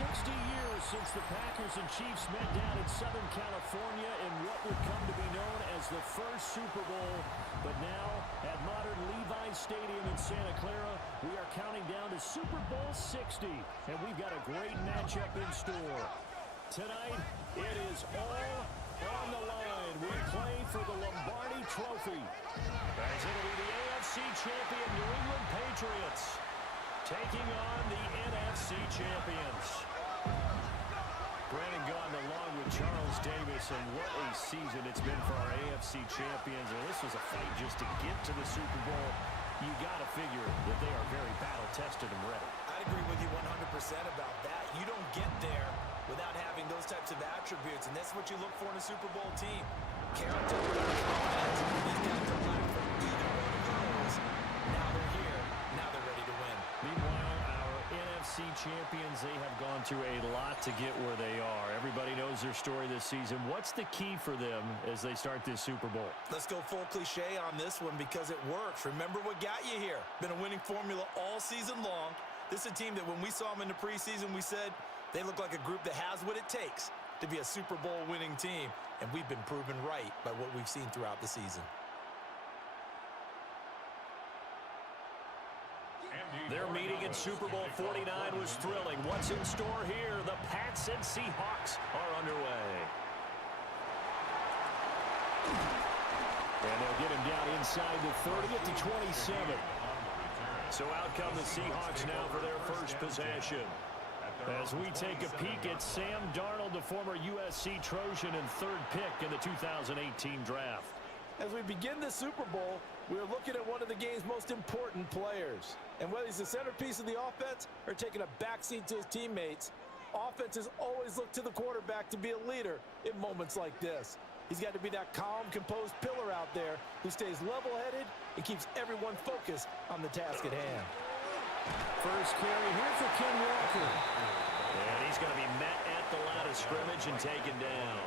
60 years since the Packers and Chiefs met down in Southern California in what would come to be known as the first Super Bowl. But now, at modern Levi's Stadium in Santa Clara, we are counting down to Super Bowl 60. And we've got a great matchup in store. Tonight, it is all on the line. We play for the Lombardi Trophy. As it'll be the AFC champion New England Patriots taking on the NFC champions. Brandon Gaudin along with Charles Davis, and what a season it's been for our AFC champions. And this was a fight just to get to the Super Bowl. You got to figure that they are very battle-tested and ready. I'd agree with you 100% about that. You don't get there without having those types of attributes, and that's what you look for in a Super Bowl team. Character, confidence. These guys don't lack for either one of those. Now they're here. Now they're ready to win. Meanwhile, our NFC champions, they have gone through a lot to get where they are. Everybody knows their story this season. What's the key for them as they start this Super Bowl? Let's go full cliche on this one because it works. Remember what got you here. Been a winning formula all season long. This is a team that when we saw them in the preseason, we said they look like a group that has what it takes to be a Super Bowl winning team. And we've been proven right by what we've seen throughout the season. Their meeting in Super Bowl 49 was thrilling. What's in store here? The Pats and Seahawks are underway. And they'll get him down inside the 30 at the 27. So out come the Seahawks now for their first possession. As we take a peek at Sam Darnold, the former USC Trojan and third pick in the 2018 draft. As we begin the Super Bowl, we're looking at one of the game's most important players. And whether he's the centerpiece of the offense or taking a backseat to his teammates, offenses always look to the quarterback to be a leader in moments like this. He's got to be that calm, composed pillar out there who stays level-headed and keeps everyone focused on the task at hand. First carry here for Ken Walker. And he's going to be met at the line of scrimmage and taken down.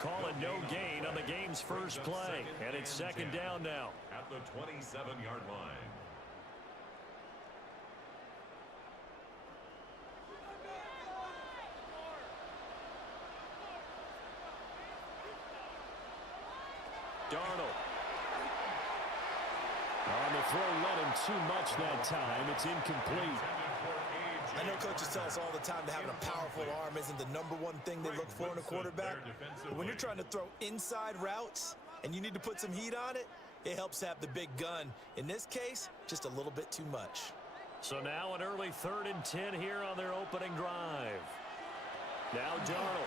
Calling no gain on the game's first play. And it's second down now. At the 27-yard line. Darnold. On the throw, let him too much that time. It's incomplete. I know coaches tell us all the time that having a powerful arm isn't the #1 thing they look for in a quarterback. But when you're trying to throw inside routes and you need to put some heat on it, it helps have the big gun. In this case, just a little bit too much. So now an early 3rd and 10 here on their opening drive. Now Darnold.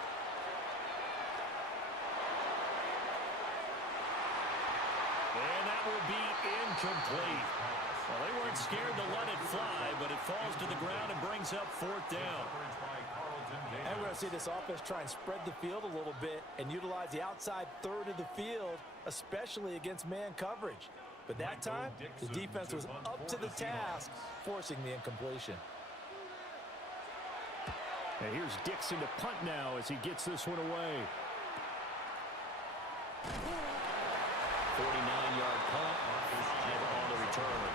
And that will be incomplete. Well, they weren't scared to let it fly, but it falls to the ground and brings up 4th down. And we're going to see this offense try and spread the field a little bit and utilize the outside 1/3 of the field, especially against man coverage. But that time, the defense was up to the task, forcing the incompletion. And here's Dixon to punt now as he gets this one away. 49-yard punt, 5 on the return.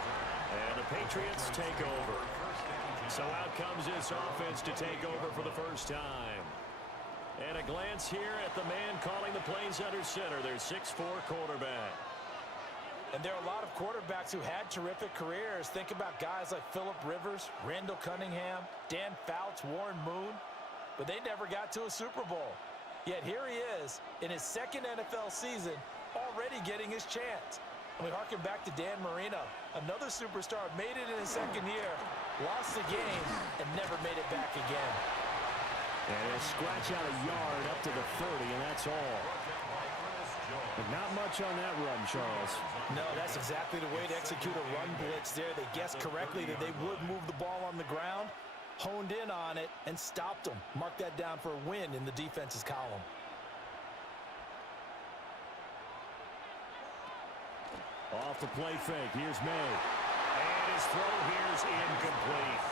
And the Patriots take over. So out comes this offense to take over for the first time. And a glance here at the man calling the plays under center, their 6'4" quarterback. And there are a lot of quarterbacks who had terrific careers. Think about guys like Phillip Rivers, Randall Cunningham, Dan Fouts, Warren Moon. But they never got to a Super Bowl. Yet here he is in his 2nd NFL season, already getting his chance. And we harken back to Dan Marino, another superstar, made it in his 2nd year, lost the game, and never made it back again. And he'll scratch out a yard up to the 30, and that's all. But not much on that run, Charles. No, that's exactly the way to execute a run blitz there. They guessed correctly that they would move the ball on the ground, honed in on it, and stopped them. Mark that down for a win in the defense's column. Off the play fake, here's May. And his throw here's incomplete.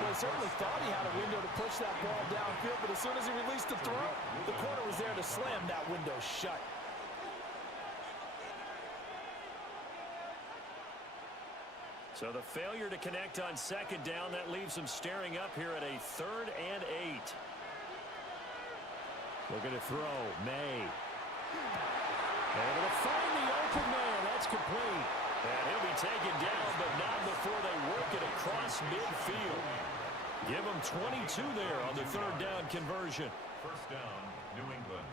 Well, he certainly thought he had a window to push that ball downfield, but as soon as he released the throw, the corner was there to slam that window shut. So the failure to connect on second down, that leaves them staring up here at a 3rd and 8. Looking to throw. May. Able to find the open man. That's complete. And he'll be taken down, but not before they work it across midfield. Give them 22 there on the 3rd down conversion. First down, New England.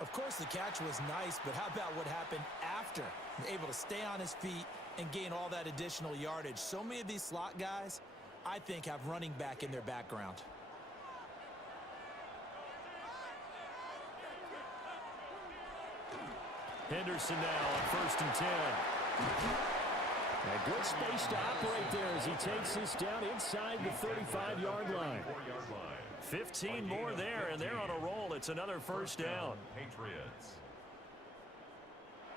Of course, the catch was nice, but how about what happened after? Able to stay on his feet and gain all that additional yardage. So many of these slot guys, I think, have running back in their background. Henderson now on 1st and 10. A good space to operate there as he takes this down inside the 35-yard line. 15 more there, and they're on a roll. It's another first down. Patriots.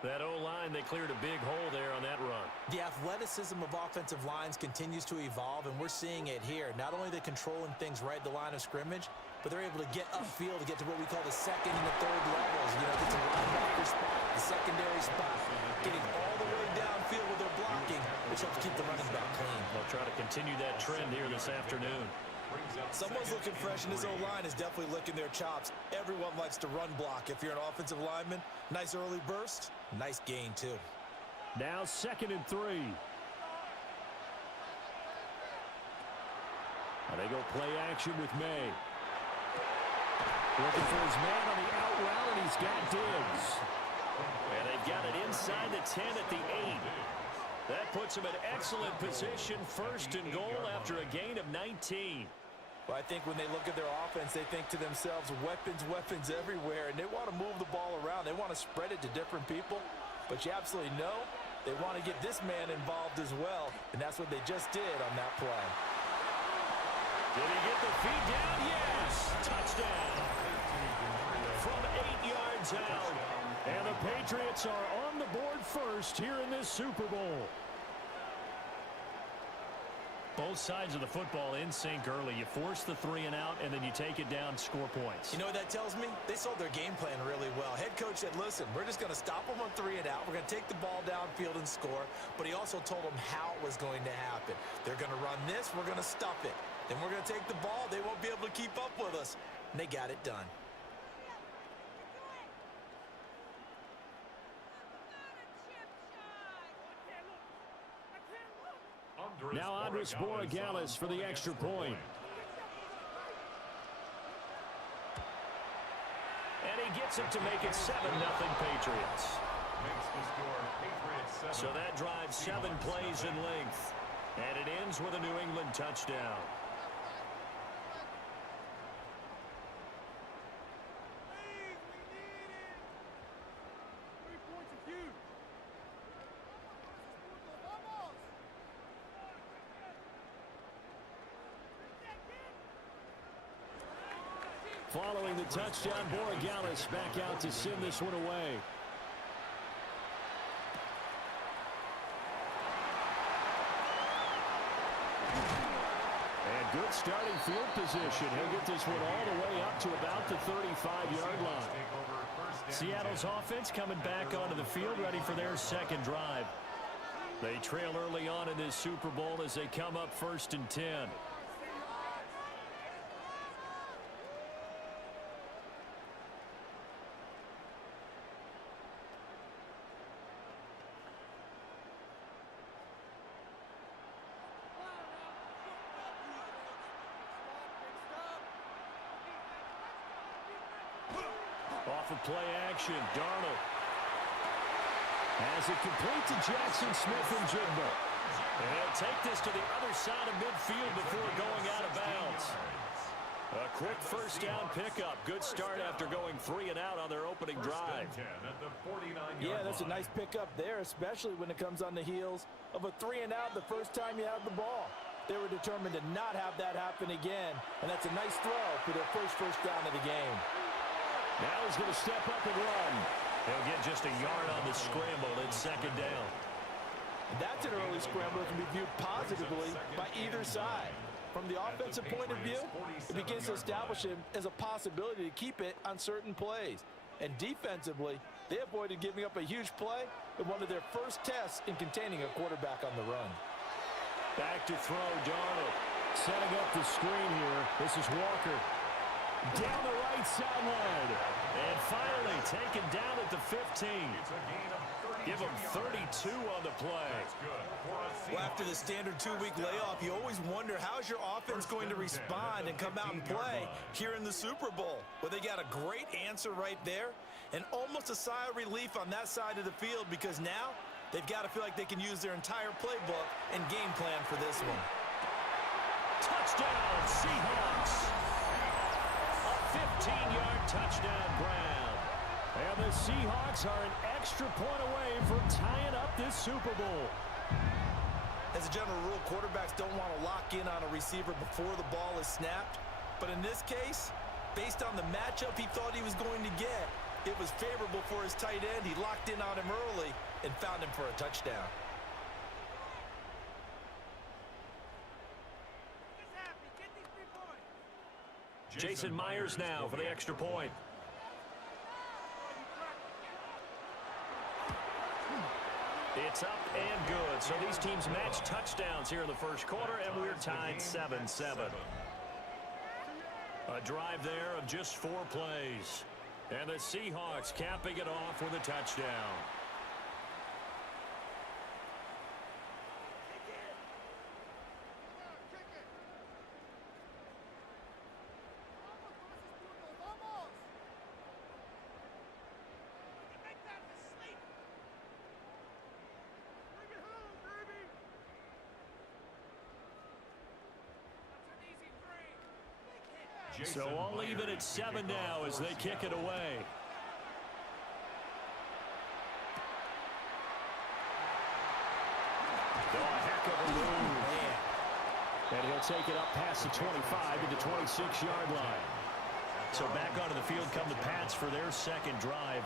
That O-line, they cleared a big hole there on that run. The athleticism of offensive lines continues to evolve, and we're seeing it here. Not only are they controlling things right at the line of scrimmage, but they're able to get upfield to get to what we call the 2nd and the 3rd levels. You know, get to the linebacker spot, the secondary spot, getting all the way downfield with their blocking, which helps keep the running back clean. They'll try to continue that trend here this afternoon. Someone's looking fresh, and this O-line is definitely licking their chops. Everyone likes to run block. If you're an offensive lineman, nice early burst, nice gain, too. Now 2nd and 3. And they go play action with May. Looking for his man on the out route, and he's got Diggs. And they've got it inside the 10 at the 8. That puts him in excellent position, 1st and goal after a gain of 19. Well, I think when they look at their offense, they think to themselves, weapons, weapons everywhere, and they want to move the ball around. They want to spread it to different people, but you absolutely know they want to get this man involved as well, and that's what they just did on that play. Did he get the feet down? Yes! Touchdown! From 8 yards out. And the Patriots are on the board first here in this Super Bowl. Both sides of the football in sync early. You force the 3 and out, and then you take it down, score points. You know what that tells me? They sold their game plan really well. Head coach said, listen, we're just going to stop them on 3 and out. We're going to take the ball downfield and score. But he also told them how it was going to happen. They're going to run this. We're going to stuff it. Then we're going to take the ball. They won't be able to keep up with us. And they got it done. Now Andres Borregales for the extra point. And he gets it to make it 7-0 Patriots. So that drives 7 plays in length. And it ends with a New England touchdown. Following the touchdown, Borregales back out to send this one away. And good starting field position. He'll get this one all the way up to about the 35-yard line. Seattle's offense coming back onto the field, ready for their 2nd drive. They trail early on in this Super Bowl as they come up 1st and 10. Off of play action, Darnold has it complete to Jackson Smith and Jigba. And he'll take this to the other side of midfield before going out of bounds. A quick first down pickup. Good start after going 3 and out on their opening drive. Yeah, that's a nice pickup there, especially when it comes on the heels of a 3 and out the first time you have the ball. They were determined to not have that happen again, and that's a nice throw for their first down of the game. Now he's going to step up and run. He'll get just a yard on the scramble. It's 2nd down. That's an early scramble that can be viewed positively by either side. From the offensive point of view, it begins to establish him as a possibility to keep it on certain plays. And defensively, They avoided giving up a huge play in one of their first tests in containing a quarterback on the run. Back to throw, Darnold. Setting up the screen here. This is Walker. Down the right sideline. And finally taken down at the 15. Give him 32 on the play. Well, after the standard 2-week layoff, you always wonder how's your offense going to respond and come out and play here in the Super Bowl. Well, they got a great answer right there and almost a sigh of relief on that side of the field because now they've got to feel like they can use their entire playbook and game plan for this one. Touchdown, Seahawks. A 15-yard touchdown, Brown. And the Seahawks are an extra point away from tying up this Super Bowl. As a general rule, quarterbacks don't want to lock in on a receiver before the ball is snapped. But in this case, based on the matchup he thought he was going to get, it was favorable for his tight end. He locked in on him early and found him for a touchdown. Jason Myers now for the extra point. It's up and good. So these teams match touchdowns here in the first quarter, and we're tied 7-7. A drive there of just 4 plays. And the Seahawks capping it off with a touchdown. So all even at 7 now as they kick it away. Oh, a heck of a move. And he'll take it up past the 25 to the 26-yard line. So back onto the field come the Pats for their second drive.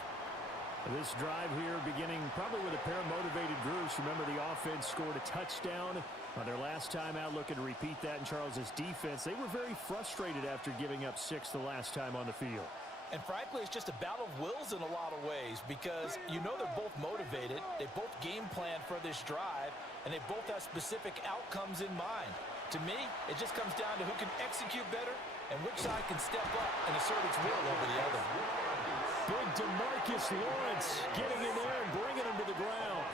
This drive here beginning probably with a pair of motivated groups. Remember, the offense scored a touchdown on their last time out, looking to repeat that in Charles's defense. They were very frustrated after giving up 6 the last time on the field. And frankly, it's just a battle of wills in a lot of ways because you know they're both motivated. They both game plan for this drive, and they both have specific outcomes in mind. To me, it just comes down to who can execute better and which side can step up and assert its will over the other. Big DeMarcus Lawrence getting in there and bringing him to the ground.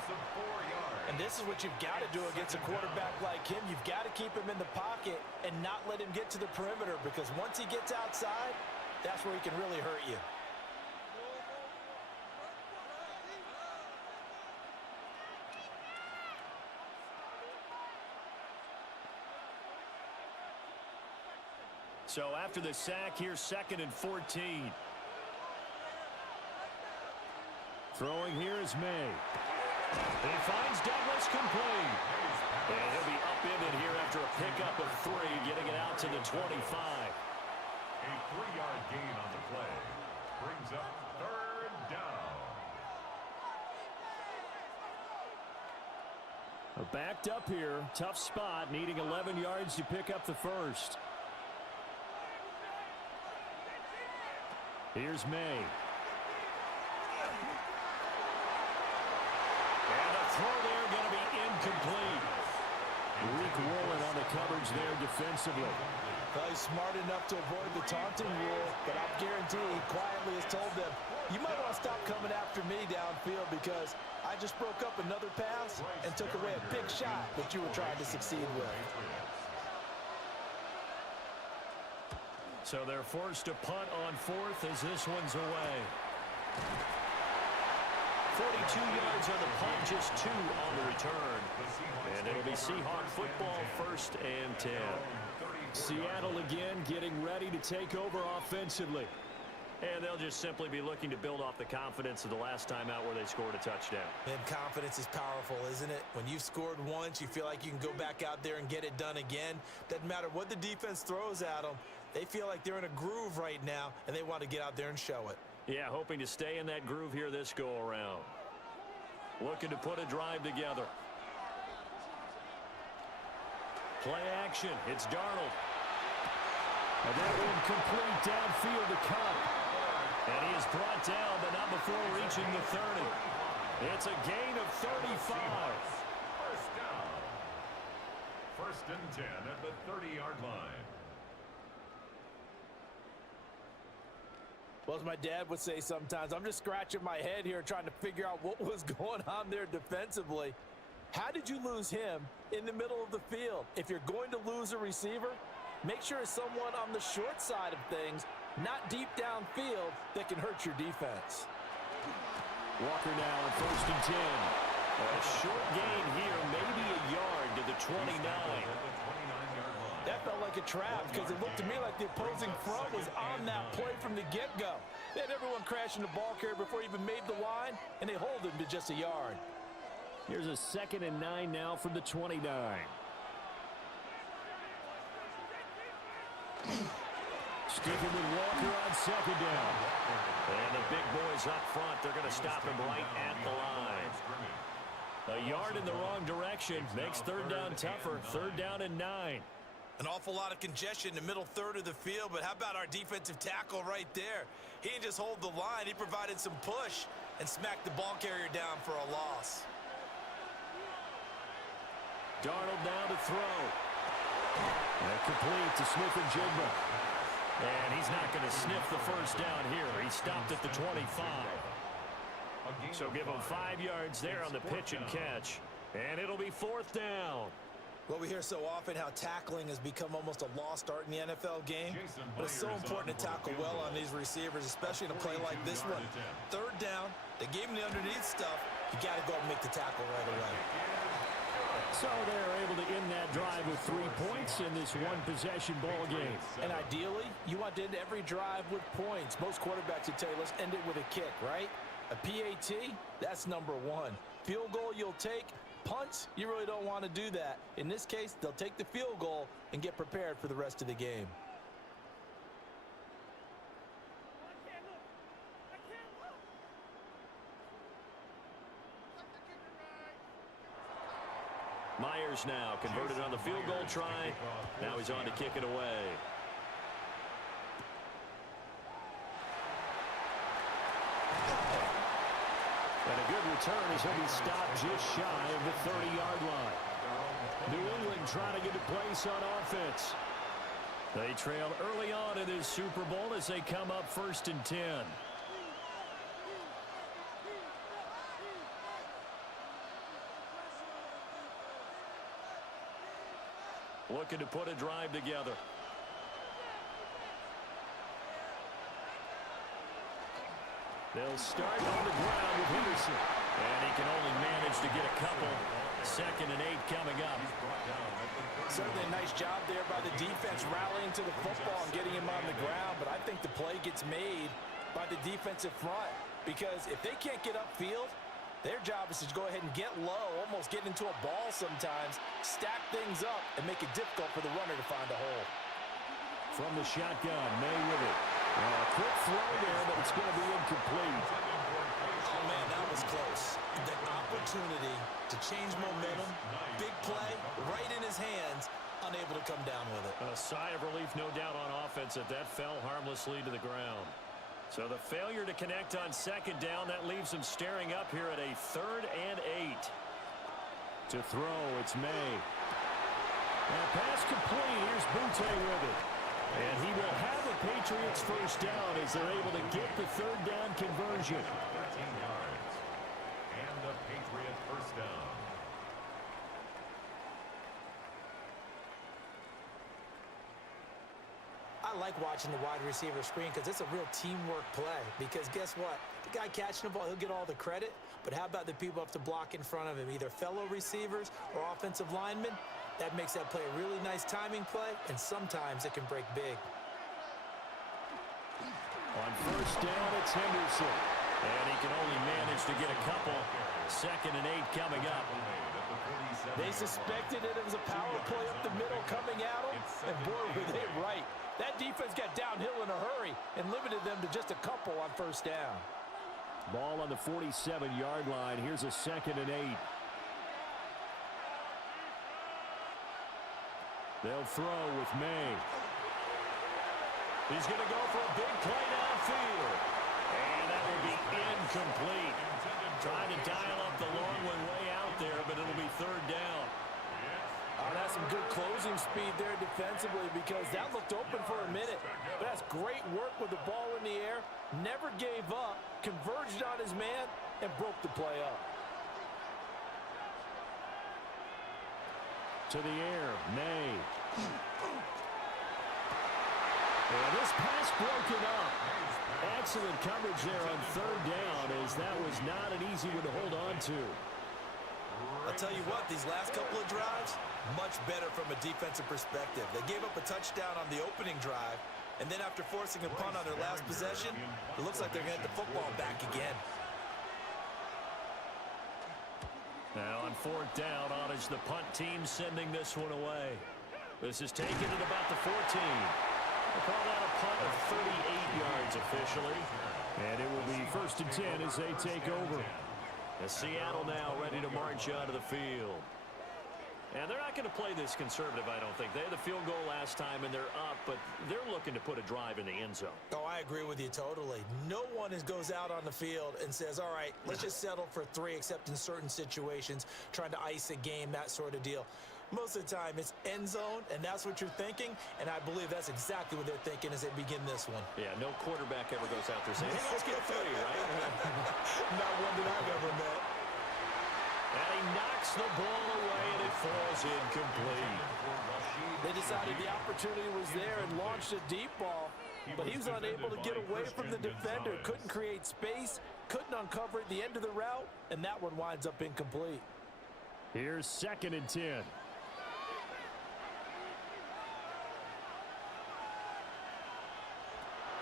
And this is what you've got to do against a quarterback like him. You've got to keep him in the pocket and not let him get to the perimeter because once he gets outside, that's where he can really hurt you. So after the sack, here's 2nd and 14. Throwing here is May. He finds Douglas complete. And he'll be upended here after a pickup of 3, getting it out to the 25. A 3-yard gain on the play brings up 3rd down. Backed up here. Tough spot, needing 11 yards to pick up the first. Here's May. And the throw there going to be incomplete. Weak Woolen on the coverage there defensively. Well, he's smart enough to avoid the taunting rule, but I guarantee he quietly has told them, you might want to stop coming after me downfield because I just broke up another pass and took away a big shot that you were trying to succeed with. So they're forced to punt on 4th as this one's away. 42 yards on the punt, just 2 on the return. And it'll be Seahawk football, 1st and 10. Seattle again getting ready to take over offensively. And they'll just simply be looking to build off the confidence of the last time out where they scored a touchdown. And confidence is powerful, isn't it? When you've scored once, you feel like you can go back out there and get it done again. Doesn't matter what the defense throws at them. They feel like they're in a groove right now, and they want to get out there and show it. Yeah, hoping to stay in that groove here this go-around. Looking to put a drive together. Play action. It's Darnold. And that one complete downfield to Cup. And he is brought down, but not before reaching the 30. It's a gain of 35. First down. First and 10 at the 30-yard line. Well, as my dad would say sometimes, I'm just scratching my head here trying to figure out what was going on there defensively. How did you lose him in the middle of the field? If you're going to lose a receiver, make sure it's someone on the short side of things, not deep downfield, that can hurt your defense. Walker now at first and 10. A short gain here, maybe a yard to the 29. That felt like a trap because it looked to me like the opposing front was on that play from the get-go. They had everyone crashing the ball carrier before he even made the line, and they hold him to just a yard. Here's a 2nd and 9 now from the 29. Sticking with Walker on 2nd down. And the big boys up front, they're going to stop him right at the line. A yard in the wrong direction makes 3rd down tougher. 3rd down and 9. An awful lot of congestion in the middle third of the field, but how about our defensive tackle right there? He didn't just hold the line, he provided some push and smacked the ball carrier down for a loss. Darnold now to throw. And complete to Smith-Njigba. And he's not going to sniff the first down here. He stopped at the 25. So give him 5 yards there on the pitch and catch. And it'll be 4th down. Well, we hear so often how tackling has become almost a lost art in the NFL game. But it's so important to tackle well on these receivers, especially in a play like this one. 3rd down, they gave him the underneath stuff. You got to go and make the tackle right away. So they're able to end that drive with 3 points in this one-possession ball game. And ideally, you want to end every drive with points. Most quarterbacks would tell you, let's end it with a kick, right? A PAT, that's number 1. Field goal you'll take. Punts, you really don't want to do that. In this case, they'll take the field goal and get prepared for the rest of the game. Myers now converted on the field goal try. Now he's on to kick it away. And a good return as he'll be stopped just shy of the 30-yard line. New England trying to get a place on offense. They trail early on in this Super Bowl as they come up 1st and 10. Looking to put a drive together. They'll start on the ground with Henderson. And he can only manage to get a couple. 2nd and 8 coming up. Certainly a nice job there by the defense rallying to the football and getting him on the ground. But I think the play gets made by the defensive front. Because if they can't get upfield, their job is to go ahead and get low, almost get into a ball sometimes, stack things up, and make it difficult for the runner to find a hole. From the shotgun, May with it. A quick throw there, but it's going to be incomplete. Oh, man, that was close. The opportunity to change momentum, big play, right in his hands, unable to come down with it. A sigh of relief, no doubt, on offense that fell harmlessly to the ground. So the failure to connect on 2nd down, that leaves him staring up here at a 3rd and 8. To throw, it's May. Now pass complete. Here's Butte with it. And he will have a Patriots first down as they're able to get the 3rd down conversion. 13 yards. And the Patriot first down. I like watching the wide receiver screen because it's a real teamwork play. Because guess what? The guy catching the ball, he'll get all the credit. But how about the people up to block in front of him, either fellow receivers or offensive linemen? That makes that play a really nice timing play, and sometimes it can break big. On 1st down, it's Henderson. And he can only manage to get a couple. 2nd and 8 coming up. They suspected it was a power play up the middle coming at them, and boy, were they right. That defense got downhill in a hurry and limited them to just a couple on 1st down. Ball on the 47-yard line. Here's a 2nd and 8. They'll throw with May. He's going to go for a big play downfield. incomplete. Trying to dial up the long one way out there, but it'll be third down. Oh, that's some good closing speed there defensively because that looked open for a minute. But that's great work with the ball in the air. Never gave up, converged on his man, and broke the play up. To the air, May. And this pass broken up. Excellent coverage there on third down, as that was not an easy one to hold on to. I'll tell you what, these last couple of drives, much better from a defensive perspective. They gave up a touchdown on the opening drive, and then after forcing a punt on their last possession, it looks like they're going to get the football back again. Now on fourth down, on is the punt team sending this one away. This is taken at about the 14. We'll call that a punt of 38 yards officially. And it will be 1st and 10 as they take over. As Seattle now ready to march out of the field. And they're not going to play this conservative, I don't think. They had the field goal last time, and they're up, but they're looking to put a drive in the end zone. Oh, I agree with you totally. No one goes out on the field and says, all right, let's just settle for 3, except in certain situations, trying to ice a game, that sort of deal. Most of the time, it's end zone, and that's what you're thinking, and I believe that's exactly what they're thinking as they begin this one. Yeah, no quarterback ever goes out there saying, hey, let's get 3, right? Not one that I've ever met. And he knocks the ball away, and it falls incomplete. They decided the opportunity was there and launched a deep ball, but he was unable to get away from the defender, couldn't create space, couldn't uncover at the end of the route, and that one winds up incomplete. Here's 2nd and 10.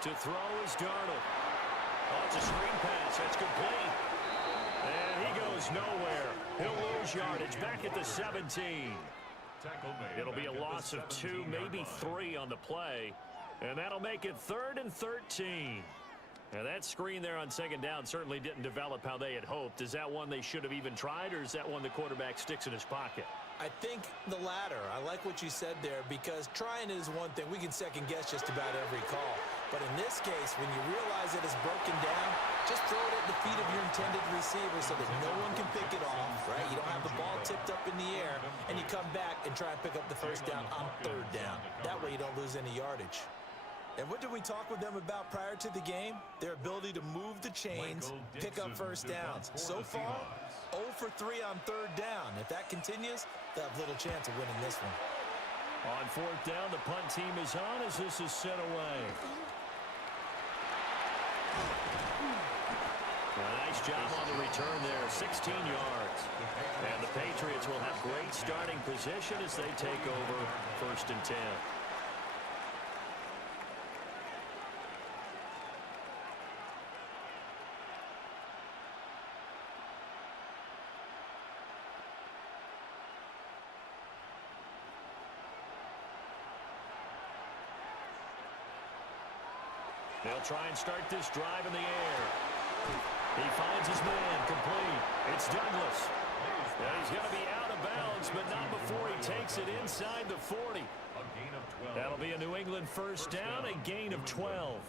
To throw is Darnold. Oh, it's a screen pass. That's complete. And he goes nowhere. He'll lose yardage back at the 17. It'll be a loss of 2, maybe 3 on the play. And that'll make it 3rd and 13. Now that screen there on 2nd down certainly didn't develop how they had hoped. Is that one they should have even tried, or is that one the quarterback sticks in his pocket? I think the latter. I like what you said there, because trying is one thing. We can second guess just about every call. But in this case, when you realize that it's broken down, just throw it at the feet of your intended receiver so that no one can pick it off, right? You don't have the ball tipped up in the air, and you come back and try and pick up the 1st down on 3rd down. That way you don't lose any yardage. And what did we talk with them about prior to the game? Their ability to move the chains, pick up 1st downs. So far, 0 for 3 on 3rd down. If that continues, they'll have little chance of winning this one. On 4th down, the punt team is on as this is sent away. A nice job on the return there, 16 yards. And the Patriots will have great starting position as they take over 1st and 10. They'll try and start this drive in the air. He finds his man, complete. It's Douglas. And he's going to be out of bounds, but not before he takes it inside the 40. That'll be a New England 1st down, a gain of 12.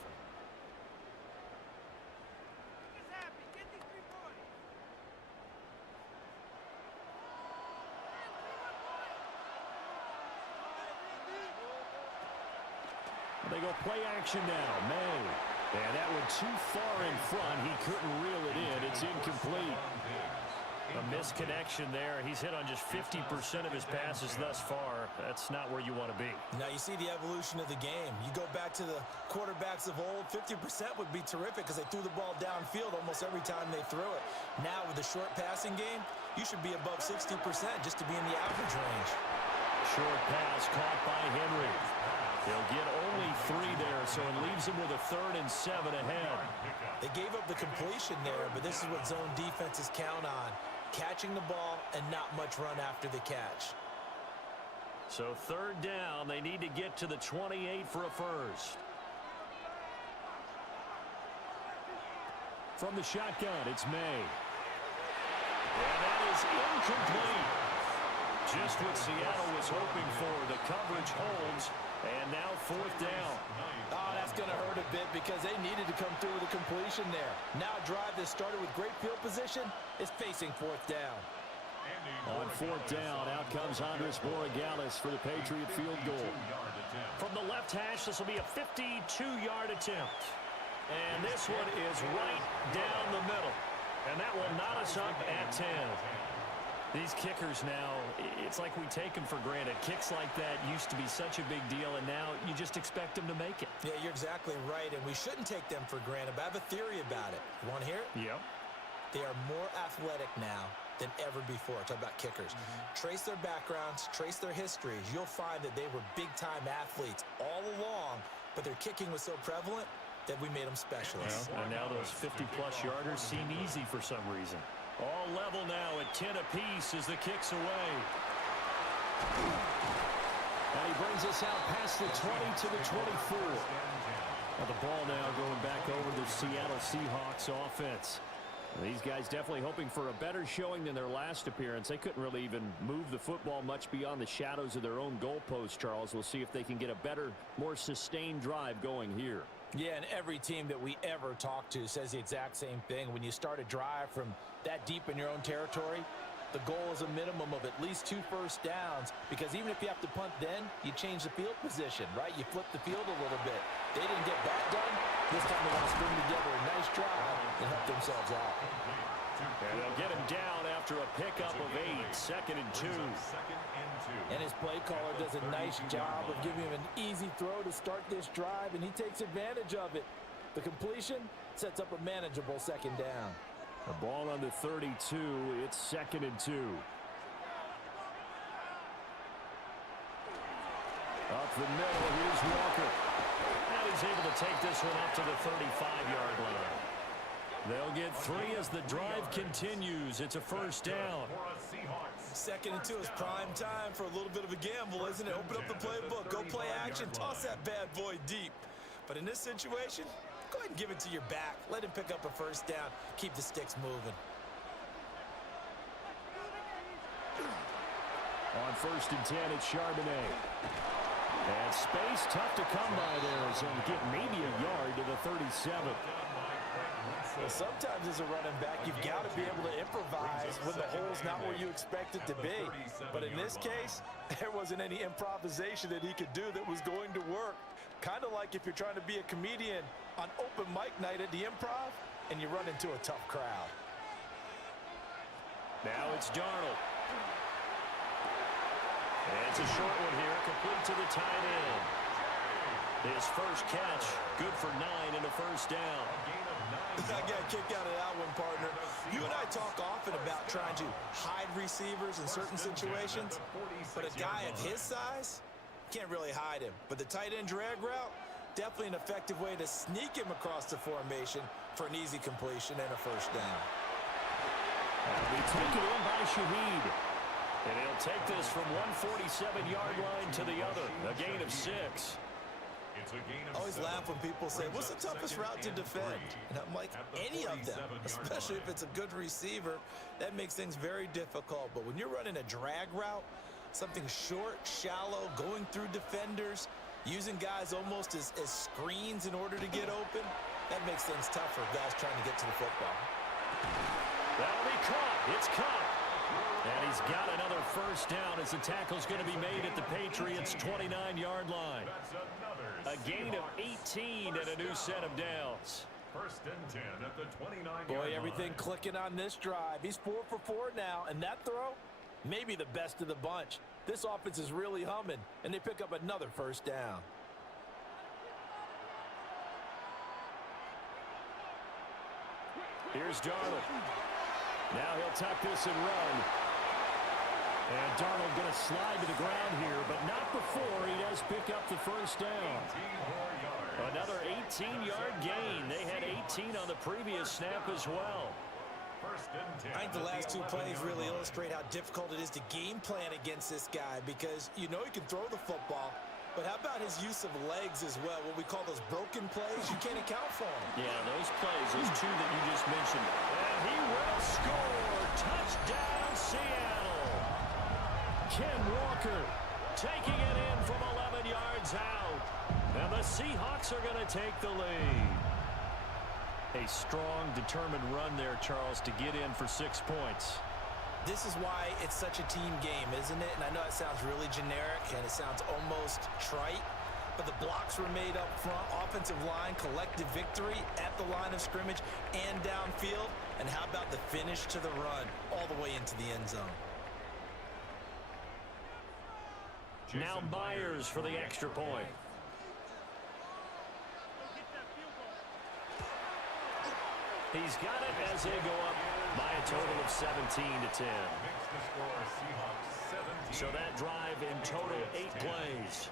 They go play action now. May. And that one too far in front. He couldn't reel it in. It's incomplete. A misconnection there. He's hit on just 50% of his passes thus far. That's not where you want to be. Now you see the evolution of the game. You go back to the quarterbacks of old, 50% would be terrific because they threw the ball downfield almost every time they threw it. Now with the short passing game, you should be above 60% just to be in the average range. Short pass caught by Henry. He'll get only 3 there, so it leaves him with a 3rd and 7 ahead. They gave up the completion there, but this is what zone defenses count on. Catching the ball and not much run after the catch. So 3rd down, they need to get to the 28 for a first. From the shotgun, it's May. And that is incomplete. Just what Seattle was hoping for. The coverage holds, and now 4th down. Oh, that's going to hurt a bit because they needed to come through with a completion there. Now a drive that started with great field position is facing fourth down. On fourth down, out comes Andres Borregales for the Patriot field goal. From the left hash, this will be a 52-yard attempt. And this one is right down the middle. And that will knot us up at 10. These kickers now, it's like we take them for granted. Kicks like that used to be such a big deal, and now you just expect them to make it. Yeah, you're exactly right, and we shouldn't take them for granted, but I have a theory about it. You want to hear it? Yep. They are more athletic now than ever before. Talk about kickers. Trace their backgrounds, trace their histories. You'll find that they were big-time athletes all along, but their kicking was so prevalent that we made them specialists. Well, and now those 50-plus yarders seem easy for some reason. All level now at 10 apiece as the kick's away. And he brings us out past the 20 to the 24. Now the ball now going back over the Seattle Seahawks offense. These guys definitely hoping for a better showing than their last appearance. They couldn't really even move the football much beyond the shadows of their own goalpost, Charles. We'll see if they can get a better, more sustained drive going here. Yeah, and every team that we ever talk to says the exact same thing. When you start a drive from that deep in your own territory, the goal is a minimum of at least 2 first downs, because even if you have to punt then, you change the field position, right? You flip the field a little bit. They didn't get that done. This time they want to string together a nice drive and help themselves out. And they'll get him down after a pickup of 8, 2nd and 2. And his play caller does a nice job of giving him an easy throw to start this drive, and he takes advantage of it. The completion sets up a manageable 2nd down. The ball on the 32. It's 2nd and 2. Up the middle, here's Walker. And he's able to take this one up to the 35-yard line. They'll get 3 as the drive continues. It's a first down. 2nd and 2 is prime time for a little bit of a gamble, isn't it? Open up the playbook, go play action, toss that bad boy deep. But in this situation, go ahead and give it to your back. Let him pick up a first down. Keep the sticks moving. On 1st and 10, it's Charbonnet. And space tough to come by there. So get maybe a yard to the 37. Well, sometimes as a running back, you've got to be able to improvise when the hole's not where you expect it to be. But in this case, there wasn't any improvisation that he could do that was going to work. Kind of like if you're trying to be a comedian on open mic night at the Improv and you run into a tough crowd. Now it's Darnold. And it's a short one here, complete to the tight end. His first catch, good for 9 and a first down. I got a kick out of that one, partner. You and I talk often about trying to hide receivers in certain situations, but a guy of his size can't really hide him. But the tight end drag route, definitely an effective way to sneak him across the formation for an easy completion and a first down. That'll be taken in by Shaheed. And he'll take this from 147-yard line to the other, a gain of 6. I always laugh when people say, what's the toughest route to defend? And I'm like, any of them, especially if it's a good receiver. That makes things very difficult. But when you're running a drag route, something short, shallow, going through defenders, using guys almost as screens in order to get open, that makes things tough for guys trying to get to the football. That'll be caught. It's caught. And he's got another first down as the tackle's going to be made at the Patriots' 29-yard line. A gain of 18 and a new set of downs. 1st and 10 at the 29-yard line. Boy, everything clicking on this drive. He's 4 for 4 now, and that throw, maybe the best of the bunch. This offense is really humming, and they pick up another first down. Here's Darnold. Now he'll tuck this and run. And Darnold going to slide to the ground here, but not before he does pick up the first down. Another 18-yard gain. They had 18 on the previous snap as well. I think the last 2 plays really illustrate how difficult it is to game plan against this guy, because you know he can throw the football, but how about his use of legs as well? What we call those broken plays, you can't account for them. Yeah, those plays, those 2 that you just mentioned. And he will score. Touchdown, Seattle. Ken Walker taking it in from 11 yards out. And the Seahawks are going to take the lead. A strong, determined run there, Charles, to get in for 6 points. This is why it's such a team game, isn't it? And I know it sounds really generic and it sounds almost trite, but the blocks were made up front, offensive line, collective victory at the line of scrimmage and downfield. And how about the finish to the run all the way into the end zone? Now Myers for the extra point. He's got it as they go up by a total of 17-10. So that drive in total 8 plays.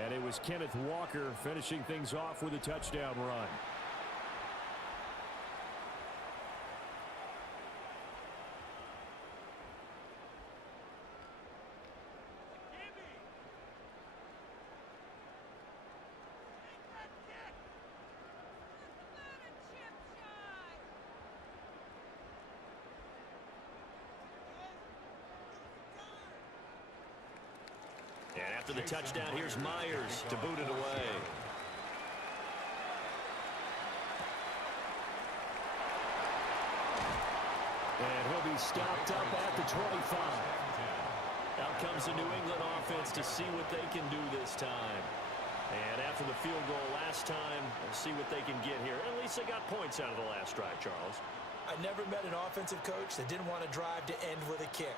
And it was Kenneth Walker finishing things off with a touchdown run. After the touchdown, here's Myers to boot it away. And he'll be stopped up at the 25. Out comes the New England offense to see what they can do this time. And after the field goal last time, we'll see what they can get here. At least they got points out of the last drive, Charles. I never met an offensive coach that didn't want to drive to end with a kick.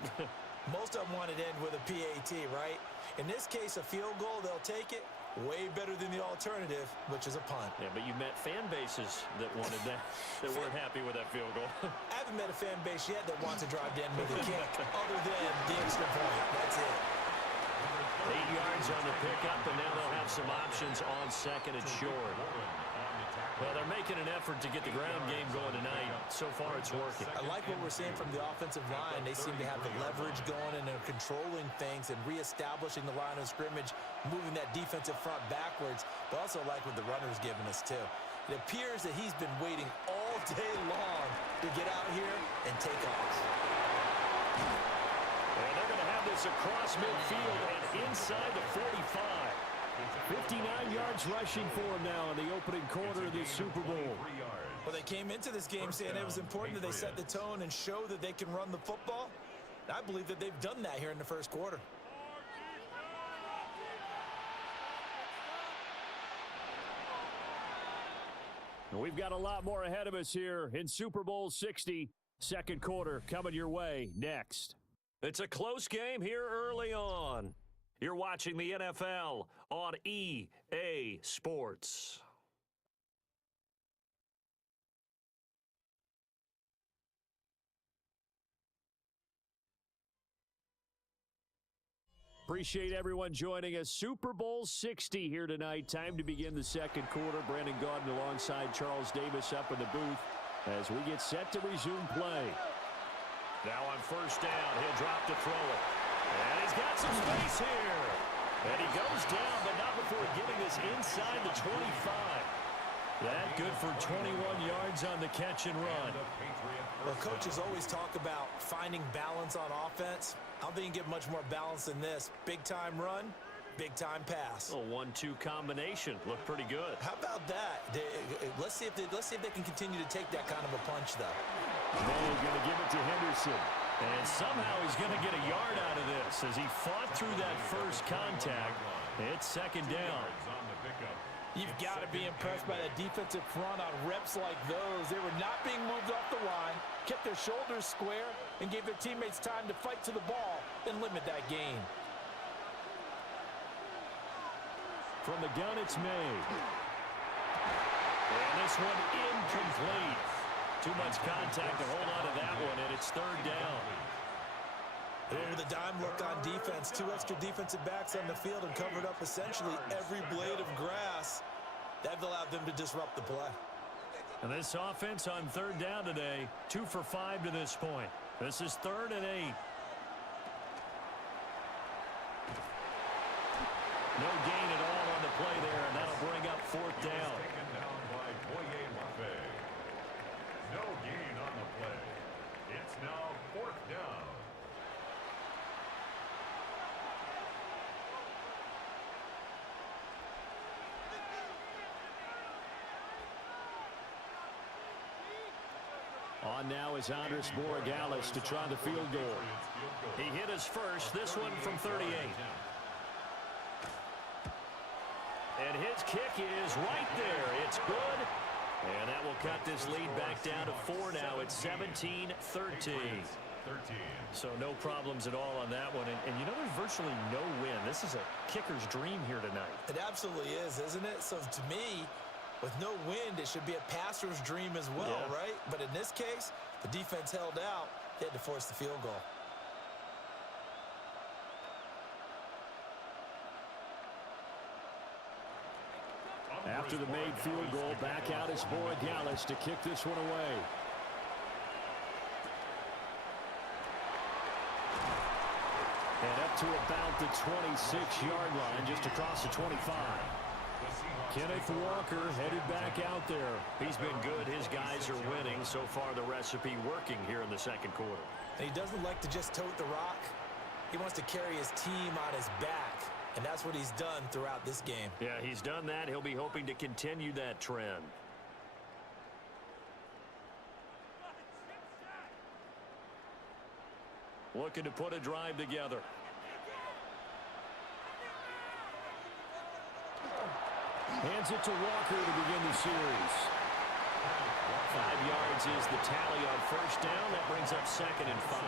Most of them wanted to end with a PAT, right? In this case, a field goal, they'll take it. Way better than the alternative, which is a punt. Yeah, but you met fan bases that wanted that, that weren't happy with that field goal. I haven't met a fan base yet that wants to drive to end with a kick, other than the extra point. That's it. 8 yards on the pickup, and now they'll have some options on second and short. Well, they're making an effort to get the ground game going tonight. So far, it's working. I like what we're seeing from the offensive line. They seem to have the leverage going, and they're controlling things and reestablishing the line of scrimmage, moving that defensive front backwards. But also like what the runner's giving us, too. It appears that he's been waiting all day long to get out here and take off. And they're going to have this across midfield and inside the 45. 59 yards rushing for him now in the opening quarter of this Super Bowl. Well, they came into this game saying it was important that they set the tone and show that they can run the football. I believe that they've done that here in the first quarter. We've got a lot more ahead of us here in Super Bowl 60. Second quarter coming your way next. It's a close game here early on. You're watching the NFL on EA Sports. Appreciate everyone joining us. Super Bowl 60 here tonight. Time to begin the second quarter. Brandon Gaudin alongside Charles Davis up in the booth as we get set to resume play. Now on first down, he'll drop to throw it. And he's got some space here. And he goes down, but not before getting this inside the 25. That good for 21 yards on the catch and run. Well, coaches always talk about finding balance on offense. I don't think you can get much more balance than this. Big-time run, big-time pass. A 1-2 combination. Looked pretty good. How about that? Let's see if they can continue to take that kind of a punch, though. May going to give it to Henderson. And somehow he's going to get a yard out of this as he fought through that first contact. It's second down. You've got to be impressed by that defensive front on reps like those. They were not being moved off the line, kept their shoulders square, and gave their teammates time to fight to the ball and limit that gain. From the gun, it's made. And this one incomplete. Too much contact to hold on to that one, and it's third down. With a dime look on defense, 2 extra defensive backs on the field and covered up essentially every blade of grass. That allowed them to disrupt the play. And this offense on third down today, 2 for 5 to this point. This is 3rd and 8. No gain at all on the play there, and that'll bring up 4th down. No gain on the play. It's now 4th down. On now is Andres Borregales to try the field goal. He hit his first, this one from 38. And his kick is right there. It's good. And that will cut this lead back down to 4 now. It's 17-13. So no problems at all on that one. And you know, there's virtually no win. This is a kicker's dream here tonight. It absolutely is, isn't it? So to me, with no wind, it should be a passer's dream as well, right? But in this case, the defense held out. They had to force the field goal. After the made field goal, back out is Borregales to kick this one away. And up to about the 26-yard line, just across the 25. Kenneth Walker headed back out there. He's been good. His guys are winning. So far, the recipe working here in the second quarter. And he doesn't like to just tote the rock. He wants to carry his team on his back. And that's what he's done throughout this game. Yeah, he's done that. He'll be hoping to continue that trend. Looking to put a drive together. Hands it to Walker to begin the series. 5 yards is the tally on first down. That brings up 2nd and 5.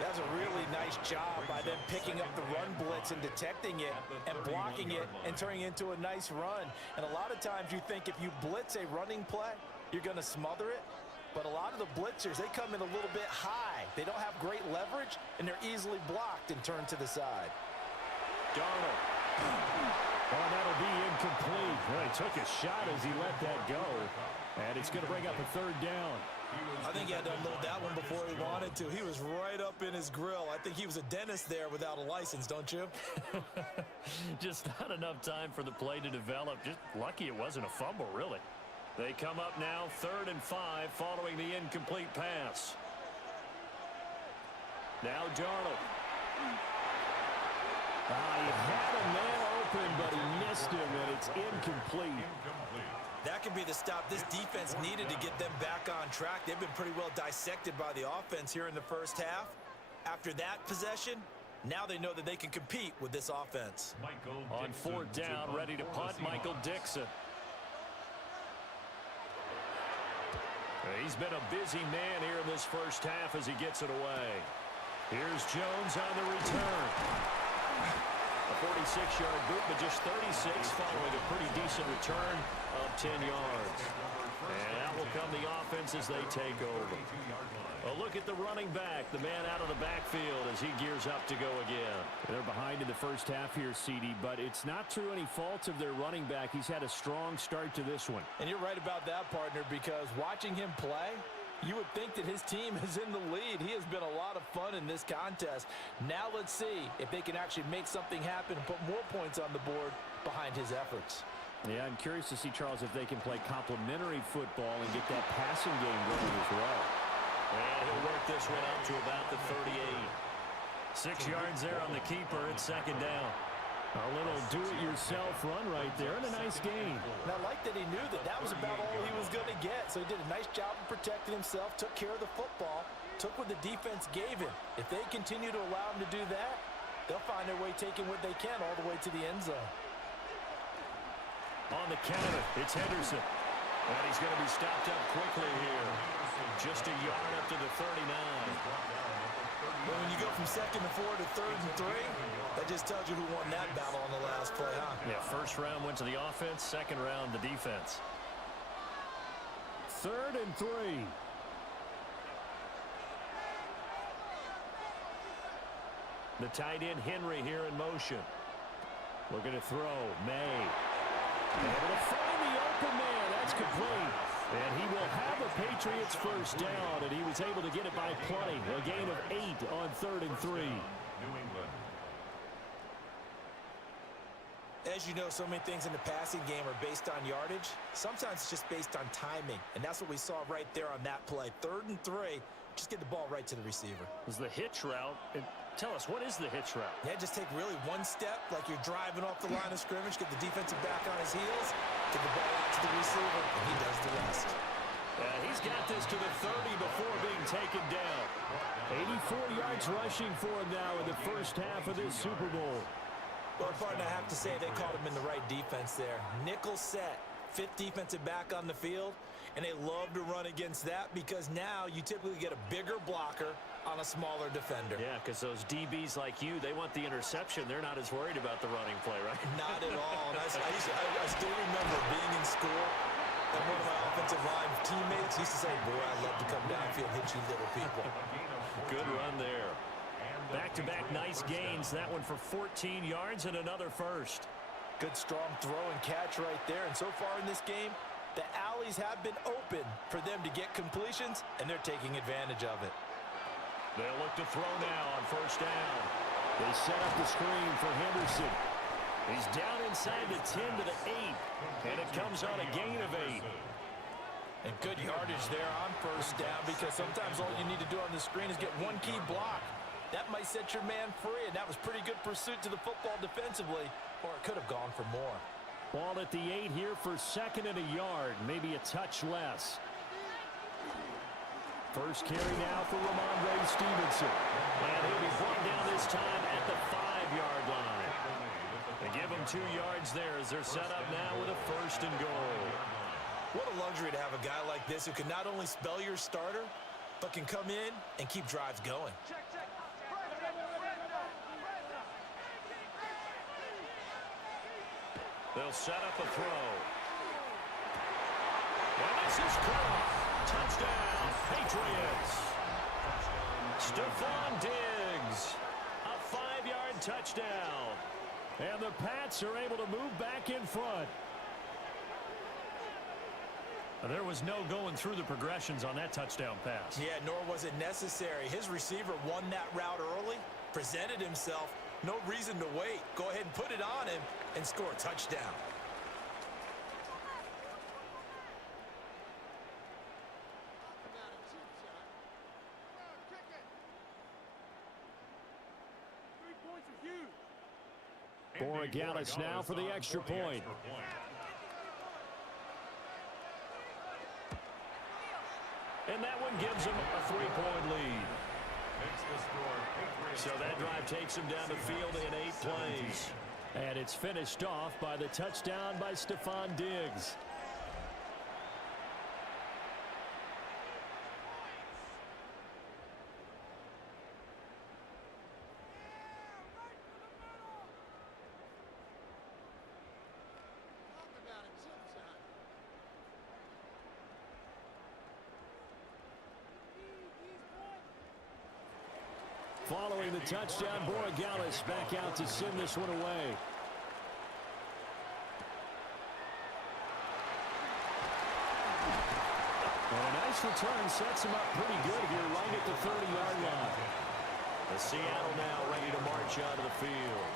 That's a really nice job by them picking up the run blitz and detecting it and blocking it and turning it into a nice run. And a lot of times you think if you blitz a running play, you're going to smother it. But a lot of the blitzers, they come in a little bit high. They don't have great leverage, and they're easily blocked and turned to the side. Darnold. Oh, that'll be incomplete. Well, he took a shot as he let that go. And it's going to bring up a 3rd down. I think he had to unload that one before he wanted to. He was right up in his grill. I think he was a dentist there without a license, don't you? Just not enough time for the play to develop. Just lucky it wasn't a fumble, really. They come up now 3rd and 5 following the incomplete pass. Now Darnold. He had a man open, but he missed him, and it's incomplete. That could be the stop this defense needed to get them back on track. They've been pretty well dissected by the offense here in the first half. After that possession, now they know that they can compete with this offense. On 4th down, ready to punt, Michael Dixon. He's been a busy man here in this first half as he gets it away. Here's Jones on the return. A 46-yard boot, but just 36 following a pretty decent return of 10 yards. And out will come the offense as they take over. A look at the running back, the man out of the backfield as he gears up to go again. They're behind in the first half here, CD, but it's not through any fault of their running back. He's had a strong start to this one. And you're right about that, partner, because watching him play, you would think that his team is in the lead. He has been a lot of fun in this contest. Now let's see if they can actually make something happen and put more points on the board behind his efforts. Yeah, I'm curious to see, Charles, if they can play complementary football and get that passing game going as well. And he'll work this one out to about the 38. 6 yards there on the keeper. It's 2nd down. A little do-it-yourself run right there, and a nice gain. And I like that he knew that that was about all he was going to get. So he did a nice job of protecting himself, took care of the football, took what the defense gave him. If they continue to allow him to do that, they'll find their way taking what they can all the way to the end zone. On the counter, it's Henderson. And he's going to be stopped up quickly here. Just a yard up to the 39. Well, when you go from 2nd and 4 to 3rd and 3, that just tells you who won that battle on the last play, huh? Yeah, first round went to the offense, second round the defense. 3rd and 3. The tight end Henry here in motion. Looking to throw. May. Able to find the open man. That's complete. And he will have a Patriots first down, and he was able to get it by plenty. A gain of 8 on 3rd and 3. New England. As you know, so many things in the passing game are based on yardage. Sometimes it's just based on timing, and that's what we saw right there on that play. 3rd and 3, just get the ball right to the receiver. This is the hitch route. And tell us, what is the hitch route? Yeah, just take really one step, like you're driving off the line of scrimmage, get the defensive back on his heels, get the ball out to the receiver, and he does the rest. He's got this to the 30 before being taken down. 84 yards rushing for him now in the first half of this Super Bowl. Well, partner, I have to say they caught him in the right defense there. Nickel set, fifth defensive back on the field, and they love to run against that because now you typically get a bigger blocker on a smaller defender. Yeah, because those DBs like you, they want the interception. They're not as worried about the running play, right? Not at all. And I still remember being in school, and one of my offensive line teammates used to say, boy, I'd love to come downfield and hit you little people. Good run there. Back-to-back nice gains. That one for 14 yards and another first. Good strong throw and catch right there. And so far in this game, the alleys have been open for them to get completions, and they're taking advantage of it. They'll look to throw now on first down. They set up the screen for Henderson. He's down inside the 10 to the 8, and it comes on a gain of 8. And good yardage there on first down because sometimes all you need to do on the screen is get one key block. That might set your man free, and that was pretty good pursuit to the football defensively, or it could have gone for more. Ball at the 8 here for second and a yard, maybe a touch less. First carry now for Ramondre Stevenson. And he'll be brought down this time at the 5-yard line. They give him 2 yards there as they're set up now with a first and goal. What a luxury to have a guy like this who can not only spell your starter, but can come in and keep drives going. They'll set up a throw. And this is caught. Touchdown, Patriots. Stephon Diggs. A 5-yard touchdown. And the Pats are able to move back in front. There was no going through the progressions on that touchdown pass. Yeah, nor was it necessary. His receiver won that route early, presented himself. No reason to wait. Go ahead and put it on him and score a touchdown. Borregales now for the extra point. And that one gives them a 3-point lead. So that drive takes him down the field in 8 plays. And it's finished off by the touchdown by Stephon Diggs. Following the touchdown, Borregales back out to send this one away. And a nice return sets him up pretty good here right at the 30-yard line. The Seattle now ready to march out of the field.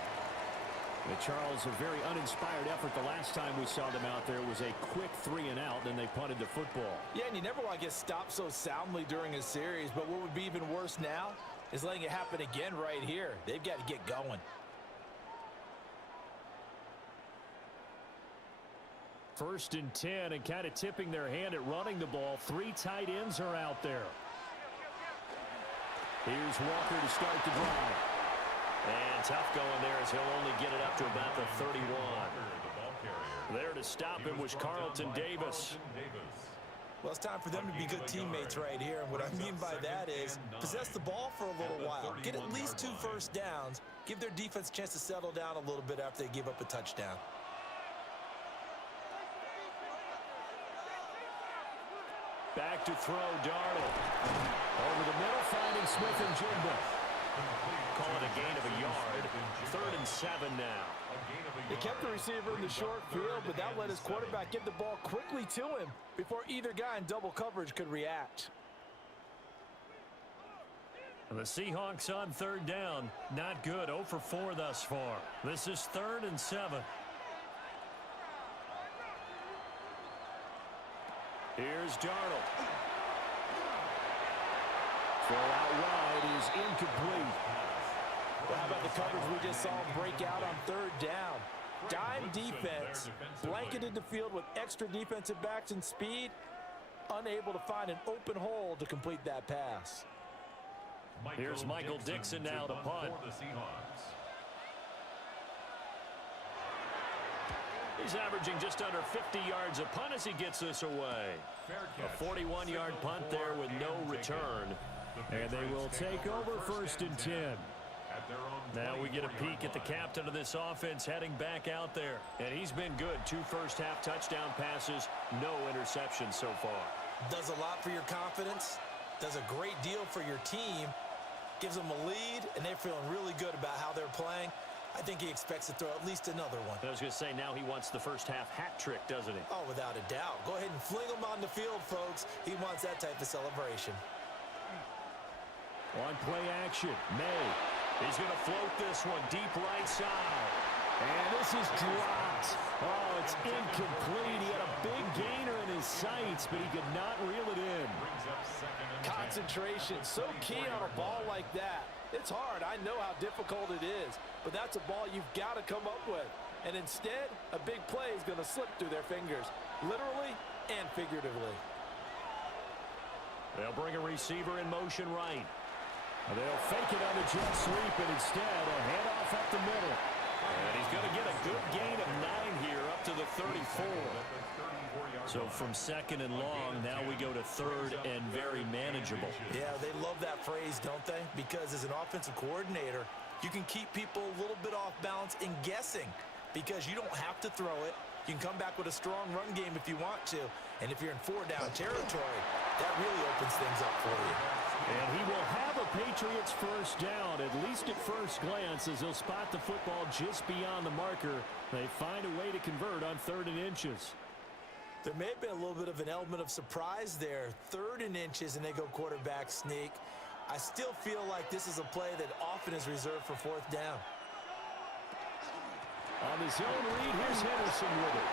And Charles, a very uninspired effort the last time we saw them out there. It was a quick 3-and-out, then they punted the football. Yeah, and you never want to get stopped so soundly during a series, but what would be even worse now is letting it happen again right here. They've got to get going. First and 10, and kind of tipping their hand at running the ball. 3 tight ends are out there. Here's Walker to start the drive. And tough going there as he'll only get it up to about the 31. There to stop him was Carlton Davis. Well, it's time for them to be good teammates right here. And what I mean by that is possess the ball for a little while. Get at least 2 first downs. Give their defense a chance to settle down a little bit after they give up a touchdown. Back to throw, Darnold. Over the middle, finding Smith and Jigba. Call it a gain of a yard. 3rd and 7 now. They kept the receiver in the short field, but that let his quarterback get the ball quickly to him before either guy in double coverage could react. The Seahawks on 3rd down. Not good. 0 for 4 thus far. This is 3rd and 7. Here's Darnold. Throw out wide is incomplete. Well, how about the coverage we just saw him break out on 3rd down? Dime defense, blanketed the field with extra defensive backs and speed. unable to find an open hole to complete that pass. Here's Michael Dixon now to punt. For the Seahawks. He's averaging just under 50 yards a punt as he gets this away. A 41-yard punt there with no return. And they will take over 1st and 10. Now we get a peek at the captain of this offense heading back out there. And he's been good. 2 first-half touchdown passes, no interceptions so far. Does a lot for your confidence. Does a great deal for your team. Gives them a lead, and they're feeling really good about how they're playing. I think he expects to throw at least another one. I was going to say, now he wants the first-half hat trick, doesn't he? Oh, without a doubt. Go ahead and fling him on the field, folks. He wants that type of celebration. On play action, May. He's going to float this one deep right side. And this is dropped. Oh, it's incomplete. He had a big gainer in his sights, but he could not reel it in. Concentration, so key on a ball like that. It's hard. I know how difficult it is, but that's a ball you've got to come up with. And instead, a big play is going to slip through their fingers, literally and figuratively. They'll bring a receiver in motion right. They'll fake it on the jet sweep, and instead a handoff up the middle. And he's going to get a good gain of 9 here up to the 34. So from 2nd and long, now we go to 3rd and very manageable. Yeah, they love that phrase, don't they? Because as an offensive coordinator, you can keep people a little bit off balance in guessing because you don't have to throw it. You can come back with a strong run game if you want to. And if you're in 4-down territory, that really opens things up for you. And he will have a Patriots first down, at least at first glance, as he'll spot the football just beyond the marker. They find a way to convert on 3rd and inches. There may have been a little bit of an element of surprise there. 3rd and inches, and they go quarterback sneak. I still feel like this is a play that often is reserved for 4th down. On the zone read, here's Henderson with it.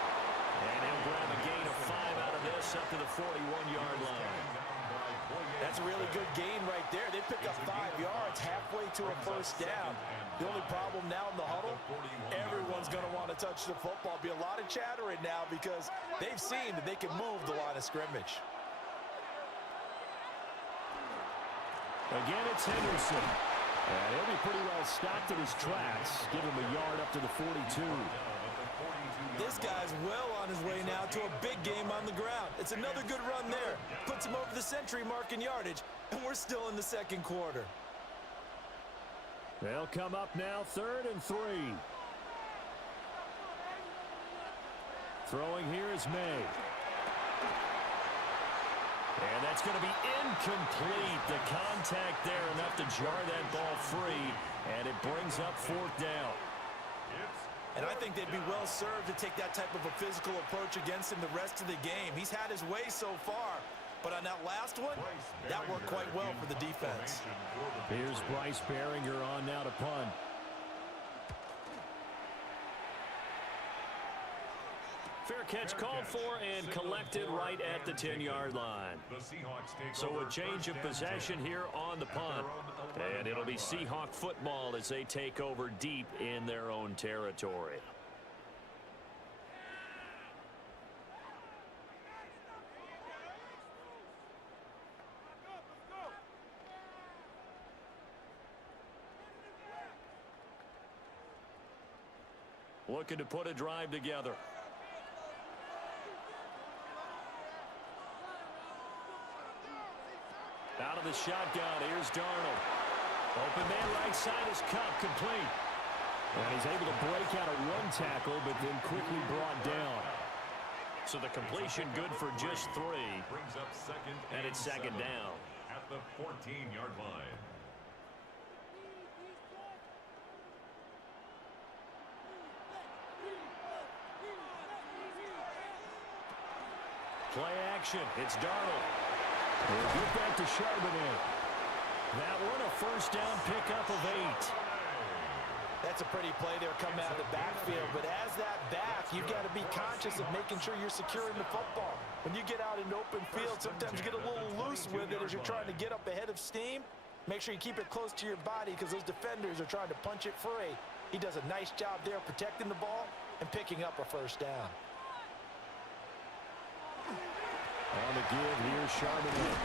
And he'll grab a gain of 5 out of this up to the 41-yard line. That's a really good gain right there. They pick up 5 yards halfway to a first down. The only problem now in the huddle, everyone's going to want to touch the football. Be a lot of chattering now because they've seen that they can move the line of scrimmage. Again, it's Henderson. And he'll be pretty well stopped in his tracks. Give him a yard up to the 42. This guy's well on his way now to a big game on the ground. It's another good run there. Puts him over the century mark in yardage, and we're still in the 2nd quarter. They'll come up now 3rd and 3. Throwing here is May. And that's going to be incomplete. The contact there enough to jar that ball free, and it brings up 4th down. And I think they'd be well served to take that type of a physical approach against him the rest of the game. He's had his way so far, but on that last one, that worked quite well for the defense. Here's Bryce Behringer on now to punt. Fair catch called for and collected right at the 10-yard line. So a change of possession here on the punt. And it'll be Seahawk football as they take over deep in their own territory. Looking to put a drive together. Out of the shotgun, here's Darnold. Open man right side is Cup, complete. And he's able to break out of 1 tackle, but then quickly brought down. So the completion good for just 3. And it's 2nd down. At the 14-yard line. Play action, it's Darnold. We'll get that to Charbonnet. That one a first down pickup of 8. That's a pretty play there coming out of the backfield, but as that back, you've got to be conscious of making sure you're securing the football. When you get out in open field, sometimes you get a little loose with it as you're trying to get up ahead of steam. Make sure you keep it close to your body because those defenders are trying to punch it free. He does a nice job there protecting the ball and picking up a first down. On the give here. Charbonnet.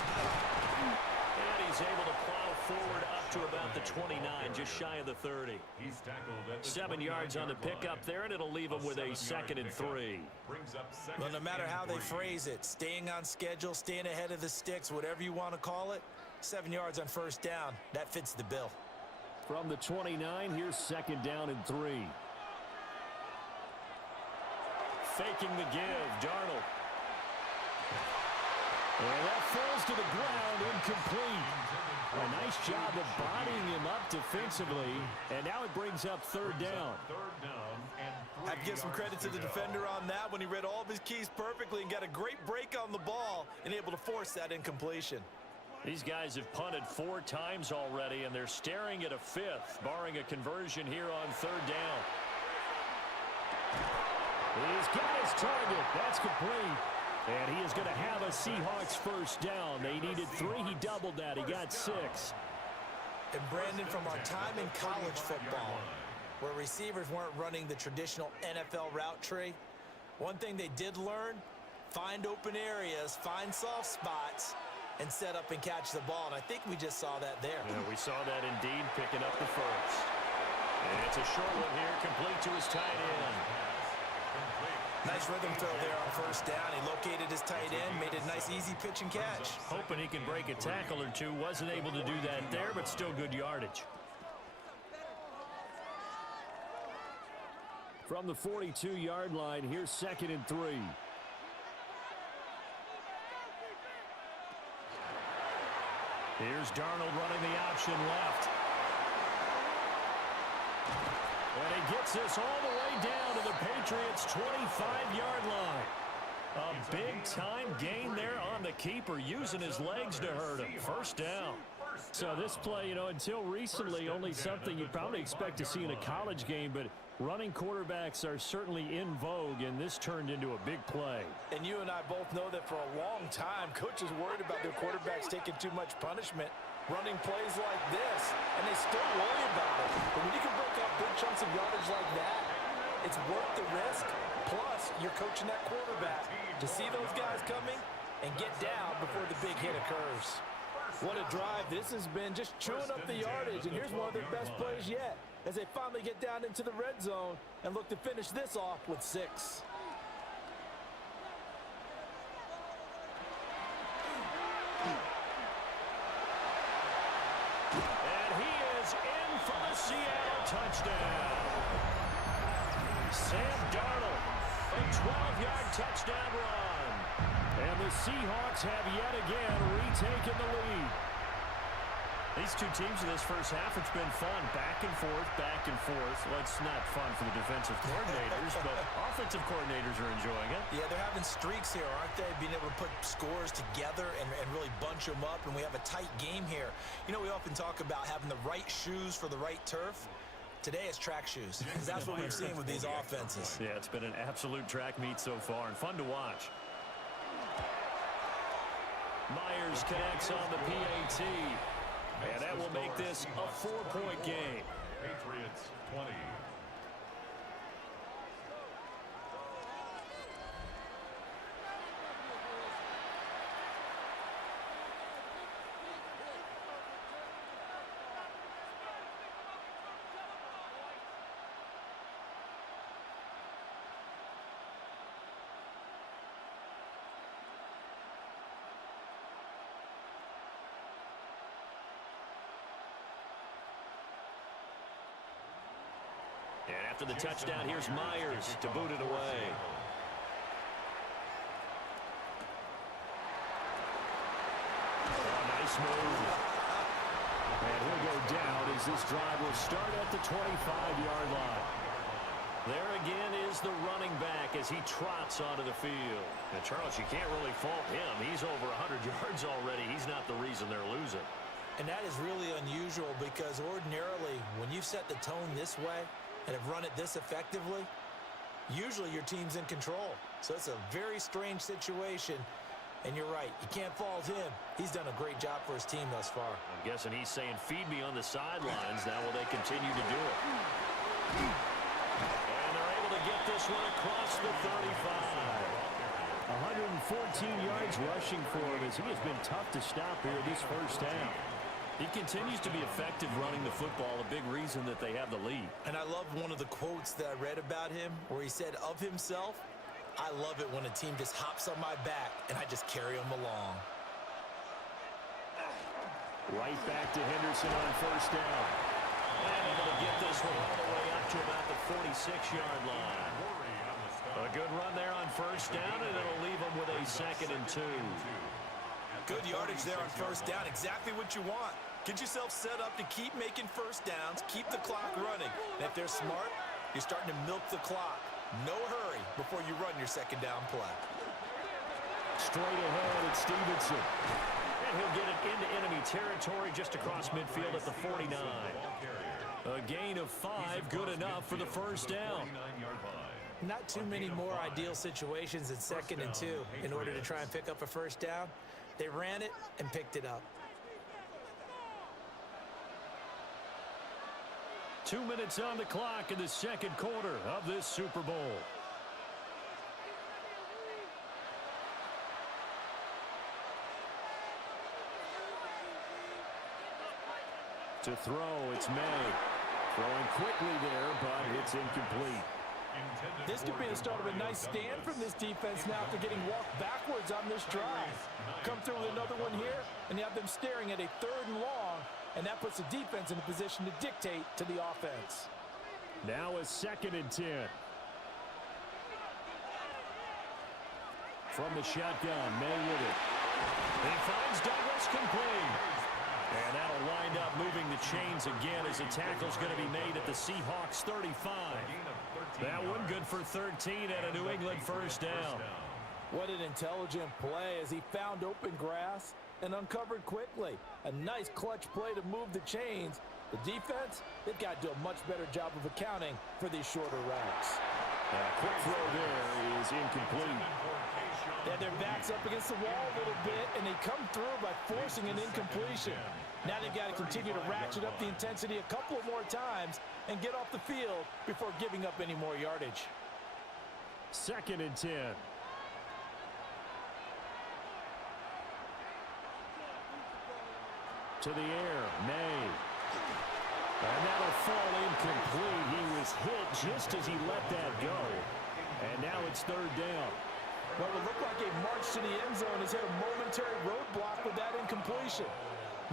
And he's able to plow forward up to about the 29, just shy of the 30. He's tackled at the 7 yards on the pickup there, and it'll leave him with a 2nd and 3. Brings up Well, no matter how they 3. phrase it, staying on schedule, staying ahead of the sticks, whatever you want to call it, 7 yards on first down, that fits the bill. From the 29, here's 2nd down and 3. Faking the give, Darnold. And that falls to the ground, incomplete. A nice job of bodying him up defensively, and now it brings up 3rd down. 3rd down and 3 I'd give some credit to the defender on that when he read all of his keys perfectly and got a great break on the ball and able to force that incompletion. These guys have punted 4 times already, and they're staring at a 5th, barring a conversion here on 3rd down. He's got his target. That's complete. And he is going to have a Seahawks first down. They needed 3. He doubled that. He got 6. And Brandon, from our time in college football, where receivers weren't running the traditional NFL route tree, one thing they did learn, find open areas, find soft spots, and set up and catch the ball. And I think we just saw that there. Yeah, we saw that indeed, picking up the first. And it's a short one here, complete to his tight end. Nice rhythm throw there on first down. He located his tight end, made a nice easy pitch and catch. Hoping he can break a tackle or two. Wasn't able to do that there, but still good yardage. From the 42-yard line, here's 2nd and 3. Here's Darnold running the option left. And he gets this all the way down to the Patriots' 25-yard line. A big-time gain there on the keeper, using his legs to hurt him. First down. So this play, you know, until recently, only something you'd probably expect to see in a college game, but running quarterbacks are certainly in vogue, and this turned into a big play. And you and I both know that for a long time, coaches worried about their quarterbacks taking too much punishment, running plays like this, and they still worry about it. But when you can break up big chunks of yardage like that, it's worth the risk. Plus, you're coaching that quarterback to see those guys coming and get down before the big hit occurs. What a drive this has been, just chewing up the yardage, and here's one of their best plays yet as they finally get down into the red zone and look to finish this off with 6. And he is in for the Seattle touchdown. Sam Darnold, a 12-yard touchdown run. And the Seahawks have yet again retaken the lead. These two teams in this first half, it's been fun. Back and forth, back and forth. Well, it's not fun for the defensive coordinators, but offensive coordinators are enjoying it. Yeah, they're having streaks here, aren't they? Being able to put scores together and really bunch them up, and we have a tight game here. You know, we often talk about having the right shoes for the right turf. Today it's track shoes. That's what we've seen with these offenses. Yeah, it's been an absolute track meet so far, and fun to watch. Myers connects on the PAT. And that will make this a 4-point game. Patriots 20. And after the touchdown, here's Myers to boot it away. Oh, nice move. And he'll go down as this drive will start at the 25-yard line. There again is the running back as he trots onto the field. And Charles, you can't really fault him. He's over 100 yards already. He's not the reason they're losing. And that is really unusual because ordinarily when you've set the tone this way and have run it this effectively, usually your team's in control. So it's a very strange situation. And you're right, you can't fault him. He's done a great job for his team thus far. I'm guessing he's saying, feed me on the sidelines. Now will they continue to do it? And they're able to get this one across the 35. 114 yards rushing for him as he has been tough to stop here this first half. He continues to be effective running the football, a big reason that they have the lead. And I love one of the quotes that I read about him where he said of himself, "I love it when a team just hops on my back and I just carry them along." Right back to Henderson on first down. And able to get this one all the way up to about the 46-yard line. A good run there on first down, and it'll leave them with a 2nd and 2. Good yardage there on first down. Exactly what you want. Get yourself set up to keep making first downs, keep the clock running. And if they're smart, you're starting to milk the clock. No hurry before you run your second down play. Straight ahead, it's Stevenson. And he'll get it into enemy territory just across midfield at the 49. A gain of 5, good enough for the first down. Not too many more ideal situations in 2nd and 2 in order to try and pick up a first down. They ran it and picked it up. 2 minutes on the clock in the second quarter of this Super Bowl. To throw, it's May. Throwing quickly there, but it's incomplete. This could be the start of a nice stand from this defense now after getting walked backwards on this drive. Come through with another one here, and you have them staring at a 3rd and long, and that puts the defense in a position to dictate to the offense. Now a 2nd and 10. From the shotgun, May with it. He finds Douglas complete. And that'll wind up moving the chains again as a tackle's going to be made at the Seahawks 35. That one good for 13 and a New England first down. What an intelligent play as he found open grass and uncovered quickly. A nice clutch play to move the chains. The defense, they've got to do a much better job of accounting for these shorter routes. A quick throw there is incomplete. They had their backs up against the wall a little bit, and they come through by forcing an incompletion. Now they've got to continue to ratchet up the intensity a couple of more times and get off the field before giving up any more yardage. 2nd and 10. To the air, May. And that'll fall incomplete. He was hit just as he let that go. And now it's 3rd down. What would look like a march to the end zone has hit a momentary roadblock with that incompletion.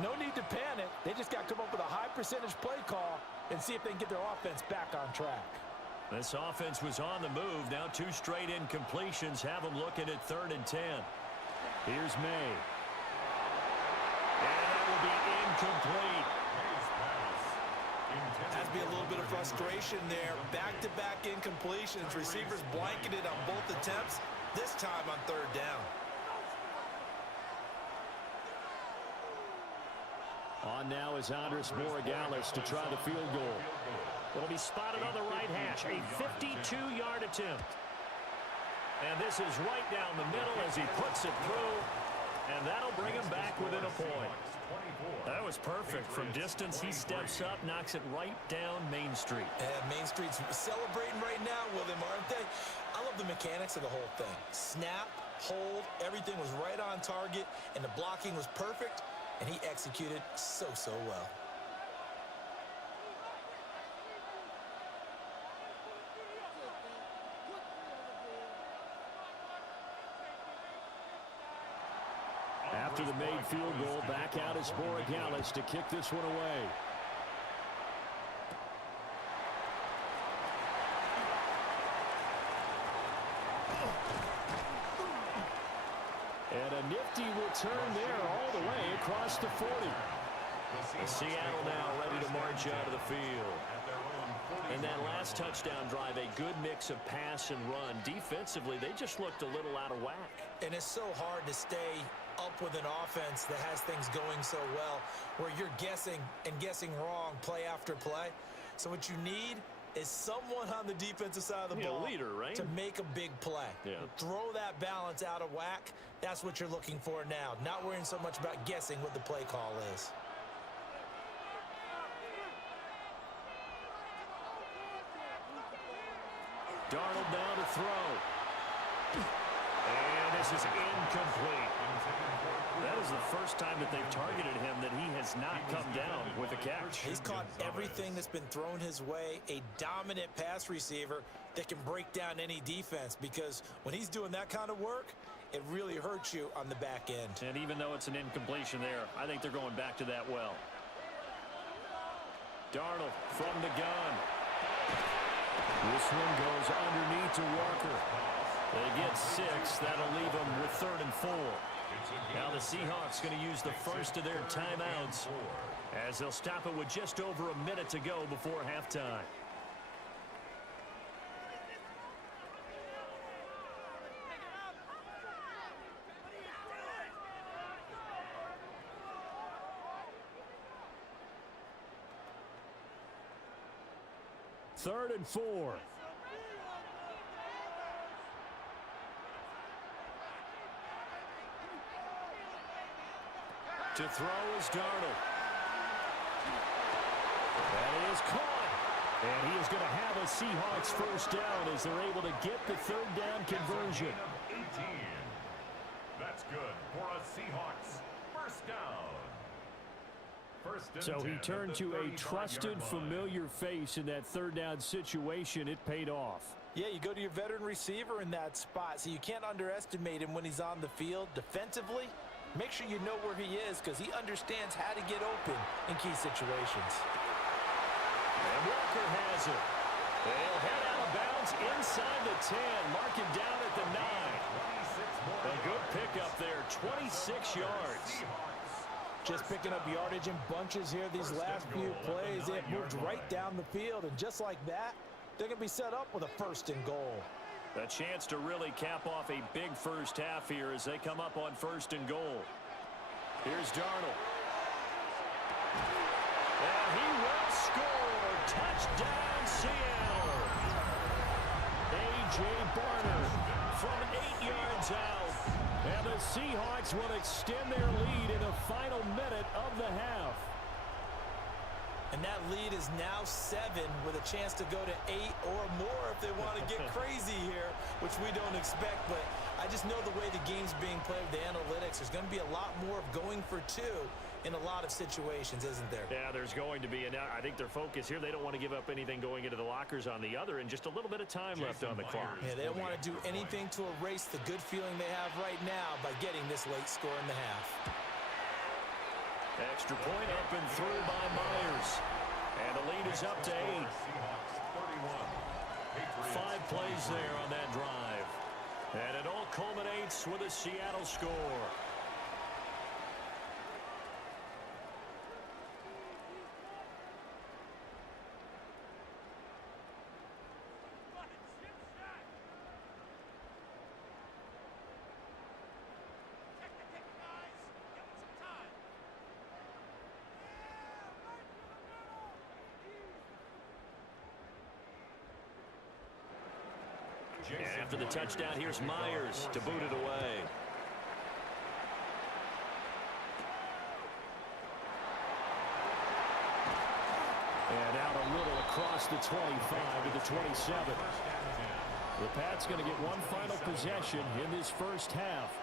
No need to panic. They just got to come up with a high percentage play call and see if they can get their offense back on track. This offense was on the move. Now 2 straight incompletions have them looking at 3rd and 10. Here's May. And that will be incomplete. Has to be a little bit of frustration there. Back-to-back incompletions. Receivers blanketed on both attempts. This time on 3rd down. On now is Andres Borregales to try the field goal. It'll be spotted on the right hash. A 52-yard attempt. And this is right down the middle as he puts it through. And that'll bring him back within a point. That was perfect. From distance, he steps up, knocks it right down Main Street. And Main Street's celebrating right now with him, aren't they? I love the mechanics of the whole thing. Snap, hold, everything was right on target, and the blocking was perfect, and he executed so well. After the made field goal, back out is Borregales to kick this one away. And a nifty return there all the way across the 40. Seattle now ready to march out of the field. And that last touchdown drive, a good mix of pass and run. Defensively, they just looked a little out of whack. And it's so hard to stay up with an offense that has things going so well, where you're guessing and guessing wrong play after play. So what you need is someone on the defensive side of the ball, leader, right? to make a big play. Yeah. Throw that balance out of whack. That's what you're looking for now. Not worrying so much about guessing what the play call is. Darnold down to throw. And is incomplete. That is the first time that they've targeted him that he has not come down with a catch. He's caught everything that's been thrown his way. A dominant pass receiver that can break down any defense, because when he's doing that kind of work, it really hurts you on the back end. And even though it's an incompletion there, I think they're going back to that well. Darnold from the gun. This one goes underneath to Walker. They get 6. That'll leave them with 3rd and 4. Now the Seahawks going to use the first of their timeouts as they'll stop it with just over a minute to go before halftime. Third and 4. To throw is Darnold. That is caught. And he is going to have a Seahawks first down as they're able to get the 3rd down conversion. 18. That's good for a Seahawks first down. So he turned to a trusted, familiar face in that 3rd down situation. It paid off. Yeah, you go to your veteran receiver in that spot, so you can't underestimate him when he's on the field. Defensively, make sure you know where he is, because he understands how to get open in key situations. And Walker has it. They'll head out of bounds inside the 10. Mark it down at the 9. A good pickup there, 26 yards. Just picking up yardage in bunches here these last few plays. It moved right down the field, and just like that, they're going to be set up with a 1st and goal. A chance to really cap off a big first half here as they come up on 1st and goal. Here's Darnold. And he will score. Touchdown, Seattle. A.J. Barner from 8 yards out. And the Seahawks will extend their lead in the final minute of the half. And that lead is now 7 with a chance to go to 8 or more if they want to get crazy here, which we don't expect. But I just know the way the game's being played with the analytics, there's going to be a lot more of going for 2 in a lot of situations, isn't there? Yeah, there's going to be. And I think their focus here, they don't want to give up anything going into the lockers on the other, and just a little bit of time left on the clock. Yeah, they don't want to do anything to erase the good feeling they have right now by getting this late score in the half. Extra point up and through by Myers. And the lead is up to 8. 5 plays there on that drive. And it all culminates with a Seattle score. And after the touchdown, here's Myers to boot it away. And out a little across the 25 to the 27. The Pats going to get one final possession in this first half.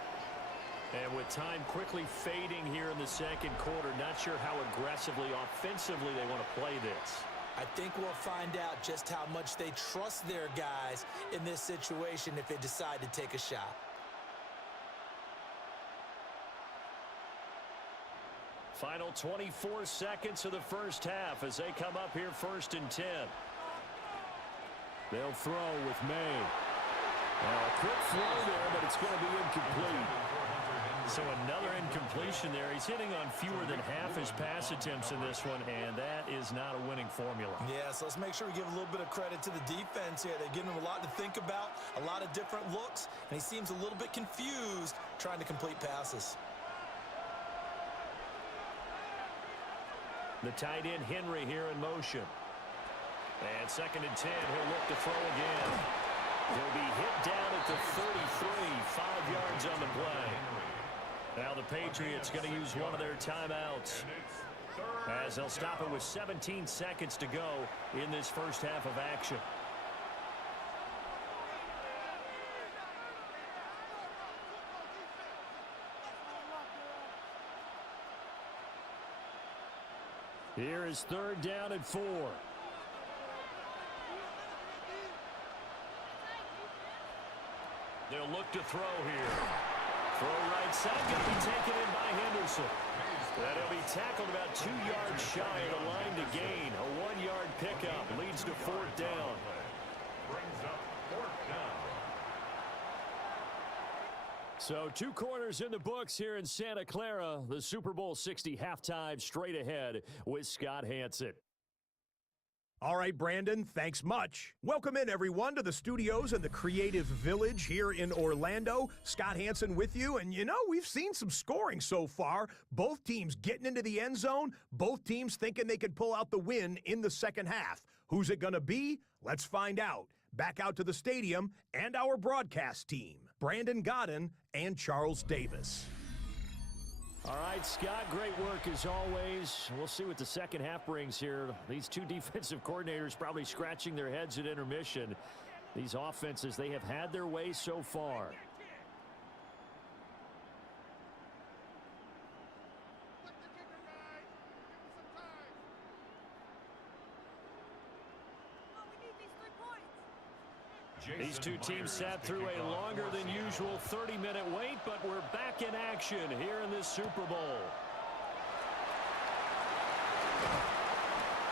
And with time quickly fading here in the second quarter, not sure how aggressively, offensively they want to play this. I think we'll find out just how much they trust their guys in this situation if they decide to take a shot. Final 24 seconds of the first half as they come up here 1st and 10. They'll throw with May. Now a quick throw there, but it's going to be incomplete. So another incompletion there. He's hitting on fewer than half his pass attempts in this one, and that is not a winning formula. Yeah, so let's make sure we give a little bit of credit to the defense here. They're giving him a lot to think about, a lot of different looks, and he seems a little bit confused trying to complete passes. The tight end Henry here in motion. And 2nd and 10, he'll look to throw again. He'll be hit down at the 33, 5 yards on the play. Now the Patriots going to use one of their timeouts as they'll stop it with 17 seconds to go in this first half of action. Here is 3rd down and 4. They'll look to throw here. Throw right side, going to be taken in by Henderson. That'll be tackled about 2 yards shy of the line to gain. A 1-yard pickup leads to 4th down. Brings up 4th down. So 2 corners in the books here in Santa Clara. The Super Bowl 60 halftime straight ahead with Scott Hanson. All right, Brandon, thanks much. Welcome in, everyone, to the studios in the Creative Village here in Orlando. Scott Hanson with you, and we've seen some scoring so far. Both teams getting into the end zone, both teams thinking they could pull out the win in the second half. Who's it going to be? Let's find out. Back out to the stadium and our broadcast team, Brandon Godden and Charles Davis. All right, Scott, great work as always. We'll see what the second half brings here. These 2 defensive coordinators probably scratching their heads at intermission. These offenses, they have had their way so far. These 2 teams sat through a longer than usual 30-minute wait, but we're back in action here in this Super Bowl.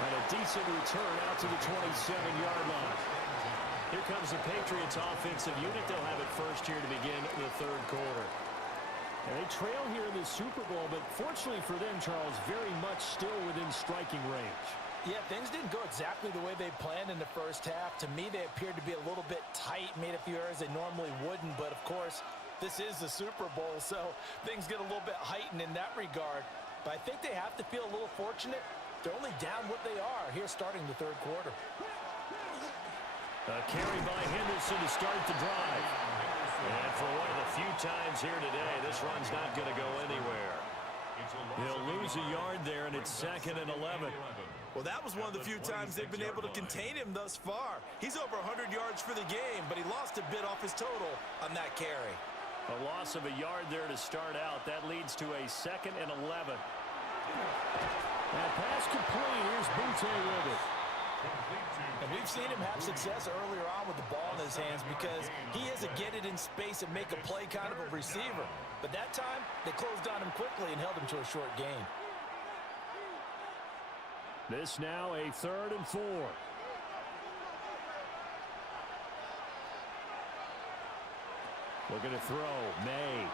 And a decent return out to the 27-yard line. Here comes the Patriots offensive unit. They'll have it first here to begin the 3rd quarter. And they trail here in the Super Bowl, but fortunately for them, Charles, very much still within striking range. Yeah, things didn't go exactly the way they planned in the first half. To me, they appeared to be a little bit tight, made a few errors they normally wouldn't. But, of course, this is the Super Bowl, so things get a little bit heightened in that regard. But I think they have to feel a little fortunate. They're only down what they are here starting the 3rd quarter. A carry by Henderson to start the drive. And for one of the few times here today, this run's not going to go anywhere. He'll lose a yard there, and it's 2nd and 11. Well, that was one of the few times they've been able to contain him thus far. He's over 100 yards for the game, but he lost a bit off his total on that carry. A loss of a yard there to start out. That leads to a 2nd and 11. That pass complete. Here's Butte with it. And we've seen him have success earlier on with the ball in his hands because he is a get it in space and make a play kind of a receiver. But that time, they closed on him quickly and held him to a short gain. This now a 3rd and 4. Looking to throw. May.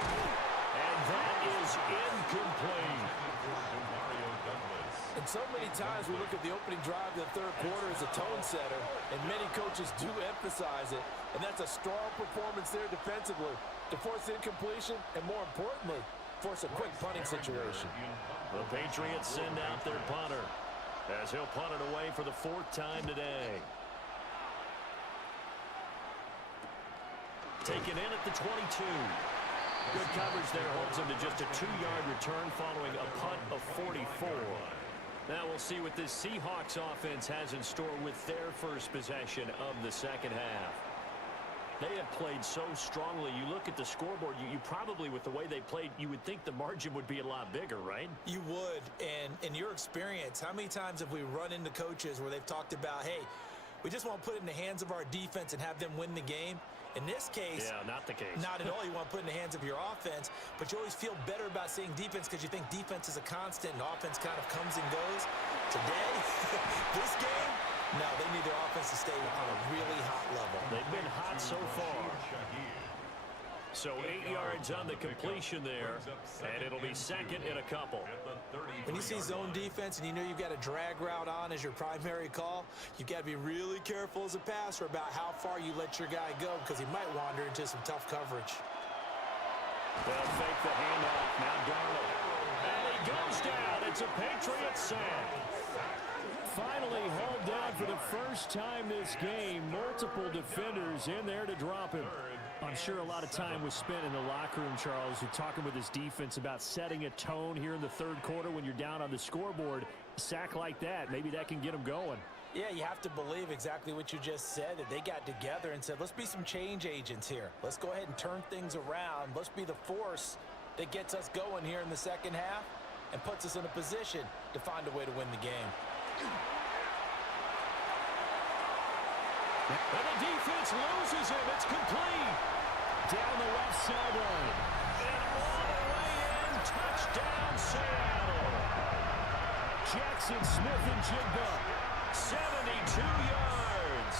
And that is incomplete. And so many times we look at the opening drive of the 3rd quarter as a tone setter, and many coaches do emphasize it. And that's a strong performance there defensively to force incompletion and, more importantly, force a quick punting situation. The Patriots send out their punter as he'll punt it away for the 4th time today. Taken in at the 22. Good coverage there holds him to just a 2-yard return following a punt of 44. Now we'll see what this Seahawks offense has in store with their first possession of the second half. They have played so strongly. You look at the scoreboard, you probably, with the way they played, you would think the margin would be a lot bigger, right? You would. And in your experience, how many times have we run into coaches where they've talked about, hey, we just want to put it in the hands of our defense and have them win the game? In this case, yeah, not the case. Not at all. You want to put it in the hands of your offense, but you always feel better about seeing defense because you think defense is a constant and offense kind of comes and goes. Today, this game, no, they need their offense to stay on a really hot level. They've been hot so far. So 8 yards on the completion there, and it'll be 2nd and a couple. When you see zone defense and you know you've got a drag route on as your primary call, you've got to be really careful as a passer about how far you let your guy go because he might wander into some tough coverage. They'll fake the handoff. Now Darnold. And he goes down. It's a Patriots sack. Finally hauled down for the first time this game. Multiple defenders in there to drop him. I'm sure a lot of time was spent in the locker room, Charles, talking with his defense about setting a tone here in the 3rd quarter when you're down on the scoreboard. A sack like that, maybe that can get them going. Yeah, you have to believe exactly what you just said, that they got together and said, let's be some change agents here. Let's go ahead and turn things around. Let's be the force that gets us going here in the second half. and puts us in a position to find a way to win the game. And the defense loses him. It's complete. Down the left sideline. And all the way in. Touchdown, Seattle. Jackson Smith-Njigba, 72 yards.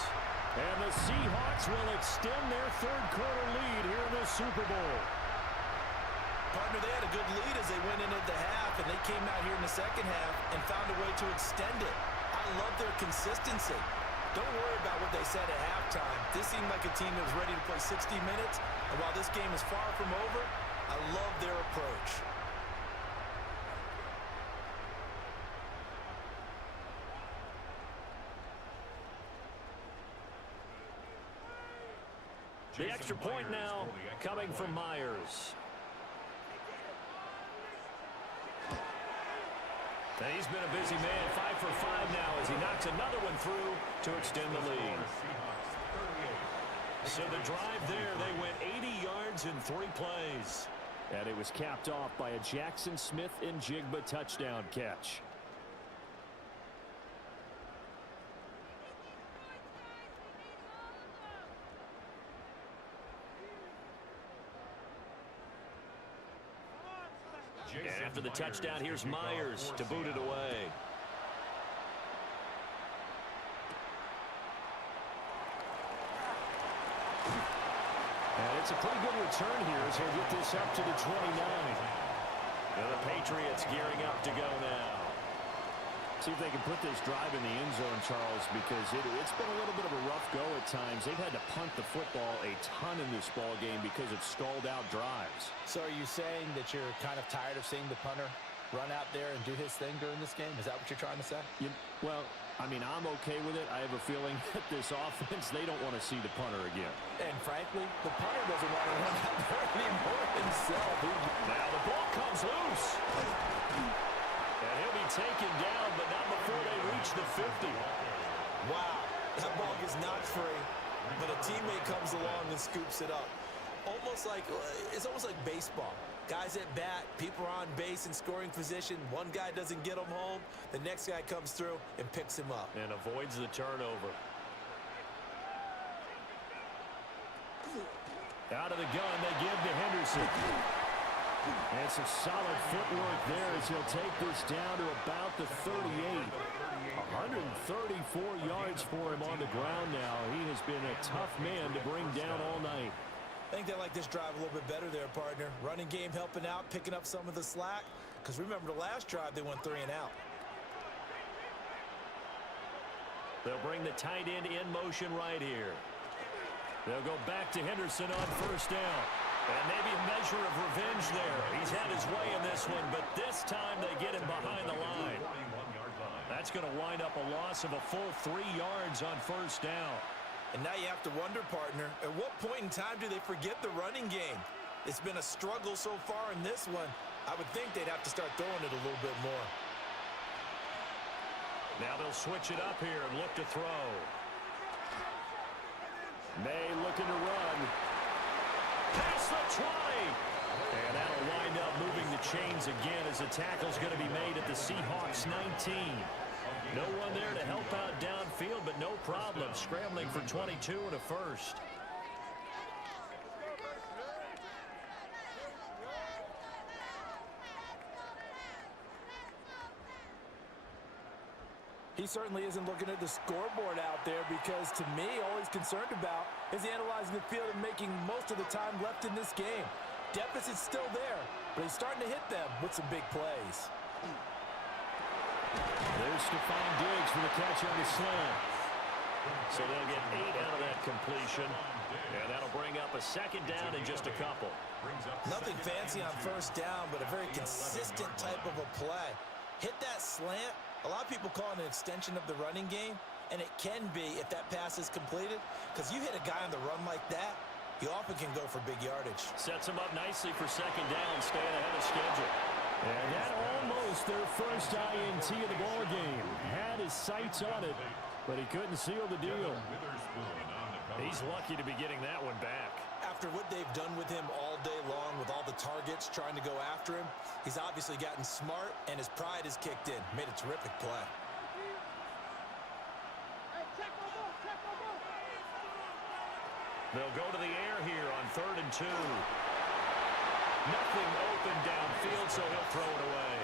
And the Seahawks will extend their third-quarter lead here in the Super Bowl. Partner, they had a good lead as they went into the half, and they came out here in the second half and found a way to extend it. I love their consistency. Don't worry about what they said at halftime. This seemed like a team that was ready to play 60 minutes, and while this game is far from over, I love their approach. The extra point now coming from Myers. And he's been a busy man, 5 for 5 now as he knocks another one through to extend the lead. So the drive there, they went 80 yards in 3 plays. And it was capped off by a Jackson Smith-Njigba touchdown catch. And after the touchdown, here's Myers to boot it away. And it's a pretty good return here as he'll get this up to the 29. And the Patriots gearing up to go now. See if they can put this drive in the end zone, Charles, because it's been a little bit of a rough go at times. They've had to punt the football a ton in this ball game because of stalled out drives. So are you saying that you're kind of tired of seeing the punter run out there and do his thing during this game? Is that what you're trying to say? Well, I mean, I'm okay with it. I have a feeling that this offense, they don't want to see the punter again. And frankly, the punter doesn't want to run out there anymore himself. Now the ball comes loose. And he'll be taken down, but not before they reach the 50. Wow, that ball is not free, but a teammate comes along and scoops it up. It's almost like baseball. Guys at bat, people are on base in scoring position. One guy doesn't get him home. The next guy comes through and picks him up. And avoids the turnover. Out of the gun, they give to Henderson. And some solid footwork there as he'll take this down to about the 38. 134 yards for him on the ground now. He has been a tough man to bring down all night. I think they like this drive a little bit better there, partner. Running game helping out, picking up some of the slack. Because remember the last drive, they went 3 and out. They'll bring the tight end in motion right here. They'll go back to Henderson on first down. And maybe a measure of revenge there. He's had his way in this one, but this time they get him behind the line. That's going to wind up a loss of a full 3 yards on first down. And now you have to wonder, partner, at what point in time do they forget the running game? It's been a struggle so far in this one. I would think they'd have to start throwing it a little bit more. Now they'll switch it up here and look to throw. May looking to run. Past the 20. And that'll wind up moving the chains again as the tackle's going to be made at the Seahawks 19. No one there to help out downfield, but no problem. Scrambling for 22 and a first. He certainly isn't looking at the scoreboard out there because, to me, all he's concerned about is analyzing the field and making most of the time left in this game. Deficit's still there, but he's starting to hit them with some big plays. There's Stephon Diggs for the catch on the slant. So they'll get 8 out of that completion. And that'll bring up a second down in just a couple. Nothing fancy on first down, but a very consistent type of a play. Hit that slant. A lot of people call it an extension of the running game, and it can be if that pass is completed, because you hit a guy on the run like that, you often can go for big yardage. Sets him up nicely for second down, staying ahead of schedule. And that almost their first INT of the ball game. Had his sights on it, but he couldn't seal the deal. He's lucky to be getting that one back. After what they've done with him all day long with all the targets, Seahawks trying to go after him. He's obviously gotten smart, and his pride has kicked in. Made a terrific play. They'll go to the air here on 3rd and 2. Nothing open downfield, so he'll throw it away.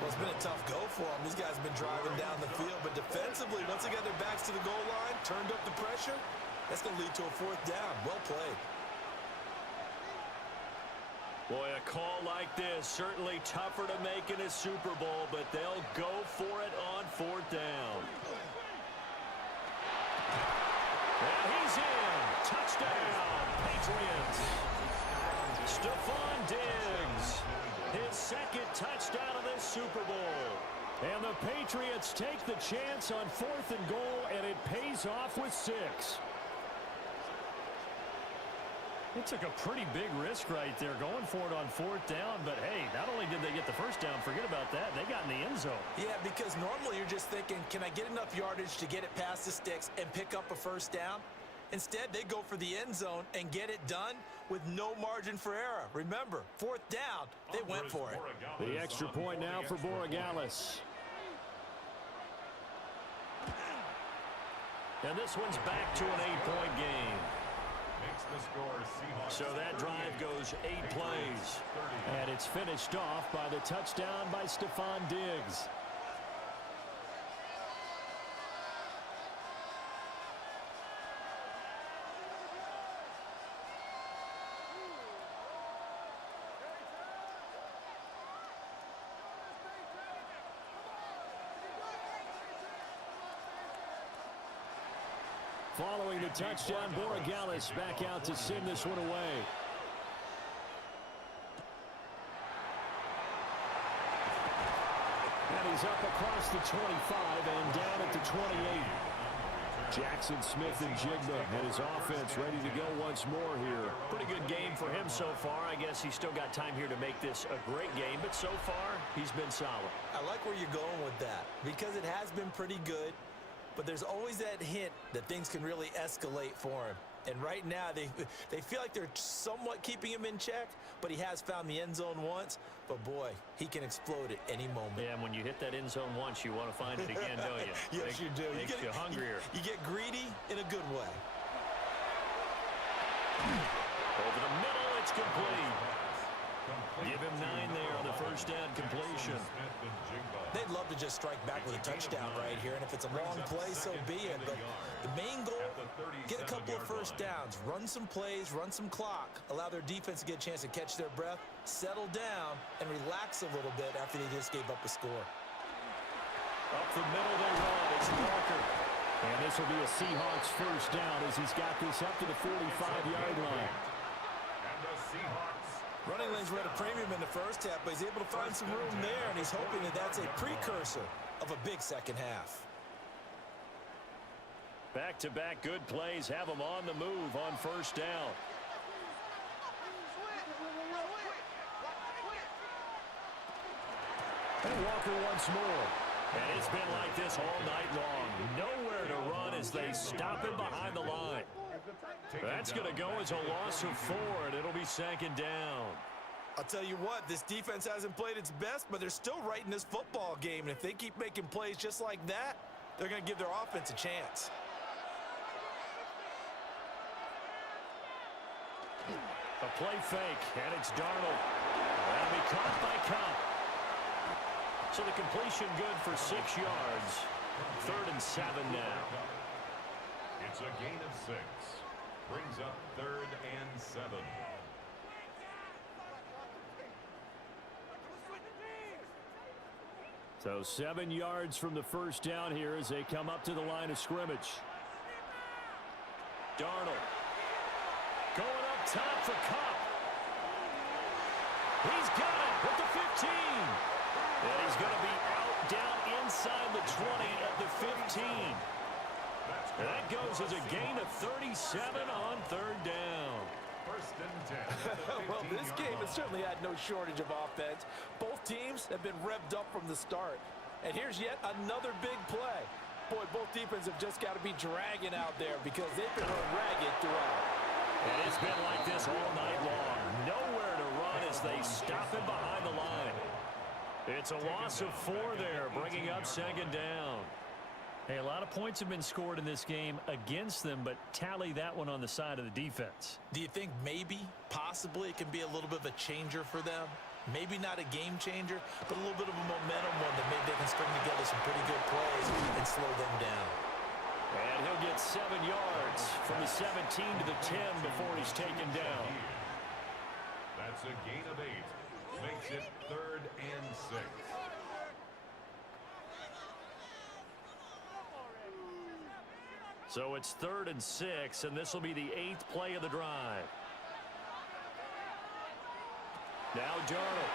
Well, it's been a tough go for him. These guys have been driving down the field, but defensively, once they got their backs to the goal line, turned up the pressure, that's going to lead to a 4th down. Well played. Boy, a call like this, certainly tougher to make in a Super Bowl, but they'll go for it on 4th down. And he's in. Touchdown, Patriots. Stephon Diggs, his 2nd touchdown of this Super Bowl. And the Patriots take the chance on 4th and goal, and it pays off with 6. They took a pretty big risk right there going for it on 4th down, but hey, not only did they get the 1st down, forget about that, they got in the end zone. Yeah, because normally you're just thinking, can I get enough yardage to get it past the sticks and pick up a 1st down? Instead, they go for the end zone and get it done with no margin for error. Remember, 4th down, they went for it. The extra point now for Borregales. And this one's back to an 8-point game. So that drive goes 8 plays. And it's finished off by the touchdown by Stephon Diggs. Following the touchdown, Borregales back out to send this one away. And he's up across the 25 and down at the 28. Jackson Smith and Jigba and his offense ready to go once more here. Pretty good game for him so far. I guess he's still got time here to make this a great game, but so far he's been solid. I like where you're going with that because it has been pretty good. But there's always that hint that things can really escalate for him. And right now, they feel like they're somewhat keeping him in check, but he has found the end zone once. But, boy, he can explode at any moment. Yeah, and when you hit that end zone once, you want to find it again, don't you? Yes, you do. Makes you hungrier. You get greedy in a good way. Over the middle, it's complete. Give him 9 there on the 1st down completion. They'd love to just strike back with a touchdown right here, and if it's a long play, so be it. But the main goal, get a couple of 1st downs, run some plays, run some clock, allow their defense to get a chance to catch their breath, settle down, and relax a little bit after they just gave up a score. Up the middle they run. It's Walker. And this will be a Seahawks 1st down as he's got this up to the 45-yard line. And the Seahawks. Running lanes were at a premium in the 1st half, but he's able to find some room there, and he's hoping that that's a precursor of a big 2nd half. Back-to-back good plays have him on the move on 1st down. And Walker once more. And it's been like this all night long. Nowhere to run as they stop him behind the line. That's going to go as a loss of 4, and it'll be 2nd down. I'll tell you what, this defense hasn't played its best, but they're still right in this football game. And if they keep making plays just like that, they're going to give their offense a chance. A play fake, and it's Darnold. That'll be caught by Cup. So the completion good for 6 yards. 3rd and 7 now. It's a gain of 6. Brings up 3rd and 7. So 7 yards from the 1st down here as they come up to the line of scrimmage. Darnold going up top for Cup. He's got it at the 15. And he's going to be out down inside the 20 at the 15. And that goes as a gain of 37 on 3rd down. 1st and 10. Well, this game has certainly had no shortage of offense. Both teams have been revved up from the start. And here's yet another big play. Boy, both defenses have just got to be dragging out there because they've been run ragged throughout. And it's been like this all night long. Nowhere to they stop him behind the line. It's a loss of 4 there, bringing up second down. Hey, a lot of points have been scored in this game against them, but tally that one on the side of the defense. Do you think maybe, possibly, it can be a little bit of a changer for them? Maybe not a game changer, but a little bit of a momentum one that maybe they can string together some pretty good plays and slow them down. And he'll get 7 yards from the 17 to the 10 before he's taken down. That's a gain of 8. Makes it 3rd and 6. So it's 3rd and 6, and this will be the 8th play of the drive. Now Darnold.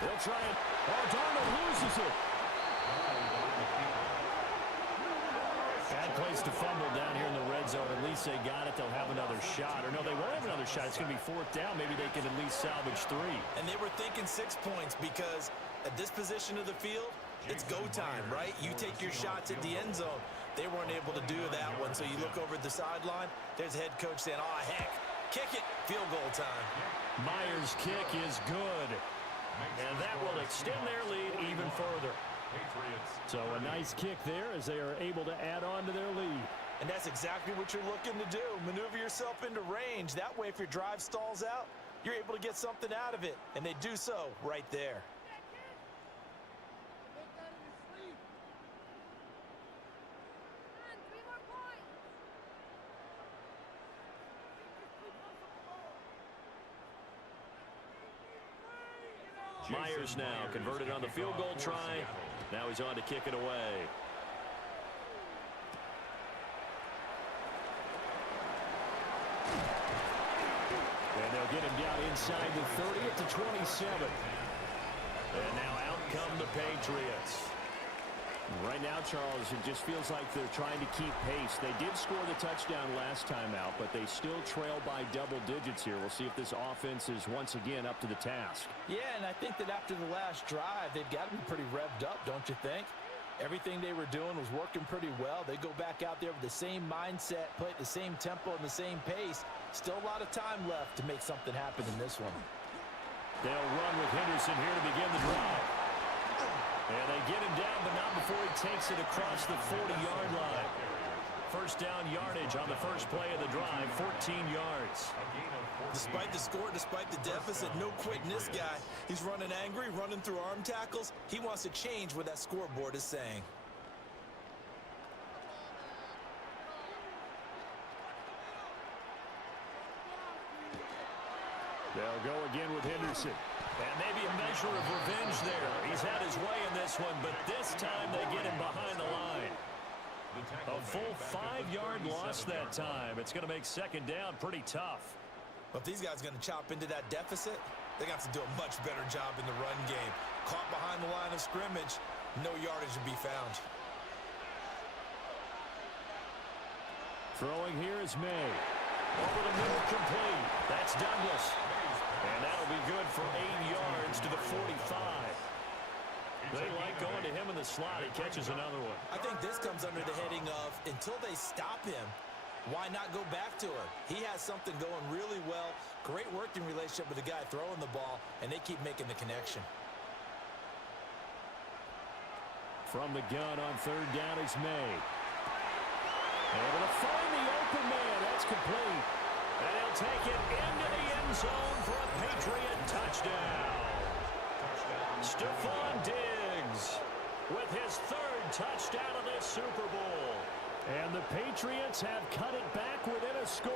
They'll try it. Oh, Darnold loses it. Bad place to fumble down here in the red zone. At least they got it. They'll have another shot. Or no, they won't have another shot. It's going to be 4th down. Maybe they can at least salvage 3. And they were thinking 6 points because at this position of the field, it's go time, right? You take your shots at the end zone. They weren't able to do that one. So you look over at the sideline. There's the head coach saying, oh, heck, kick it. Field goal time. Myers' kick is good. And that will extend their lead even further. So a nice kick there as they are able to add on to their lead. And that's exactly what you're looking to do. Maneuver yourself into range. That way, if your drive stalls out, you're able to get something out of it. And they do so right there. Myers now converted on the field goal try. Now he's on to kick it away. And they'll get him down inside the 30 at the 27. And now out come the Patriots. Right now, Charles, it just feels like they're trying to keep pace. They did score the touchdown last time out, but they still trail by double digits here. We'll see if this offense is once again up to the task. Yeah, and I think that after the last drive, they've got to be pretty revved up, don't you think? Everything they were doing was working pretty well. They go back out there with the same mindset, play at the same tempo and the same pace. Still a lot of time left to make something happen in this one. They'll run with Henderson here to begin the drive. And they get him down, but not before he takes it across the 40-yard line. First down yardage on the first play of the drive, 14 yards. Despite the score, despite the deficit, no quitting this guy. He's running angry, running through arm tackles. He wants to change what that scoreboard is saying. They'll go again with Henderson. And maybe a measure of revenge there. He's had his way in this one, but this time they get him behind the line. A full 5-yard loss that time. It's going to make second down pretty tough. But if these guys are going to chop into that deficit, they got to do a much better job in the run game. Caught behind the line of scrimmage, no yardage to be found. Throwing here is May. Over the middle, complete. That's Douglas. And that'll be good for 8 yards to the 45. They like going to him in the slot. He catches another one. I think this comes under the heading of, until they stop him, why not go back to him? He has something going really well. Great working relationship with the guy throwing the ball, and they keep making the connection. From the gun on third down is May. Able to find the open man. That's complete. And he'll take it into the end zone for a Patriot touchdown. Stephon Diggs with his 3rd touchdown of this Super Bowl. And the Patriots have cut it back within a score.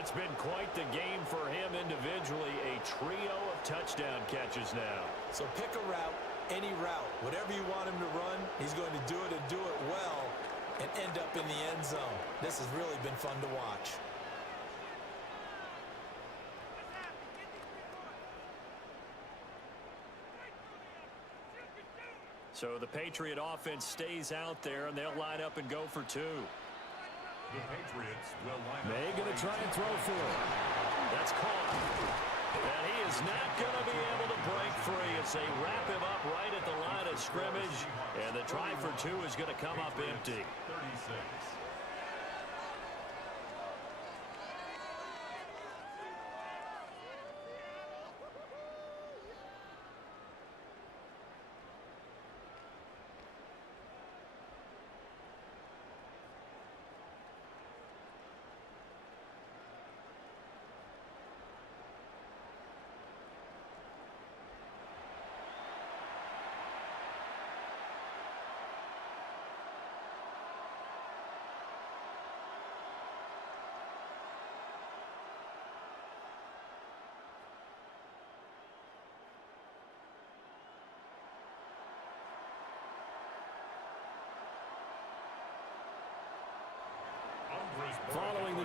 It's been quite the game for him individually. A trio of touchdown catches now. So pick a route, any route. Whatever you want him to run, he's going to do it and do it well and end up in the end zone. This has really been fun to watch. So the Patriot offense stays out there, and they'll line up and go for 2. The Patriots will line up. They're going to try and throw for it. That's caught. And he is not going to be able to break free as they wrap him up right at the line of scrimmage. And the try for 2 is going to come up empty. 36.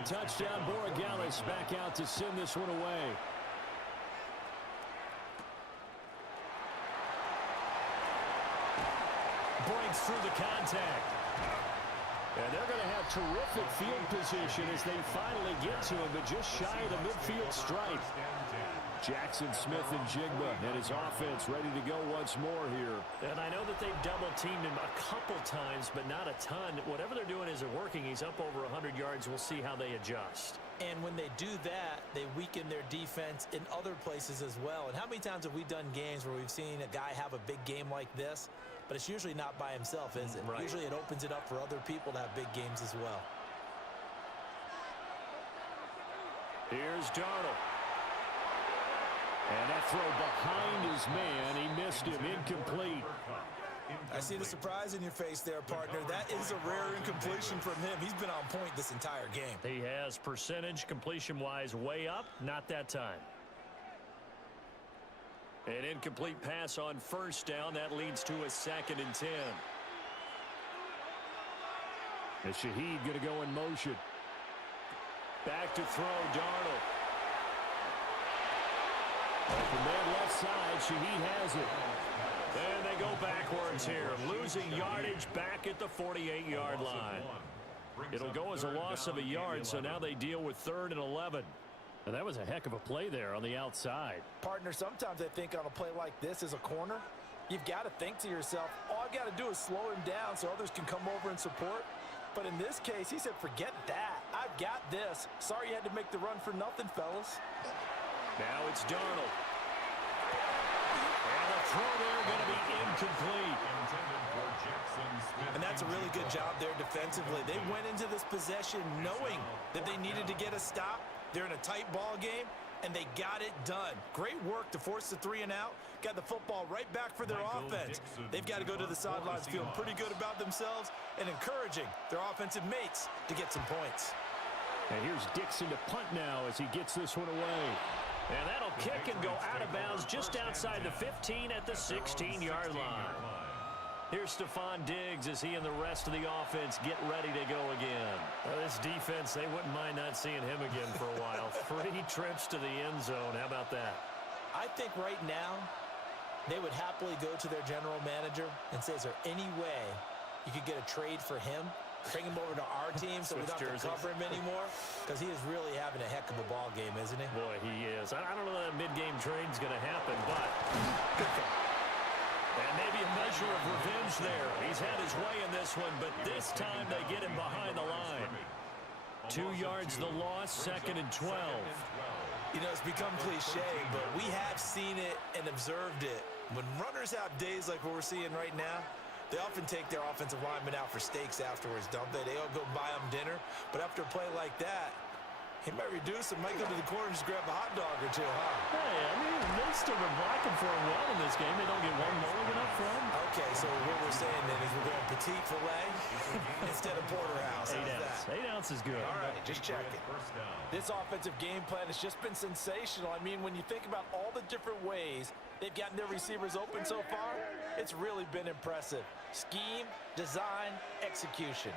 touchdown. Borregales back out to send this one away. Breaks through the contact. And they're going to have terrific field position as they finally get to him, but just shy of the midfield stripe. Jackson Smith and Jigba and his offense ready to go once more here. And I know that they've double-teamed him a couple times, but not a ton. Whatever they're doing isn't working. He's up over 100 yards. We'll see how they adjust. And when they do that, they weaken their defense in other places as well. And how many times have we done games where we've seen a guy have a big game like this, but it's usually not by himself, is it? Right. Usually it opens it up for other people to have big games as well. Here's Darnold. And that throw behind his man. He missed him. Incomplete. I see the surprise in your face there, partner. That is a rare incompletion from him. He's been on point this entire game. He has percentage completion-wise way up. Not that time. An incomplete pass on first down. That leads to a 2nd and 10. And Shaheed going to go in motion. Back to throw, Darnold. Open man left side. Shaheed has it. And they go backwards here. Losing yardage back at the 48-yard line. It'll go as a loss of a yard, so now they deal with 3rd and 11. And that was a heck of a play there on the outside. Partner, sometimes I think on a play like this as a corner, you've got to think to yourself, all I've got to do is slow him down so others can come over and support. But in this case, he said, forget that. I've got this. Sorry you had to make the run for nothing, fellas. Now it's Darnold. And the throw there going to be incomplete. And that's a really good job there defensively. They went into this possession knowing that they needed to get a stop. They're in a tight ball game, and they got it done. Great work to force the 3 and out. Got the football right back for their offense. They've got to go to the sidelines feeling pretty good about themselves and encouraging their offensive mates to get some points. And here's Dixon to punt now as he gets this one away. And that'll kick and go out of bounds just outside the 15 at the 16-yard line. Here's Stephon Diggs as he and the rest of the offense get ready to go again. Well, this defense, they wouldn't mind not seeing him again for a while. 3 trips to the end zone. How about that? I think right now they would happily go to their general manager and say, is there any way you could get a trade for him? Bring him over to our team so we don't have to cover him anymore? Because he is really having a heck of a ball game, isn't he? Boy, he is. I don't know that mid-game trade's going to happen, but good for him. And maybe a measure of revenge there. He's had his way in this one, but this time they get him behind the line. 2 yards the loss, 2nd and 12. You know, it's become cliche, but we have seen it and observed it. When runners have days like what we're seeing right now, they often take their offensive linemen out for steaks afterwards, don't they? They all go buy them dinner. But after a play like that, he might reduce and might go to the corner and just grab a hot dog or two, huh? Hey, I mean, they've still been blocking for him well in this game. They don't get one mulligan up front. Okay, so what we're saying then is we're going petite filet instead of porterhouse. 8 ounce. 8 ounce is good. All right, just checking. This offensive game plan has just been sensational. I mean, when you think about all the different ways they've gotten their receivers open so far, it's really been impressive. Scheme, design, execution.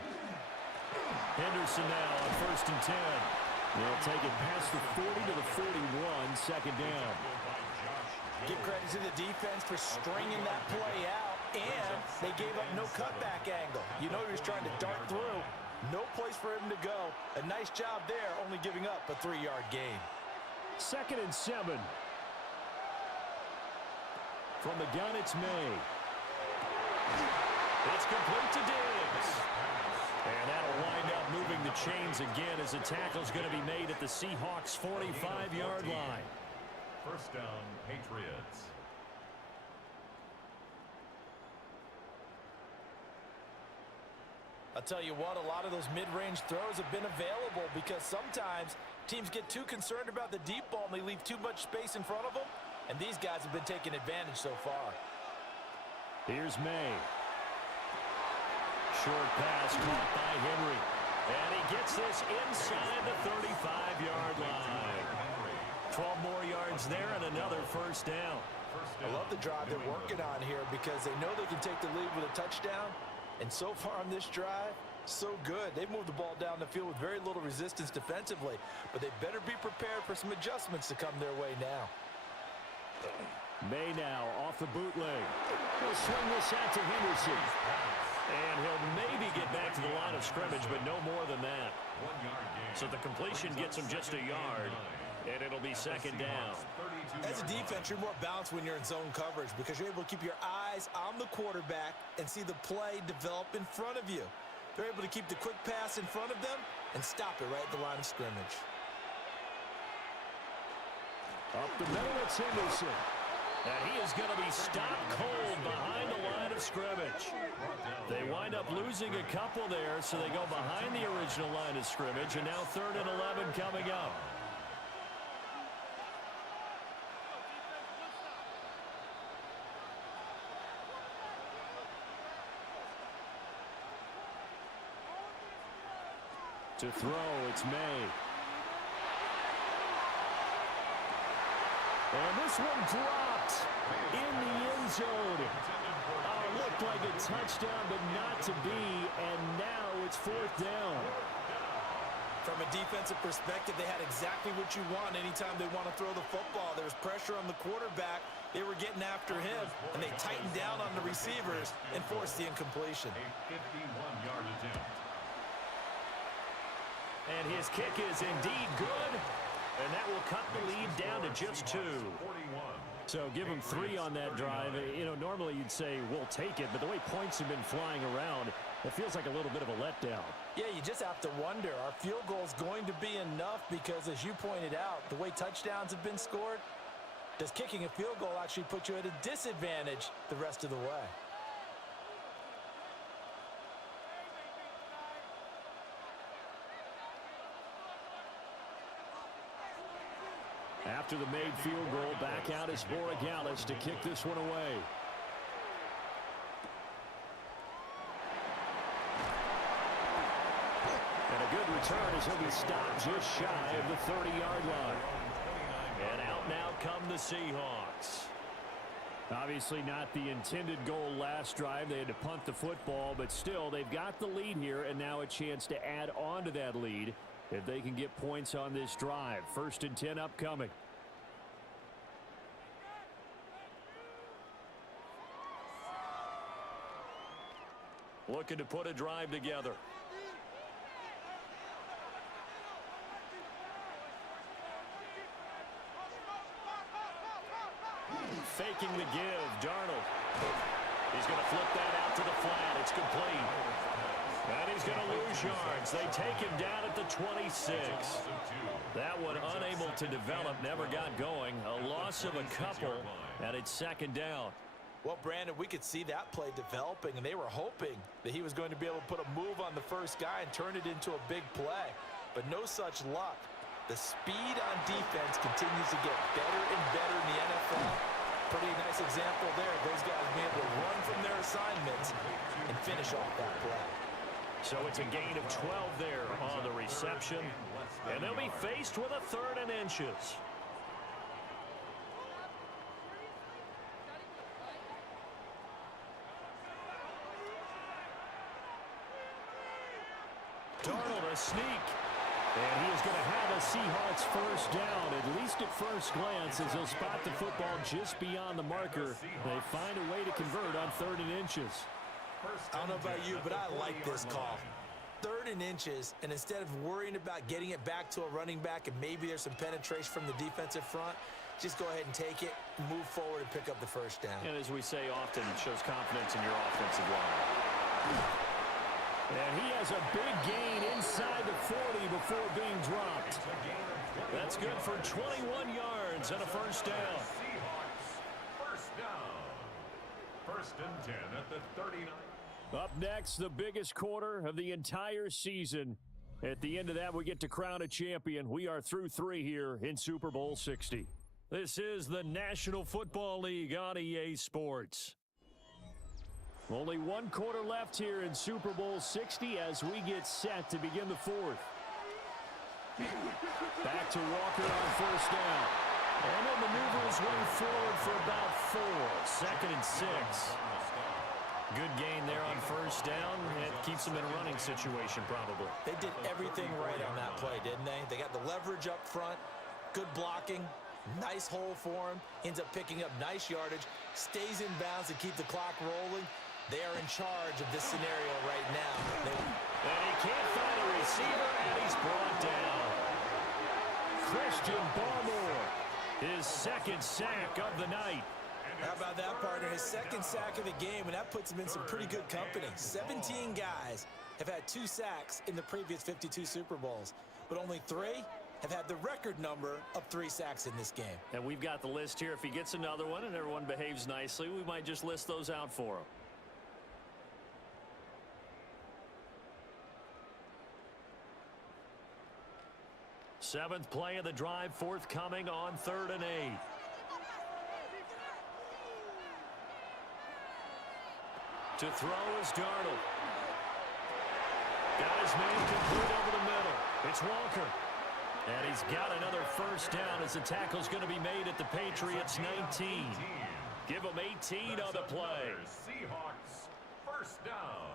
Henderson now on 1st and 10. They'll take it past the 40 to the 41, 2nd down. Give credit to the defense for stringing that play out, and they gave up no cutback angle. You know he was trying to dart through. No place for him to go. A nice job there, only giving up a 3-yard gain. 2nd and 7. From the gun, it's May. It's complete to Diggs. And that'll wind up moving the chains again as the tackle's going to be made at the Seahawks' 45-yard line. 1st down, Patriots. I'll tell you what, a lot of those mid-range throws have been available because sometimes teams get too concerned about the deep ball and they leave too much space in front of them, and these guys have been taking advantage so far. Here's May. Short pass caught by Henry. And he gets this inside the 35-yard line. 12 more yards there and another 1st down. I love the drive they're working on here because they know they can take the lead with a touchdown. And so far on this drive, So good. They've moved the ball down the field with very little resistance defensively, but they better be prepared for some adjustments to come their way now. May now off the bootleg. He'll swing this out to Henderson. And he'll maybe get back to the line of scrimmage, but no more than that. So the completion gets him just a yard, and it'll be second down. As a defense, you're more balanced when you're in zone coverage because you're able to keep your eyes on the quarterback and see the play develop in front of you. They're able to keep the quick pass in front of them and stop it right at the line of scrimmage. Up the middle, it's Henderson. And he is going to be stopped cold behind the line of scrimmage. They wind up losing a couple there, so they go behind the original line of scrimmage, and now 3rd and 11 coming up. To throw, it's May. And this one dropped in the end zone. Looked like a touchdown, but not to be, and now it's 4th down. From a defensive perspective, they had exactly what you want anytime they want to throw the football. There was pressure on the quarterback. They were getting after him, and they tightened down on the receivers and forced the incompletion. A 51-yard attempt. And his kick is indeed good, and that will cut the lead down to just 2. So give him 3 on that drive. You know, normally you'd say, we'll take it, but the way points have been flying around, it feels like a little bit of a letdown. Yeah, you just have to wonder, are field goals going to be enough? Because as you pointed out, the way touchdowns have been scored, does kicking a field goal actually put you at a disadvantage the rest of the way? After the made field goal, back out is Borregales to kick this one away. And a good return as he'll be stopped just shy of the 30-yard line. And out now come the Seahawks. Obviously not the intended goal last drive. They had to punt the football, but still they've got the lead here, and now a chance to add on to that lead if they can get points on this drive. 1st and 10 upcoming. Looking to put a drive together. Faking the give, Darnold. He's going to flip that out to the flat. It's complete. And he's going to lose yards. They take him down at the 26. That one unable to develop, never got going. A loss of a couple, and it's 2nd down. Well, Brandon, we could see that play developing, and they were hoping that he was going to be able to put a move on the first guy and turn it into a big play. But no such luck. The speed on defense continues to get better and better in the NFL. Pretty nice example there of those guys being able to run from their assignments and finish off that play. So it's a gain of 12 there on the reception, and they'll be faced with a 3rd and inches. Darnold a sneak. And he is going to have a Seahawks 1st down, at least at first glance, as he'll spot the football just beyond the marker. They find a way to convert on 3rd and inches. I don't know about you, but I like this call. 3rd and inches, and instead of worrying about getting it back to a running back and maybe there's some penetration from the defensive front, just go ahead and take it, move forward, and pick up the 1st down. And as we say often, it shows confidence in your offensive line. And he has a big gain inside the 40 before being dropped. That's good for 21 yards and a 1st down. First down. 1st and 10 at the 39. Up next, the biggest quarter of the entire season. At the end of that, we get to crown a champion. We are through 3 here in Super Bowl 60. This is the National Football League on EA Sports. Only 1 quarter left here in Super Bowl 60 as we get set to begin the 4th. Back to Walker on 1st down. And then maneuver his way forward for about 4. 2nd and 6. Good gain there on first down. It keeps them in a running situation probably. They did everything right on that play, didn't they? They got the leverage up front, good blocking, nice hole for him, ends up picking up nice yardage, stays in bounds to keep the clock rolling. They are in charge of this scenario right now. And he can't find a receiver, and he's brought down. Christian Barmore, his second sack of the night. How about that, partner? His second sack of the game, and that puts him in some pretty good company. 17 guys have had 2 sacks in the previous 52 Super Bowls, but only 3 have had the record number of 3 sacks in this game. And we've got the list here. If he gets another one and everyone behaves nicely, we might just list those out for him. Seventh play of the drive forthcoming on 3rd and 8. To throw is Darnold. Got his man complete over the middle. It's Walker. And he's got another first down as the tackle's going to be made at the Patriots 19. Give them 18 on the play. Seahawks, first down.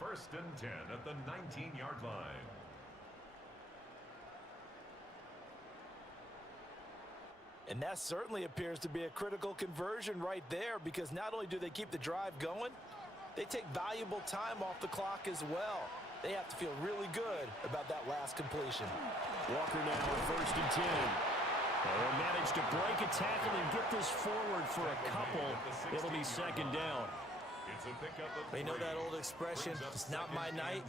1st and 10 at the 19-yard line. And that certainly appears to be a critical conversion right there, because not only do they keep the drive going, they take valuable time off the clock as well. They have to feel really good about that last completion. Walker now at 1st and 10. They'll manage to break a tackle and get this forward for a couple. It'll be 2nd down. You know that old expression, it's not my night?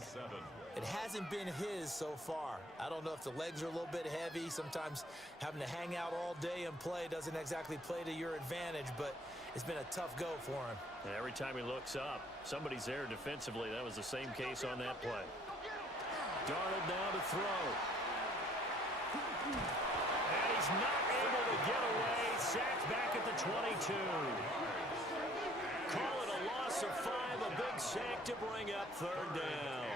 It hasn't been his so far. I don't know if the legs are a little bit heavy. Sometimes having to hang out all day and play doesn't exactly play to your advantage, but it's been a tough go for him. And every time he looks up, somebody's there defensively. That was the same case on that play. Darnold now to throw. And he's not able to get away. Sacked back at the 22. Call it a loss of 5, a big sack to bring up 3rd down.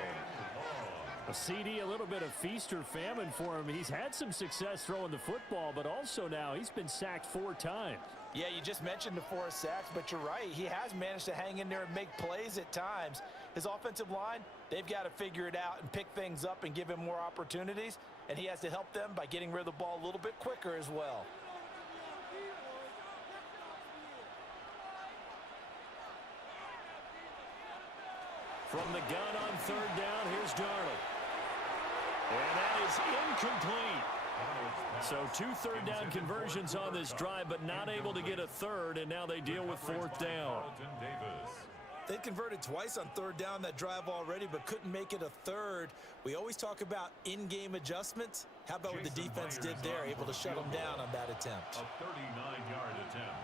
A CD, a little bit of feast or famine for him. He's had some success throwing the football, but also now he's been sacked 4 times. Yeah, you just mentioned the 4 sacks, but you're right. He has managed to hang in there and make plays at times. His offensive line, they've got to figure it out and pick things up and give him more opportunities, and he has to help them by getting rid of the ball a little bit quicker as well. From the gun on 3rd down, here's Darnold. And that is incomplete. So 2 3rd down conversions on this drive, but not able to get a 3rd, and now they deal with 4th down. They converted twice on 3rd down that drive already, but couldn't make it a 3rd. We always talk about in-game adjustments. How about what the defense did there, able to shut them down on that attempt? A 39-yard attempt.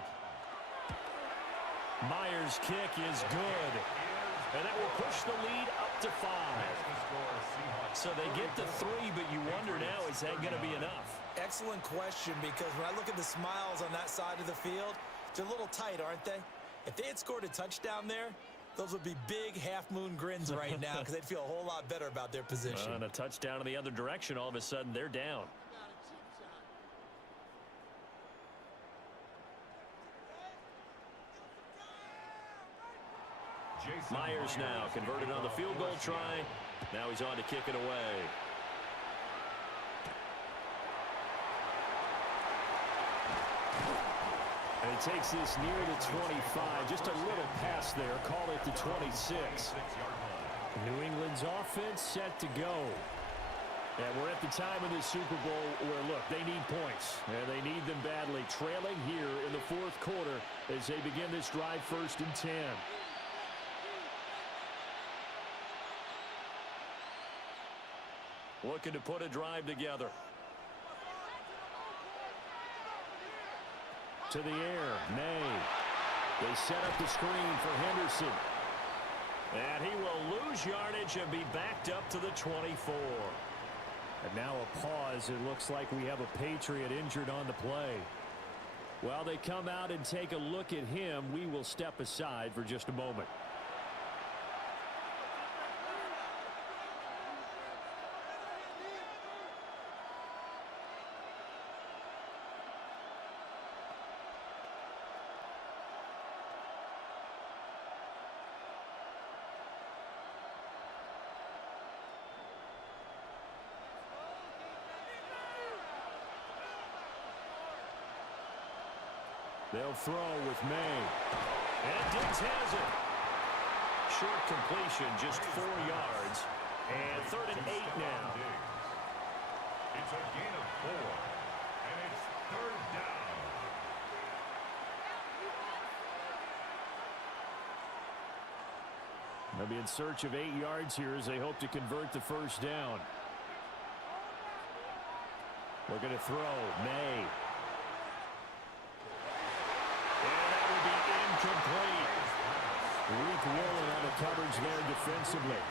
Myers' kick is good. And that will push the lead up to 5. So they get the 3, but you wonder now, is that going to be enough? Excellent question, because when I look at the smiles on that side of the field, they're a little tight, aren't they? If they had scored a touchdown there, those would be big half-moon grins right now, because they'd feel a whole lot better about their position. And a touchdown in the other direction, all of a sudden they're down. Myers now converted on the field goal try. Now he's on to kick it away. And he takes this near the 25. Just a little pass there. Call it the 26. New England's offense set to go. And we're at the time of the Super Bowl where, look, they need points. And they need them badly. Trailing here in the 4th quarter as they begin this drive 1st and 10. Looking to put a drive together. To the air, May. They set up the screen for Henderson. And he will lose yardage and be backed up to the 24. And now a pause. It looks like we have a Patriot injured on the play. While they come out and take a look at him, we will step aside for just a moment. They'll throw with May. And Diggs has it. Short completion, just 4 yards. And 3rd and 8 now. It's a gain of 4. And it's 3rd down. They'll be in search of 8 yards here as they hope to convert the first down. Looking to throw. May. And that will be incomplete. Weak willing on the coverage there defensively.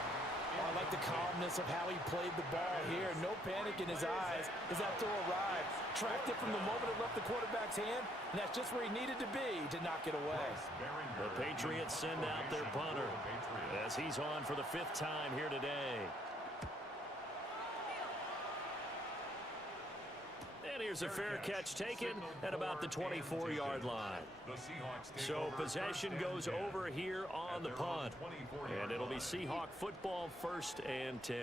I like the calmness of how he played the ball here. No panic in his eyes as that throw arrived. Tracked it from the moment it left the quarterback's hand, and that's just where he needed to be to knock it away. The Patriots send out their punter as he's on for the 5th time here today. And here's a fair catch taken at about the 24-yard line. So possession goes over here on the punt. And it'll be Seahawk football, 1st and 10.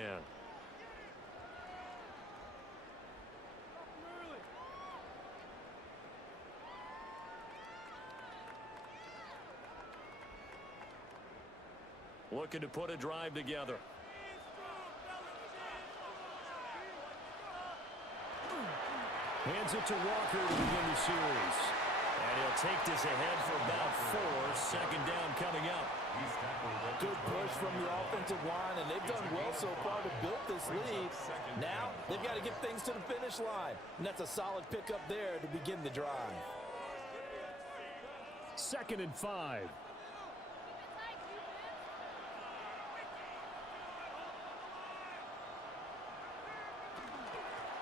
Looking to put a drive together. Hands it to Walker to begin the series. And he'll take this ahead for about 4. 2nd down coming up. Good push from the offensive line, and they've done well so far to build this lead. Now, they've got to get things to the finish line. And that's a solid pickup there to begin the drive. 2nd and 5.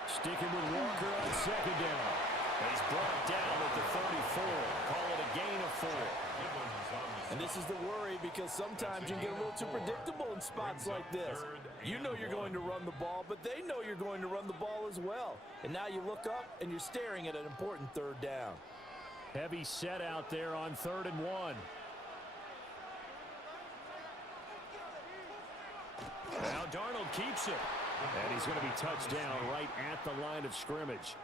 Sticking with Walker on 2nd down. He's brought down at the 34. Call it a gain of 4. And this is the worry because sometimes you get a little too predictable in spots like this. You know you're going to run the ball, but they know you're going to run the ball as well. And now you look up and you're staring at an important 3rd down. Heavy set out there on 3rd and 1. Now Darnold keeps it. And he's going to be touched down right at the line of scrimmage.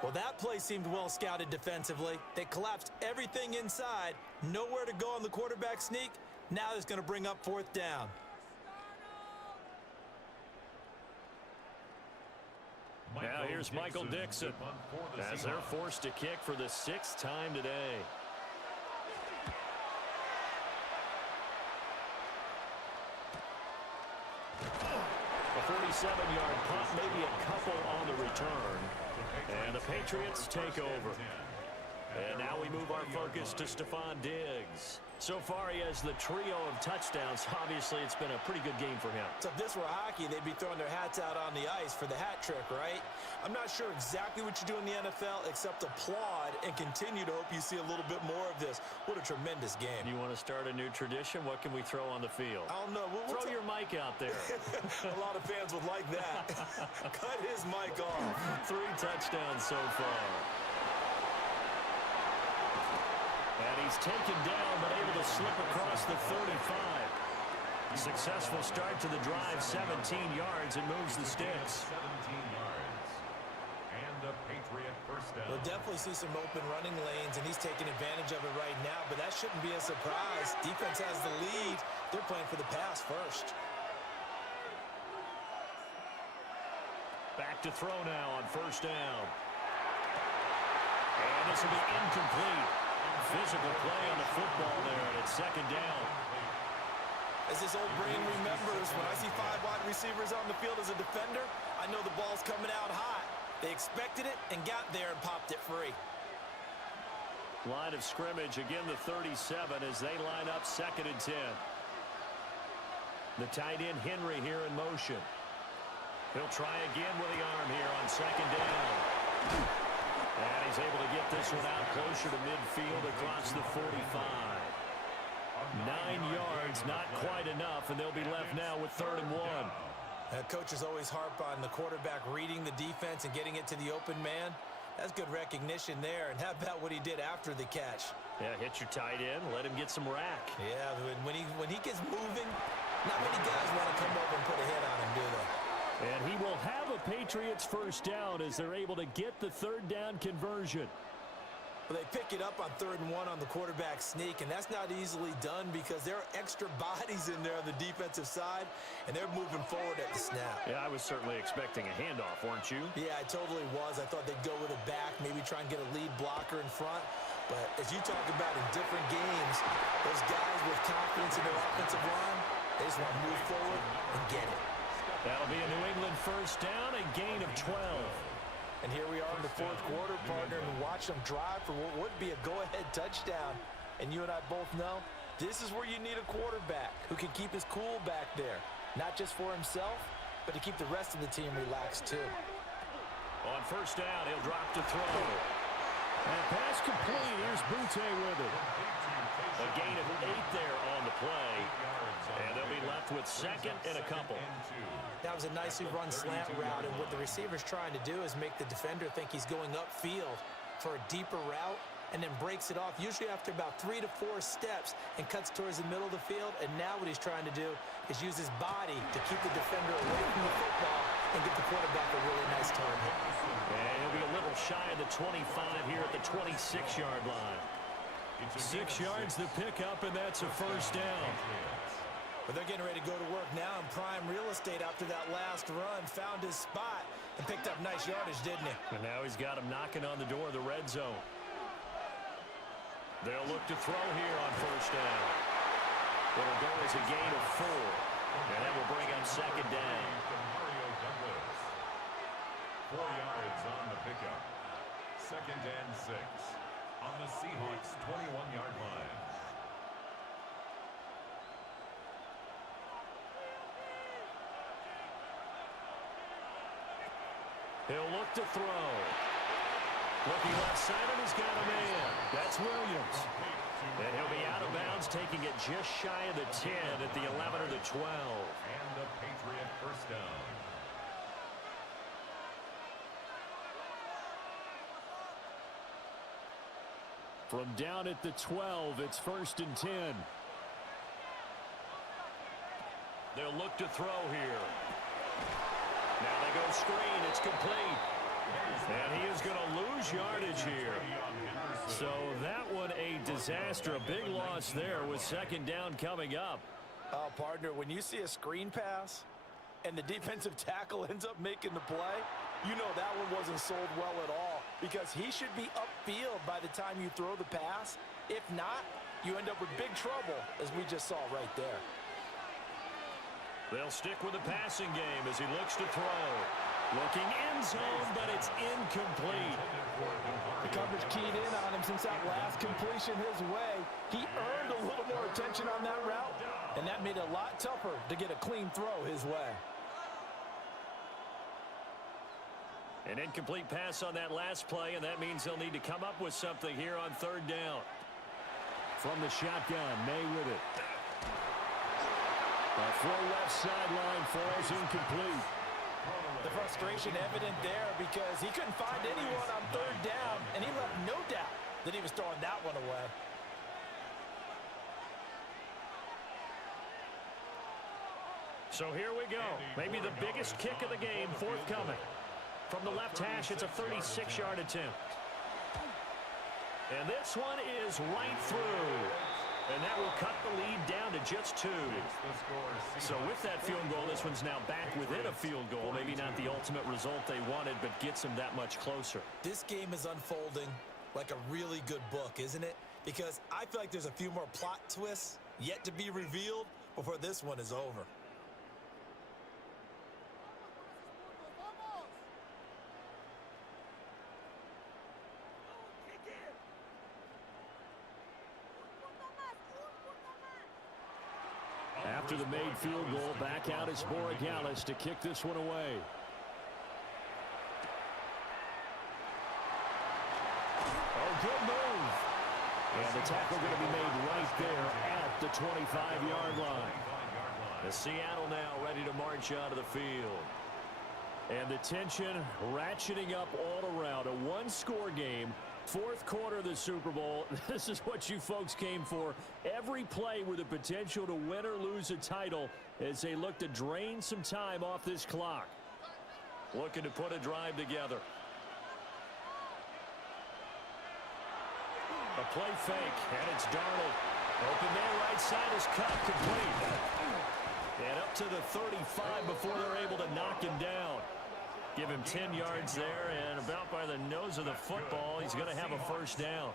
Well, that play seemed well scouted defensively. They collapsed everything inside. Nowhere to go on the quarterback sneak. Now it's going to bring up 4th down. Now here's Michael Dixon as they're forced to kick for the 6th time today. A 47-yard punt, maybe a couple on the return. And the Patriots take over. And now we move our focus to Stephon Diggs. So far, he has the trio of touchdowns. Obviously, it's been a pretty good game for him. So if this were hockey, they'd be throwing their hats out on the ice for the hat trick, right? I'm not sure exactly what you do in the NFL except applaud and continue to hope you see a little bit more of this. What a tremendous game. You want to start a new tradition? What can we throw on the field? I don't know. Throw your mic out there. A lot of fans would like that. Cut his mic off. 3 touchdowns so far. And he's taken down, but able to slip across the 35. Successful start to the drive, 17 yards, and moves the sticks. 17 yards. And the Patriot 1st down. We'll definitely see some open running lanes, and he's taking advantage of it right now, but that shouldn't be a surprise. Defense has the lead. They're playing for the pass first. Back to throw now on 1st down. And this will be incomplete. Physical play on the football there, and it's 2nd down. As this old brain remembers, when I see 5 wide receivers on the field as a defender, I know the ball's coming out hot. They expected it and got there and popped it free. Line of scrimmage, again the 37 as they line up 2nd and 10. The tight end Henry here in motion. He'll try again with the arm here on 2nd down. And he's able to get this one out closer to midfield across the 45. 9 yards, not quite enough, and they'll be left now with 3rd and 1. Coaches always harp on the quarterback reading the defense and getting it to the open man. That's good recognition there. And how about what he did after the catch? Yeah, hit your tight end, let him get some rack. Yeah, when he gets moving, not many guys want to come over and put a hit on him, do they? And he will have a Patriots 1st down as they're able to get the 3rd down conversion. Well, they pick it up on 3rd and 1 on the quarterback sneak, and that's not easily done because there are extra bodies in there on the defensive side, and they're moving forward at the snap. Yeah, I was certainly expecting a handoff, weren't you? Yeah, I totally was. I thought they'd go with it back, maybe try and get a lead blocker in front. But as you talk about in different games, those guys with confidence in their offensive line, they just want to move forward and get it. That'll be a New England first down, a gain of 12. And here we are in the 4th quarter, partner, and watch them drive for what would be a go-ahead touchdown. And you and I both know this is where you need a quarterback who can keep his cool back there. Not just for himself, but to keep the rest of the team relaxed too. On first down, he'll drop to throw. And pass complete. Here's Butte with it. A gain of 8 there on the play. And they'll be left with 2nd and a couple. That was a nicely run slant route, and what the receiver's trying to do is make the defender think he's going upfield for a deeper route and then breaks it off, usually after about 3 to 4 steps, and cuts towards the middle of the field. And now what he's trying to do is use his body to keep the defender away from the football and get the quarterback a really nice target. And he'll be a little shy of the 25 here at the 26-yard line. 6 yards the pickup, and that's a first down. But they're getting ready to go to work now in prime real estate after that last run. Found his spot and picked up nice yardage, didn't he? And now he's got him knocking on the door of the red zone. They'll look to throw here on first down. It'll go as a gain of 4. And that will bring up 2nd down. 4 yards on the pickup. 2nd and 6 on the Seahawks' 21-yard line. He'll look to throw. Looking left side, and he's got a man. That's Williams. And he'll be out of bounds, taking it just shy of the 10 at the 11 or the 12. And the Patriot first down. From down at the 12, it's 1st and 10. They'll look to throw here. Now they go screen. It's complete. And he is going to lose yardage here. So that one a disaster. A big loss there with 2nd down coming up. Oh, partner, when you see a screen pass and the defensive tackle ends up making the play, you know that one wasn't sold well at all, because he should be upfield by the time you throw the pass. If not, you end up with big trouble, as we just saw right there. They'll stick with the passing game as he looks to throw. Looking end zone, but it's incomplete. The coverage keyed in on him since that last completion his way. He earned a little more attention on that route, and that made it a lot tougher to get a clean throw his way. An incomplete pass on that last play, and that means they'll need to come up with something here on 3rd down. From the shotgun, May with it. The throw left sideline falls incomplete. The frustration evident there because he couldn't find anyone on 3rd down, and he left no doubt that he was throwing that one away. So here we go. Maybe the biggest kick of the game forthcoming. From the left hash, it's a 36-yard attempt. And this one is right through. And that will cut the lead down to just 2. So with that field goal, this one's now back within a field goal. Maybe not the ultimate result they wanted, but gets them that much closer. This game is unfolding like a really good book, isn't it? Because I feel like there's a few more plot twists yet to be revealed before this one is over. After the made field goal, back out is Borregales to kick this one away. Oh, good move. And the tackle going to be made right there at the 25-yard line. The Seattle now ready to march out of the field. And the tension ratcheting up all around. A one-score game. 4th quarter of the Super Bowl. This is what you folks came for. Every play with the potential to win or lose a title as they look to drain some time off this clock. Looking to put a drive together. play fake, and it's Darnold. Open man, right side is cut, complete. And up to the 35 before they're able to knock him down. Give him 10 yards there, and about by the nose of the football, he's going to have a first down.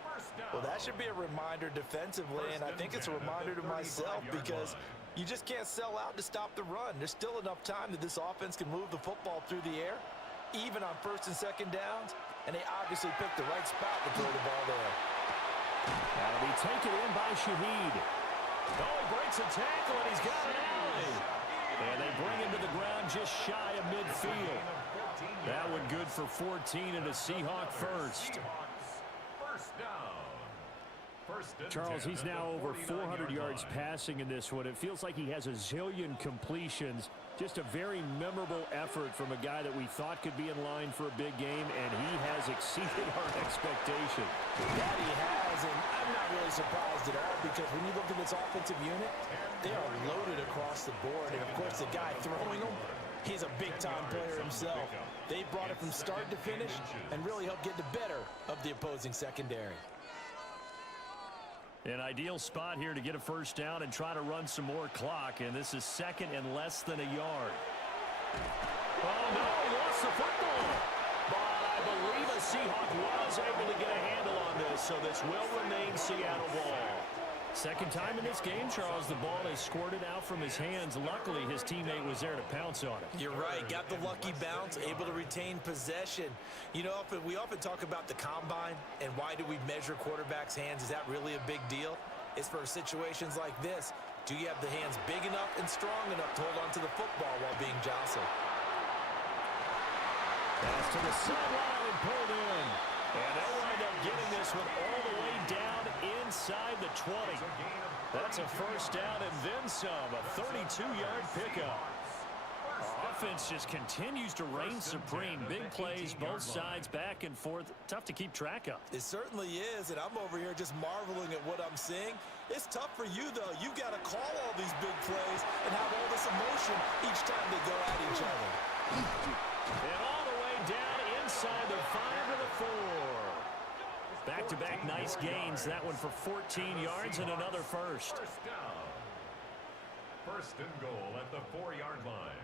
Well, that should be a reminder defensively, and I think it's a reminder to myself because you just can't sell out to stop the run. There's still enough time that this offense can move the football through the air, even on first and second downs, and they obviously picked the right spot to throw the ball there. That'll be taken in by Shaheed. Oh, he breaks a tackle, and he's got an alley. And they bring him to the ground just shy of midfield. That one good for 14 and a Seahawk first. Charles, he's now over 400 yards passing in this one. It feels like he has a zillion completions. Just a very memorable effort from a guy that we thought could be in line for a big game, and he has exceeded our expectation. That he has, and I'm not really surprised at all because when you look at this offensive unit, they are loaded across the board. And, of course, the guy throwing them, he's a big-time player himself. They brought it from start to finish and really helped get the better of the opposing secondary. An ideal spot here to get a first down and try to run some more clock, and this is second and less than a yard. Oh, no, he lost the football. But I believe a Seahawk was able to get a handle on this, so this will remain Seattle ball. Second time in this game, Charles, the ball is squirted out from his hands. Luckily, his teammate was there to pounce on it. You're right. Got the lucky bounce, able to retain possession. You know, we often talk about the combine and why do we measure quarterbacks' hands. Is that really a big deal? It's for situations like this. Do you have the hands big enough and strong enough to hold on to the football while being jostled? Pass to the sideline and pulled in. And they'll wind up getting this one all the way down inside the 20. That's a first down and then some. A 32-yard pickup. Our offense just continues to reign supreme. Big plays, both sides, back and forth. Tough to keep track of. It certainly is, and I'm over here just marveling at what I'm seeing. It's tough for you, though. You've got to call all these big plays and have all this emotion each time they go at each other. And all the way down inside the 5 to the 4. Back-to-back nice gains. That one for 14 yards and another first. First down. First and goal at the 4-yard line.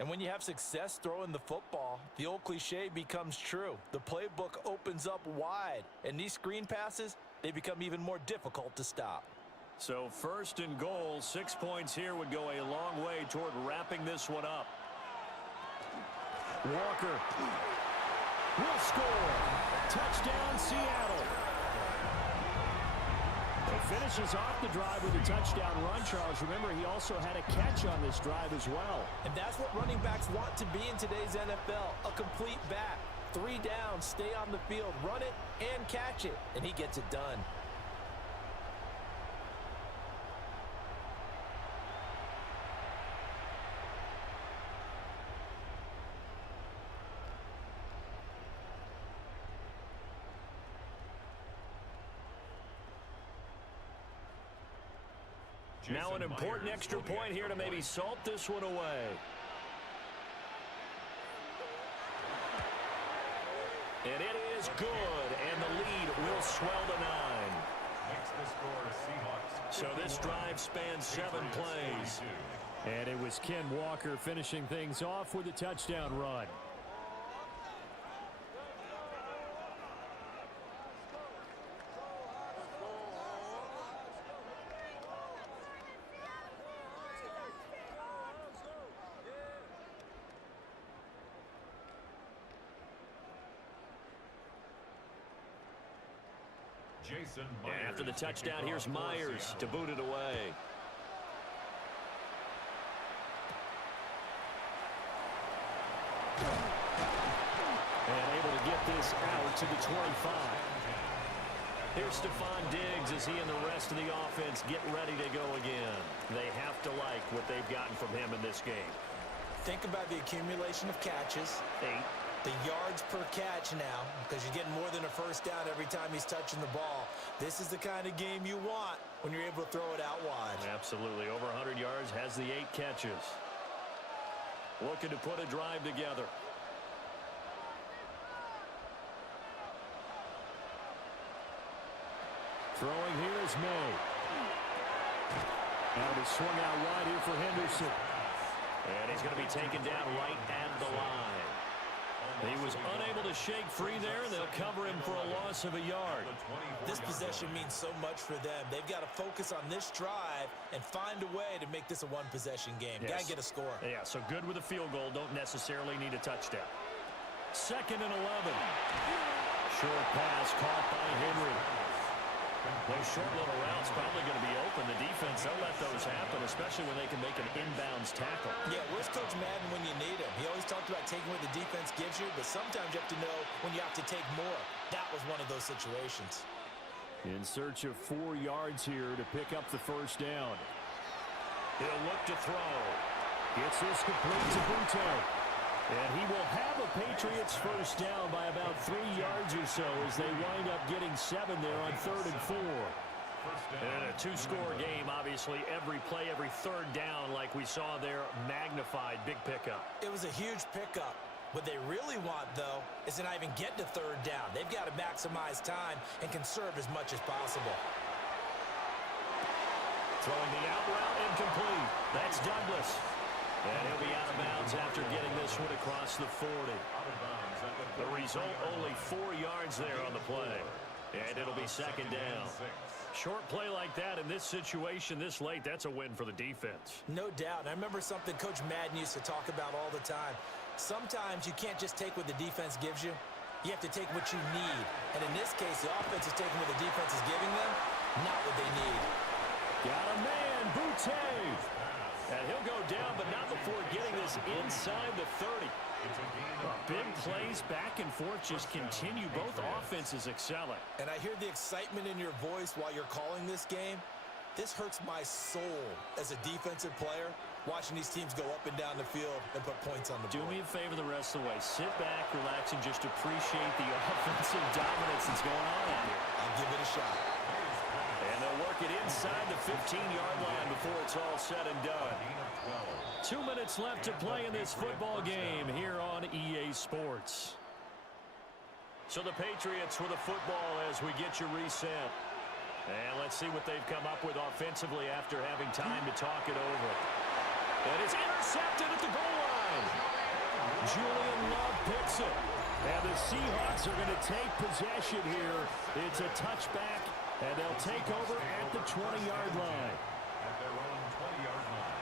And when you have success throwing the football, the old cliche becomes true. The playbook opens up wide, and these screen passes, they become even more difficult to stop. So first and goal, 6 points here would go a long way toward wrapping this one up. Walker will score. Touchdown, Seattle. He finishes off the drive with a touchdown run, Charles. Remember, he also had a catch on this drive as well. And that's what running backs want to be in today's NFL, a complete back. 3 down, stay on the field, run it, and catch it. And he gets it done. Now an important extra point here to maybe salt this one away. And it is good, and the lead will swell to 9. Makes the score Seahawks. So this drive spans 7 plays. And it was Ken Walker finishing things off with a touchdown run. After the touchdown, here's Myers to boot it away. And able to get this out to the 25. Here's Stephon Diggs as he and the rest of the offense get ready to go again. They have to like what they've gotten from him in this game. Think about the accumulation of catches. 8. The yards per catch now, because you're getting more than a first down every time he's touching the ball. This is the kind of game you want when you're able to throw it out wide. Absolutely. Over 100 yards, has the 8 catches. Looking to put a drive together. Throwing here is May. And it is swung out wide here for Henderson. And he's going to be taken down right at the line. He was unable to shake free there, and they'll cover him for a loss of a yard. This possession means so much for them. They've got to focus on this drive and find a way to make this a one-possession game. Yes. Got to get a score. Yeah, so good with a field goal. Don't necessarily need a touchdown. 2nd and 11. Short pass caught by Henry. Those short little routes probably going to be open. The defense, they'll let those happen, especially when they can make an inbounds tackle. Yeah, where's Coach Madden when you need him? He always talked about taking what the defense gives you, but sometimes you have to know when you have to take more. That was one of those situations. In search of 4 yards here to pick up the first down. He'll look to throw. Gets this complete to Butte. And he will have a Patriots first down by about 3 yards or so as they wind up getting 7 there on 3rd and 4. And a 2-score game, obviously, every play, every 3rd down, like we saw there, magnified, big pickup. It was a huge pickup. What they really want, though, is to not even get to 3rd down. They've got to maximize time and conserve as much as possible. Throwing the out route incomplete. That's Douglas. And he'll be out of bounds after getting this one across the 40. The result, only 4 yards there on the play. And it'll be 2nd down. Short play like that in this situation this late, that's a win for the defense. No doubt. And I remember something Coach Madden used to talk about all the time. Sometimes you can't just take what the defense gives you. You have to take what you need. And in this case, the offense is taking what the defense is giving them, not what they need. Got a man, Butte. And he'll go down, but not before getting this inside the 30. Big plays back and forth just continue. Both offenses excelling. And I hear the excitement in your voice while you're calling this game. This hurts my soul as a defensive player, watching these teams go up and down the field and put points on the board. Do me a favor the rest of the way. Sit back, relax, and just appreciate the offensive dominance that's going on out here. I'll give it a shot. And they'll work it inside the 15-yard line before it's all said and done. 2 minutes left to play in this football game here on EA Sports. So the Patriots with the football as we get you reset. And let's see what they've come up with offensively after having time to talk it over. And it's intercepted at the goal line. Julian Love picks it. And the Seahawks are going to take possession here. It's a touchback, and they'll take over at the 20-yard line. At their own 20-yard line.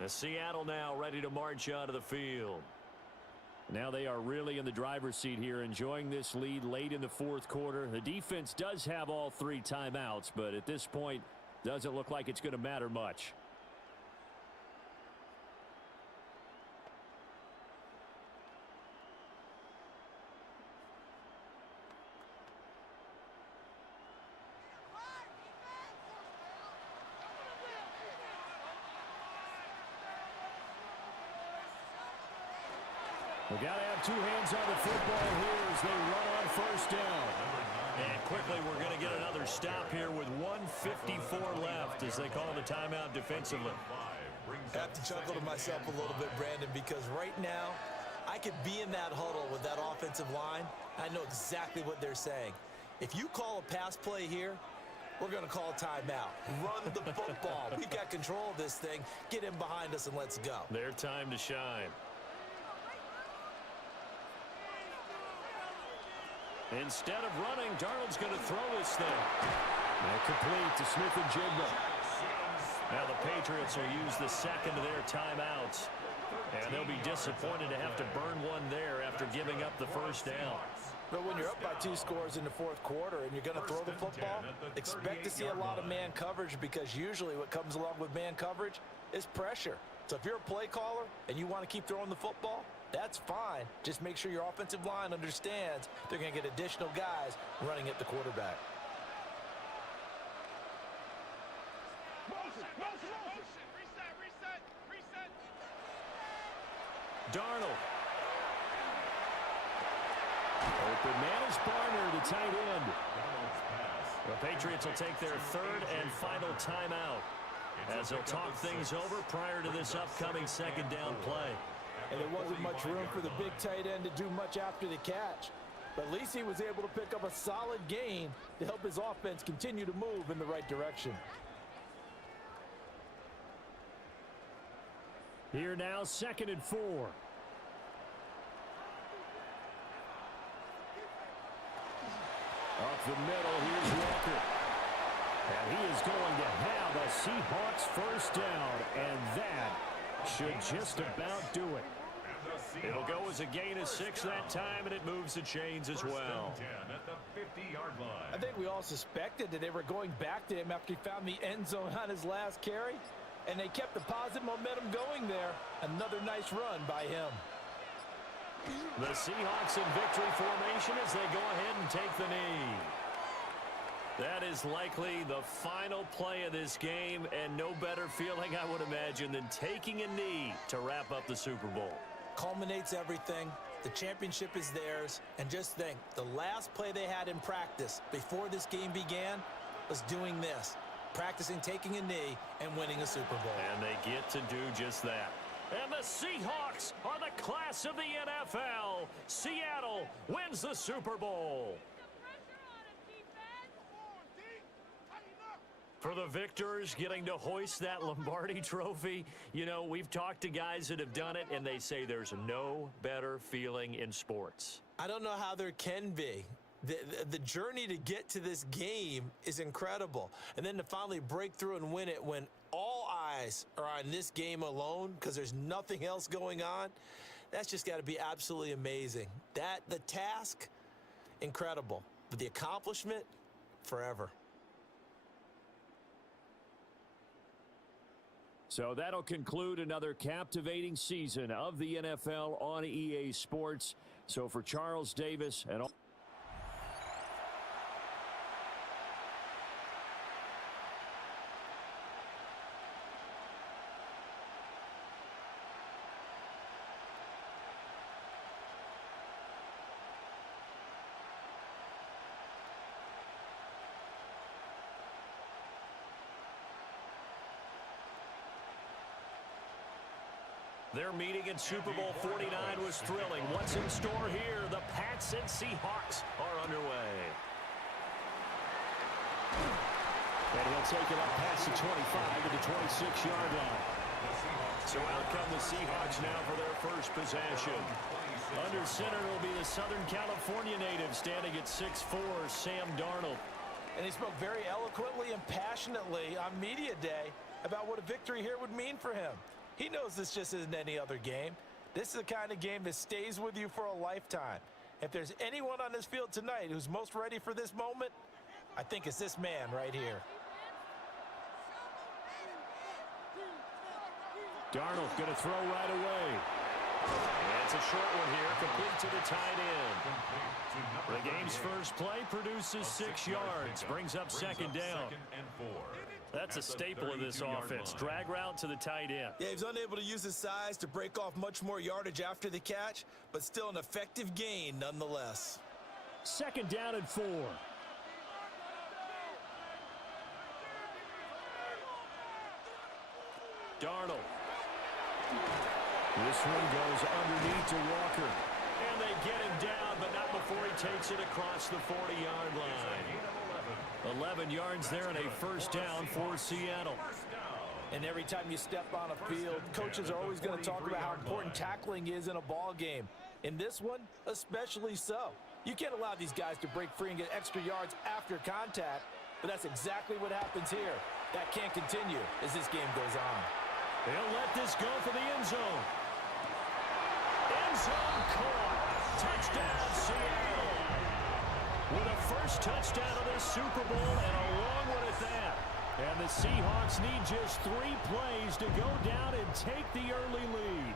The Seattle now ready to march onto the field. Now they are really in the driver's seat here, enjoying this lead late in the 4th quarter. The defense does have all 3 timeouts, but at this point, doesn't look like it's going to matter much. We got to have 2 hands on the football here as they run on first down. And quickly we're going to get another stop here with 1:54 left as they call the timeout defensively. I have to chuckle to myself a little bit, Brandon, because right now I could be in that huddle with that offensive line. I know exactly what they're saying. If you call a pass play here, we're going to call a timeout. Run the football. We've got control of this thing. Get in behind us and let's go. Their time to shine. Instead of running, Darnold's going to throw this thing. And complete to Smith and Jigba. Now the Patriots will use the second of their timeouts. And they'll be disappointed to have to burn one there after giving up the first down. But when you're up by 2 scores in the 4th quarter and you're going to throw the football, expect to see a lot of man coverage, because usually what comes along with man coverage is pressure. So if you're a play caller and you want to keep throwing the football, that's fine. Just make sure your offensive line understands they're going to get additional guys running at the quarterback. Darnold. Open man is Barner, the tight end. The Patriots will take their 3rd and final timeout as they'll talk things over prior to this upcoming 2nd down play. and there wasn't much room for the big tight end to do much after the catch. But at least he was able to pick up a solid gain to help his offense continue to move in the right direction. Here now, 2nd and 4. Up the middle, here's Walker. And he is going to have a Seahawks first down, and that should just about do it. It'll go as a gain of 6 that time, and it moves the chains as well. At the 50-yard line. I think we all suspected that they were going back to him after he found the end zone on his last carry, and they kept the positive momentum going there. Another nice run by him. The Seahawks in victory formation as they go ahead and take the knee. That is likely the final play of this game, and no better feeling, I would imagine, than taking a knee to wrap up the Super Bowl. Culminates everything. The championship is theirs. And just think, the last play they had in practice before this game began was doing this. Practicing taking a knee and winning a Super Bowl. And they get to do just that. And the Seahawks are the class of the NFL. Seattle wins the Super Bowl. For the victors, getting to hoist that Lombardi trophy, you know, we've talked to guys that have done it, and they say there's no better feeling in sports. I don't know how there can be. The journey to get to this game is incredible. And then to finally break through and win it when all eyes are on this game alone because there's nothing else going on, that's just got to be absolutely amazing. The task, incredible. But the accomplishment, forever. So that'll conclude another captivating season of the NFL on EA Sports. So for Charles Davis and all. Their meeting in Super Bowl 49 was thrilling. What's in store here? The Pats and Seahawks are underway. And he'll take it up past the 25 to the 26-yard line. So out come the Seahawks now for their first possession. Under center will be the Southern California native standing at 6'4", Sam Darnold. And he spoke very eloquently and passionately on Media Day about what a victory here would mean for him. He knows this just isn't any other game. This is the kind of game that stays with you for a lifetime. If there's anyone on this field tonight who's most ready for this moment, I think it's this man right here. Darnold going to throw right away. And it's a short one here, complete to the tight end. The game's first play produces 6 yards, brings up second down. That's a staple of this offense. Drag route to the tight end. Yeah, he's unable to use his size to break off much more yardage after the catch, but still an effective gain nonetheless. 2nd down and 4. Darnold. This one goes underneath to Walker. And they get him down, but not before he takes it across the 40-yard line. 11 yards there and a first down for Seattle. And every time you step on a field, coaches are always going to talk about how important tackling is in a ball game. In this one, especially so. You can't allow these guys to break free and get extra yards after contact, but that's exactly what happens here. That can't continue as this game goes on. They'll let this go for the end zone. End zone caught. Touchdown, Seattle. With a first touchdown of this Super Bowl and a long one at that. And the Seahawks need just 3 plays to go down and take the early lead.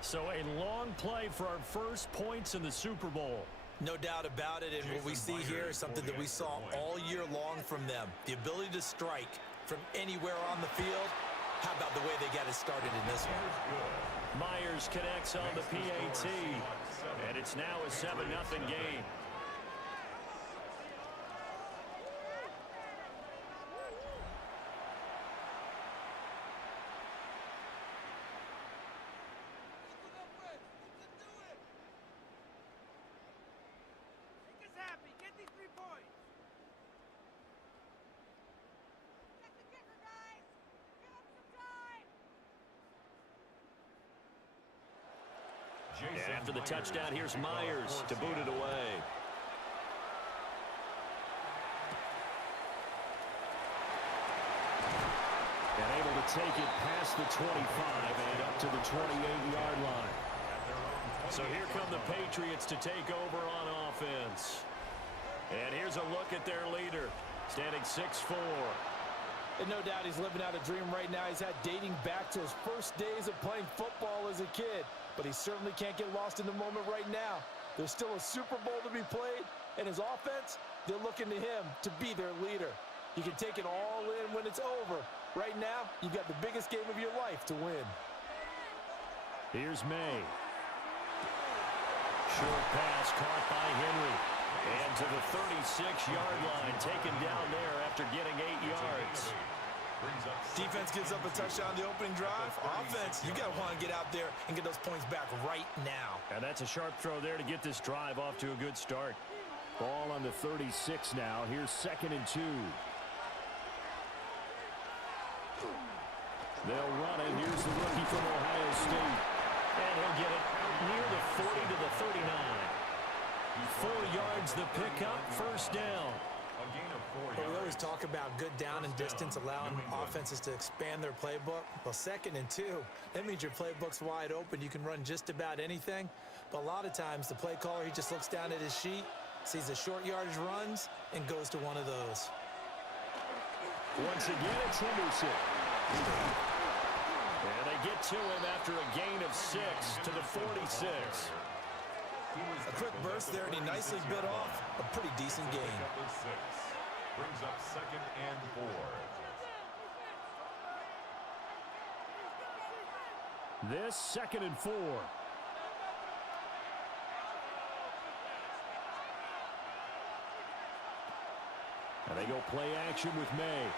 So a long play for our first points in the Super Bowl. No doubt about it, and what we see here is something that we saw all year long from them. The ability to strike from anywhere on the field. How about the way they got it started in this one? Myers connects on the PAT, and it's now a 7-0 game. After the touchdown, here's Myers to boot it away. And able to take it past the 25 and up to the 28-yard line. So here come the Patriots to take over on offense. And here's a look at their leader, standing 6'4". And no doubt he's living out a dream right now. He's had dating back to his first days of playing football as a kid. But he certainly can't get lost in the moment right now. There's still a Super Bowl to be played, and his offense, they're looking to him to be their leader. You can take it all in when it's over. Right now, you've got the biggest game of your life to win. Here's May. Short pass caught by Henry. And to the 36-yard line, taken down there after getting 8 yards. Defense gives up a touchdown the opening drive. Offense, you got to want to get out there and get those points back right now. And that's a sharp throw there to get this drive off to a good start. Ball on the 36 now. Here's 2nd and 2. They'll run it. Here's the rookie from Ohio State. And he'll get it near the 40 to the 39. 4 yards the pickup, first down. Well, we always talk about good down and distance, allowing offenses to expand their playbook. Well, 2nd and 2, that means your playbook's wide open. You can run just about anything. But a lot of times, the play caller, he just looks down at his sheet, sees the short yardage runs, and goes to one of those. Once again, it's Henderson. And they get to him after a gain of 6 to the 46. A quick burst there, and he nicely bit off a pretty decent gain. Brings up 2nd and 4. This 2nd and 4. And they go play action with May.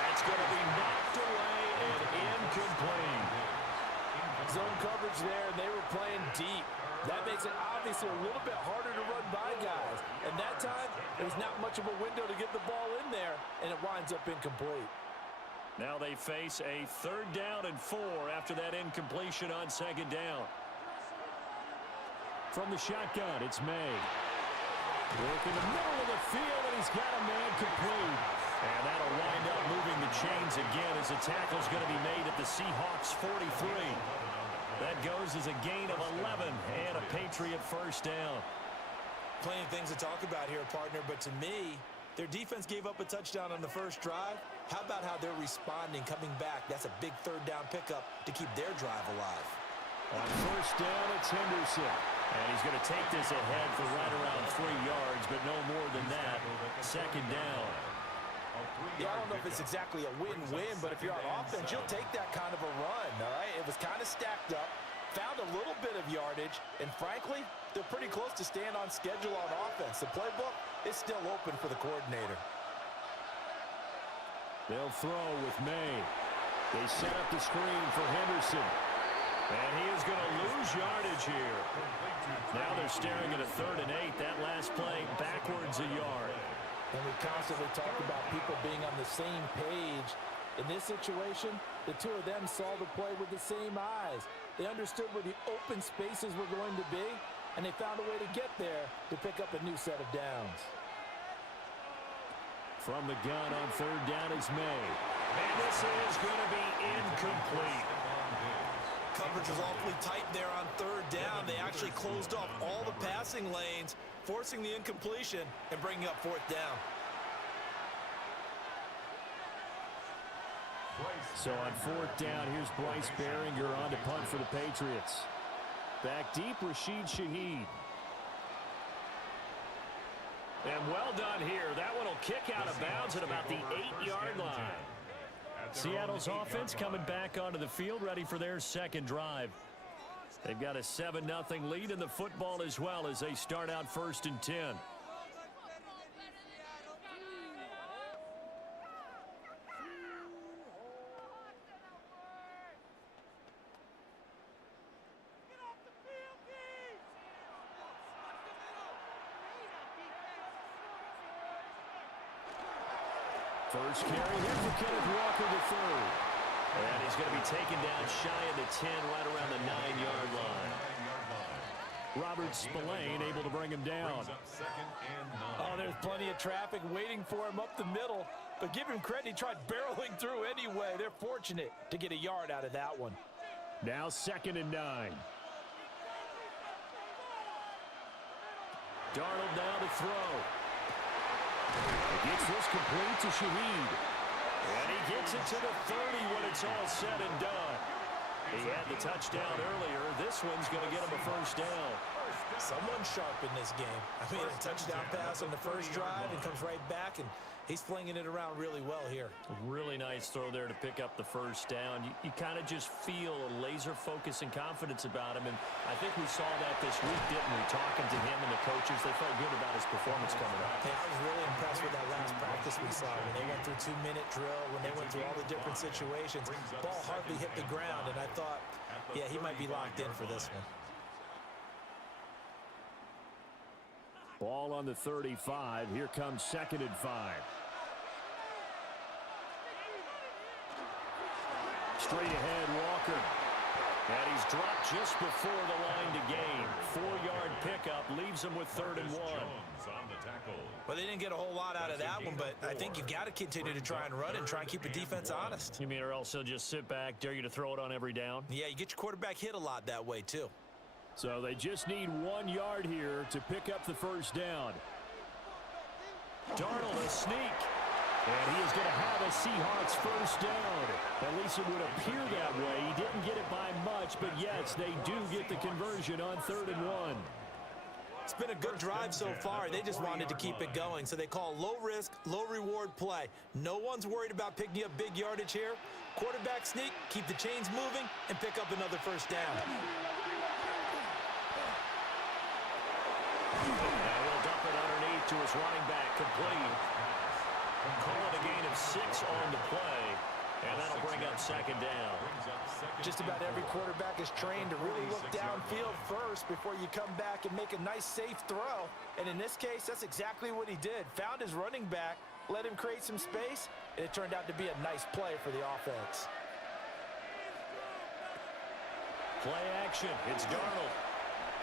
That's going to be knocked away and incomplete. Zone coverage there, and they were playing deep. That makes it obviously a little bit harder to run by guys. And that time, there's not much of a window to get the ball in there, and it winds up incomplete. Now they face a 3rd down and 4 after that incompletion on 2nd down. From the shotgun, it's May. Work in the middle of the field, and he's got a man complete. And that'll wind up moving the chains again as the tackle's going to be made at the Seahawks 43. That goes as a gain of 11 and a Patriot first down. Plenty of things to talk about here, partner, but to me, their defense gave up a touchdown on the first drive. How about how they're responding, coming back? That's a big 3rd down pickup to keep their drive alive. On first down, it's Henderson. And he's going to take this ahead for right around 3 yards, but no more than that. 2nd down. Yeah, I don't know if it's exactly a win-win, but if you're on offense, you'll take that kind of a run, all right? It was kind of stacked up, found a little bit of yardage, and frankly, they're pretty close to staying on schedule on offense. The playbook is still open for the coordinator. They'll throw with May. They set up the screen for Henderson. And he is going to lose yardage here. Now they're staring at a 3rd and 8. That last play backwards a yard. And we constantly talk about people being on the same page. In this situation, the two of them saw the play with the same eyes. They understood where the open spaces were going to be, and they found a way to get there to pick up a new set of downs. From the gun on 3rd down is May. And this is going to be incomplete. Coverage was awfully tight there on 3rd down. They actually closed off all the passing lanes, forcing the incompletion and bringing up 4th down. So on 4th down, here's Bryce Behringer on to punt for the Patriots. Back deep, Rashid Shaheed. And well done here. That one will kick out of bounds at about the 8-yard line. Seattle's offense coming back onto the field, ready for their 2nd drive. They've got a 7-0 lead in the football as well as they start out 1st and 10. First carry here for Kenneth Walker III. And he's going to be taken down shy of the 10, right around the 9-yard line. Robert Spillane able to bring him down. Oh, there's plenty of traffic waiting for him up the middle. But give him credit, he tried barreling through anyway. They're fortunate to get a yard out of that one. Now 2nd and 9. Darnold now to throw. He gets this complete to Shaheed. And he gets it to the 30 when it's all said and done. He had the touchdown earlier. This one's going to get him a first down. Someone's sharp in this game. I mean, a touchdown pass on the first drive and comes right back, and he's flinging it around really well here. Really nice throw there to pick up the first down. You kind of just feel a laser focus and confidence about him, and I think we saw that this week, didn't we? Talking to him and the coaches, they felt good about his performance coming up. Hey, I was really impressed with that last practice we saw when they went through 2-minute drill, when they went through all the different situations. Ball hardly hit the ground, and I thought, yeah, he might be locked in for this one. Ball on the 35. Here comes 2nd and 5. Straight ahead, Walker. And he's dropped just before the line to gain. 4-yard pickup leaves him with 3rd and 1. Well, they didn't get a whole lot out of that one, but I think you've got to continue to try and run and try and keep the defense honest. You mean or else he'll just sit back, dare you to throw it on every down? Yeah, you get your quarterback hit a lot that way, too. So they just need 1 yard here to pick up the first down. Darnold a sneak. And he is going to have a Seahawks first down. At least it would appear that way. He didn't get it by much, but yes, they do get the conversion on 3rd and 1. It's been a good drive so far. They just wanted to keep it going, so they call low-risk, low-reward play. No one's worried about picking up big yardage here. Quarterback sneak, keep the chains moving, and pick up another first down. Now he'll dump it underneath to his running back, complete. Call it a gain of 6 on the play, and that'll bring up 2nd down. Just about every quarterback is trained to really look downfield first before you come back and make a nice, safe throw. And in this case, that's exactly what he did. Found his running back, let him create some space, and it turned out to be a nice play for the offense. Play action. It's Darnold.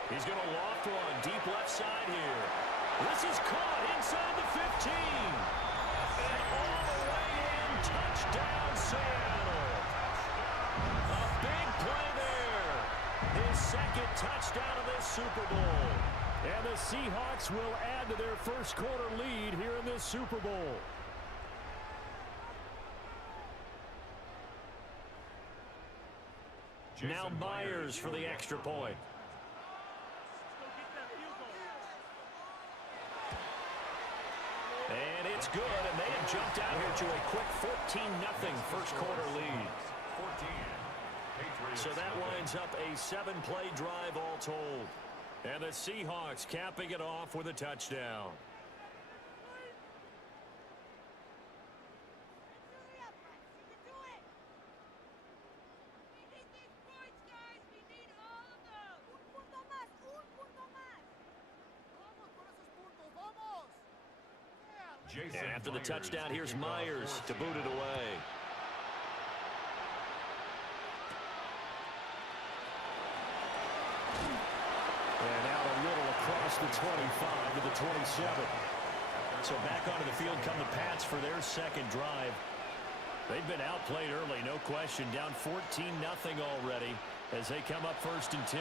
He's going to loft one deep left side here. This is caught inside the 15. And all the way in, touchdown Seattle. A big play there. His 2nd touchdown of this Super Bowl. And the Seahawks will add to their first quarter lead here in this Super Bowl. Now Myers for the extra point. And it's good, and they have jumped out here to a quick 14-0 first quarter lead. So that winds up a 7-play drive all told. And the Seahawks capping it off with a touchdown. And after the touchdown, here's Myers to boot it away. And out a little across the 25 to the 27. So back onto the field come the Pats for their 2nd drive. They've been outplayed early, no question. Down 14-0 already as they come up 1st and 10.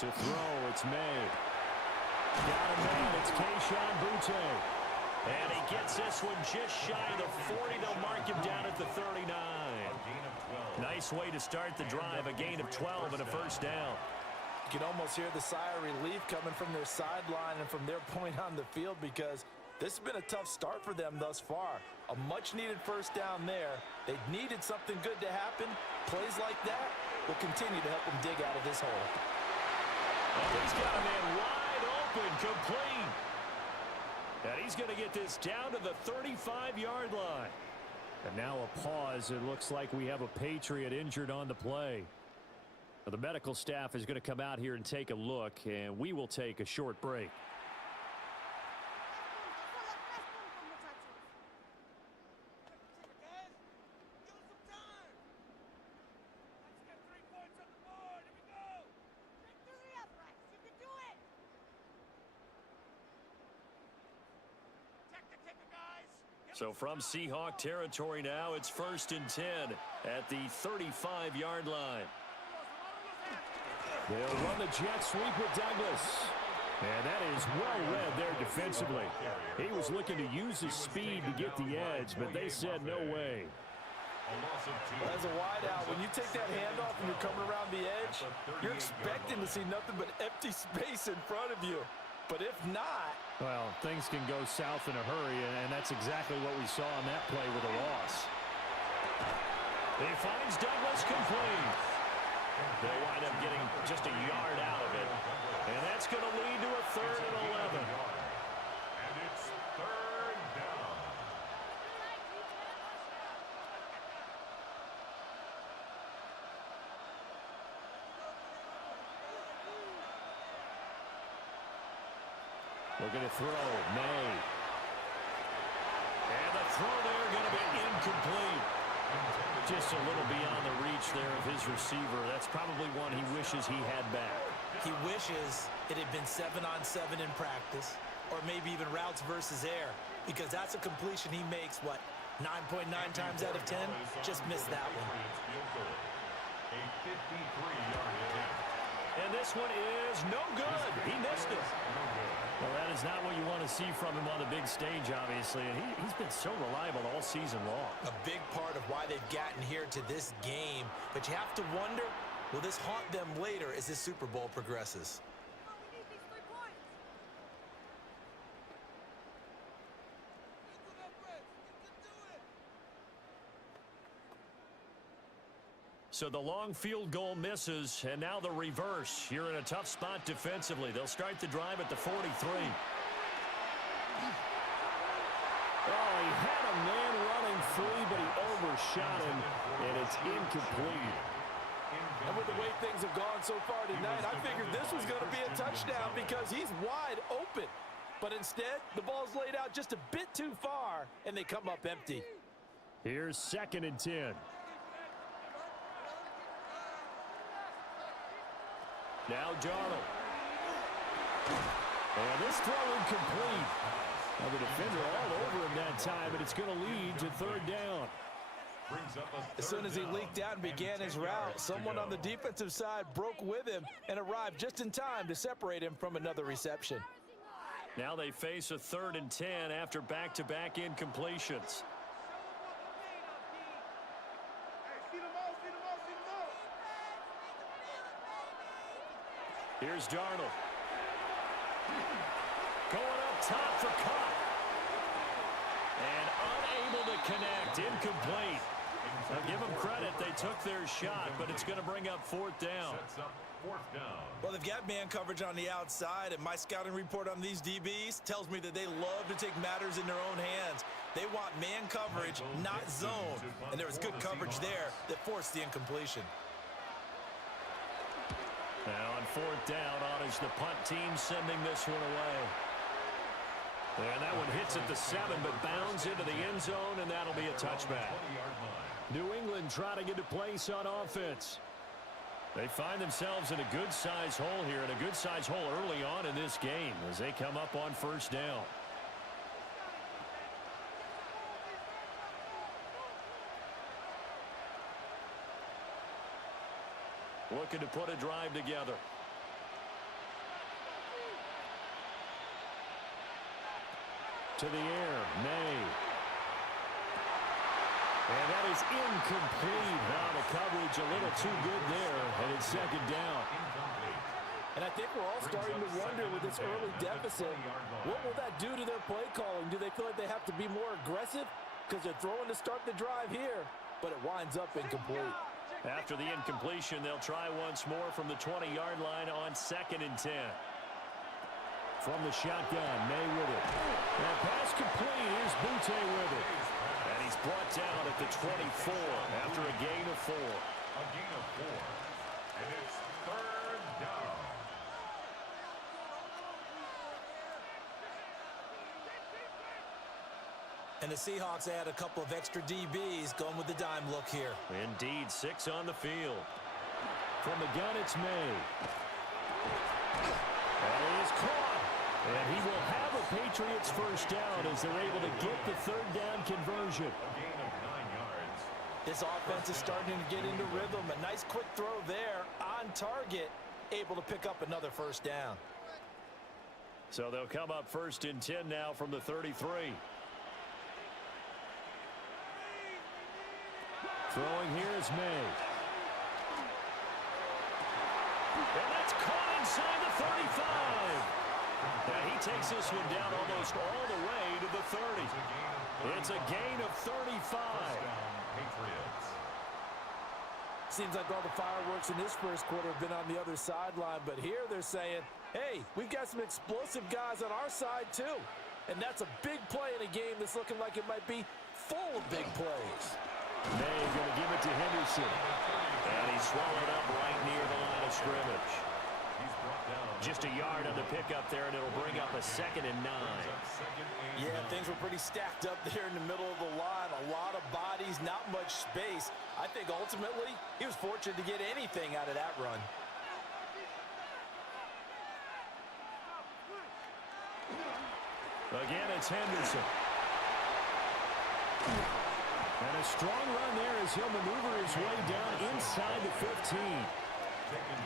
To throw, it's made. Got him out, it's Kayshon Boutte. And he gets this one just shy of the 40. They'll mark him down at the 39. Nice way to start the drive, a gain of 12 and a first down. You can almost hear the sigh of relief coming from their sideline and from their point on the field because this has been a tough start for them thus far. A much-needed first down there. They needed something good to happen. Plays like that will continue to help them dig out of this hole. Oh, he's got a man wide open, complete. And he's going to get this down to the 35-yard line. And now a pause. It looks like we have a Patriot injured on the play. Well, the medical staff is going to come out here and take a look, and we will take a short break. So from Seahawk territory now, it's 1st and 10 at the 35-yard line. They'll run the jet sweep with Douglas. And that is well read there defensively. He was looking to use his speed to get the edge, but they said no way. Well, as a wideout, when you take that handoff and you're coming around the edge, you're expecting to see nothing but empty space in front of you. But if not... Well, things can go south in a hurry, and that's exactly what we saw on that play with a loss. He finds Douglas complete. They'll wind up getting just a yard out of it. And that's going to lead to a 3rd and 11. And it's 3rd down. Looking to throw. May. And the throw there going to be incomplete. Just a little beyond the reach there of his receiver. That's probably one he wishes he had back. He wishes it had been 7-on-7 in practice, or maybe even routes versus air, because that's a completion he makes, what, 9.9 times out of 10? Just missed that one. A 53-yard attempt. And this one is no good. He missed it. Well, that is not what you want to see from him on the big stage, obviously. And he's been so reliable all season long. A big part of why they've gotten here to this game. But you have to wonder, will this haunt them later as this Super Bowl progresses? So the long field goal misses, and now the reverse. You're in a tough spot defensively. They'll start the drive at the 43. Oh, he had a man running free, but he overshot him, and it's incomplete. And with the way things have gone so far tonight, I figured this was going to be a touchdown because he's wide open. But instead, the ball's laid out just a bit too far, and they come up empty. Here's 2nd and 10. Now Darnold. And this throw incomplete. Now the defender all over him that time, but it's going to lead to 3rd down. As soon as he leaked out and began his route, someone on the defensive side broke with him and arrived just in time to separate him from another reception. Now they face a 3rd and 10 after back-to-back incompletions. Here's Darnold. Going up top for Cup. And unable to connect. Incomplete. Now give them credit. They took their shot, but it's going to bring up 4th down. Well, they've got man coverage on the outside, and my scouting report on these DBs tells me that they love to take matters in their own hands. They want man coverage, not zone. And there was good coverage there that forced the incompletion. Now on 4th down, on is the punt team sending this one away. And that one hits at the 7, but bounds into the end zone, and that'll be a touchback. New England trotting into place on offense. They find themselves in a good-sized hole here, and a good-sized hole early on in this game as they come up on 1st down. Looking to put a drive together. To the air, May. And that is incomplete. Now the coverage a little too good there, and it's 2nd down. And I think we're all starting to wonder with this early deficit, what will that do to their play calling? Do they feel like they have to be more aggressive? Because they're throwing to start the drive here, but it winds up incomplete. After the incompletion, they'll try once more from the 20-yard line on 2nd and 10. from the shotgun. May with it. That pass complete. Here's Butte with it. And he's brought down at the 24 after a gain of 4. A gain of 4. And it's 3rd down. And the Seahawks add a couple of extra DBs going with the dime look here. Indeed, 6 on the field. From the gun, it's May. And it is caught. And he will have a Patriots first down as they're able to get the 3rd down conversion. A gain of 9 yards. This offense is starting to get into rhythm. A nice quick throw there on target, able to pick up another first down. So they'll come up 1st and 10 now from the 33. Throwing here is May. And that's caught inside the 35. And he takes this one down almost all the way to the 30. It's a gain of 35. Patriots. Seems like all the fireworks in this first quarter have been on the other sideline, but here they're saying, hey, we've got some explosive guys on our side too. And that's a big play in a game that's looking like it might be full of big plays. May going to give it to Henderson. And he's swallowed up right near the line of scrimmage. He's brought down. Just a yard on the pickup there, and it'll bring up a 2nd and 9. Yeah, things were pretty stacked up there in the middle of the line. A lot of bodies, not much space. I think ultimately he was fortunate to get anything out of that run. Again, it's Henderson. And a strong run there as he'll maneuver his way down inside the 15.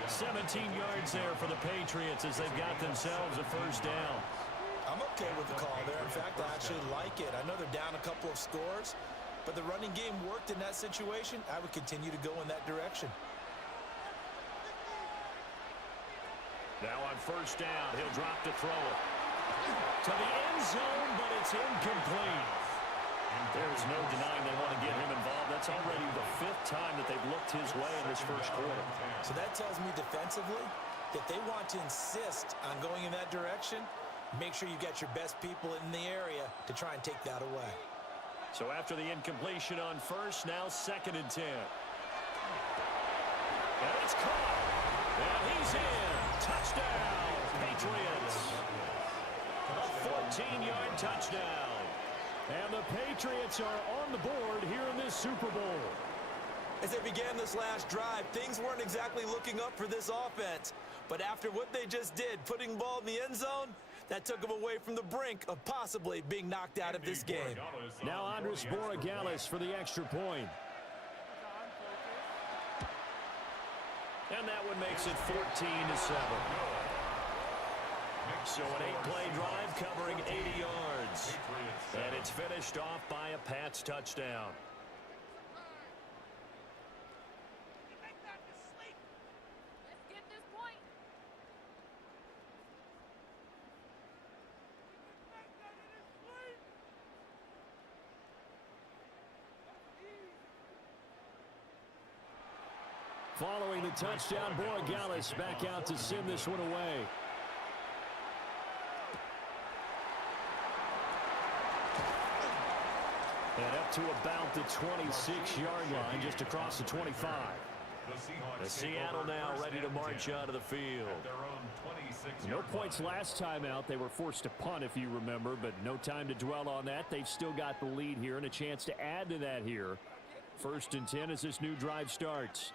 17 yards there for the Patriots as they've got themselves a first down. I'm okay with the call there. In fact, I actually like it. I know they're down a couple of scores, but the running game worked in that situation. I would continue to go in that direction. Now on first down, he'll drop to throw it. To the end zone, but it's incomplete. There's no denying they want to get him involved. That's already the 5th time that they've looked his way in this first quarter. So that tells me defensively that they want to insist on going in that direction. Make sure you get your best people in the area to try and take that away. So after the incompletion on first, now 2nd and 10. And it's caught. And he's in. Touchdown, Patriots. A 14-yard touchdown. And the Patriots are on the board here in this Super Bowl. As they began this last drive, things weren't exactly looking up for this offense. But after what they just did, putting the ball in the end zone, that took them away from the brink of possibly being knocked out of this game. Now Andres Borregales for the extra point. And that one makes it 14-7. So an 8-play drive covering 80 yards. And it's finished off by a Pats touchdown. Following the touchdown, Borregales back out to send this one away. And up to about the 26-yard line, just across the 25. The Seattle now ready to march out of the field. No points last time out. They were forced to punt, if you remember, but no time to dwell on that. They've still got the lead here and a chance to add to that here. 1st and 10 as this new drive starts.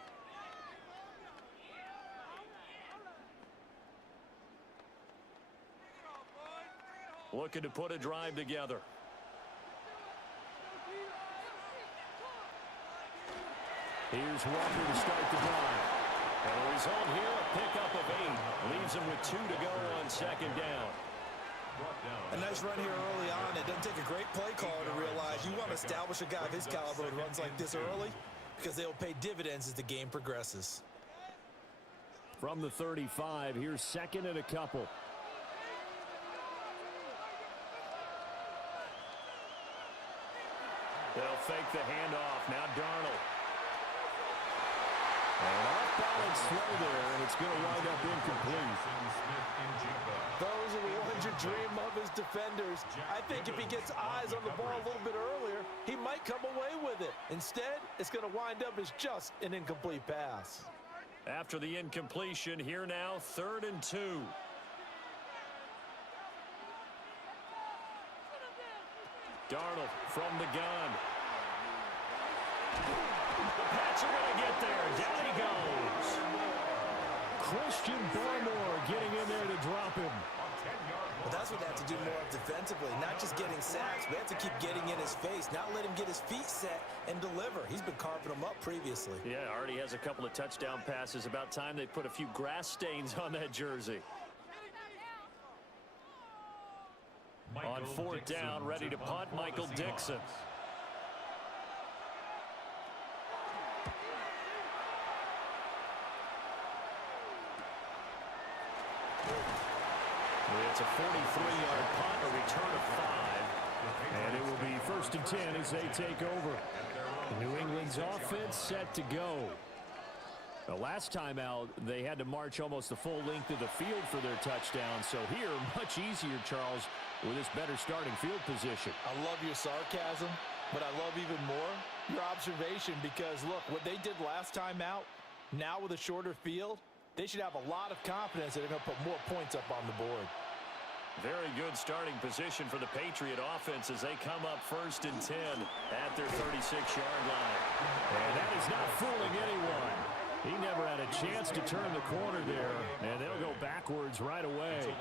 Looking to put a drive together. Here's Walker to start the drive. And the result here, a pickup of 8. Leaves him with 2 to go on 2nd down. A nice run here early on. It doesn't take a great play caller to realize you want to establish a guy of his caliber who runs like this early because they'll pay dividends as the game progresses. From the 35, here's 2nd and a couple. They'll fake the handoff. Now Darnold. An off-balance throw there, and it's going to wind up incomplete. Those are the ones you dream of as defenders. I think if he gets eyes on the ball a little bit earlier, he might come away with it. Instead, it's going to wind up as just an incomplete pass. After the incompletion, here now, 3rd and 2. Darnold from the gun. The Pats are going to get there. Down he goes. Christian Barmore getting in there to drop him. Well, that's what they have to do more of defensively, not just getting sacks. We have to keep getting in his face, not let him get his feet set and deliver. He's been carving them up previously. Yeah, already has a couple of touchdown passes. About time they put a few grass stains on that jersey. On 4th down, ready to punt, Michael Dixon. It's a 43-yard punt, a return of 5. And it will be 1st and 10 as they take over. New England's offense set to go. The last time out, they had to march almost the full length of the field for their touchdown. So here, much easier, Charles, with this better starting field position. I love your sarcasm, but I love even more your observation because, look, what they did last time out, now with a shorter field, they should have a lot of confidence that they're going to put more points up on the board. Very good starting position for the Patriot offense as they come up 1st and 10 at their 36-yard line. And that is not fooling anyone. He never had a chance to turn the corner there, and they'll go backwards right away.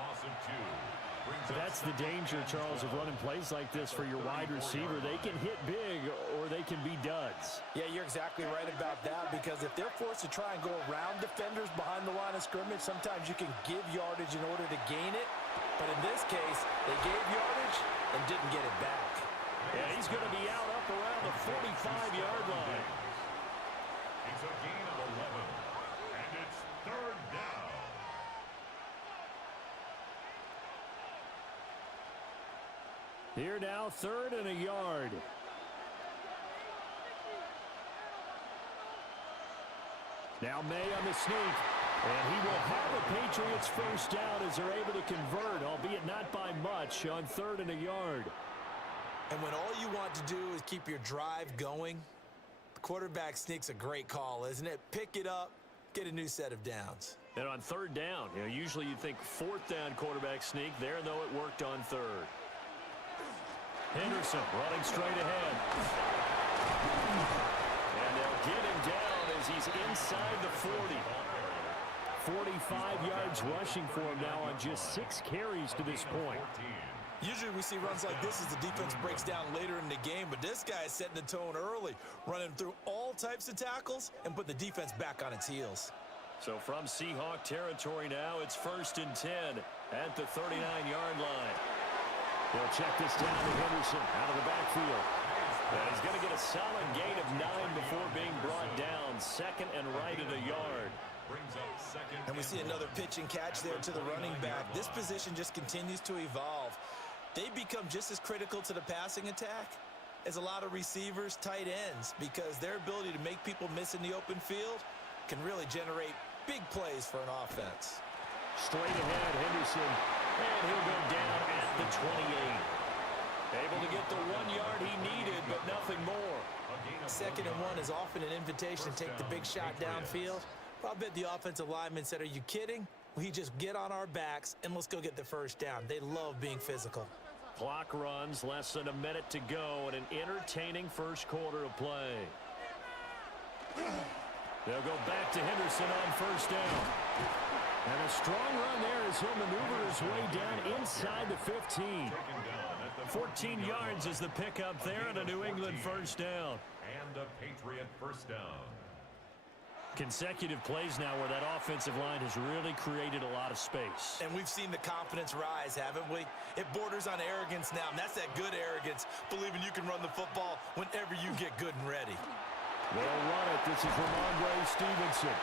That's the danger, Charles, of running plays like this for your wide receiver. They can hit big or they can be duds. Yeah, you're exactly right about that because if they're forced to try and go around defenders behind the line of scrimmage, sometimes you can give yardage in order to gain it. But in this case, they gave yardage and didn't get it back. Yeah, he's going to be out up around the 45-yard line. It's a gain of 11, and it's 3rd down. Here now, 3rd and a yard. Now May on the sneak. And he will have a Patriots 1st down as they're able to convert, albeit not by much, on 3rd and a yard. And when all you want to do is keep your drive going, the quarterback sneak's a great call, isn't it? Pick it up, get a new set of downs. And on 3rd down, usually you'd think 4th down quarterback sneak. There, though, it worked on 3rd. Henderson running straight ahead. And they'll get him down as he's inside the 40. 45 yards rushing for him now on just 6 carries to this point. Usually we see runs like this as the defense breaks down later in the game, but this guy is setting the tone early, running through all types of tackles and put the defense back on its heels. So from Seahawk territory now, it's 1st and 10 at the 39-yard line. They'll check this down to Henderson out of the backfield. And he's going to get a solid gain of 9 before being brought down. 2nd and right at a yard. And we see another pitch and catch there to the running back. This position just continues to evolve. They become just as critical to the passing attack as a lot of receivers, tight ends, because their ability to make people miss in the open field can really generate big plays for an offense. Straight ahead, Henderson. And he'll go down at the 28. Able to get the 1 yard he needed, but nothing more. 2nd and 1 is often an invitation to take the big shot downfield. I bet the offensive lineman said, are you kidding? We just get on our backs and let's go get the 1st down. They love being physical. Clock runs, less than a minute to go, and an entertaining 1st quarter of play. They'll go back to Henderson on 1st down. And a strong run there as he'll maneuver his way down inside the 15. 14 yards is the pickup there and a New England 1st down. And a Patriot 1st down. Consecutive plays now where that offensive line has really created a lot of space. And we've seen the confidence rise, haven't we? It borders on arrogance now, and that's that good arrogance, believing you can run the football whenever you get good and ready. They'll run it. This is Ramondre Stevenson.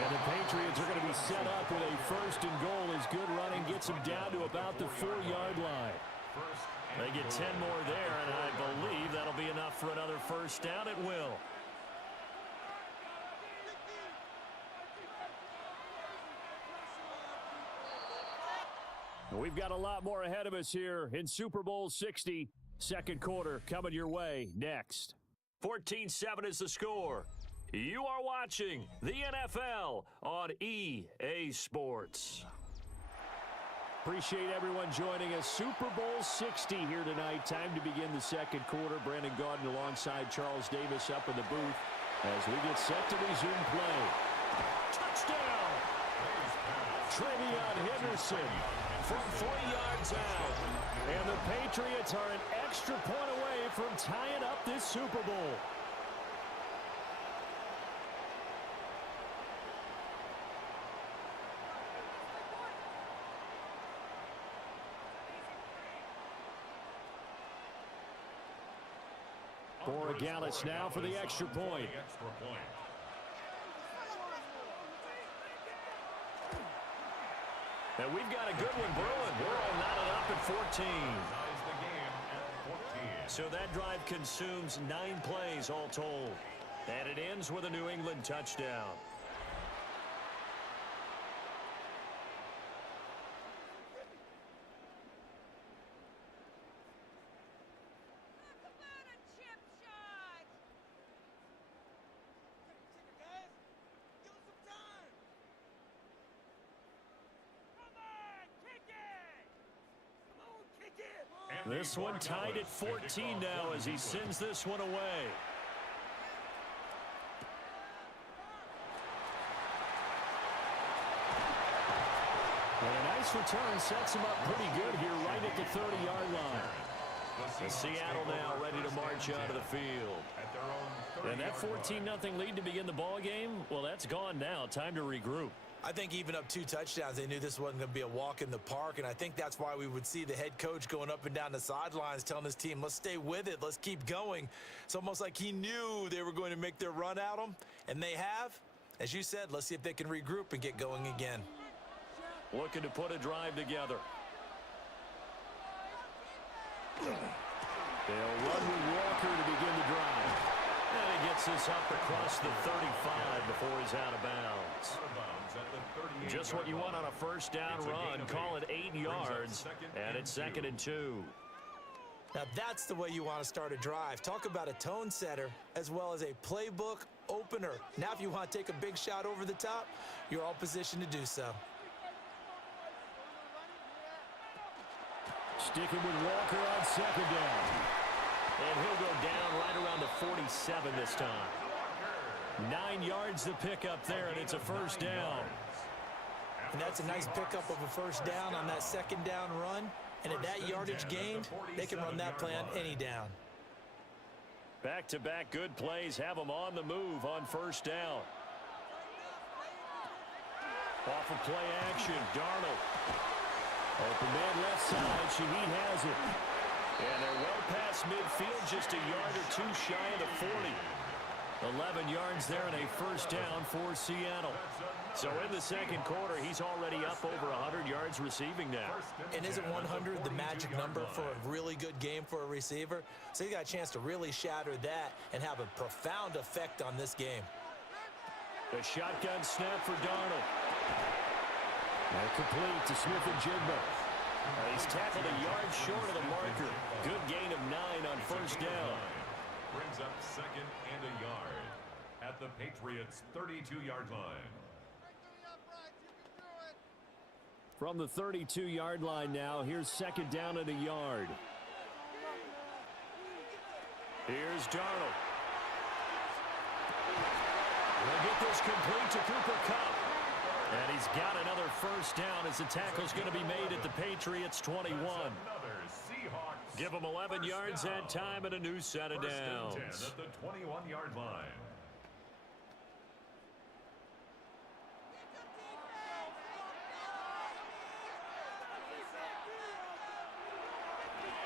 And the Patriots are going to be set up with a 1st and goal as good running gets them down to about the 4-yard line. They get 10 more there, and I believe that'll be enough for another 1st down. It will. We've got a lot more ahead of us here in Super Bowl 60. Second quarter coming your way next. 14-7 is the score. You are watching the NFL on EA Sports. Appreciate everyone joining us. Super Bowl 60 here tonight. Time to begin the second quarter. Brandon Gaudin alongside Charles Davis up in the booth as we get set to resume play. Touchdown! Trevion Henderson from 3 yards out. And the Patriots are an extra point away from tying up this Super Bowl. Borregales now for the extra point. And we've got a good one brewing. We're all knotted up at 14. So that drive consumes 9 plays all told. And it ends with a New England touchdown. This one tied at 14 now as he sends this one away. And a nice return sets him up pretty good here right at the 30-yard line. And Seattle now ready to march out of the field. And that 14-0 lead to begin the ball game, well, that's gone now. Time to regroup. I think even up 2 touchdowns, they knew this wasn't going to be a walk in the park, and I think that's why we would see the head coach going up and down the sidelines telling his team, let's stay with it, let's keep going. It's almost like he knew they were going to make their run at him, and they have. As you said, let's see if they can regroup and get going again. Looking to put a drive together. They'll run with Walker to begin the drive. And he gets this up across the 35 before he's out of bounds. Just what you want on a first down run. Call it 8 yards, and it's 2nd and 2. Now that's the way you want to start a drive. Talk about a tone setter as well as a playbook opener. Now if you want to take a big shot over the top, you're all positioned to do so. Sticking with Walker on 2nd down. And he'll go down right around the 47 this time. 9 yards to pick up there, and it's a first down. And that's a nice pickup of a first down on that 2nd down run. And at that yardage gained, they can run that play on any down. Back-to-back good plays have them on the move on first down. Off of play action, Darnold. Open man left side, Shaheed has it. And they're well past midfield, just a yard or 2 shy of the 40. 11 yards there and a first down for Seattle. So in the second quarter, he's already up over 100 yards receiving now. And isn't 100 the magic number for a really good game for a receiver? So he got a chance to really shatter that and have a profound effect on this game. The shotgun snap for Darnold. And complete to Smith and Jigba. He's tackled a yard short of the marker. Good gain of 9 on first down. Brings up 2nd and a yard at the Patriots' 32-yard line. From the 32-yard line now, here's 2nd down and a yard. Here's Darnold. We'll get this complete to Cooper Kupp. And he's got another first down as the tackle's going to be made at the Patriots' 21. Give them 11 yards that time and a new set of downs. At the 21-yard line.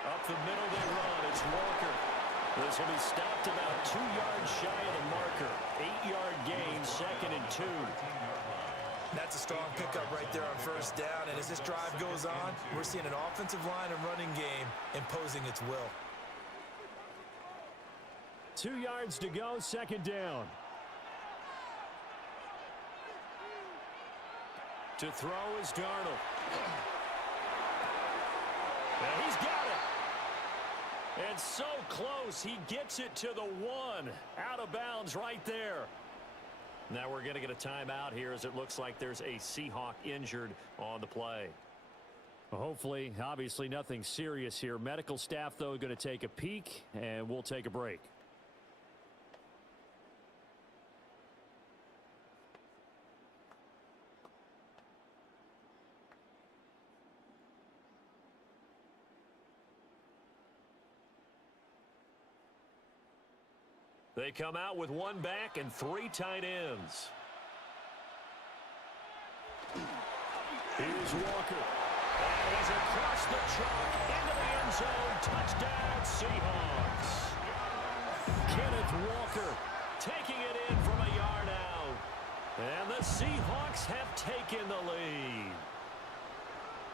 Up the middle they run. It's Walker. This will be stopped about 2 yards shy of the marker. 8-yard gain, 2nd and 2. That's a strong pickup right there on first down. And as this drive goes on, we're seeing an offensive line and running game imposing its will. 2 yards to go, 2nd down. To throw is Darnold. And he's got it. And so close, he gets it to the 1. Out of bounds right there. Now we're going to get a timeout here as it looks like there's a Seahawk injured on the play. Well, hopefully, obviously nothing serious here. Medical staff, though, going to take a peek, and we'll take a break. They come out with 1 back and 3 tight ends. Here's Walker. And he's across the chalk into the end zone. Touchdown, Seahawks. Kenneth Walker taking it in from a yard out. And the Seahawks have taken the lead.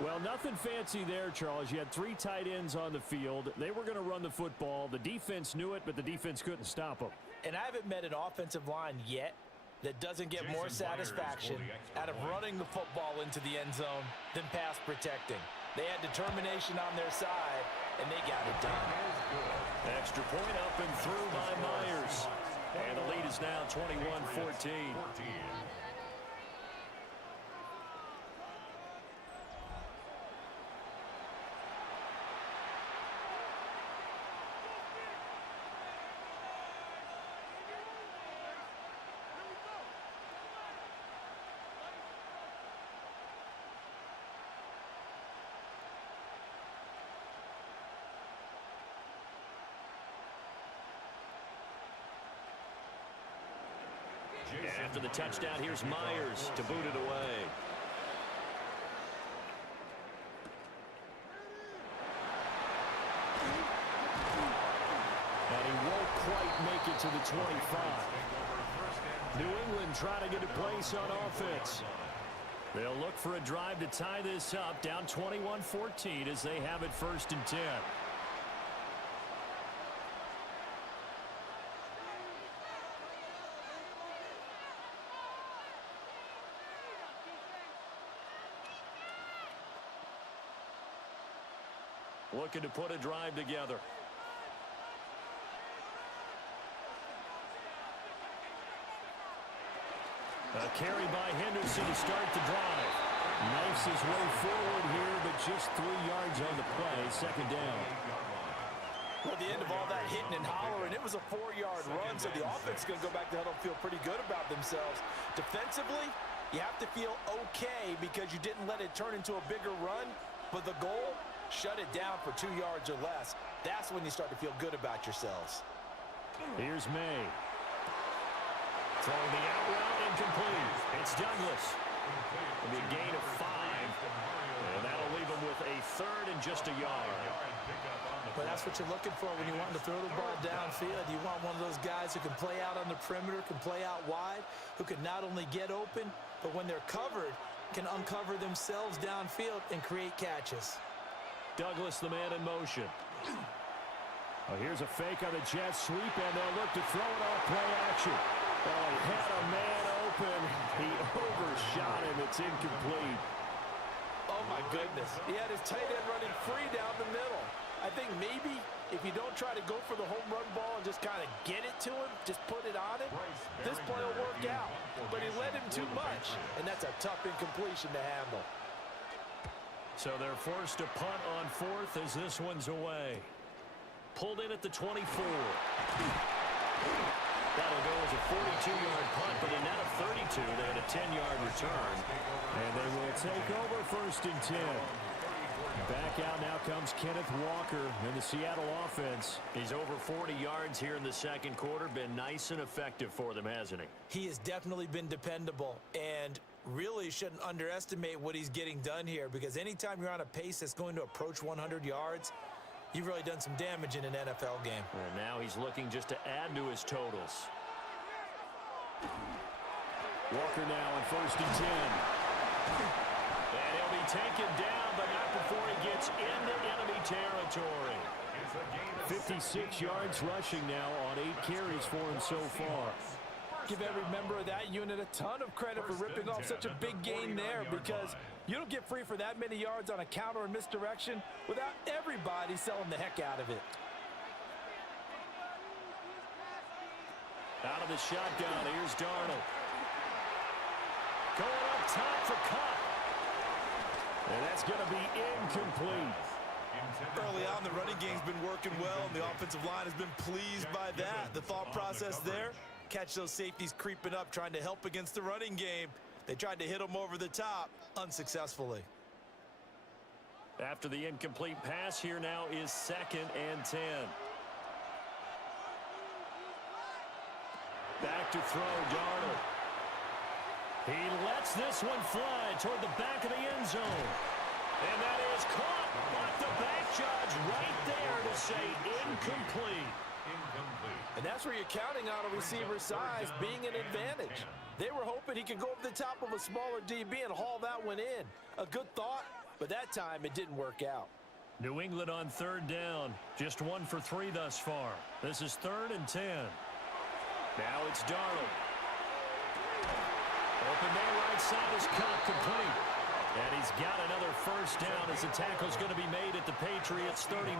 Well, nothing fancy there, Charles. You had 3 tight ends on the field. They were going to run the football. The defense knew it, but the defense couldn't stop them. And I haven't met an offensive line yet that doesn't get more satisfaction out of running the football into the end zone than pass protecting. They had determination on their side, and they got it done. Extra point up and through by Myers. And the lead is now 21-14. After the touchdown, here's Myers to boot it away. And he won't quite make it to the 25. New England trying to get a place on offense. They'll look for a drive to tie this up, down 21-14 as they have it 1st and 10. Looking to put a drive together. A carry by Henderson to start the drive. Knifes his way forward here, but just 3 yards on the play. 2nd down. Well, at the end of all that hitting and hollering, it was a 4-yard run, so the offense is going to go back to huddle and feel pretty good about themselves. Defensively, you have to feel okay because you didn't let it turn into a bigger run, but the goal, shut it down for 2 yards or less. That's when you start to feel good about yourselves. Here's May. Throwing the out route, incomplete. It's Douglas. It'll be a gain of 5. And that'll leave him with a 3rd and just a yard. But that's what you're looking for when you want to throw the ball downfield. You want one of those guys who can play out on the perimeter, can play out wide, who can not only get open, but when they're covered, can uncover themselves downfield and create catches. Douglas, the man in motion. Oh, here's a fake on the jet sweep, and they'll look to throw it off play action. Oh, he had a man open. He overshot him. It's incomplete. Oh, my goodness. He had his tight end running free down the middle. I think maybe if you don't try to go for the home run ball and just kind of get it to him, just put it on him, this play will work out. But he led him too much, and that's a tough incompletion to handle. So they're forced to punt on 4th as this one's away. Pulled in at the 24. That'll go as a 42-yard punt, but a net of 32. They had a 10-yard return. And they will take over 1st and 10. Back out now comes Kenneth Walker in the Seattle offense. He's over 40 yards here in the 2nd quarter. Been nice and effective for them, hasn't he? He has definitely been dependable, and really shouldn't underestimate what he's getting done here, because anytime you're on a pace that's going to approach 100 yards, you've really done some damage in an NFL game. And now he's looking just to add to his totals. Walker now on 1st and 10. And he'll be taken down, but not before he gets into enemy territory. 56 yards rushing now on 8 carries for him so far. Give every member of that unit a ton of credit for ripping off such a big gain there, because you don't get free for that many yards on a counter or misdirection without everybody selling the heck out of it. Out of the shotgun, here's Darnold. Going up top for Cup. And that's going to be incomplete. Early on, the running game's been working well, and the offensive line has been pleased by that. The thought process there, catch those safeties creeping up, trying to help against the running game. They tried to hit them over the top, unsuccessfully. After the incomplete pass, here now is 2nd and 10. Back to throw, Darnold. He lets this one fly toward the back of the end zone. And that is caught by the back judge right there to say incomplete. And that's where you're counting on a receiver's size being an advantage. They were hoping he could go over the top of a smaller DB and haul that one in. A good thought, but that time it didn't work out. New England on 3rd down. Just 1 for 3 thus far. This is 3rd and 10. Now it's Darnold. Open there, right side is caught, complete. And he's got another first down as the tackle's going to be made at the Patriots 39.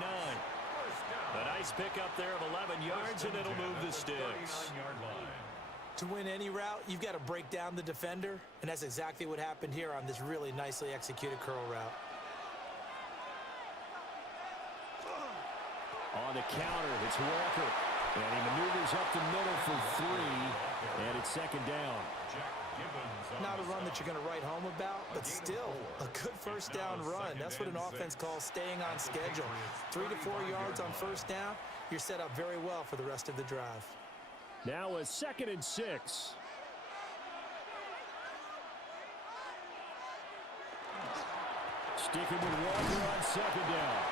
A nice pickup there of 11 yards, and it'll move the sticks. To win any route, you've got to break down the defender, and that's exactly what happened here on this really nicely executed curl route. On the counter, it's Walker. And he maneuvers up the middle for 3, and it's 2nd down. Not a run that you're going to write home about, but still a good first down run. That's what an offense calls staying on schedule. 3 to 4 yards on first down, you're set up very well for the rest of the drive. Now a 2nd and 6. Sticking with Walker on 2nd down.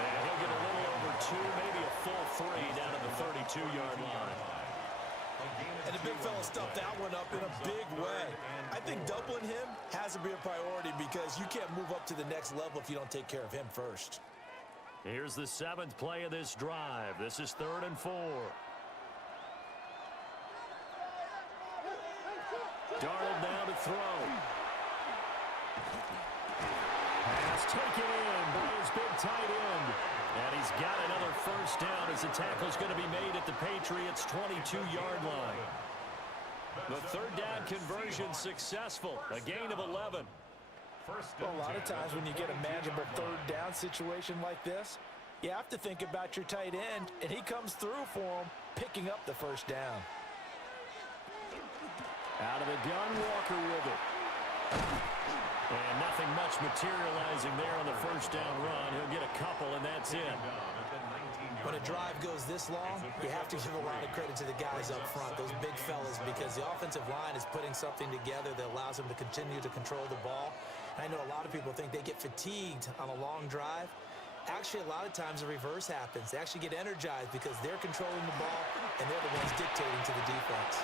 And he'll get a little over 2, maybe a full 3 down to the 32-yard line. And the big fella stuffed that one up in a big way. I think doubling him has to be a priority because you can't move up to the next level if you don't take care of him first. Here's the 7th play of this drive. This is 3rd and 4. Darnold down to throw. Pass taken in by his big tight end. And he's got another first down as the tackle's going to be made at the Patriots' 22-yard line. The 3rd down conversion successful. A gain of 11. Well, a lot of times when you get a manageable 3rd down situation like this, you have to think about your tight end, and he comes through for him, picking up the first down. Out of the gun, Walker with it. And nothing much materializing there on the first down run. He'll get a couple, and that's it. When a drive goes this long, you have to give a lot of credit to the guys up front, those big fellas, because the offensive line is putting something together that allows them to continue to control the ball. And I know a lot of people think they get fatigued on a long drive. Actually, a lot of times the reverse happens. They actually get energized because they're controlling the ball, and they're the ones dictating to the defense.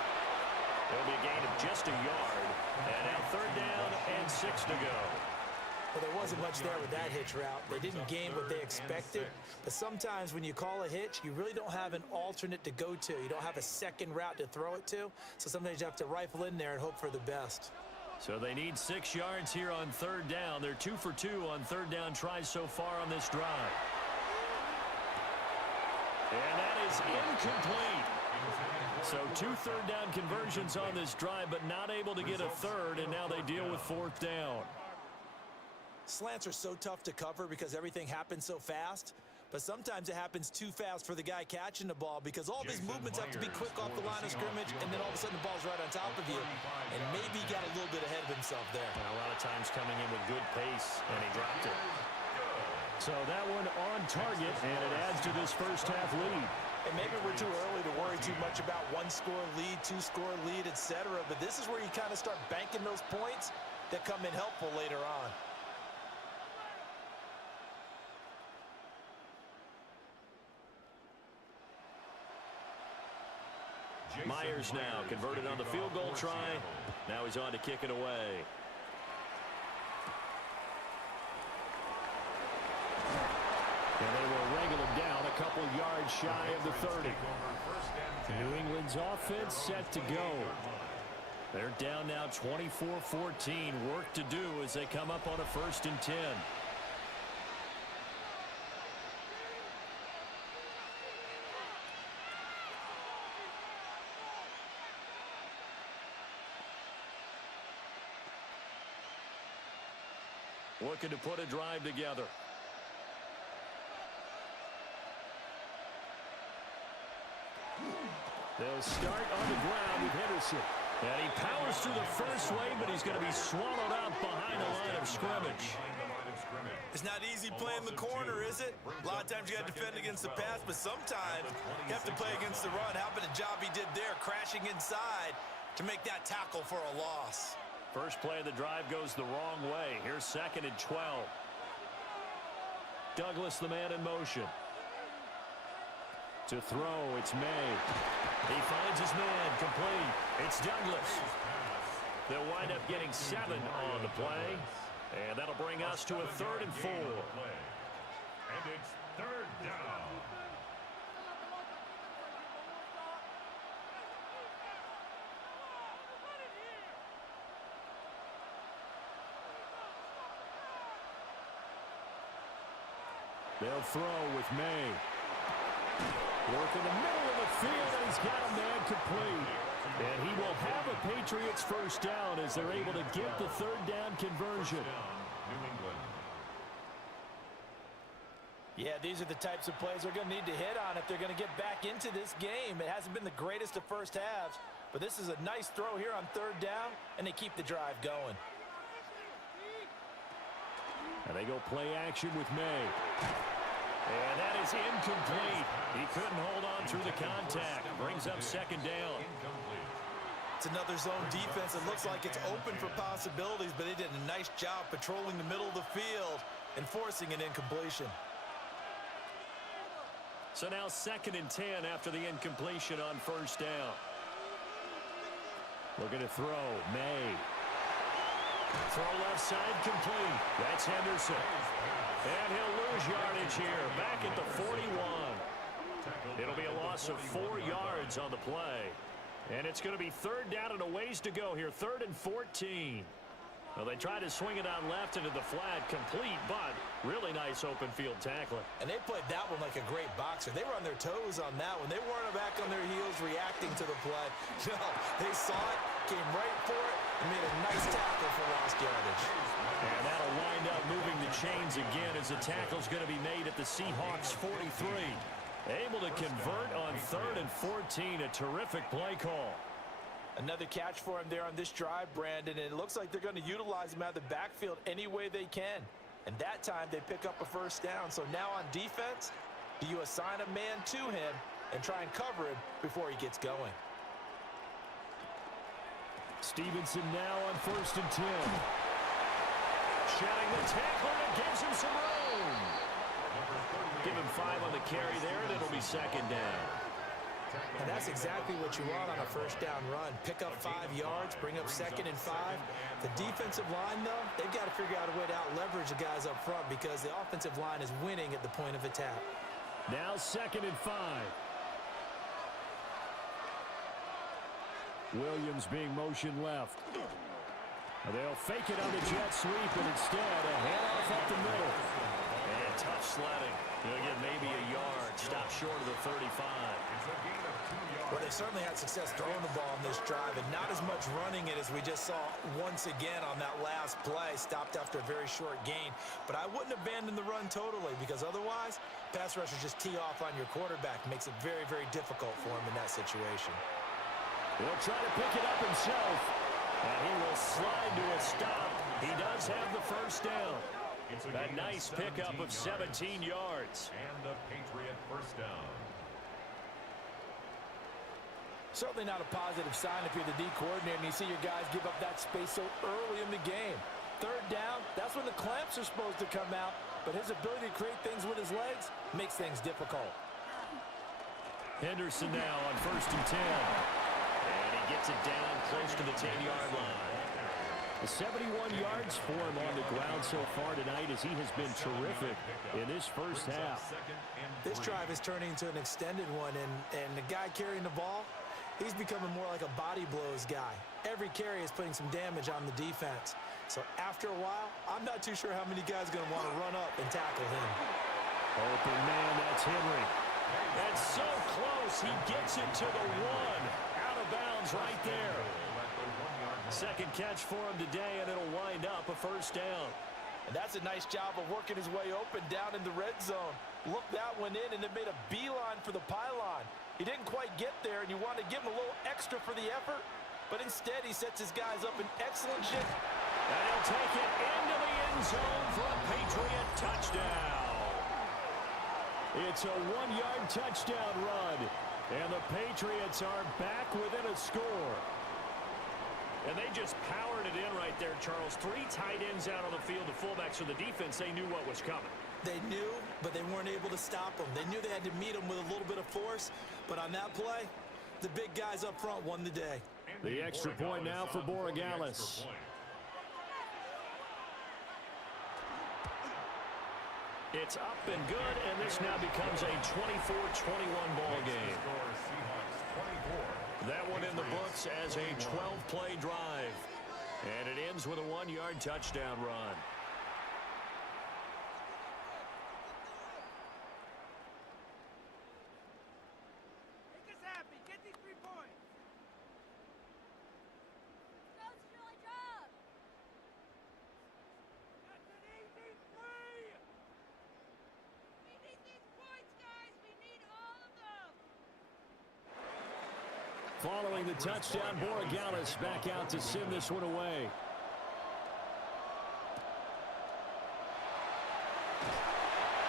There'll be a gain of just a yard. And now 3rd down and 6 to go. Well, there wasn't much there with that hitch route. They didn't gain what they expected. But sometimes when you call a hitch, you really don't have an alternate to go to. You don't have a second route to throw it to. So sometimes you have to rifle in there and hope for the best. So they need 6 yards here on 3rd down. They're 2 for 2 on 3rd down tries so far on this drive. And that is incomplete. So 2 3rd down conversions on this drive, but not able to get a 3rd, and now they deal with 4th down. Slants are so tough to cover because everything happens so fast. But sometimes it happens too fast for the guy catching the ball because all of his movements have to be quick off the line of scrimmage, and then all of a sudden the ball's right on top of you. And maybe he got a little bit ahead of himself there. And a lot of times coming in with good pace, and he dropped it. So that one on target, and it adds to this first half lead. And maybe we're too early to worry too much about 1-score lead, 2-score lead, etc. But this is where you kind of start banking those points that come in helpful later on. Myers now converted on the field goal try. Now he's on to kick it away. And they will wrangle him down a couple yards shy of the 30. New England's offense set to go. They're down now 24-14. Work to do as they come up on a 1st and 10. Looking to put a drive together. They'll start on the ground with Henderson. And he powers through the first wave, but he's going to be swallowed up behind the line of scrimmage. It's not easy playing the corner, is it? A lot of times you got to defend against the pass, but sometimes you have to play against the run. How about the job he did there, crashing inside to make that tackle for a loss? First play of the drive goes the wrong way. Here's 2nd and 12. Douglas, the man in motion. To throw, it's May. He finds his man, complete. It's Douglas. They'll wind up getting 7 on the play. And that'll bring us to a 3rd and 4. And it's 3rd down. They'll throw with May. Work in the middle of the field, and he's got a man complete. And he will have a Patriots 1st down as they're able to get the 3rd down conversion. New England. Yeah, these are the types of plays they're going to need to hit on if they're going to get back into this game. It hasn't been the greatest of first halves, but this is a nice throw here on 3rd down, and they keep the drive going. And they go play action with May. And that is incomplete. He couldn't hold on through the contact. Brings up 2nd down. It's another zone defense. It looks like it's open for possibilities, but they did a nice job patrolling the middle of the field and forcing an incompletion. So now 2nd and 10 after the incompletion on 1st down. Looking to throw. May. Throw left side complete. That's Henderson. And he'll lose yardage here. Back at the 41. It'll be a loss of 4 yards on the play. And it's going to be 3rd down and a ways to go here. 3rd and 14. Well, they tried to swing it out left into the flat, complete, but really nice open field tackling. And they played that one like a great boxer. They were on their toes on that one. They weren't back on their heels reacting to the play. No, they saw it, came right for it, and made a nice tackle for lost yardage. And that'll wind up moving the chains again as the tackle's going to be made at the Seahawks 43. Able to convert on 3rd and 14. A terrific play call. Another catch for him there on this drive, Brandon, and it looks like they're going to utilize him out of the backfield any way they can. And that time they pick up a 1st down. So now on defense, do you assign a man to him and try and cover him before he gets going? Stevenson now on 1st and 10. Shedding the tackler and gives him some room. Give him 5 on the carry there, and it'll be 2nd down. And that's exactly what you want on a 1st down run. Pick up 5 yards, bring up 2nd and 5. The defensive line, though, they've got to figure out a way to out-leverage the guys up front because the offensive line is winning at the point of attack. Now 2nd and 5. Williams being motion left. They'll fake it on the jet sweep, and instead a handoff up the middle. And tough sledding. He'll get maybe a yard. Stop short of the 35. Well, they certainly had success throwing the ball on this drive, and not as much running it as we just saw once again on that last play. Stopped after a very short gain. But I wouldn't abandon the run totally, because otherwise, pass rushers just tee off on your quarterback. Makes it very, very difficult for him in that situation. He'll try to pick it up himself, and he will slide to a stop. He does have the 1st down. A nice pickup of 17 yards. And the Patriot 1st down. Certainly not a positive sign if you're the D coordinator and you see your guys give up that space so early in the game. 3rd down, that's when the clamps are supposed to come out, but his ability to create things with his legs makes things difficult. Henderson now on 1st and 10. And he gets it down close to the 10-yard line. 71 yards for him on the ground so far tonight as he has been terrific in this first half. This drive is turning into an extended one, and the guy carrying the ball, he's becoming more like a body blows guy. Every carry is putting some damage on the defense. So after a while, I'm not too sure how many guys are going to want to run up and tackle him. Open man, that's Henry. That's so close. He gets it to the one. Out of bounds right there. Second catch for him today, and it'll wind up a first down. And that's a nice job of working his way open down in the red zone. Looked that one in, and it made a beeline for the pylon. He didn't quite get there, and you want to give him a little extra for the effort, but instead he sets his guys up in excellent shape. And he'll take it into the end zone for a Patriot touchdown. It's a 1-yard touchdown run, and the Patriots are back within a score. And they just powered it in right there, Charles. 3 tight ends out on the field. The fullbacks for the defense, they knew what was coming. They knew, but they weren't able to stop him. They knew they had to meet him with a little bit of force, but on that play, the big guys up front won the day. The extra point now for Borregales. It's up and good, and this now becomes a 24-21 ball game. That one in the books as a 12-play drive. And it ends with a 1-yard touchdown run. Make us happy. Get these 3 points. That's a really job. That's an easy 3. We need these points, guys. We need all of them. Following the touchdown, Borregales back out to send this one away.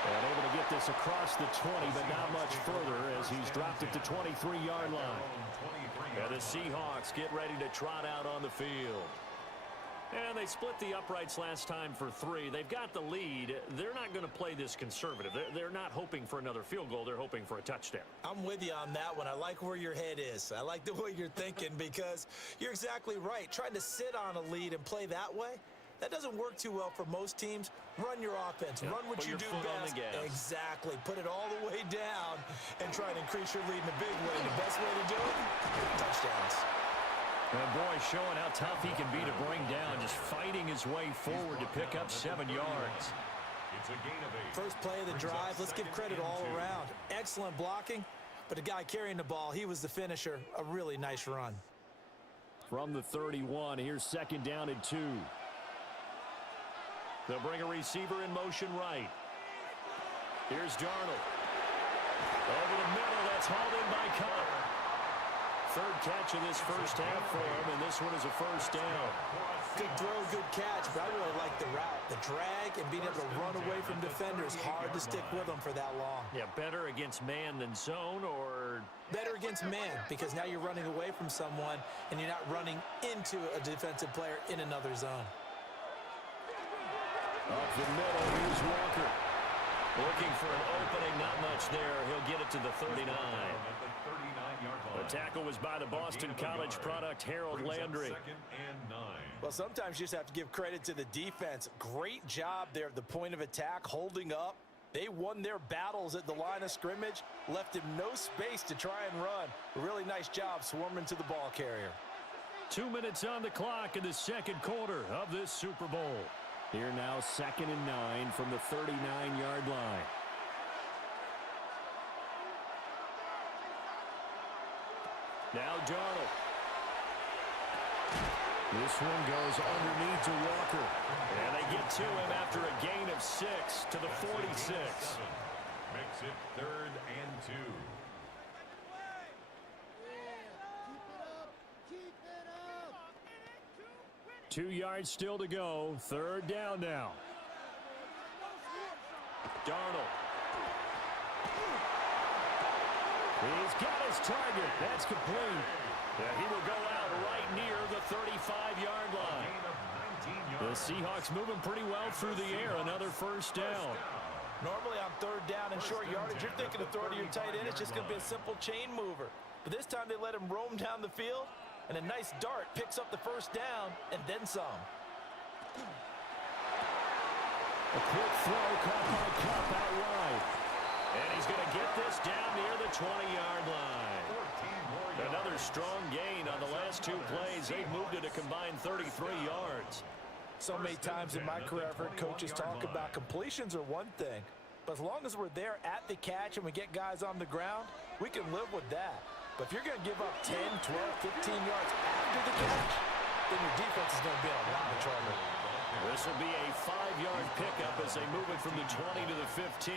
And able to get this across the 20, but not much further as he's dropped it to 23-yard line. And the Seahawks get ready to trot out on the field. And they split the uprights last time for 3. They've got the lead. They're not going to play this conservative. They're not hoping for another field goal. They're hoping for a touchdown. I'm with you on that one. I like where your head is. I like the way you're thinking because you're exactly right. Trying to sit on a lead and play that way, that doesn't work too well for most teams. Run your offense. Yeah, run what you do best. Exactly. Put it all the way down and try and increase your lead in a big way. The best way to do it, touchdowns. And boy, showing how tough he can be to bring down, just fighting his way forward to pick up 7 yards. It's a gain of 8. First play of the drive, let's give credit all around. Excellent blocking, but the guy carrying the ball, he was the finisher. A really nice run. From the 31, here's 2nd down and 2. They'll bring a receiver in motion right. Here's Darnold. Over the middle, that's hauled in by Cup. 3rd catch of this first half for him, and this one is a first down. Good throw, good catch, but I really like the route. The drag and being able to run away from defenders, hard to stick with them for that long. Yeah, better against man than zone, or? Better against man, because now you're running away from someone, and you're not running into a defensive player in another zone. Up the middle, here's Walker. Looking for an opening, not much there. He'll get it to the 39. The tackle was by the Boston College product, Harold Landry. Well, sometimes you just have to give credit to the defense. Great job there at the point of attack, holding up. They won their battles at the line of scrimmage, left him no space to try and run. A really nice job swarming to the ball carrier. 2 minutes on the clock in the 2nd quarter of this Super Bowl. Here now, 2nd and 9 from the 39-yard line. Now Darnold. This one goes underneath to Walker. And they get to him after a gain of 6 to the 46. Makes it 3rd and 2. 2 yards still to go. 3rd down now. Darnold. He's got his target. That's complete. He will go out right near the 35-yard line. The Seahawks moving pretty well through the air. Another first down. Normally on 3rd down and short yardage, you're thinking of throwing to your tight end. It's just going to be a simple chain mover. But this time they let him roam down the field, and a nice dart picks up the first down and then some. A quick throw caught by Cup out wide. And he's going to get this down near the 20-yard line. Another strong gain on the last two plays. They've moved it a combined 33 yards. So many times in my career, I've heard coaches talk about completions are one thing. But as long as we're there at the catch and we get guys on the ground, we can live with that. But if you're going to give up 10, 12, 15 yards after the catch, then your defense is going to be in a lot of trouble. This will be a 5-yard pickup as they move it from the 20 to the 15.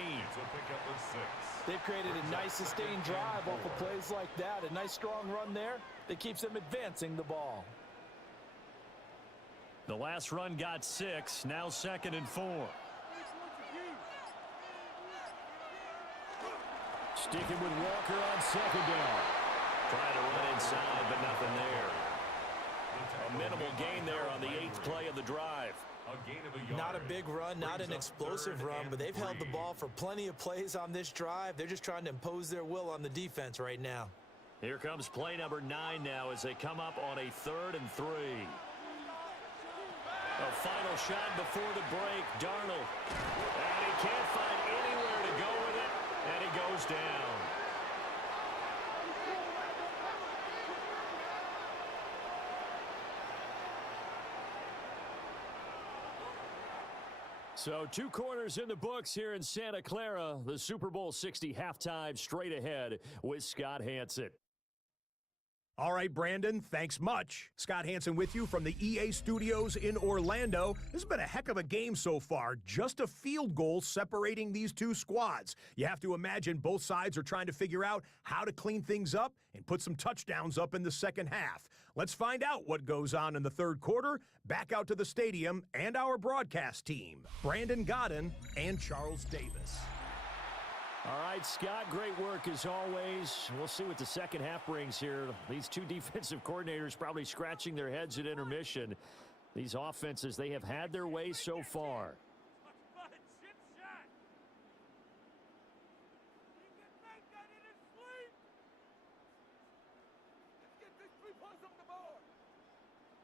They've created a nice sustained drive off of plays like that. A nice strong run there that keeps them advancing the ball. The last run got 6. Now 2nd and 4. Sticking with Walker on 2nd down. Trying to run inside, but nothing there. A minimal gain there on the 8th play of the drive. Not a big run, not an explosive run, but they've held the ball for plenty of plays on this drive. They're just trying to impose their will on the defense right now. Here comes play number 9 now as they come up on a 3rd and 3. A final shot before the break, Darnold. And he can't find anywhere to go with it, and he goes down. So 2 quarters in the books here in Santa Clara. The Super Bowl 60 halftime straight ahead with Scott Hanson. All right, Brandon, thanks much. Scott Hanson with you from the EA Studios in Orlando. This has been a heck of a game so far. Just a field goal separating these two squads. You have to imagine both sides are trying to figure out how to clean things up and put some touchdowns up in the second half. Let's find out what goes on in the third quarter. Back out to the stadium and our broadcast team, Brandon Godden and Charles Davis. All right, Scott, great work as always. We'll see what the second half brings here. These two defensive coordinators probably scratching their heads at intermission. These offenses, they have had their way so far.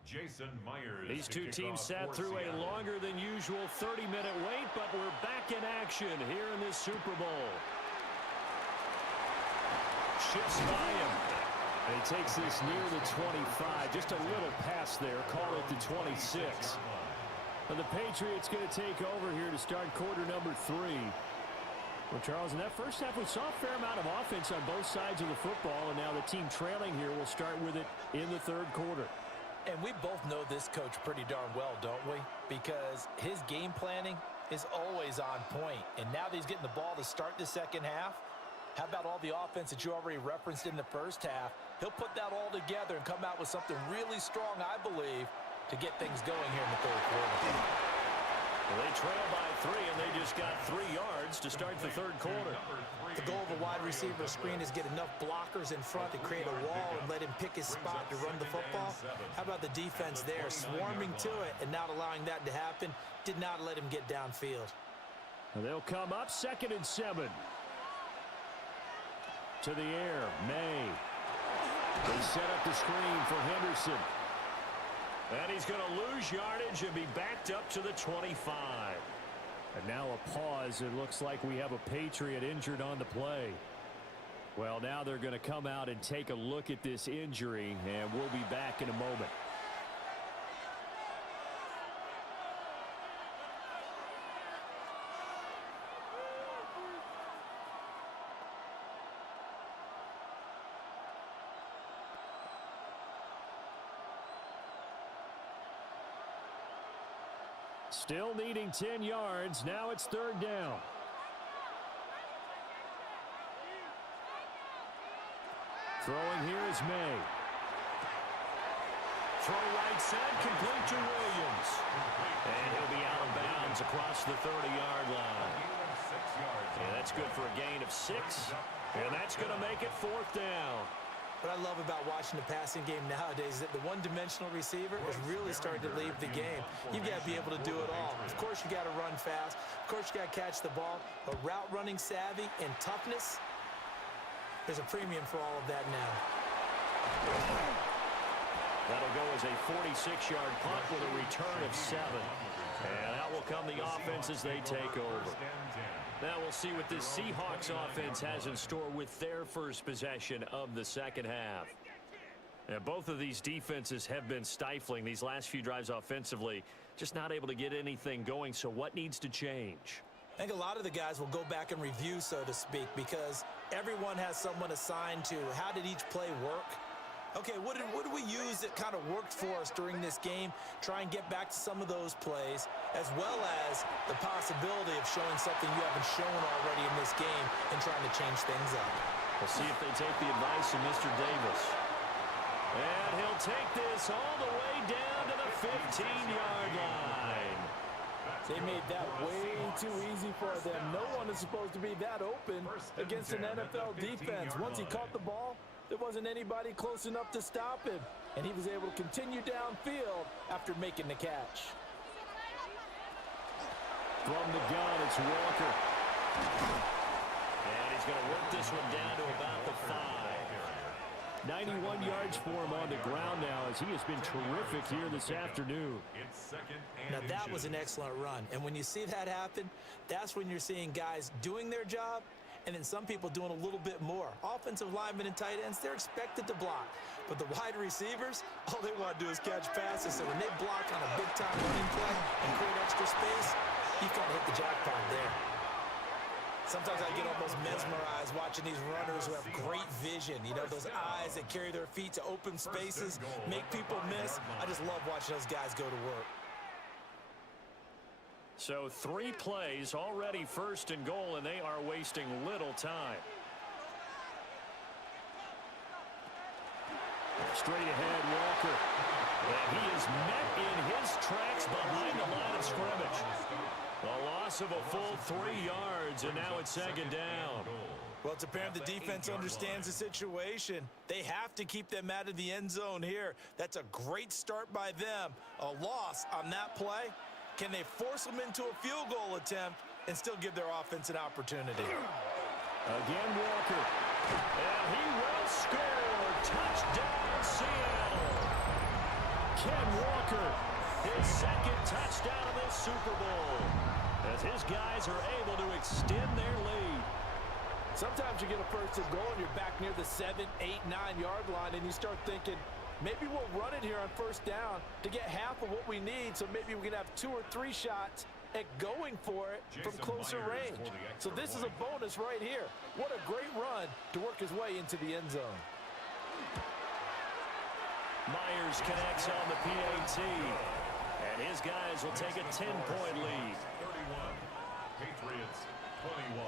Jason Myers. These two teams sat through a longer than usual 30-minute wait, but we're back in action here in this Super Bowl. Shifts by him. And he takes this near the 25. Just a little pass there. Call it the 26. And the Patriots going to take over here to start quarter number 3. Well, Charles, in that first half, we saw a fair amount of offense on both sides of the football, and now the team trailing here will start with it in the third quarter. And we both know this coach pretty darn well, don't we? Because his game planning is always on point. And now that he's getting the ball to start the second half, how about all the offense that you already referenced in the first half? He'll put that all together and come out with something really strong, I believe, to get things going here in the third quarter. Well, they trail by 3, and they just got 3 yards to start the third quarter. The goal of a wide receiver screen is get enough blockers in front to create a wall and let him pick his spot to run the football. How about the defense there, swarming to it and not allowing that to happen? Did not let him get downfield. And they'll come up 2nd and 7. To the air, May. They set up the screen for Henderson. And he's going to lose yardage and be backed up to the 25. And now a pause. It looks like we have a Patriot injured on the play. Well, now they're going to come out and take a look at this injury, and we'll be back in a moment. Still needing 10 yards. Now it's 3rd down. Throwing here is May. Throw right side, complete to Williams. And he'll be out of bounds across the 30-yard line. And that's good for a gain of 6. And that's going to make it 4th down. What I love about watching the passing game nowadays is that the one-dimensional receiver is really starting to leave the game. You've got to be able to do it all. Of course, you got to run fast. Of course, you got to catch the ball. But route running savvy and toughness, there's a premium for all of that now. That'll go as a 46-yard punt with a return of 7. And out will come the offense as they take over. Now we'll see what this Seahawks offense has in store with their first possession of the second half. Now, both of these defenses have been stifling these last few drives offensively, just not able to get anything going. So what needs to change? I think a lot of the guys will go back and review, so to speak, because everyone has someone assigned to how did each play work. Okay, what did we use that kind of worked for us during this game? Try and get back to some of those plays, as well as the possibility of showing something you haven't shown already in this game and trying to change things up. We'll see if they take the advice of Mr. Davis. And he'll take this all the way down to the 15-yard line. They made that way too easy for them. No one is supposed to be that open against an NFL defense. Once he caught the ball, there wasn't anybody close enough to stop him, and he was able to continue downfield after making the catch. From the gun, it's Walker. And he's going to work this one down to about the 5. 91 yards for him on the ground now as he has been terrific here this afternoon. Now, that was an excellent run. And when you see that happen, that's when you're seeing guys doing their job and then some people doing a little bit more. Offensive linemen and tight ends, they're expected to block. But the wide receivers, all they want to do is catch passes. So when they block on a big-time running play and create extra space, you kind of hit the jackpot there. Sometimes I get almost mesmerized watching these runners who have great vision. You know, those eyes that carry their feet to open spaces, make people miss. I just love watching those guys go to work. So 3 plays already, first and goal, and they are wasting little time. Straight ahead, Walker. And he is met in his tracks behind the line of scrimmage. A loss of a full 3 yards, and now it's second down. Well, it's apparent the defense understands the situation. They have to keep them out of the end zone here. That's a great start by them. A loss on that play. Can they force them into a field goal attempt and still give their offense an opportunity? Again, Walker. And he will score. Touchdown, Seattle. Ken Walker, his second touchdown of this Super Bowl, as his guys are able to extend their lead. Sometimes you get a first and goal and you're back near the 7, 8, 9-yard line, and you start thinking, maybe we'll run it here on first down to get half of what we need, so maybe we can have 2 or 3 shots at going for it from closer range. So this is a bonus right here. What a great run to work his way into the end zone. Myers connects on the PAT, and his guys will take a 10-point lead. 31, Patriots 21.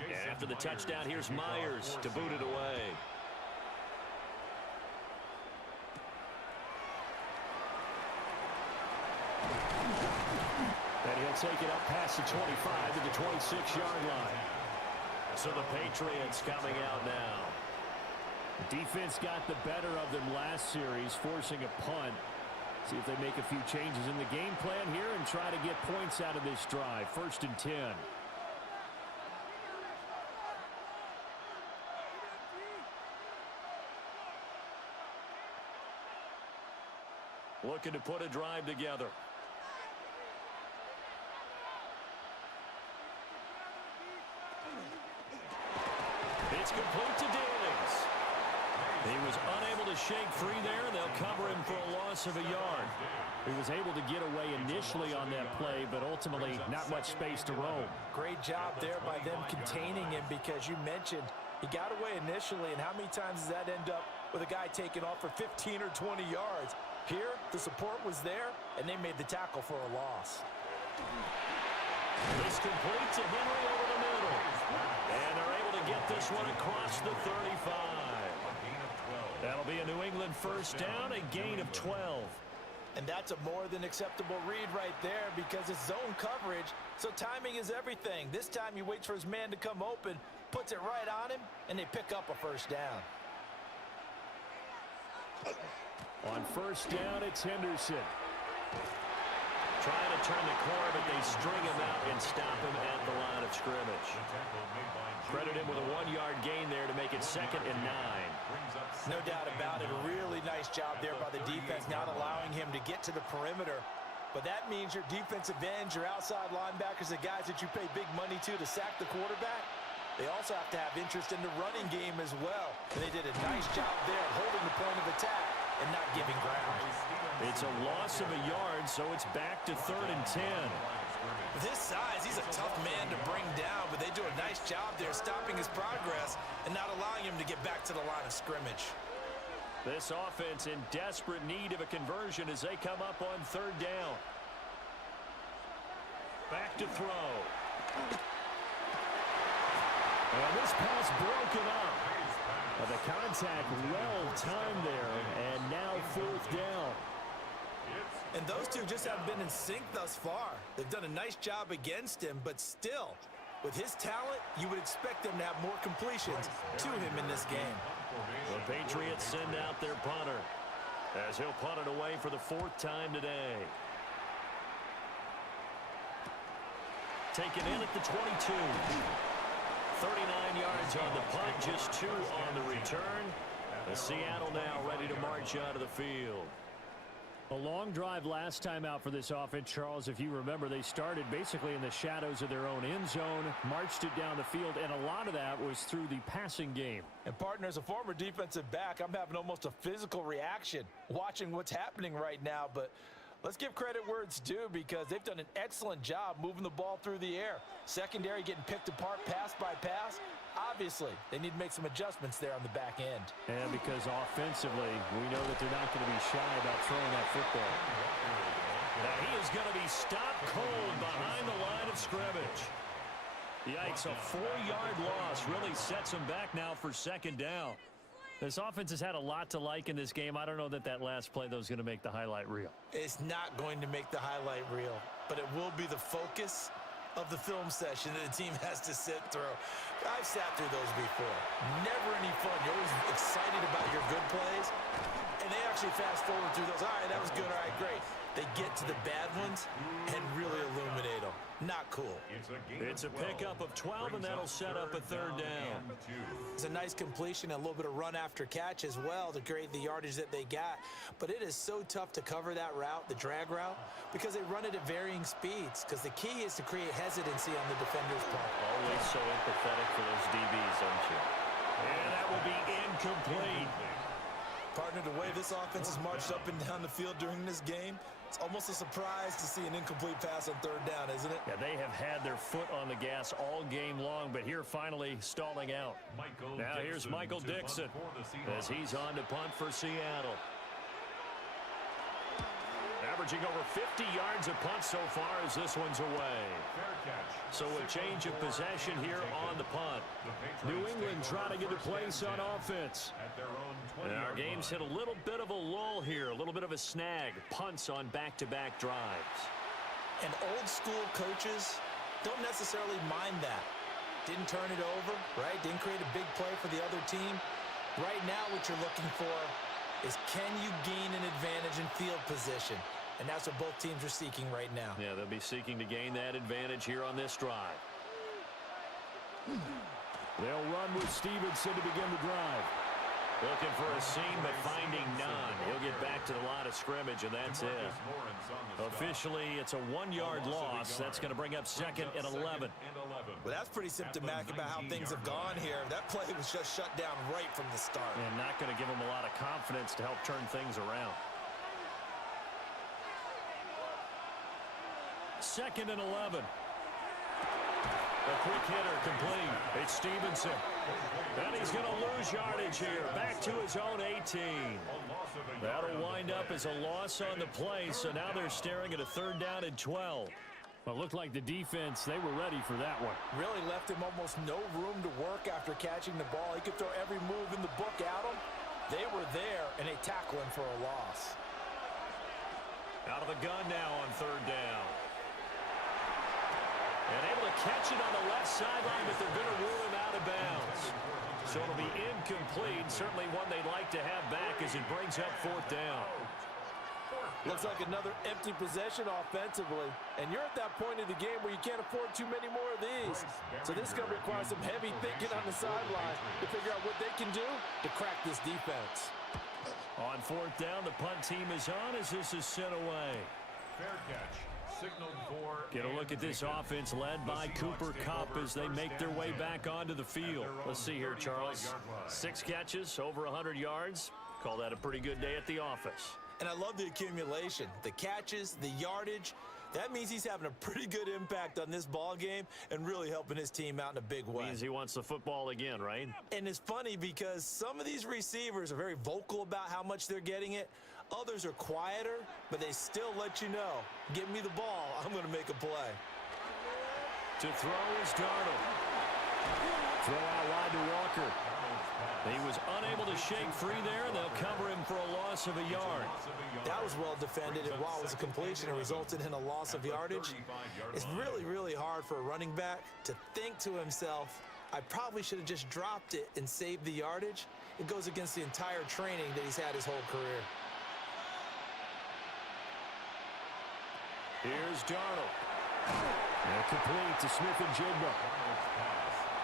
And after the touchdown, here's Myers to boot it away. And he'll take it up past the 25 to the 26-yard line. So the Patriots coming out now. The defense got the better of them last series, forcing a punt. See if they make a few changes in the game plan here and try to get points out of this drive. 1st and 10. Looking to put a drive together. It's complete to Dillings. He was unable to shake free there. They'll cover him for a loss of a yard. He was able to get away initially on that play, but ultimately not much space to roam. Great job there by them containing him, because you mentioned he got away initially, and how many times does that end up with a guy taking off for 15 or 20 yards? Here, the support was there, and they made the tackle for a loss. It's complete to Henry over the middle. And they're able to get this one across the 35. That'll be a New England first down, a gain of 12. And that's a more than acceptable read right there because it's zone coverage, so timing is everything. This time he waits for his man to come open, puts it right on him, and they pick up a first down. On first down, it's Henderson. Trying to turn the corner, but they string him out and stop him at the line of scrimmage. Credit him with a 1-yard gain there to make it 2nd and 9. No doubt about it. A really nice job there by the defense, not allowing him to get to the perimeter. But that means your defensive ends, your outside linebackers, the guys that you pay big money to sack the quarterback, they also have to have interest in the running game as well. And they did a nice job there holding the point of attack and not giving ground. It's a loss of a yard, so it's back to 3rd and 10. With his size, he's a tough man to bring down, but they do a nice job there stopping his progress and not allowing him to get back to the line of scrimmage. This offense in desperate need of a conversion as they come up on 3rd down. Back to throw. And this pass broken up. The contact well timed there, and now 4th down. And those two just haven't been in sync thus far. They've done a nice job against him, but still, with his talent, you would expect them to have more completions to him in this game. The Patriots send out their punter as he'll punt it away for the 4th time today. Taken in at the 22. 39 yards on the punt, just 2 on the return. The Seattle now ready to march out of the field. A long drive last time out for this offense, Charles. If you remember, they started basically in the shadows of their own end zone, marched it down the field, and a lot of that was through the passing game. And, partner, as a former defensive back, I'm having almost a physical reaction watching what's happening right now. But let's give credit where it's due because they've done an excellent job moving the ball through the air. Secondary getting picked apart pass by pass. Obviously, they need to make some adjustments there on the back end. And because offensively, we know that they're not going to be shy about throwing that football. Now he is going to be stopped cold behind the line of scrimmage. Yikes, a 4-yard loss really sets him back now for 2nd down. This offense has had a lot to like in this game. I don't know that last play, though, is going to make the highlight reel. It's not going to make the highlight reel, but it will be the focus of the film session that the team has to sit through. I've sat through those before. Never any fun. You're always excited about your good plays, and they actually fast forward through those. All right, that was good. All right, great. They get to the bad ones and really illuminate them. Not cool. It's a pickup of 12, and that'll set up a 3rd down. It's a nice completion and a little bit of run after catch as well to create the yardage that they got. But it is so tough to cover that route, the drag route, because they run it at varying speeds. Because the key is to create hesitancy on the defender's part. Always so empathetic for those DBs, aren't you? And that will be incomplete. Partner, the way this offense has marched up and down the field during this game, it's almost a surprise to see an incomplete pass on 3rd down, isn't it? Yeah, they have had their foot on the gas all game long, but here finally stalling out. Now here's Michael Dixon as he's on to punt for Seattle. Averaging over 50 yards a punt so far as this one's away. So a change of possession here on the punt. New England trying to get a place on offense. And our game's hit a little bit of a lull here, a little bit of a snag. Punts on back-to-back drives. And old school coaches don't necessarily mind that. Didn't turn it over, right? Didn't create a big play for the other team. Right now what you're looking for is can you gain an advantage in field position? And that's what both teams are seeking right now. Yeah, they'll be seeking to gain that advantage here on this drive. They'll run with Stevenson to begin the drive. Looking for a seam, but finding none. He'll get back to the line of scrimmage, and that's it. Officially, it's a 1-yard loss. That's going to bring up 2nd and 11. Well, that's pretty symptomatic about how things have gone here. That play was just shut down right from the start. And not going to give them a lot of confidence to help turn things around. 2nd and 11. A quick hitter complete. It's Stevenson. And he's going to lose yardage here. Back to his own 18. That'll wind up as a loss on the play. So now they're staring at a 3rd down and 12. Well, it looked like the defense, they were ready for that one. Really left him almost no room to work after catching the ball. He could throw every move in the book at him. They were there, and they tackle him for a loss. Out of the gun now on third down. And able to catch it on the left sideline, but they're going to rule him out of bounds. So it'll be incomplete. Certainly one they'd like to have back as it brings up fourth down. Looks like another empty possession offensively. And you're at that point of the game where you can't afford too many more of these. So this is going to require some heavy thinking on the sideline to figure out what they can do to crack this defense. On fourth down, the punt team is on as this is sent away. Fair catch. Signaled for. Get a look at this offense led by Cooper Kupp as they make their way back onto the field. Let's see here, Charles. 6 catches, over 100 yards. Call that a pretty good day at the office. And I love the accumulation, the catches, the yardage. That means he's having a pretty good impact on this ball game and really helping his team out in a big way. Means he wants the football again, right? And it's funny because some of these receivers are very vocal about how much they're getting it. Others are quieter, but they still let you know, give me the ball, I'm going to make a play. To throw is Darnold. Throw out wide to Walker. He was unable to shake free there, and they'll cover him for a loss of a yard. That was well defended, and while it was a completion, it resulted in a loss of yardage. It's really, really hard for a running back to think to himself, I probably should have just dropped it and saved the yardage. It goes against the entire training that he's had his whole career. Here's Darnold. And complete to Smith and Jigba.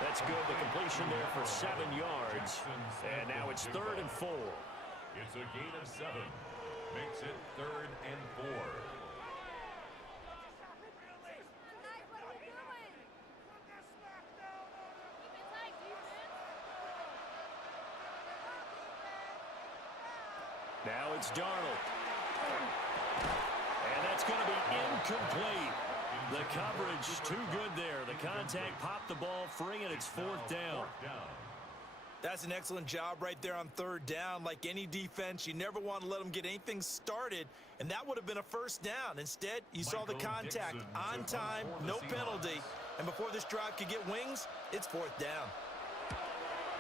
That's good. The completion there for 7 yards. And now it's 3rd and 4. It's a gain of 7. Makes it 3rd and 4. Now it's Darnold. And that's going to be incomplete. The coverage too good there. The contact popped the ball free, and it's 4th down. That's an excellent job right there on 3rd down. Like any defense, you never want to let them get anything started, and that would have been a 1st down. Instead, you saw the contact on time, no penalty, and before this drive could get wings, it's 4th down.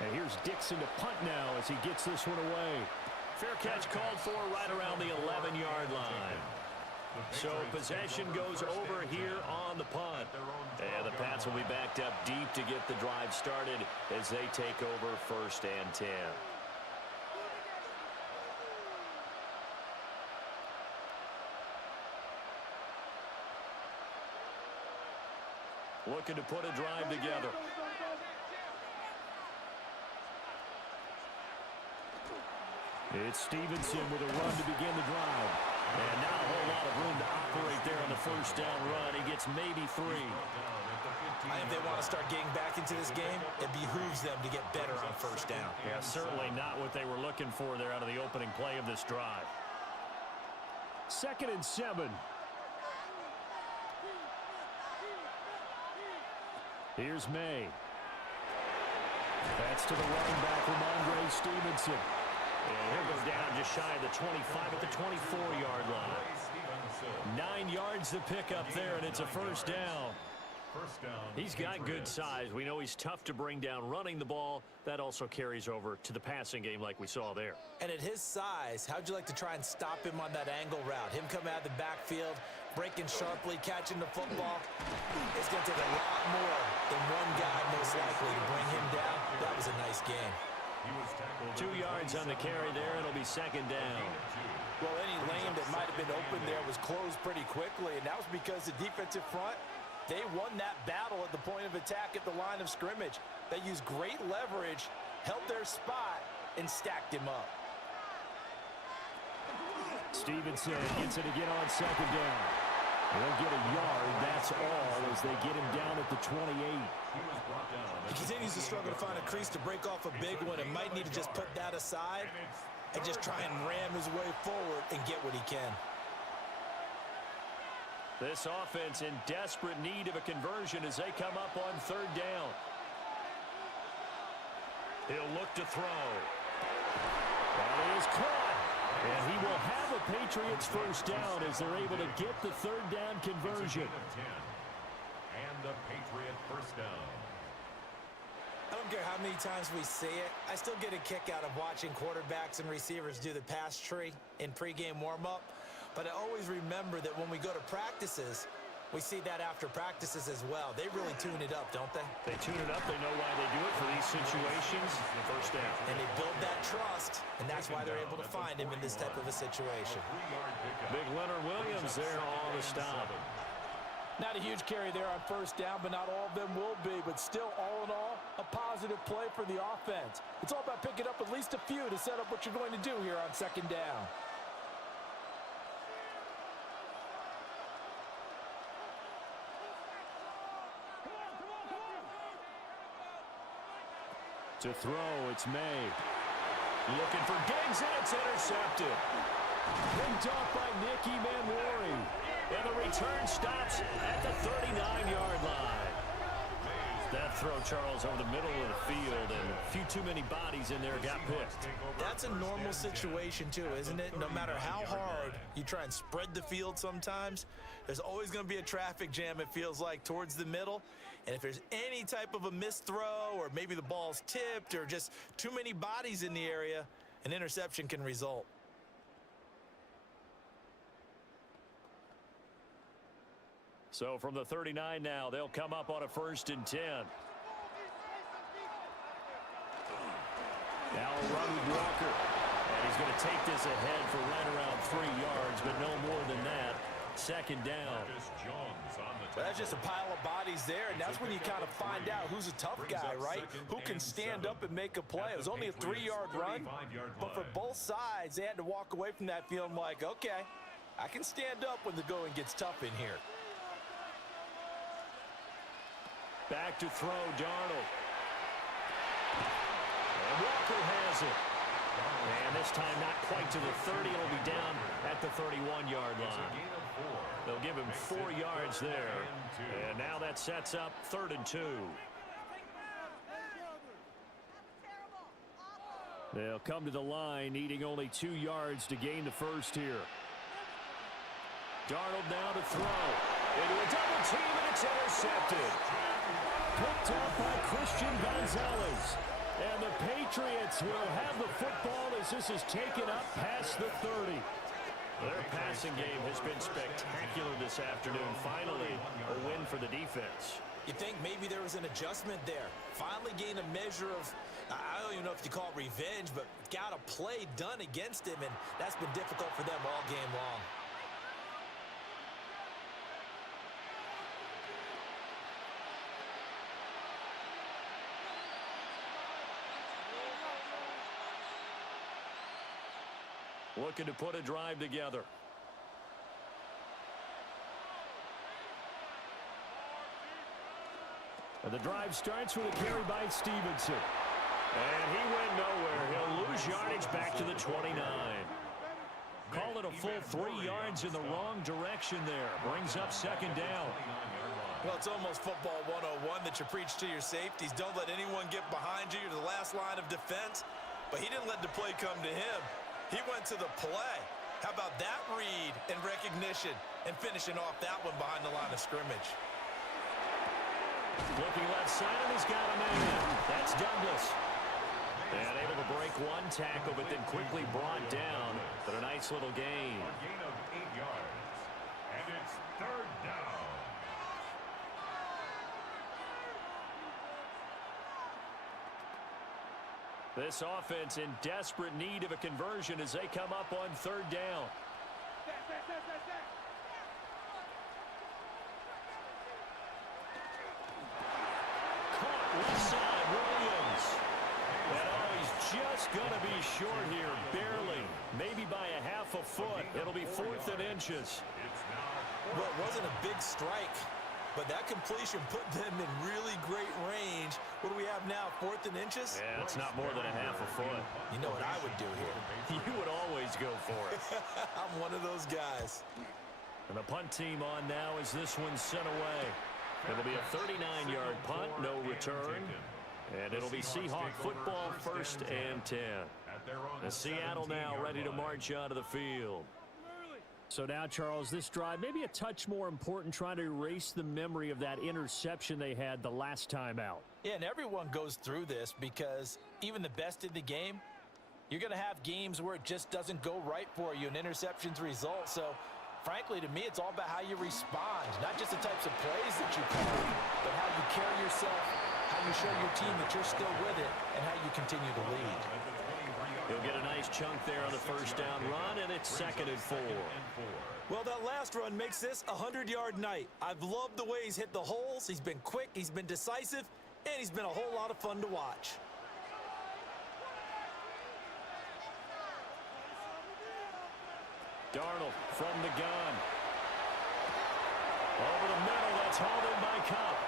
And here's Dixon to punt now as he gets this one away. Fair catch called for right around the 11-yard line. So possession goes over here on the punt. And the Pats will be backed up deep to get the drive started as they take over 1st and 10. Looking to put a drive together. It's Stevenson with a run to begin the drive. And not a whole lot of room to operate there on the 1st down run. He gets maybe 3. I think they want to start getting back into this game. It behooves them to get better on 1st down. Yeah, certainly not what they were looking for there out of the opening play of this drive. 2nd and 7. Here's May. That's to the running back, Ramondre Stevenson. And he'll go down just shy of the 25 at the 24-yard line. 9 yards to pick up there, and it's a 1st down. He's got good size. We know he's tough to bring down running the ball. That also carries over to the passing game like we saw there. And at his size, how'd you like to try and stop him on that angle route? Him coming out of the backfield, breaking sharply, catching the football. It's going to take a lot more than one guy most likely to bring him down. That was a nice game. 2 yards on the carry there. It'll be 2nd down. Well, any lane that might have been open there was closed pretty quickly, and that was because the defensive front, they won that battle at the point of attack at the line of scrimmage. They used great leverage, held their spot, and stacked him up. Stevenson gets it again on 2nd down. They'll get a yard, that's all, as they get him down at the 28. He continues to struggle to find a crease to break off a big one and might need to just put that aside and just try and ram his way forward and get what he can. This offense in desperate need of a conversion as they come up on 3rd down. He'll look to throw. That is caught. And he will have a Patriots 1st down as they're able to get the 3rd down conversion. And the Patriot 1st down. I don't care how many times we see it. I still get a kick out of watching quarterbacks and receivers do the pass tree in pregame warm-up. But I always remember that when we go to practices, we see that after practices as well. They really tune it up, don't they? They tune it up. They know why they do it for these situations. First down. And they build that trust, and that's why they're able to find him in this type of a situation. Big Leonard Williams there on the stop. Not a huge carry there on first down, but not all of them will be. But still, all in all, a positive play for the offense. It's all about picking up at least a few to set up what you're going to do here on second down. To throw, it's May. Looking for Diggs, and it's intercepted. Picked off by Nicky Manwari. And the return stops at the 39-yard line. That throw, Charles, over the middle of the field, and a few too many bodies in there got picked. That's a normal situation, too, isn't it? No matter how hard you try and spread the field sometimes, there's always going to be a traffic jam, it feels like, towards the middle. And if there's any type of a missed throw, or maybe the ball's tipped, or just too many bodies in the area, an interception can result. So from the 39 now, they'll come up on a 1st and 10. Now a run with Walker. And he's going to take this ahead for right around 3 yards, but no more than that. Second down. Well, that's just a pile of bodies there, and that's when you kind of find out who's a tough guy, right? Who can stand up and make a play. It was only a 3-yard run, but for both sides, they had to walk away from that feeling like, okay, I can stand up when the going gets tough in here. Back to throw, Darnold. And Walker has it. And this time not quite to the 30. It'll be down at the 31-yard line. They'll give him 4 yards there. And now that sets up 3rd and 2. They'll come to the line, needing only 2 yards to gain the first here. Darnold now to throw. Into a double team, and it's intercepted. Picked up by Christian Gonzalez. And the Patriots will have the football as this is taken up past the 30. Their passing game has been spectacular this afternoon. Finally, a win for the defense. You think maybe there was an adjustment there. Finally gained a measure of, I don't even know if you call it revenge, but got a play done against him, and that's been difficult for them all game long. Looking to put a drive together. And the drive starts with a carry by Stevenson. And he went nowhere. He'll lose yardage back to the 29. Call it a full 3 yards in the wrong direction there. Brings up second down. Well, it's almost football 101 that you preach to your safeties. Don't let anyone get behind you. You're the last line of defense. But he didn't let the play come to him. He went to the play. How about that read and recognition and finishing off that one behind the line of scrimmage? Looking left side, and he's got a man. That's Douglas. And able to break one tackle, but then quickly brought down. But a nice little gain. A gain of 8 yards. And it's 3rd down. This offense in desperate need of a conversion as they come up on 3rd down. Caught left side, Williams. And he's just going to be short here, barely. Maybe by a half a foot. It'll be 4th and inches. Well, it wasn't a big strike, but that completion put them in really great range. What do we have now, 4th and inches? Yeah, it's not more than a half a foot. You know what I would do here? You would always go for it. I'm one of those guys. And the punt team on now as this one's sent away. It'll be a 39-yard punt, no return. And it'll be Seahawk football, 1st and 10. And Seattle now ready to march onto the field. So now, Charles, this drive maybe a touch more important, trying to erase the memory of that interception they had the last time out. Yeah, and everyone goes through this because even the best in the game, you're going to have games where it just doesn't go right for you and interceptions result. So, frankly, to me, it's all about how you respond, not just the types of plays that you call, but how you carry yourself, how you show your team that you're still with it, and how you continue to lead. He'll get a nice chunk there on the first down run, and it's 2nd and 4. Well, that last run makes this a 100-yard night. I've loved the way he's hit the holes. He's been quick, he's been decisive, and he's been a whole lot of fun to watch. Darnold from the gun. Over the middle, that's hauled in by Cup.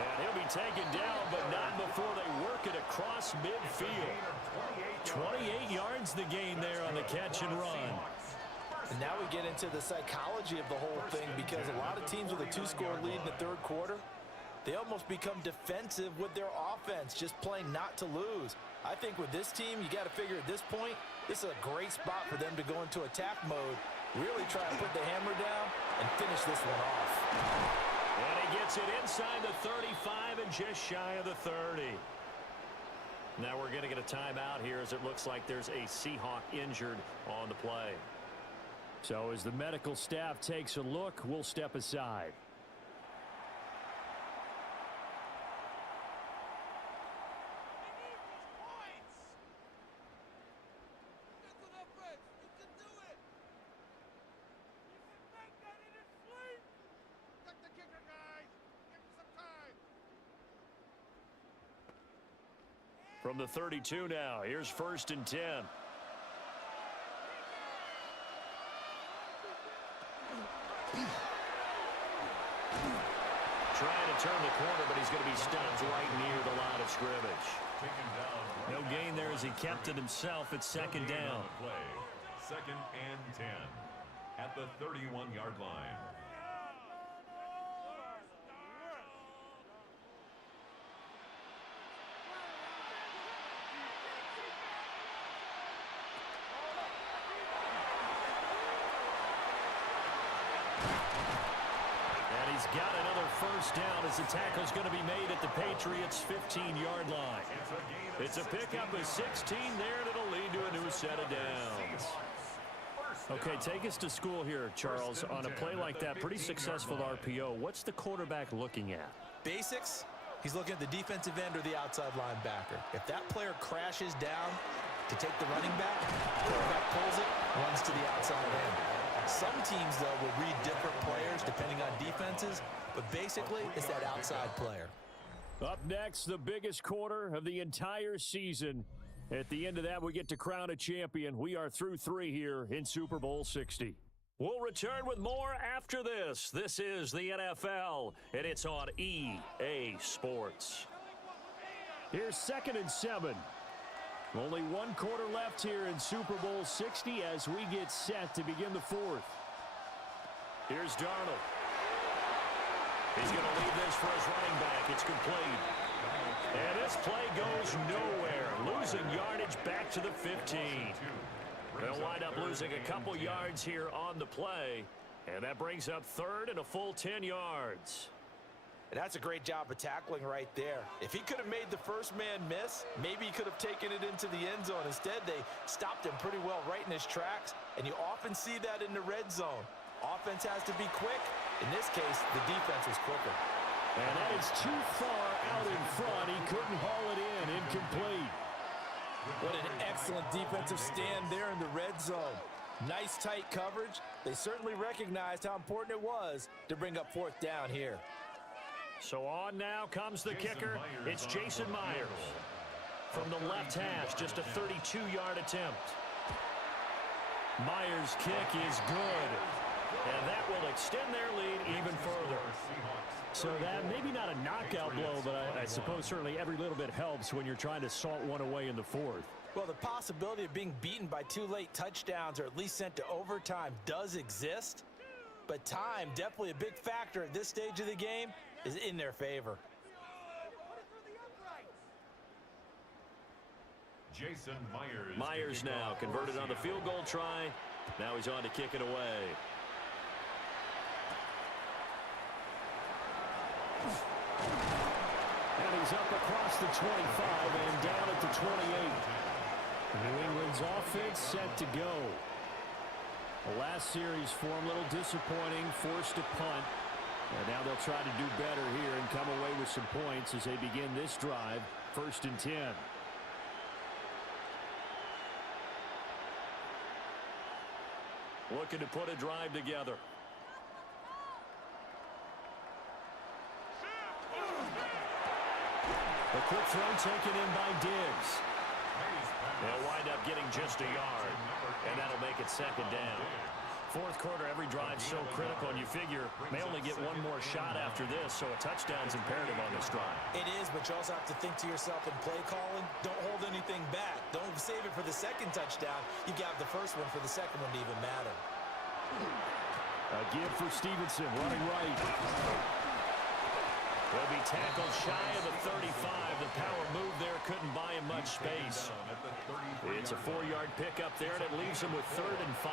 And he'll be taken down, but not before they work it across midfield. 28 yards the gain there on the catch and run. And now we get into the psychology of the whole thing, because a lot of teams with a 2-score lead in the third quarter, they almost become defensive with their offense, just playing not to lose. I think with this team, you got to figure at this point, this is a great spot for them to go into attack mode, really try to put the hammer down and finish this one off. And he gets it inside the 35 and just shy of the 30. Now we're going to get a timeout here, as it looks like there's a Seahawk injured on the play. So as the medical staff takes a look, we'll step aside. From the 32 now, here's 1st and 10. Trying to turn the corner, but he's going to be stopped right near the line of scrimmage. No gain there as he kept it himself at 2nd down. 2nd and 10 at the 31-yard line. He's got another first down as the tackle's going to be made at the Patriots' 15-yard line. It's a pickup of 16 there, and it'll lead to a new set of downs. Okay, take us to school here, Charles. On a play like that, pretty successful RPO. What's the quarterback looking at? Basics, he's looking at the defensive end or the outside linebacker. If that player crashes down to take the running back, quarterback pulls it, runs to the outside end. Some teams, though, will read different players depending on defenses, but basically it's that outside player. Up next, the biggest quarter of the entire season. At the end of that, we get to crown a champion. We are through 3 here in Super Bowl 60. We'll return with more after this. This is the NFL, and it's on EA Sports. Here's 2nd and 7. Only 1 quarter left here in Super Bowl 60 as we get set to begin the 4th. Here's Darnold. He's going to leave this for his running back. It's complete. And this play goes nowhere. Losing yardage back to the 15. They'll wind up losing a couple yards here on the play. And that brings up 3rd and a full 10 yards. And that's a great job of tackling right there. If he could have made the first man miss, maybe he could have taken it into the end zone. Instead, they stopped him pretty well right in his tracks, and you often see that in the red zone. Offense has to be quick. In this case, the defense was quicker. And that is too far out in front. He couldn't haul it in. Incomplete. What an excellent defensive stand there in the red zone. Nice tight coverage. They certainly recognized how important it was to bring up 4th down here. So on now comes the kicker. It's Jason Myers. From the left hash, just a 32-yard attempt. Myers' kick is good. And that will extend their lead even further. So that maybe not a knockout blow, but I suppose certainly every little bit helps when you're trying to salt one away in the 4th. Well, the possibility of being beaten by 2 late touchdowns or at least sent to overtime does exist. But time, definitely a big factor at this stage of the game, is in their favor. Jason Myers. Myers now converted on the field goal try. Now he's on to kick it away. And he's up across the 25 and down at the 28. New England's offense set to go. The last series for them, a little disappointing, forced to punt. And now they'll try to do better here and come away with some points as they begin this drive, 1st and 10. Looking to put a drive together. The quick throw taken in by Diggs. They'll wind up getting just a yard, and that'll make it 2nd down. 4th quarter, every drive so critical, and you figure may only get one more shot after this, so a touchdown's imperative on this drive. It is, but you also have to think to yourself in play calling, don't hold anything back. Don't save it for the 2nd touchdown. You've got the 1st one for the 2nd one to even matter. A give for Stevenson, running right. Will be tackled shy of the 35. The power move there couldn't buy him much space. It's a 4-yard pickup there, and it leaves him with 3rd and 5.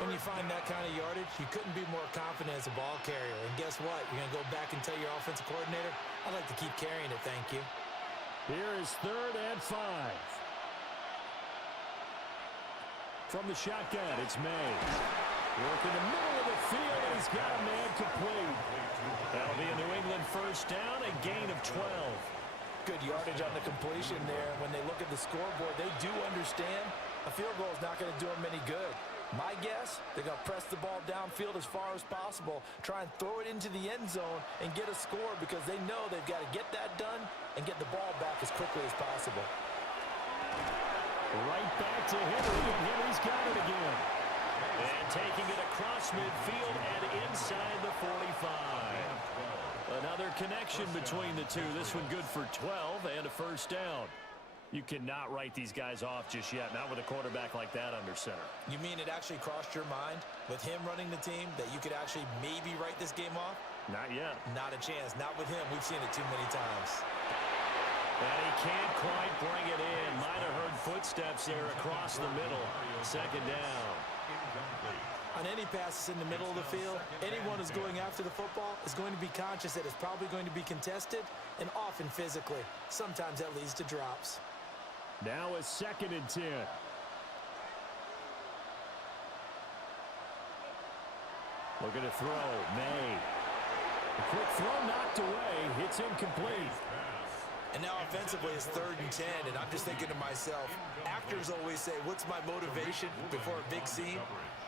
When you find that kind of yardage, you couldn't be more confident as a ball carrier. And guess what? You're going to go back and tell your offensive coordinator, I'd like to keep carrying it, thank you. Here is 3rd and 5. From the shotgun, it's May. Work in the middle of the field, and he's got a man complete. That'll be a New England 1st down, a gain of 12. Good yardage on the completion there. When they look at the scoreboard, they do understand a field goal is not going to do them any good. My guess, they're going to press the ball downfield as far as possible, try and throw it into the end zone and get a score because they know they've got to get that done and get the ball back as quickly as possible. Right back to Henry, and Henry's got it again. And taking it across midfield and inside the 45. Another connection between the two. This one good for 12 and a 1st down. You cannot write these guys off just yet, not with a quarterback like that under center. You mean it actually crossed your mind with him running the team that you could actually maybe write this game off? Not yet. Not a chance. Not with him. We've seen it too many times. And he can't quite bring it in. Might have heard footsteps there across the middle. 2nd down. On any passes in the middle of the field, anyone who's going after the football is going to be conscious that it's probably going to be contested and often physically. Sometimes that leads to drops. Now a 2nd and 10. Looking to throw. May. A quick throw knocked away. It's incomplete. And now offensively it's 3rd and 10, and I'm just thinking to myself, actors always say, what's my motivation before a big scene?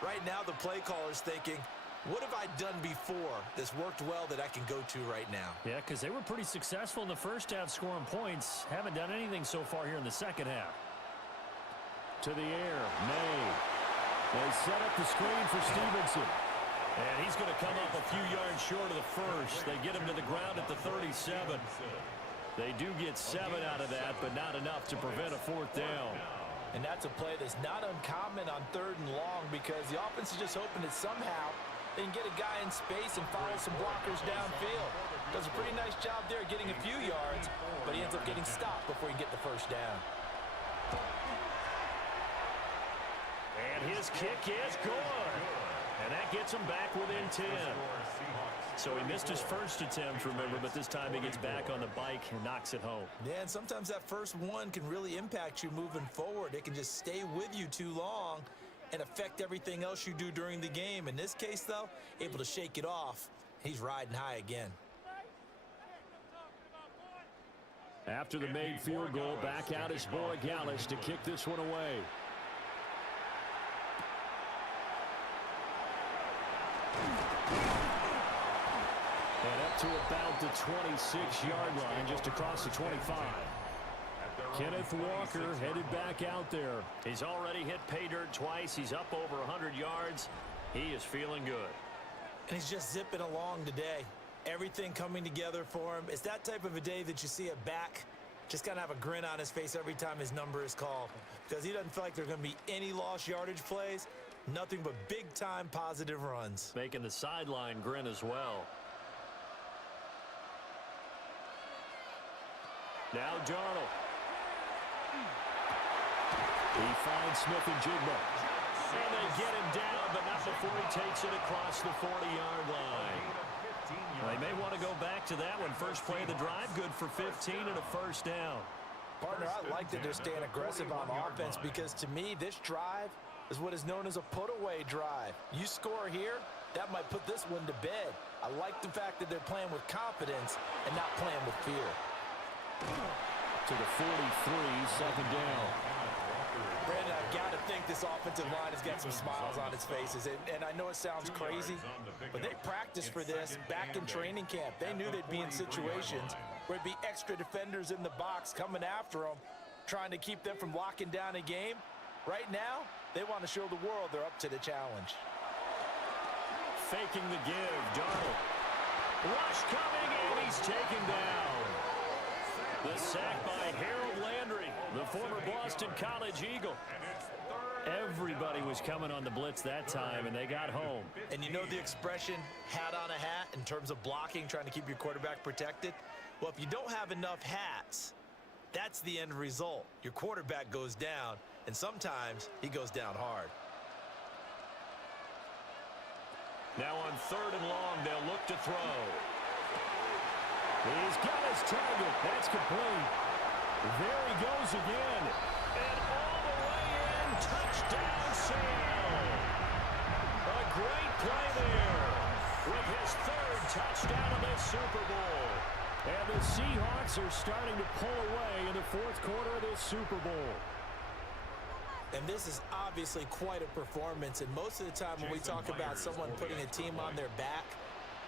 Right now the play caller's thinking, what have I done before that's worked well that I can go to right now? Yeah, because they were pretty successful in the 1st half scoring points. Haven't done anything so far here in the 2nd half. To the air, May. They set up the screen for Stevenson. And he's going to come up a few yards short of the 1st. They get him to the ground at the 37. They do get 7 out of that, but not enough to prevent a 4th down. And that's a play that's not uncommon on 3rd and long because the offense is just hoping that somehow they can get a guy in space and follow some blockers downfield. Does a pretty nice job there getting a few yards, but he ends up getting stopped before he get the 1st down. And his kick is good. And that gets him back within 10. So he missed his 1st attempt, remember, but this time he gets back on the bike and knocks it home. Yeah, and sometimes that first one can really impact you moving forward. It can just stay with you too long and affect everything else you do during the game. In this case, though, able to shake it off. He's riding high again. After the made field goal, back out is Borregales to kick this one away. And up to about the 26-yard line, just across the 25. Kenneth Walker headed back out there. He's already hit pay dirt twice. He's up over 100 yards. He is feeling good. And he's just zipping along today. Everything coming together for him. It's that type of a day that you see a back just kind of have a grin on his face every time his number is called. Because he doesn't feel like there are going to be any lost yardage plays. Nothing but big-time positive runs. Making the sideline grin as well. Now Darnold. He finds Smith and Jigba. And they get him down, but not before he takes it across the 40-yard line. They may want to go back to that one. First play of the drive, good for 15 and a 1st down. Partner, I like that they're staying aggressive on offense because, to me, this drive is what is known as a put-away drive. You score here, that might put this one to bed. I like the fact that they're playing with confidence and not playing with fear. To the 43, second down. Brandon, I've got to think this offensive line has got some smiles on its faces. And I know it sounds crazy, but they practiced for this back in training camp. They knew they'd be in situations where it'd be extra defenders in the box coming after them, trying to keep them from locking down a game. Right now, they want to show the world they're up to the challenge. Faking the give, Darnold. Rush coming, and he's taken down. The sack by Harold Landry, the former Boston College Eagle. Everybody was coming on the blitz that time, and they got home. And you know the expression, hat on a hat, in terms of blocking, trying to keep your quarterback protected? Well, if you don't have enough hats, that's the end result. Your quarterback goes down, and sometimes he goes down hard. Now on 3rd and long, they'll look to throw. He's got his target. That's complete. There he goes again. And all the way in. Touchdown, Seattle. A great play there with his 3rd touchdown of the Super Bowl. And the Seahawks are starting to pull away in the 4th quarter of this Super Bowl. And this is obviously quite a performance. And most of the time when we talk about someone putting a team on their back,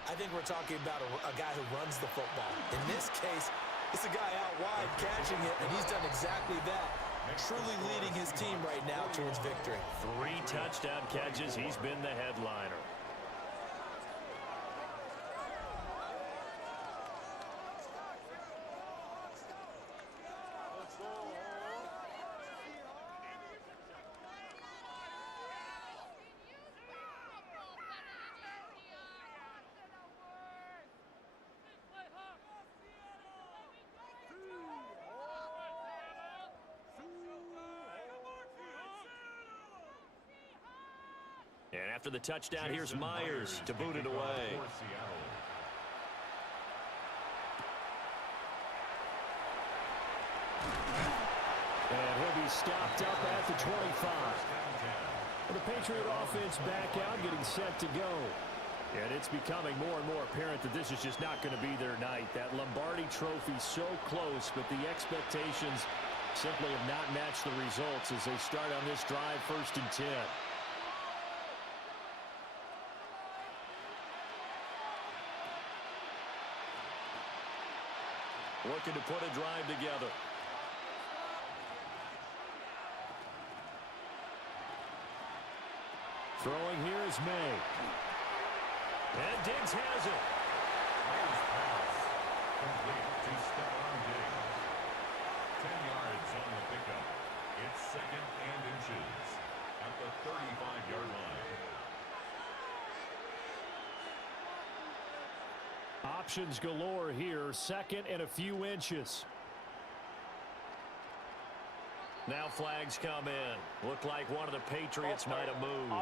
I think we're talking about a guy who runs the football. In this case, it's a guy out wide catching it, and he's done exactly that, truly leading his team right now towards victory. 3 touchdown catches. He's been the headliner. And after the touchdown, here's Myers to boot it away. And he'll be stopped up at the 25. The Patriot offense back out, getting set to go. And it's becoming more and more apparent that this is just not going to be their night. That Lombardi trophy so close, but the expectations simply have not matched the results as they start on this drive, 1st and 10. Looking to put a drive together. Throwing here is May. And Diggs has it. Myers pass. Complete to Stephon Diggs. 10 yards on the pickup. It's 2nd and inches at the 35-yard line. Options galore here. 2nd and a few inches. Now flags come in. Looked like one of the Patriots might have moved.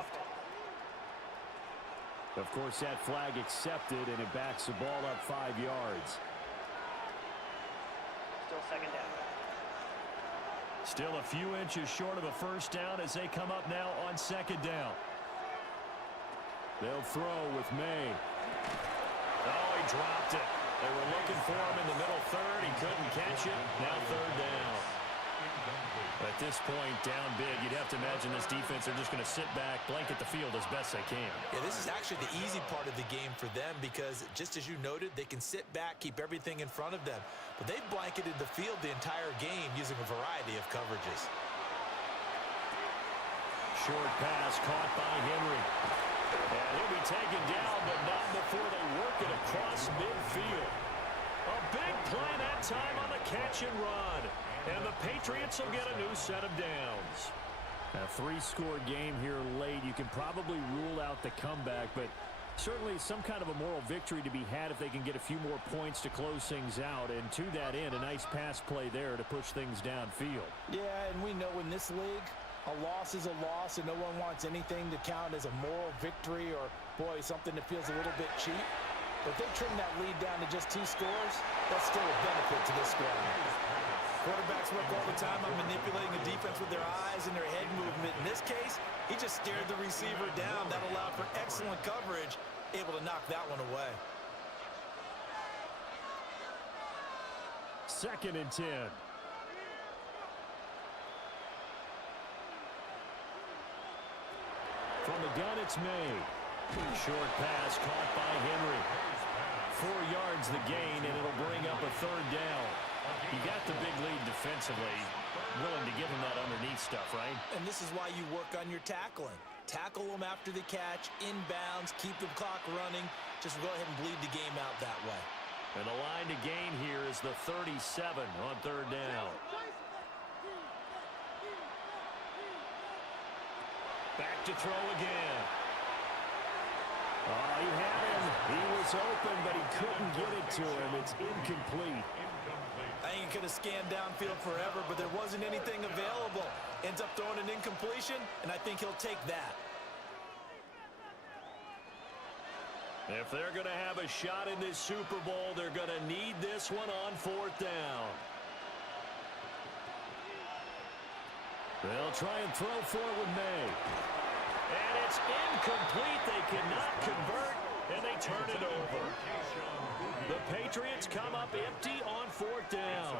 Of course, that flag accepted, and it backs the ball up 5 yards. Still 2nd down. Still a few inches short of a 1st down as they come up now on 2nd down. They'll throw with May. Oh, he dropped it. They were looking for him in the middle 3rd. He couldn't catch it. Now 3rd down. At this point, down big, you'd have to imagine this defense are just going to sit back, blanket the field as best they can. Yeah, this is actually the easy part of the game for them because, just as you noted, they can sit back, keep everything in front of them. But they've blanketed the field the entire game using a variety of coverages. Short pass caught by Henry. And he'll be taken down, but not before they work it across midfield. A big play that time on the catch and run. And the Patriots will get a new set of downs. A 3-score game here late. You can probably rule out the comeback, but certainly some kind of a moral victory to be had if they can get a few more points to close things out. And to that end, a nice pass play there to push things downfield. Yeah, and we know in this league, a loss is a loss, and no one wants anything to count as a moral victory or, boy, something that feels a little bit cheap. But if they trim that lead down to just 2 scores, that's still a benefit to this squad. Quarterbacks work all the time on manipulating the defense with their eyes and their head movement. In this case, he just stared the receiver down. That allowed for excellent coverage, able to knock that one away. 2nd and 10. From the gun, it's made. Short pass caught by Henry. 4 yards the gain, and it'll bring up a 3rd down. You got the big lead defensively. Willing to give him that underneath stuff, right? And this is why you work on your tackling. Tackle them after the catch, inbounds, keep the clock running. Just go ahead and bleed the game out that way. And the line to gain here is the 37 on 3rd down. Back to throw again. Oh, he had him. He was open, but he couldn't get it to him. It's incomplete. I think he could have scanned downfield forever, but there wasn't anything available. Ends up throwing an incompletion, and I think he'll take that. If they're going to have a shot in this Super Bowl, they're going to need this one on 4th down. They'll try and throw for it with May. And it's incomplete. They cannot convert, and they turn it over. The Patriots come up empty on 4th down.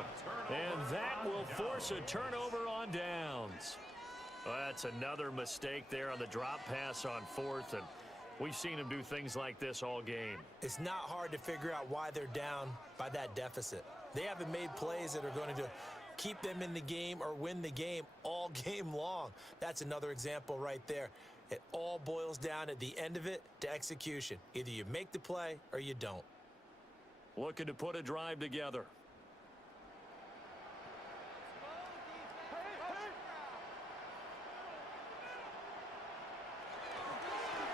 And that will force a turnover on downs. Well, that's another mistake there on the drop pass on 4th, and we've seen them do things like this all game. It's not hard to figure out why they're down by that deficit. They haven't made plays that are going to keep them in the game or win the game all game long. That's another example right there. It all boils down at the end of it to execution. Either you make the play or you don't. Looking to put a drive together.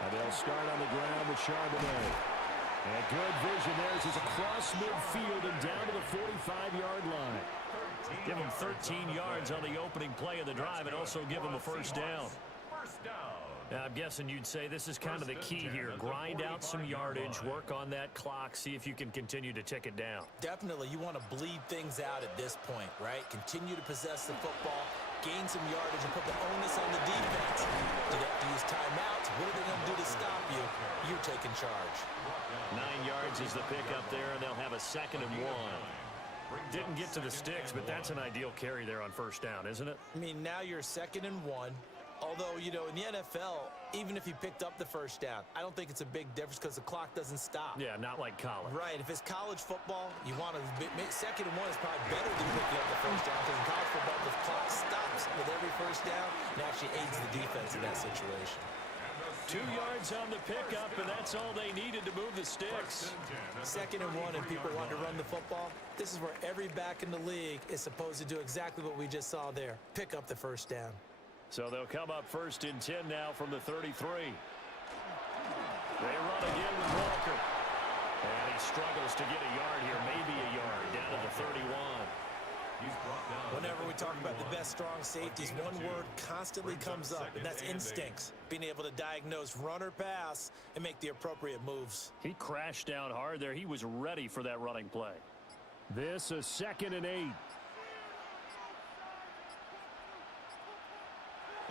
And they'll start on the ground with Charbonnet. And good vision there as he's across midfield and down to the 45-yard line. Give him 13 yards on the opening play of the drive and also give him a 1st down. Now, I'm guessing you'd say this is kind of the key here. Grind out some yardage, work on that clock, see if you can continue to tick it down. Definitely, you want to bleed things out at this point, right? Continue to possess the football, gain some yardage, and put the onus on the defense. Do they have to use timeouts? What are they going to do to stop you? You're taking charge. 9 yards is the pickup there, and they'll have a 2nd and 1. Didn't get to the sticks, but that's an ideal carry there on 1st down, isn't it? I mean, now you're 2nd and 1. Although, you know, in the NFL, even if you picked up the 1st down, I don't think it's a big difference because the clock doesn't stop. Yeah, not like college. Right. If it's college football, you want to 2nd and 1 is probably better than picking up the 1st down because in college football, the clock stops with every 1st down and actually aids the defense in that situation. 2 yards on the pickup, and that's all they needed to move the sticks. 2nd and 1, and people want to run the football. This is where every back in the league is supposed to do exactly what we just saw there. Pick up the 1st down. So they'll come up 1st and 10 now from the 33. They run again with Walker. And he struggles to get a yard here, maybe a yard, down to the 31. Whenever we talk about the best strong safeties, one word constantly comes up, and that's instincts. Being able to diagnose run or pass and make the appropriate moves. He crashed down hard there. He was ready for that running play. This is 2nd and 8.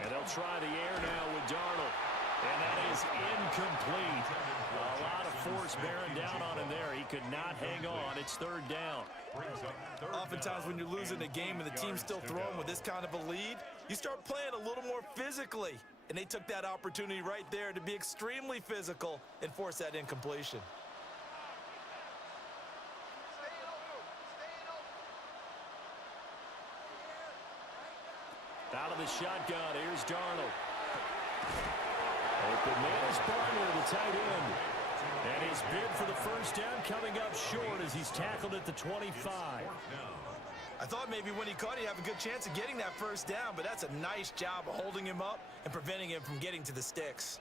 And they'll try the air now with Darnold. And that is incomplete. A lot of force bearing down on him there. He could not hang on. It's 3rd down. Oftentimes when you're losing a game and the team's still throwing with this kind of a lead, you start playing a little more physically. And they took that opportunity right there to be extremely physical and force that incompletion. Out of the shotgun, here's Darnold. Open man is Barner, the tight end. And his bid for the 1st down coming up short as he's tackled at the 25. I thought maybe when he caught it, he'd have a good chance of getting that 1st down, but that's a nice job of holding him up and preventing him from getting to the sticks.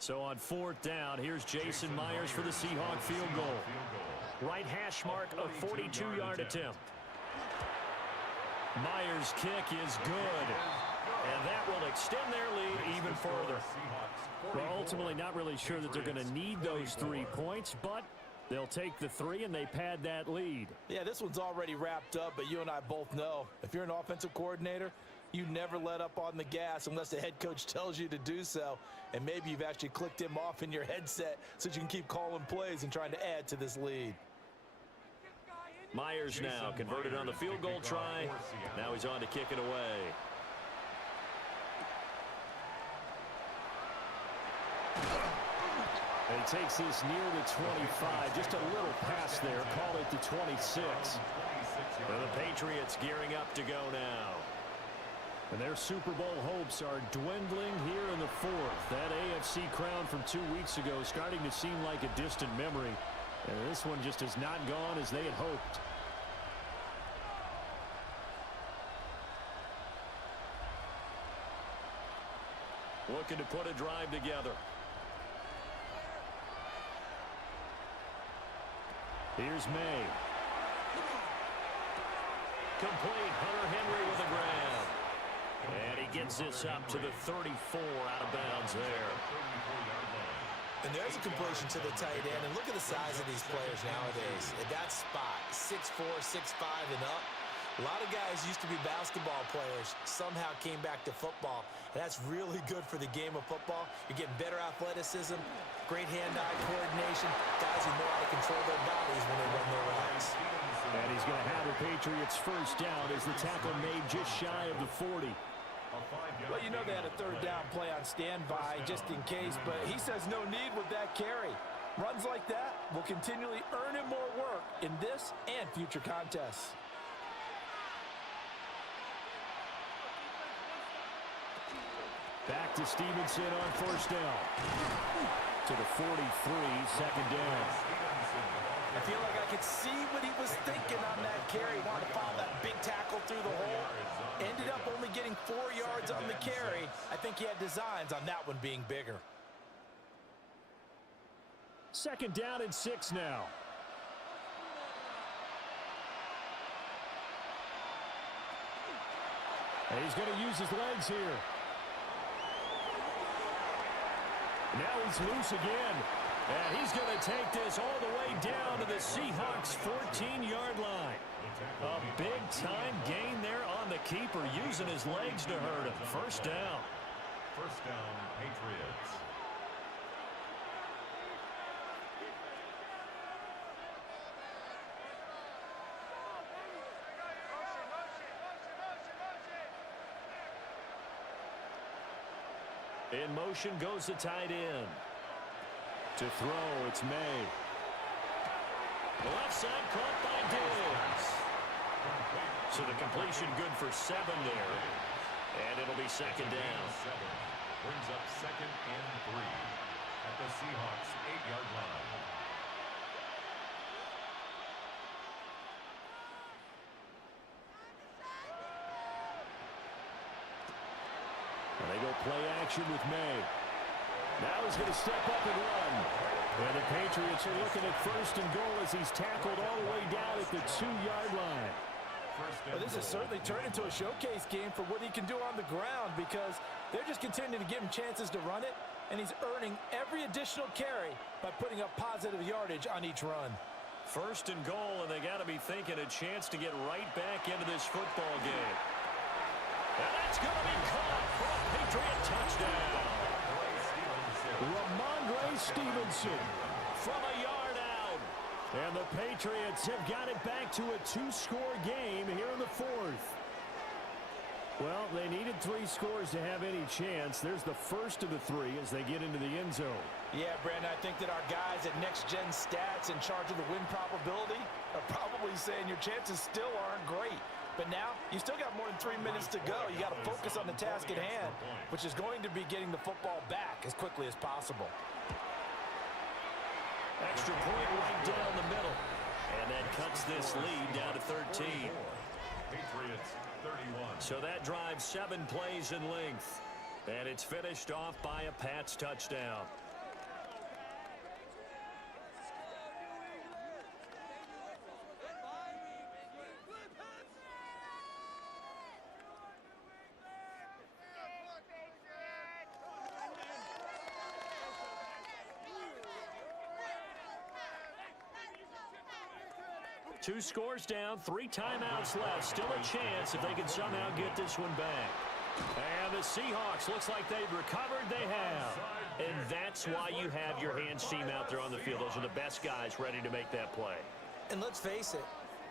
So on 4th down, here's Jason Myers for the Seahawk field goal. Right hash mark, a 42-yard attempt. Myers' kick is good, and that will extend their lead even further. Well, ultimately not really sure that they're going to need those 3 points, but They'll take the 3, and they pad that lead. Yeah, this one's already wrapped up, but you and I both know if you're an offensive coordinator, you never let up on the gas unless the head coach tells you to do so. And maybe you've actually clicked him off in your headset so you can keep calling plays and trying to add to this lead. Myers now converted on the field goal try. Now he's on to kick it away. And he takes this near the 25. Just a little pass there. Call it the 26. And the Patriots gearing up to go now. And their Super Bowl hopes are dwindling here in the 4th. That AFC crown from 2 weeks ago starting to seem like a distant memory. And this one just has not gone as they had hoped. Looking to put a drive together. Here's May. Complete. Hunter Henry with a grab. And he gets this up to the 34 out of bounds there. And there's a completion to the tight end. And look at the size of these players nowadays. At that spot, 6'4", 6'5", and up. A lot of guys used to be basketball players, somehow came back to football. And that's really good for the game of football. You're getting better athleticism, great hand-eye coordination, guys who know how to control their bodies when they run their routes. And he's going to have the Patriots first down as the tackle made just shy of the 40. Well, you know they had a third down play on standby just in case, but he says no need with that carry. Runs like that will continually earn him more work in this and future contests. Back to Stevenson on first down. To the 43, second down. I feel like I could see what he was thinking on that carry. Wanted to follow that big tackle through the hole. Ended up only getting 4 yards on the carry. I think he had designs on that one being bigger. Second down and 6 now. And he's going to use his legs here. Now he's loose again. And he's going to take this all the way down to the Seahawks' 14-yard line. A big-time gain there on the keeper, using his legs to hurt him. First down. First down, Patriots. In motion goes the tight end. To throw, it's May. The left side caught by Diggs. So the completion good for 7 there. And it'll be second down. Brings up second and 3 at the Seahawks' 8-yard line. And they go play action with May. Now he's going to step up and run. And the Patriots are looking at first and goal as he's tackled all the way down at the 2-yard line. Well, this has certainly turned into a showcase game for what he can do on the ground, because they're just continuing to give him chances to run it, and he's earning every additional carry by putting up positive yardage on each run. First and goal, and they got to be thinking a chance to get right back into this football game. And that's going to be caught for a Patriot touchdown. Ramondre Stevenson from a yard out. And the Patriots have got it back to a 2-score game here in the 4th. Well, they needed 3 scores to have any chance. There's the first of the 3 as they get into the end zone. Yeah, Brandon, I think that our guys at Next Gen Stats in charge of the win probability are probably saying your chances still aren't great. But now, you still got more than 3 minutes to go. You got to focus on the task at hand, which is going to be getting the football back as quickly as possible. Extra point right down the middle. And that cuts this lead down to 13. Patriots 31. So that drives 7 plays in length. And it's finished off by a Pats touchdown. 2 scores down, 3 timeouts left. Still a chance if they can somehow get this one back. And the Seahawks, looks like they've recovered. They have. And that's why you have your hands team out there on the field. Those are the best guys ready to make that play. And let's face it,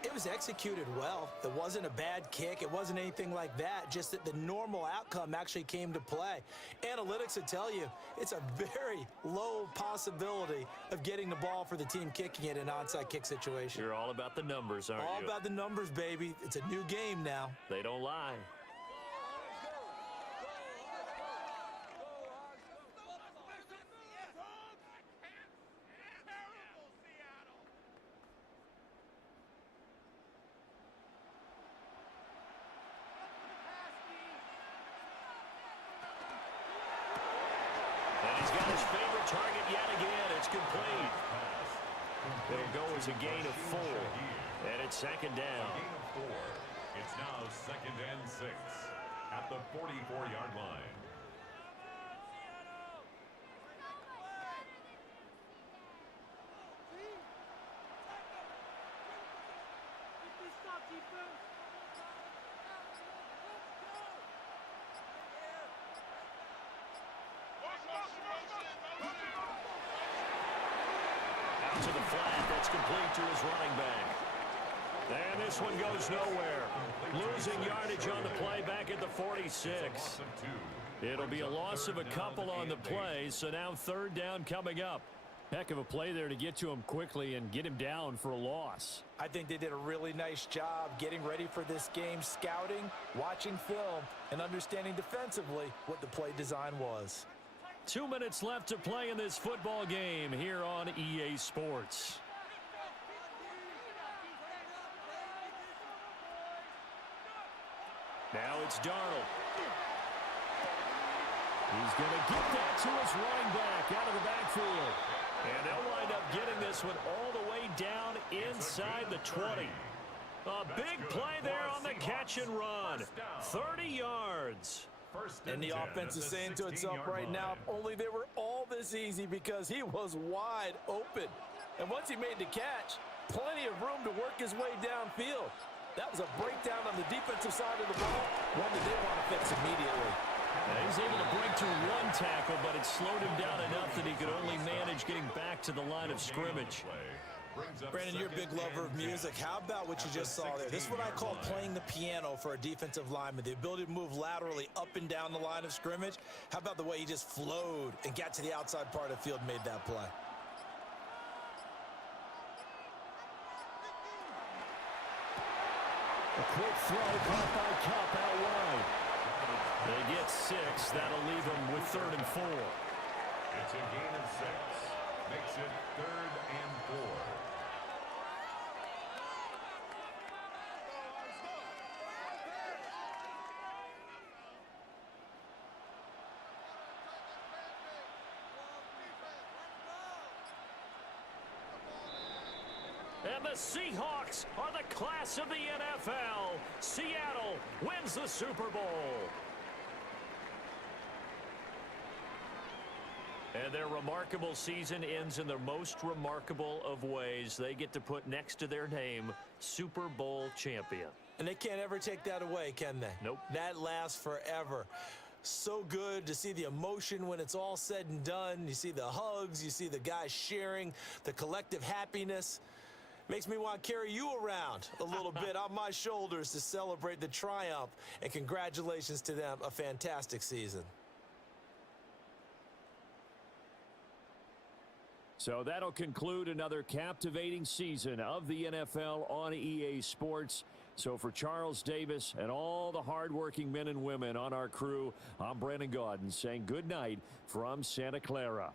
it was executed well. It wasn't a bad kick. It wasn't anything like that. Just that the normal outcome actually came to play. Analytics would tell you it's a very low possibility of getting the ball for the team kicking it in an onside kick situation. You're all about the numbers, aren't you? All about the numbers, baby. It's a new game now. They don't lie. Target yet again. It's complete. It'll go as a gain of 4. And it's second down. A gain of 4. It's now 2nd and 6 at the 44-yard line. Out to the flat. That's complete to his running back. And this one goes nowhere. Losing yardage on the play back at the 46. It'll be a loss of a couple on the play, so now 3rd down coming up. Heck of a play there to get to him quickly and get him down for a loss. I think they did a really nice job getting ready for this game, scouting, watching film, and understanding defensively what the play design was. 2 minutes left to play in this football game here on EA Sports. Now it's Darnold. He's going to get that to his running back out of the backfield. And they'll wind up getting this one all the way down inside the 20. A big play there on the catch and run. 30 yards. And the offense is saying to itself right now, if only they were all this easy, because he was wide open. And once he made the catch, plenty of room to work his way downfield. That was a breakdown on the defensive side of the ball, one that they want to fix immediately. And he's able to break through 1 tackle, but it slowed him down enough that he could only manage getting back to the line of scrimmage. Brandon, you're a big lover of music. How about what you just saw there? This is what I call playing the piano for a defensive lineman, the ability to move laterally up and down the line of scrimmage. How about the way he just flowed and got to the outside part of the field and made that play? A quick throw caught by Cup out wide. They get 6. That'll leave them with 3rd and 4. It's a gain of 6. Makes it 3rd and 4. And the Seahawks are the class of the NFL. Seattle wins the Super Bowl. And their remarkable season ends in the most remarkable of ways. They get to put next to their name, Super Bowl champion. And they can't ever take that away, can they? Nope. That lasts forever. So good to see the emotion when it's all said and done. You see the hugs, you see the guys sharing, the collective happiness. Makes me want to carry you around a little bit on my shoulders to celebrate the triumph. And congratulations to them, a fantastic season. So that'll conclude another captivating season of the NFL on EA Sports. So for Charles Davis and all the hardworking men and women on our crew, I'm Brandon Gaudin saying good night from Santa Clara.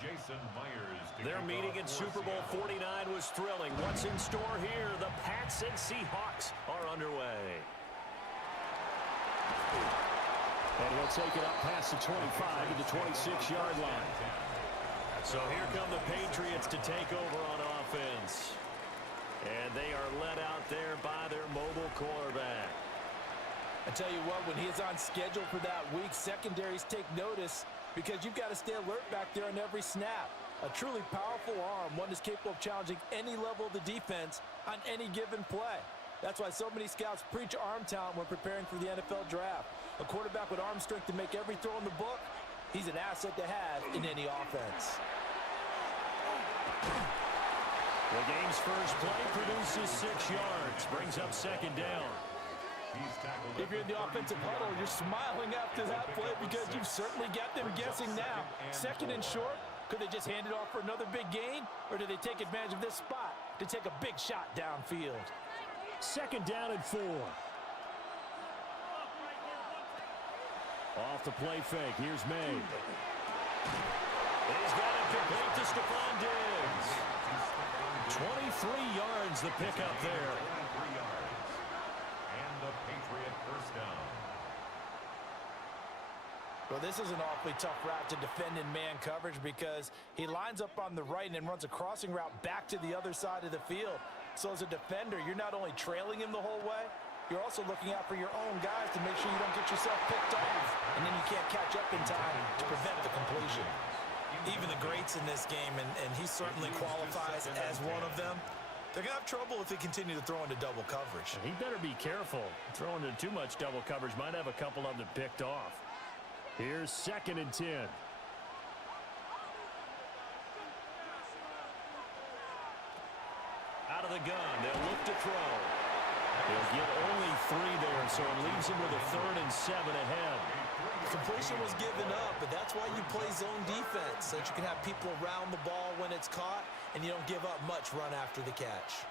Jason Myers. Their meeting in Super Bowl 49 was thrilling. What's in store here? The Pats and Seahawks are underway. And he'll take it up past the 25 to the 26-yard line. So here come the Patriots to take over on offense. And they are led out there by their mobile quarterback. I tell you what, when he's on schedule for that week, secondaries take notice because you've got to stay alert back there on every snap. A truly powerful arm, one that's capable of challenging any level of the defense on any given play. That's why so many scouts preach arm talent when preparing for the NFL draft. A quarterback with arm strength to make every throw in the book, he's an asset to have in any offense. The game's first play produces 6 yards, brings up second down. If you're in the offensive huddle, you're smiling after that play because you've certainly got them guessing now. Second and short, could they just hand it off for another big gain? Or do they take advantage of this spot to take a big shot downfield? Second down and 4. Off the play fake, here's May. He's got it complete to Stephon Diggs. 23 yards the pickup there. The Patriot first down. Well, this is an awfully tough route to defend in man coverage because he lines up on the right and then runs a crossing route back to the other side of the field. So as a defender, you're not only trailing him the whole way, you're also looking out for your own guys to make sure you don't get yourself picked off. And then you can't catch up in time to prevent the completion. Even the greats in this game, and he certainly qualifies as one of them, they're going to have trouble if they continue to throw into double coverage. He better be careful. Throwing into too much double coverage might have a couple of them picked off. Here's second and 10. Out of the gun, they'll look to throw. They'll get only 3 there, so it leaves him with a 3rd and 7 ahead. Completion was given up, but that's why you play zone defense, so that you can have people around the ball when it's caught, and you don't give up much run after the catch.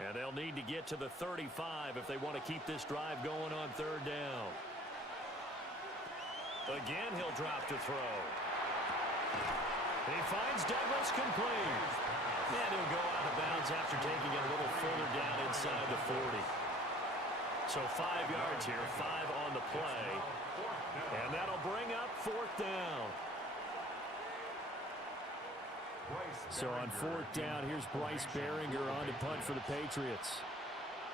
And they'll need to get to the 35 if they want to keep this drive going on 3rd down. Again, he'll drop to throw. He finds Douglas complete. And he'll go out of bounds after taking it a little further down inside the 40. So 5 yards here, 5 on the play. And that'll bring up 4th down. So on 4th down, here's Bryce Behringer on to punt for the Patriots.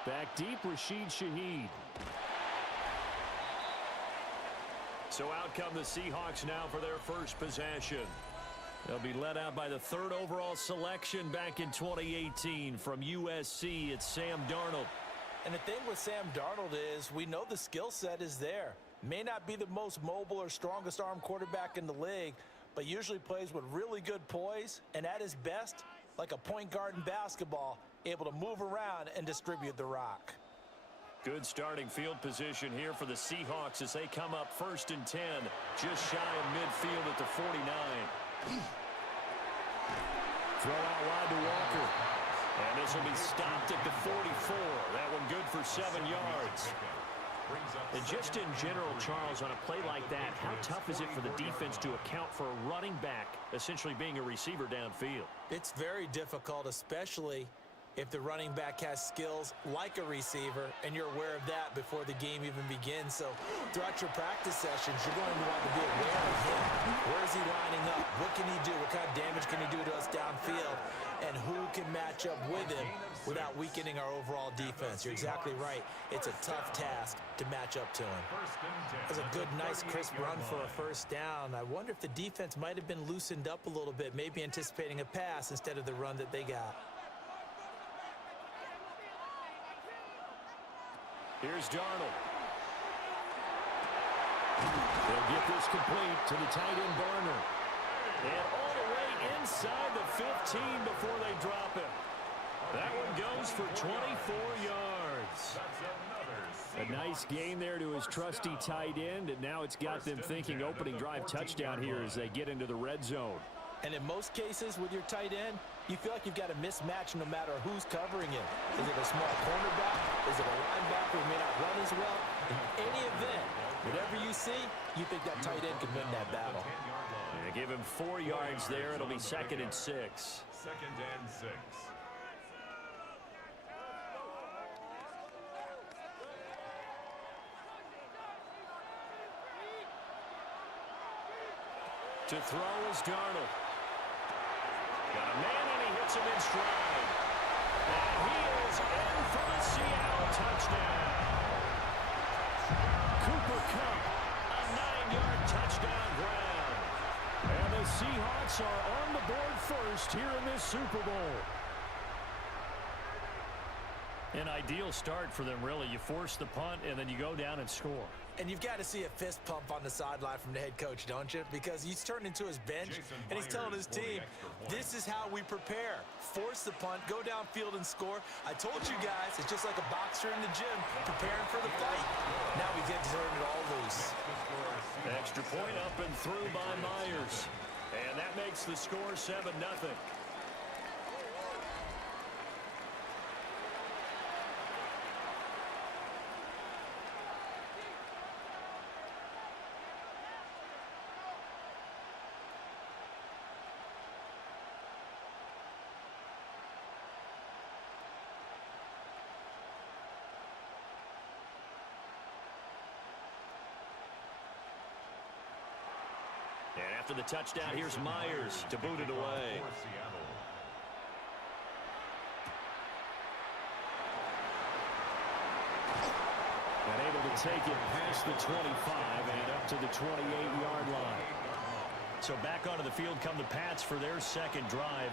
Back deep, Rashid Shaheed. So out come the Seahawks now for their first possession. They'll be led out by the 3rd overall selection back in 2018 from USC. It's Sam Darnold. And the thing with Sam Darnold is we know the skill set is there. May not be the most mobile or strongest arm quarterback in the league, but usually plays with really good poise and at his best, like a point guard in basketball, able to move around and distribute the rock. Good starting field position here for the Seahawks as they come up 1st and 10, just shy of midfield at the 49. Throw out wide to Walker. And this will be stopped at the 44. That one good for 7 yards. And just in general, Charles, on a play like that, how tough is it for the defense to account for a running back essentially being a receiver downfield? It's very difficult, especially if the running back has skills like a receiver, and you're aware of that before the game even begins. So throughout your practice sessions, you're going to want to be aware of him. Where is he lining up? What can he do? What kind of damage can he do to us downfield? And who can match up with him without weakening our overall defense? You're exactly right. It's a tough task to match up to him. It was a good, nice, crisp run for a first down. I wonder if the defense might have been loosened up a little bit, maybe anticipating a pass instead of the run that they got. Here's Darnold. They'll get this complete to the tight end Barner. And all the way inside the 15 before they drop it. That one goes for 24 yards. A nice gain there to his trusty tight end, and now it's got them thinking opening drive touchdown here as they get into the red zone. And in most cases with your tight end, you feel like you've got a mismatch no matter who's covering him. Is it a small cornerback? Is it a linebacker who may not run as well? In any event, Whatever you see, you think that tight end can win that battle. Yeah, give him 4 yards there. It'll be 2nd and 6. 2nd and 6. To throw is Darnold. Got a man, and he hits him in stride. And he is in for the Seattle touchdown. Cooper Kupp, a 9-yard touchdown grab. And the Seahawks are on the board first here in this Super Bowl. An ideal start for them, really. You force the punt, and then you go down and score. And you've got to see a fist pump on the sideline from the head coach, don't you? Because he's turned into his bench, and he's telling his team, this is how we prepare. Force the punt, go downfield and score. I told you guys, it's just like a boxer in the gym preparing for the fight. Now we get to turn it all loose. Extra point up and through by Myers. And that makes the score 7-0. And after the touchdown, here's Myers to boot it away. And able to take it past the 25 and up to the 28-yard line. So back onto the field come the Pats for their second drive.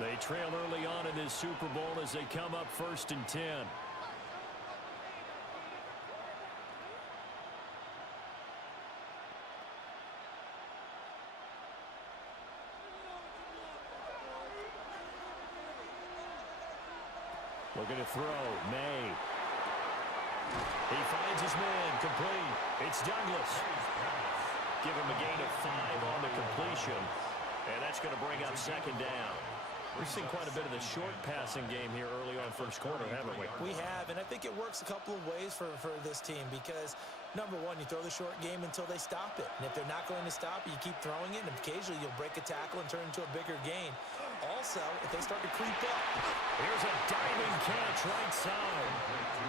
They trail early on in this Super Bowl as they come up 1st and 10. Looking to throw. May. He finds his man. Complete. It's Douglas. Give him a gain of 5 on the completion. And that's going to bring up 2nd down. We've seen quite a bit of the short passing game here early on first quarter, haven't we? We have, and I think it works a couple of ways for this team because, number one, you throw the short game until they stop it. And if they're not going to stop it, you keep throwing it, and occasionally you'll break a tackle and turn it into a bigger gain. Also, if they start to creep up. Here's a diving catch right side.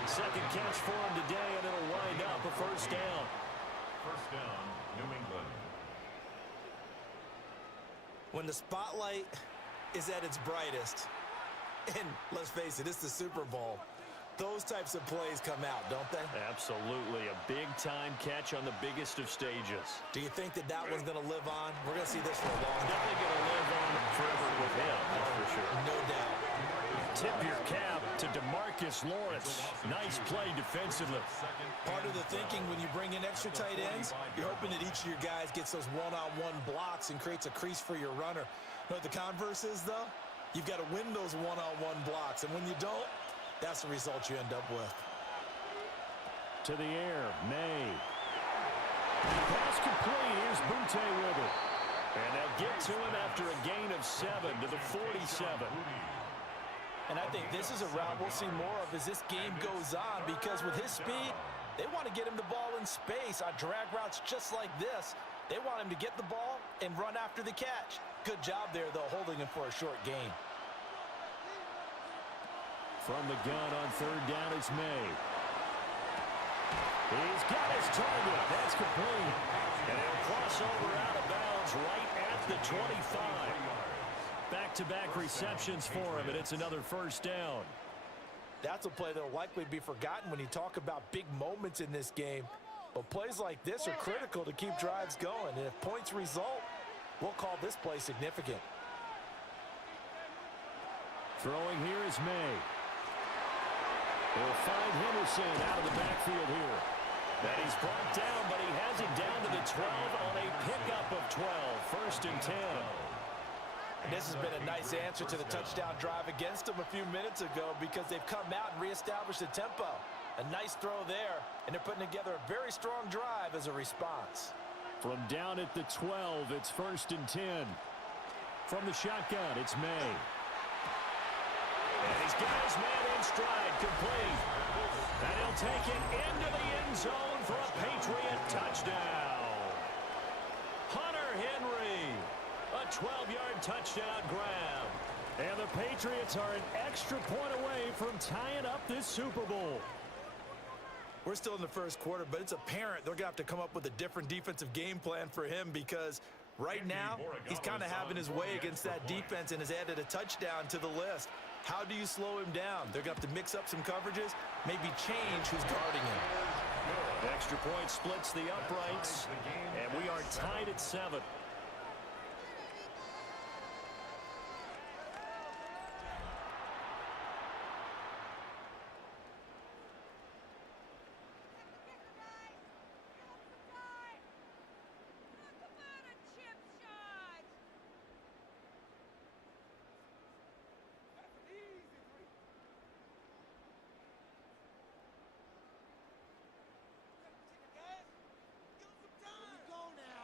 Second catch for him today, and it'll wind up a 1st down. 1st down, New England. When the spotlight is at its brightest, and let's face it, it's the Super Bowl, those types of plays come out, don't they? Absolutely. A big-time catch on the biggest of stages. Do you think that one's going to live on? We're going to see this for a long time. Definitely going to live on forever with him, that's for sure. No doubt. Tip your cap to DeMarcus Lawrence. Nice play defensively. Part of the thinking when you bring in extra tight ends, you're hoping that each of your guys gets those one-on-one blocks and creates a crease for your runner. You know what the converse is, though? You've got to win those one-on-one blocks, and when you don't, that's the result you end up with. To the air, May. Pass complete. Here's Butte with it. And they'll get to him after a gain of 7 to the 47. And I think this is a route we'll see more of as this game goes on because with his speed, they want to get him the ball in space on drag routes just like this. They want him to get the ball and run after the catch. Good job there, though, holding him for a short gain. From the gun on 3rd down, it's May. He's got his target. That's complete. And he'll cross over out of bounds right at the 25. Back-to-back receptions for him, and it's another 1st down. That's a play that will likely be forgotten when you talk about big moments in this game. But plays like this are critical to keep drives going. And if points result, we'll call this play significant. Throwing here is May. He'll find Henderson out of the backfield here. And he's brought down, but he has it down to the 12 on a pickup of 12. 1st and 10. And this has been a nice answer to the touchdown drive against them a few minutes ago because they've come out and reestablished the tempo. A nice throw there, and they're putting together a very strong drive as a response. From down at the 12, it's 1st and 10. From the shotgun, it's May. And he's got his man in stride, complete. And he'll take it into the end zone for a Patriot touchdown. Hunter Henry, a 12-yard touchdown grab. And the Patriots are an extra point away from tying up this Super Bowl. We're still in the first quarter, but it's apparent they're going to have to come up with a different defensive game plan for him because right now he's kind of having his way against that defense and has added a touchdown to the list. How do you slow him down? They're going to have to mix up some coverages, maybe change who's guarding him. Extra point splits the uprights, and we are tied at 7.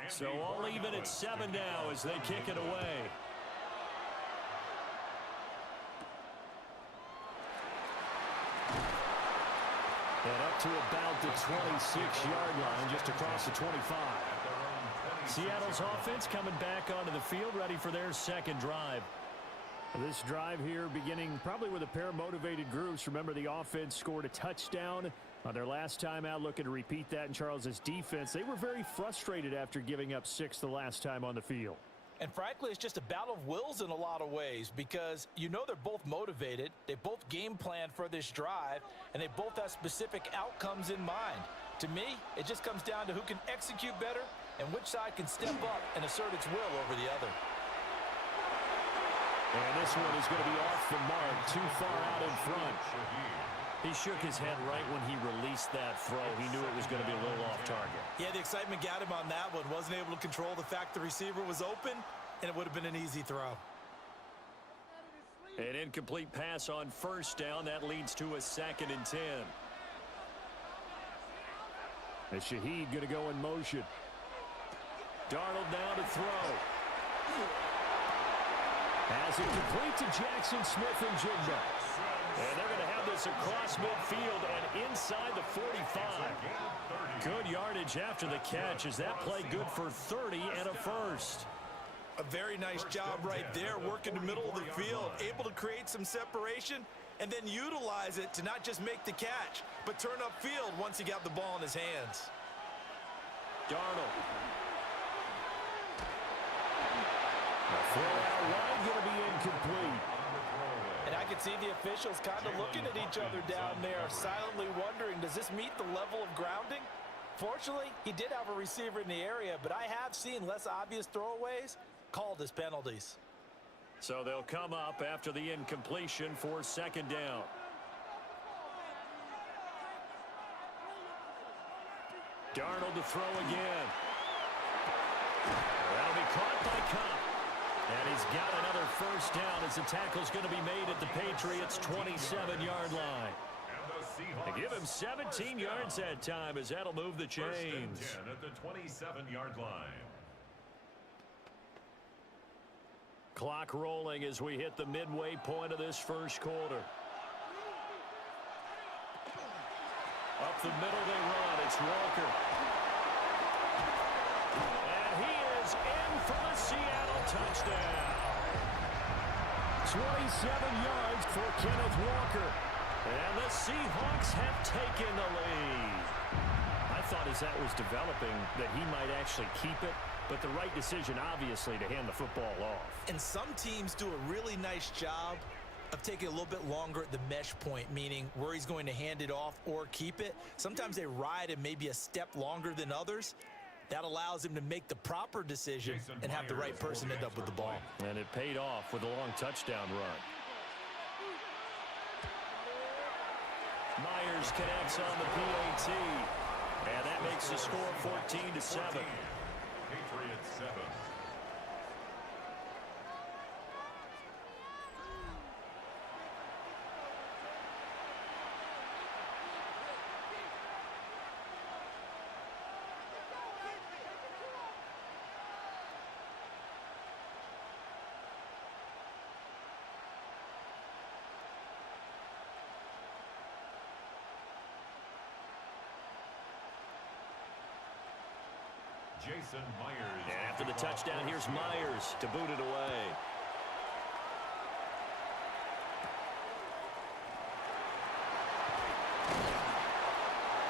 So all even at 7 now as they kick it away. And up to about the 26-yard line, just across the 25. Seattle's offense coming back onto the field, ready for their second drive. This drive here beginning probably with a pair of motivated groups. Remember, the offense scored a touchdown on their last time out, looking to repeat that in Charles's defense. They were very frustrated after giving up 6 the last time on the field. And frankly, it's just a battle of wills in a lot of ways because you know they're both motivated. They both game plan for this drive, and they both have specific outcomes in mind. To me, it just comes down to who can execute better and which side can step up and assert its will over the other. And this one is going to be off the mark, too far out in front. He shook his head right when he released that throw. He knew it was going to be a little off target. Yeah, the excitement got him on that one. Wasn't able to control the fact the receiver was open, and it would have been an easy throw. An incomplete pass on first down. That leads to a 2nd and 10. And Shaheed going to go in motion. Darnold now to throw. As it complete to Jackson Smith-Njigba. And they're going to have this across midfield and inside the 45. Good yardage after the catch. Is that play good for 30 and a first? A very nice job right there, working the middle of the field, able to create some separation and then utilize it to not just make the catch, but turn upfield once he got the ball in his hands. Darnold. The throw out wide going to be incomplete. And I can see the officials kind of looking at each other down there, silently wondering, does this meet the level of grounding? Fortunately, he did have a receiver in the area, but I have seen less obvious throwaways called as penalties. So they'll come up after the incompletion for 2nd down. Darnold to throw again. That'll be caught by Cobb. And he's got another first down as the tackle's going to be made at the Patriots' 27-yard line. They give him 17 yards that time as that'll move the chains. First and 10 at the 27-yard line. Clock rolling as we hit the midway point of this first quarter. Up the middle they run. It's Walker. And he is in for the Seattle touchdown. 27 yards for Kenneth Walker. And the Seahawks have taken the lead. I thought as that was developing that he might actually keep it, but the right decision, obviously, to hand the football off. And some teams do a really nice job of taking a little bit longer at the mesh point, meaning where he's going to hand it off or keep it. Sometimes they ride him maybe a step longer than others. That allows him to make the proper decision and have the right person end up with the ball. And it paid off with a long touchdown run. Myers connects on the PAT. And that makes the score 14-7. Patriots 7. Jason Myers. And after the touchdown, here's Myers to boot it away.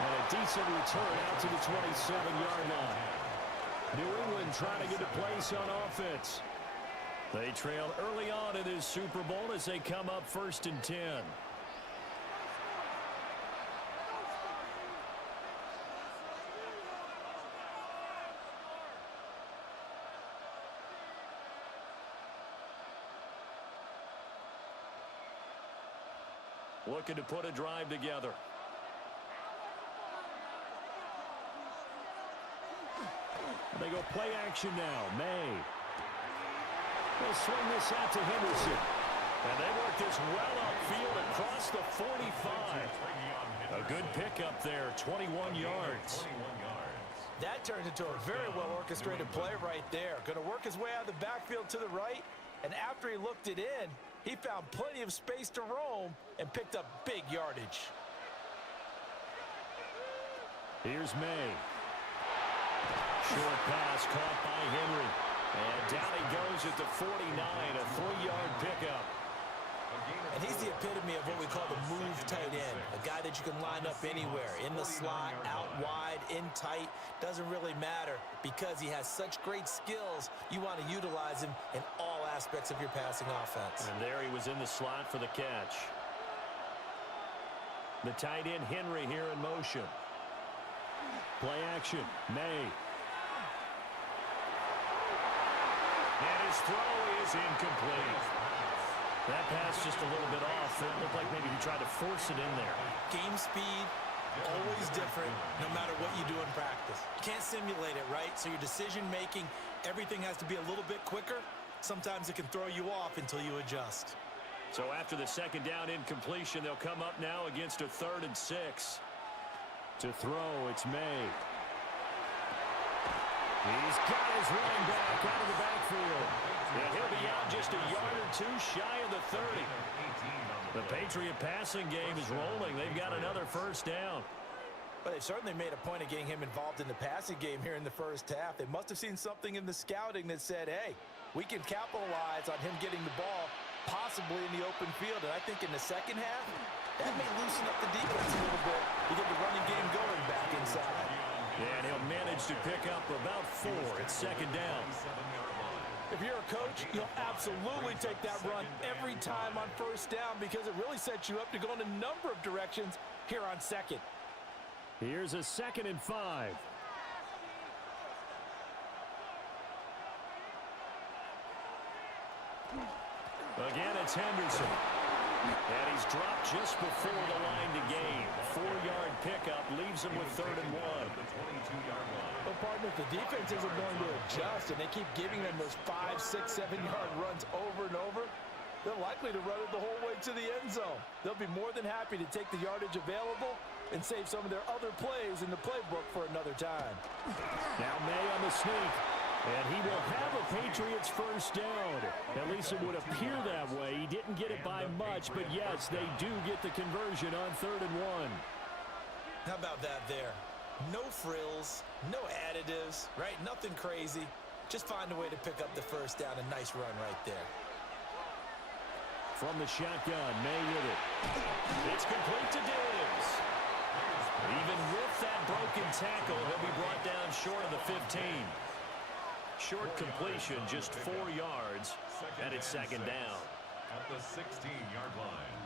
And a decent return out to the 27-yard line. New England trying to get a place on offense. They trail early on in this Super Bowl as they come up 1st and 10. Looking to put a drive together. They go play action now. May. They'll swing this out to Henderson. And they work this well upfield across the 45. A good pickup there, 21 yards. That turns into a very well-orchestrated play right there. Going to work his way out of the backfield to the right. And after he looked it in, he found plenty of space to roam and picked up big yardage. Here's May. Short pass caught by Henry. And down he goes at the 49, a 3-yard pickup. And he's the epitome of what we call the move tight end, a guy that you can line up anywhere, in the slot, out wide, in tight, doesn't really matter because he has such great skills. You want to utilize him in all aspects of your passing offense. And there he was in the slot for the catch. The tight end Henry here in motion. Play action, May. And his throw is incomplete. That pass just a little bit off. It looked like maybe he tried to force it in there. Game speed, always different, no matter what you do in practice. You can't simulate it, right? So your decision-making, everything has to be a little bit quicker. Sometimes it can throw you off until you adjust. So after the second down incompletion, they'll come up now against a 3rd and 6. To throw, it's May. He's got his running back out of the backfield. And he'll be out just a yard or two shy of the 30. The Patriot passing game is rolling. They've got another 1st down. But they've certainly made a point of getting him involved in the passing game here in the first half. They must have seen something in the scouting that said, hey, we can capitalize on him getting the ball possibly in the open field. And I think in the second half, that may loosen up the defense a little bit to get the running game going back inside. And he'll manage to pick up about 4 at 2nd down. If you're a coach, you'll absolutely take that run every time on 1st down because it really sets you up to go in a number of directions here on 2nd. Here's a 2nd and 5. Again, it's Henderson. And he's dropped just before the line to gain. 4-yard pickup leaves him with 3rd and 1. Well, partner, if the defense isn't going to adjust and they keep giving them those 5, 6, 7-yard runs over and over, they're likely to run it the whole way to the end zone. They'll be more than happy to take the yardage available and save some of their other plays in the playbook for another time. Now May on the sneak. And he will have a Patriots 1st down. At least it would appear that way. He didn't get it by much, but yes, they do get the conversion on 3rd and 1. How about that there? No frills, no additives, right? Nothing crazy. Just find a way to pick up the 1st down. A nice run right there. From the shotgun, May with it. It's complete to Diggs. Even with that broken tackle, he'll be brought down short of the 15. Short completion, just 4 yards, and it's 2nd down. At the 16-yard line.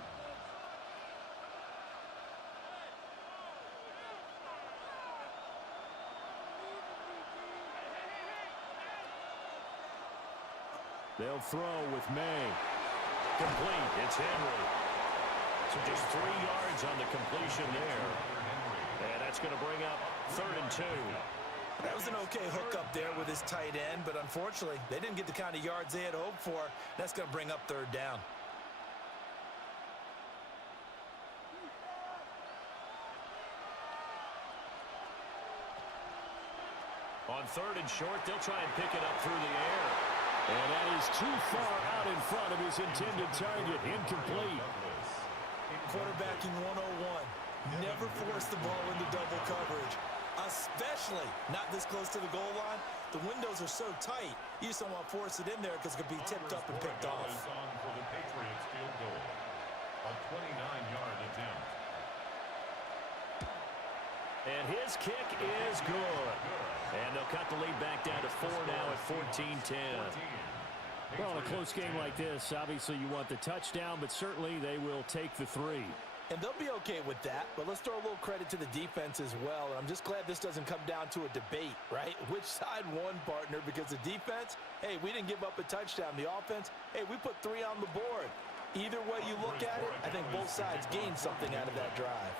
They'll throw with May. Complete, it's Henry. So just 3 yards on the completion there. And that's going to bring up 3rd and 2. That was an okay hook up there with his tight end, but unfortunately, they didn't get the kind of yards they had hoped for. That's going to bring up 3rd down. On 3rd and short, they'll try and pick it up through the air. And that is too far out in front of his intended target. Incomplete. Quarterbacking 101. Never force the ball into double coverage. especially not this close to the goal line. The windows are so tight, you just don't want to force it in there because it could be tipped up and picked off. On for the Patriots field goal. A 29-yard attempt. And his kick is good. And they'll cut the lead back down to 4 now at 14-10. Well, in a close game like this, obviously you want the touchdown, but certainly they will take the 3. And they'll be okay with that, but let's throw a little credit to the defense as well. And I'm just glad this doesn't come down to a debate, right? Which side won, partner? Because the defense, hey, we didn't give up a touchdown. The offense, hey, we put 3 on the board. Either way you look at it, I think both sides gained something out of that drive.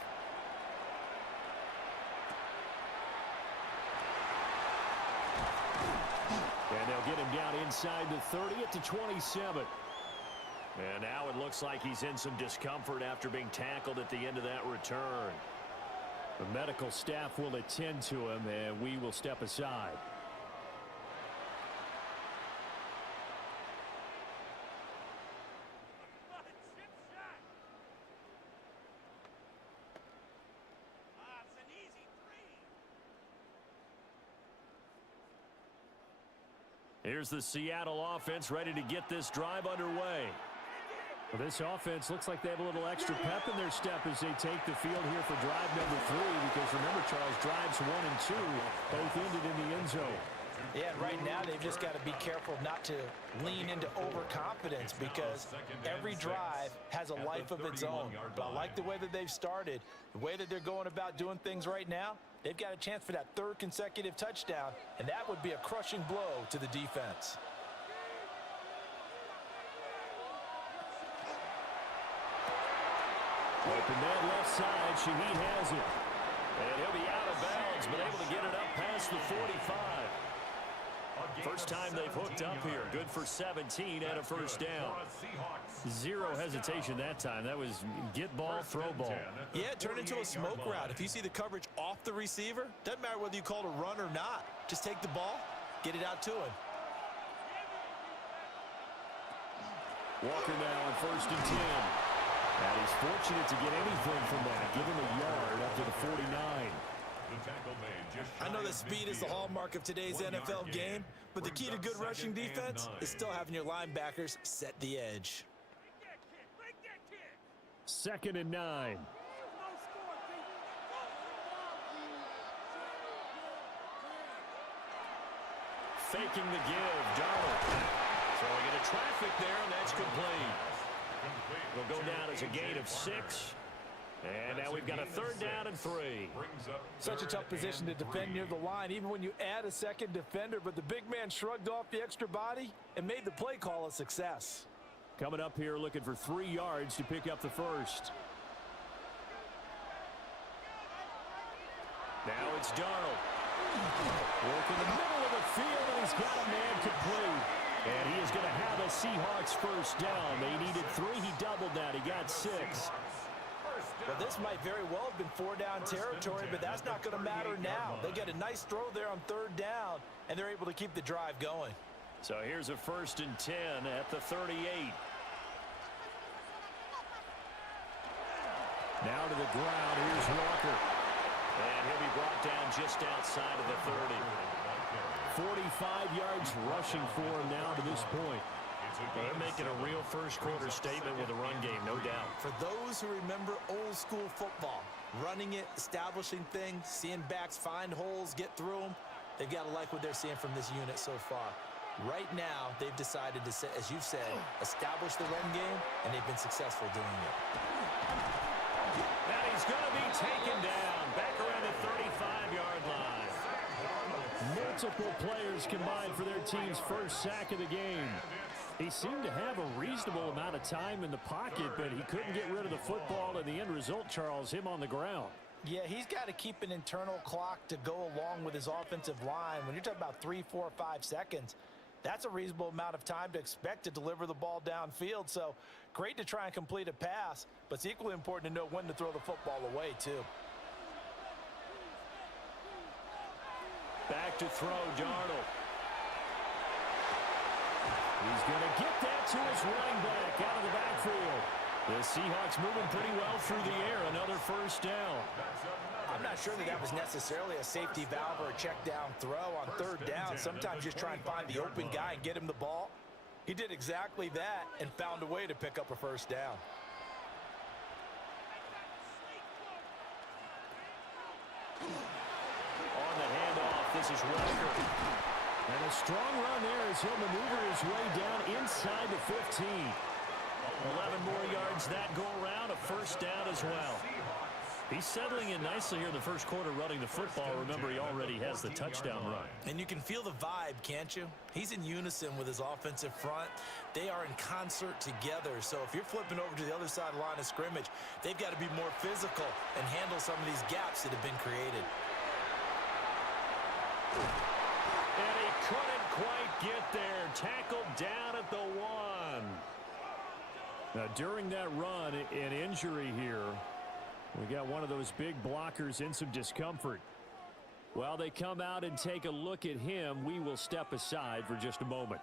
And they'll get him down inside the 30 at the 27. And now it looks like he's in some discomfort after being tackled at the end of that return. The medical staff will attend to him, and we will step aside. Here's the Seattle offense ready to get this drive underway. Well, this offense looks like they have a little extra pep in their step as they take the field here for drive number 3, because remember, Charles, drives 1 and 2 both ended in the end zone. Yeah, and right now they've just got to be careful not to lean into overconfidence, because every drive has a life of its own. But I like the way that they've started, the way that they're going about doing things right now. They've got a chance for that 3rd consecutive touchdown, and that would be a crushing blow to the defense. Open man left side. Shaheed has it. And he'll be out of bounds, but able to get it up past the 45. First time they've hooked up here. Good for 17 and a first down. Zero hesitation that time. That was get ball, throw ball. Yeah, it turned into a smoke route. If you see the coverage off the receiver, doesn't matter whether you call it a run or not. Just take the ball, get it out to him. Walker now on 1st and 10. And he's fortunate to get anything from that. Give him a yard up to the 49. I know that speed is the hallmark of today's NFL game, but the key to good rushing defense is still having your linebackers set the edge. 2nd and 9. Faking the give, Darnold. Throwing into traffic there, and that's complete. Will go down as a gain of 6. And now we've got a 3rd down and 3. Such a tough position to defend near the line, even when you add a second defender, but the big man shrugged off the extra body and made the play call a success. Coming up here looking for 3 yards to pick up the 1st. Now it's Darnold. Work in the middle of the field, and he's got a man complete. And he is going to have a Seahawks 1st down. They needed 3. He doubled that. He got 6. Well, this might very well have been 4-down territory, but that's not going to matter now. They get a nice throw there on 3rd down, and they're able to keep the drive going. So here's a 1st and 10 at the 38. Now to the ground. Here's Walker. And he'll be brought down just outside of the 30. 45 yards rushing for him now to this point. They're making a real first-quarter statement with a run game, no doubt. For those who remember old-school football, running it, establishing things, seeing backs find holes, get through them, they've got to like what they're seeing from this unit so far. Right now, they've decided to, as you've said, establish the run game, and they've been successful doing it. And he's going to be taken down back around the 35-yard line. Multiple players combined for their team's 1st sack of the game. He seemed to have a reasonable amount of time in the pocket, but he couldn't get rid of the football, and the end result, Charles, him on the ground. Yeah, he's got to keep an internal clock to go along with his offensive line. When you're talking about 3, 4, 5 seconds, that's a reasonable amount of time to expect to deliver the ball downfield. So great to try and complete a pass, but it's equally important to know when to throw the football away, too. Back to throw, Darnold. He's going to get that to his running back out of the backfield. The Seahawks moving pretty well through the air. Another 1st down. I'm not sure that was necessarily a safety valve or a check down throw on third down. Sometimes just try and find the open guy and get him the ball. He did exactly that and found a way to pick up a first down. On the handoff, this is Walker. And a strong run there as he'll maneuver his way down inside the 15. 11 more yards that go around, a first down as well. He's settling in nicely here in the first quarter running the football. Remember, he already has the touchdown run. And you can feel the vibe, can't you? He's in unison with his offensive front. They are in concert together. So if you're flipping over to the other side of the line of scrimmage, they've got to be more physical and handle some of these gaps that have been created. And he couldn't quite get there. Tackled down at the 1. Now, during that run, an injury here. We got one of those big blockers in some discomfort. While they come out and take a look at him, we will step aside for just a moment.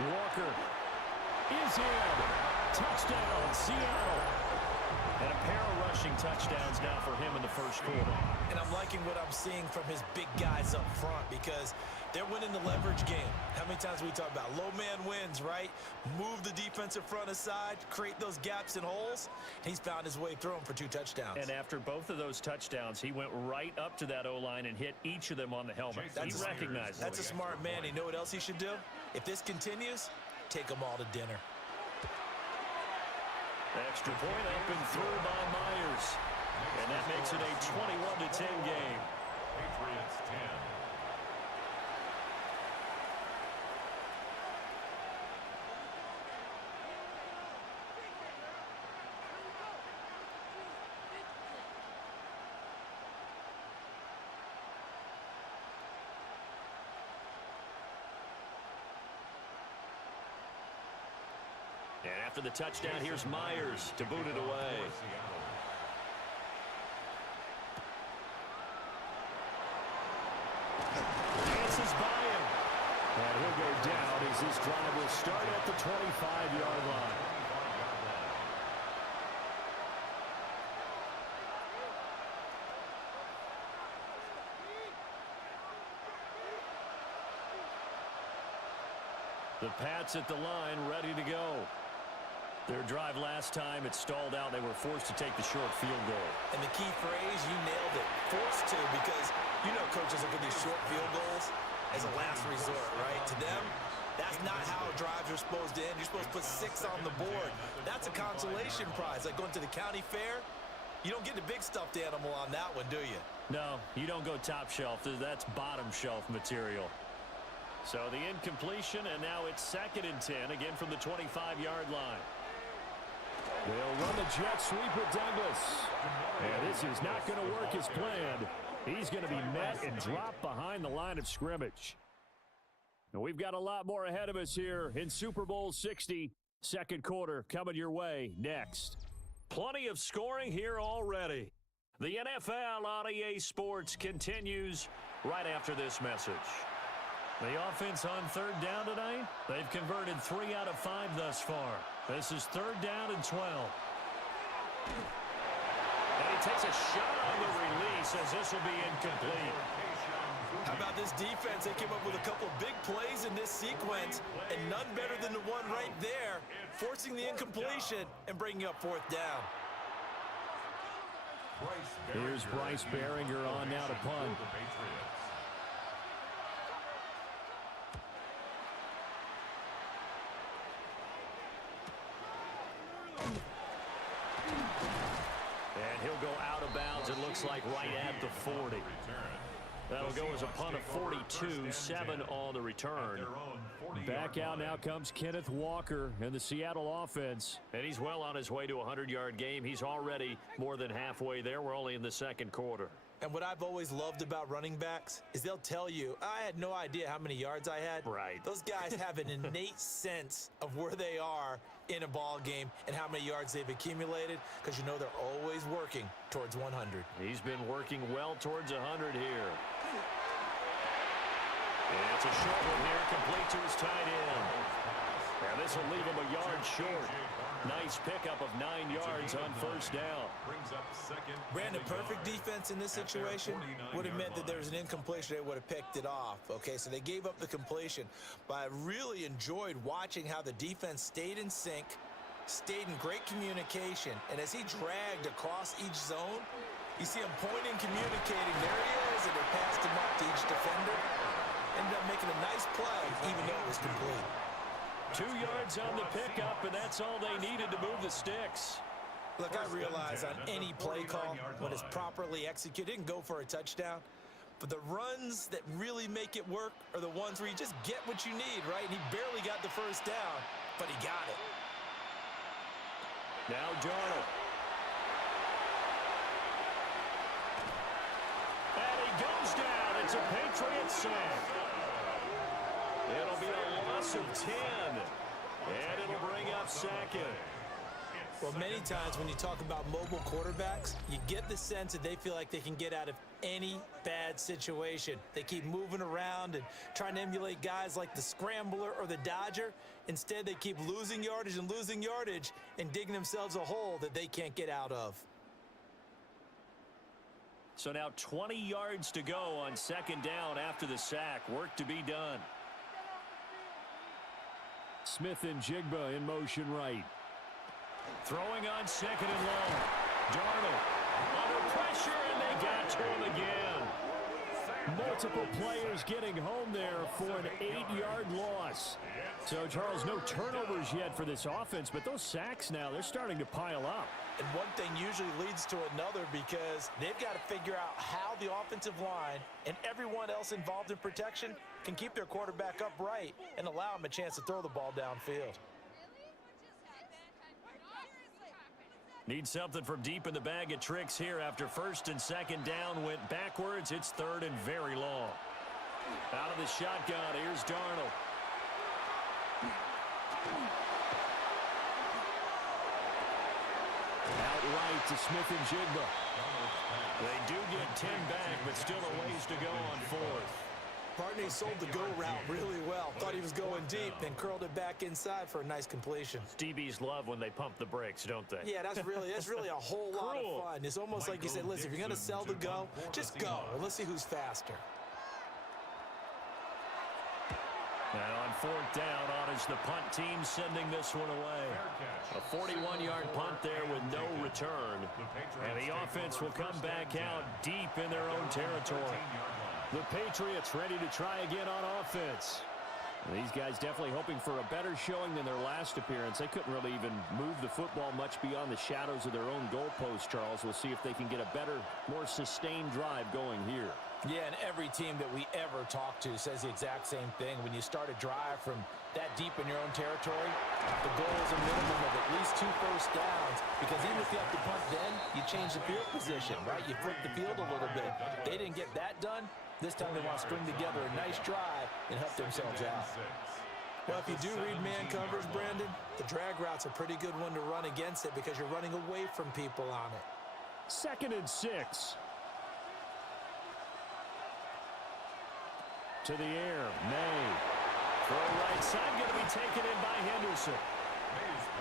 Walker is in. Touchdown, Seattle. And a pair of rushing touchdowns now for him in the first quarter. And I'm liking what I'm seeing from his big guys up front because they're winning the leverage game. How many times we talk about low man wins, right? Move the defensive front aside, create those gaps and holes. He's found his way through them for 2 touchdowns. And after both of those touchdowns, he went right up to that O-line and hit each of them on the helmet. He recognized it. That's a smart man. You know what else he should do? If this continues, take them all to dinner. Extra point up and through by Myers. And that makes it a 21-10 game. Patriots 10. And after the touchdown, here's Myers to boot it away. Passes by him. And he'll go down as this drive will start at the 25-yard line. The Pats at the line, ready to go. Their drive last time, it stalled out. They were forced to take the short field goal. And the key phrase, you nailed it, forced to, because you know coaches look at these short field goals as a last resort, right? To them, that's not how drives are supposed to end. You're supposed to put 6 on the board. That's a consolation prize, like going to the county fair. You don't get the big stuffed animal on that one, do you? No, you don't go top shelf. That's bottom shelf material. So the incompletion, and now it's 2nd and 10, again from the 25-yard line. They'll run the jet sweep with Douglas. And this is not going to work as planned. He's going to be met and dropped behind the line of scrimmage. And we've got a lot more ahead of us here in Super Bowl 60. Second quarter coming your way next. Plenty of scoring here already. The NFL on EA Sports continues right after this message. The offense on 3rd down tonight, they've converted 3 out of 5 thus far. This is 3rd down and 12. And he takes a shot on the release as this will be incomplete. How about this defense? They came up with a couple big plays in this sequence, and none better than the one right there, forcing the incompletion and bringing up 4th down. Here's Bryce Behringer on now to punt. And he'll go out of bounds, it looks like right at the 40. That'll go as a punt of 42, 7 on the return. Back out now comes Kenneth Walker and the Seattle offense. And he's well on his way to a 100-yard game. He's already more than halfway there. We're only in the second quarter. And what I've always loved about running backs is they'll tell you, I had no idea how many yards I had. Right. Those guys have an innate sense of where they are in a ball game and how many yards they've accumulated, because you know they're always working towards 100. He's been working well towards 100 here. And it's a short one here, complete to his tight end. Now this will leave him a yard short. Nice pickup of 9 yards on first down. Brandon, perfect defense in this situation would have meant that there was an incompletion. They would have picked it off. Okay, so they gave up the completion. But I really enjoyed watching how the defense stayed in sync, stayed in great communication. And as he dragged across each zone, you see him pointing, communicating. There he is, and they passed him up to each defender. Ended up making a nice play, even though it was complete. 2 yards on the pickup, and that's all they needed to move the sticks. Look, I realize on any play call, when it's properly executed, it can go for a touchdown. But the runs that really make it work are the ones where you just get what you need, right? And he barely got the first down, but he got it. Now Darnold. And he goes down. It's a Patriots sack. It'll be a loss of 10. And it'll bring up second. Well, many times when you talk about mobile quarterbacks, you get the sense that they feel like they can get out of any bad situation. They keep moving around and trying to emulate guys like the Scrambler or the Dodger. Instead, they keep losing yardage and digging themselves a hole that they can't get out of. So now 20 yards to go on second down after the sack. Work to be done. Smith and Jigba in motion right. Throwing on second and long. Darnold under pressure, and they got to him again. Multiple players getting home there for an 8-yard loss. So, Charles, no turnovers yet for this offense, but those sacks now, they're starting to pile up. And one thing usually leads to another, because they've got to figure out how the offensive line and everyone else involved in protection can keep their quarterback upright and allow him a chance to throw the ball downfield. Need something from deep in the bag of tricks here after first and second down went backwards. It's third and very long. Out of the shotgun, here's Darnold. Outright to Smith and Jigba. They do get 10 back, but still a ways to go on fourth. Partney sold the go route really well. Thought he was going deep, then curled it back inside for a nice completion. DBs love when they pump the brakes, don't they? Yeah, that's really a whole lot of fun. It's almost like you said, listen, if you're going to sell the go, just go, and let's see who's faster. And on fourth down, on is the punt team sending this one away. A 41-yard punt there with no return. And the offense will come back out deep in their own territory. The Patriots ready to try again on offense. These guys definitely hoping for a better showing than their last appearance. They couldn't really even move the football much beyond the shadows of their own goalpost, Charles. We'll see if they can get a better, more sustained drive going here. Yeah, and every team that we ever talk to says the exact same thing. When you start a drive from that deep in your own territory, the goal is a minimum of at least 2 first downs, because even if you have to punt then, you change the field position, right? You flip the field a little bit. They didn't get that done. This time they want to string together a nice drive and help themselves out. Well, if you do read man coverage, Brandon, the drag route's a pretty good one to run against it because you're running away from people on it. 2nd and 6. To the air, May. Throw right side, going to be taken in by Henderson.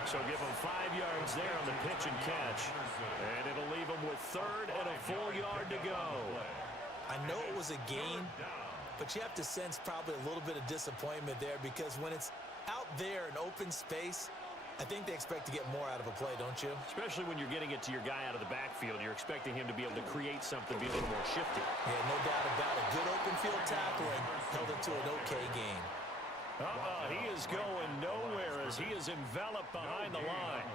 So give him 5 yards there on the pitch and catch. And it'll leave him with 3rd and a full yard to go. I know it was a gain, but you have to sense probably a little bit of disappointment there, because when it's out there in open space, I think they expect to get more out of a play, don't you? Especially when you're getting it to your guy out of the backfield. You're expecting him to be able to create something, be a little more shifty. Yeah, no doubt about it. Good open field tackling held it to an okay gain. He is going nowhere as he is enveloped behind the line.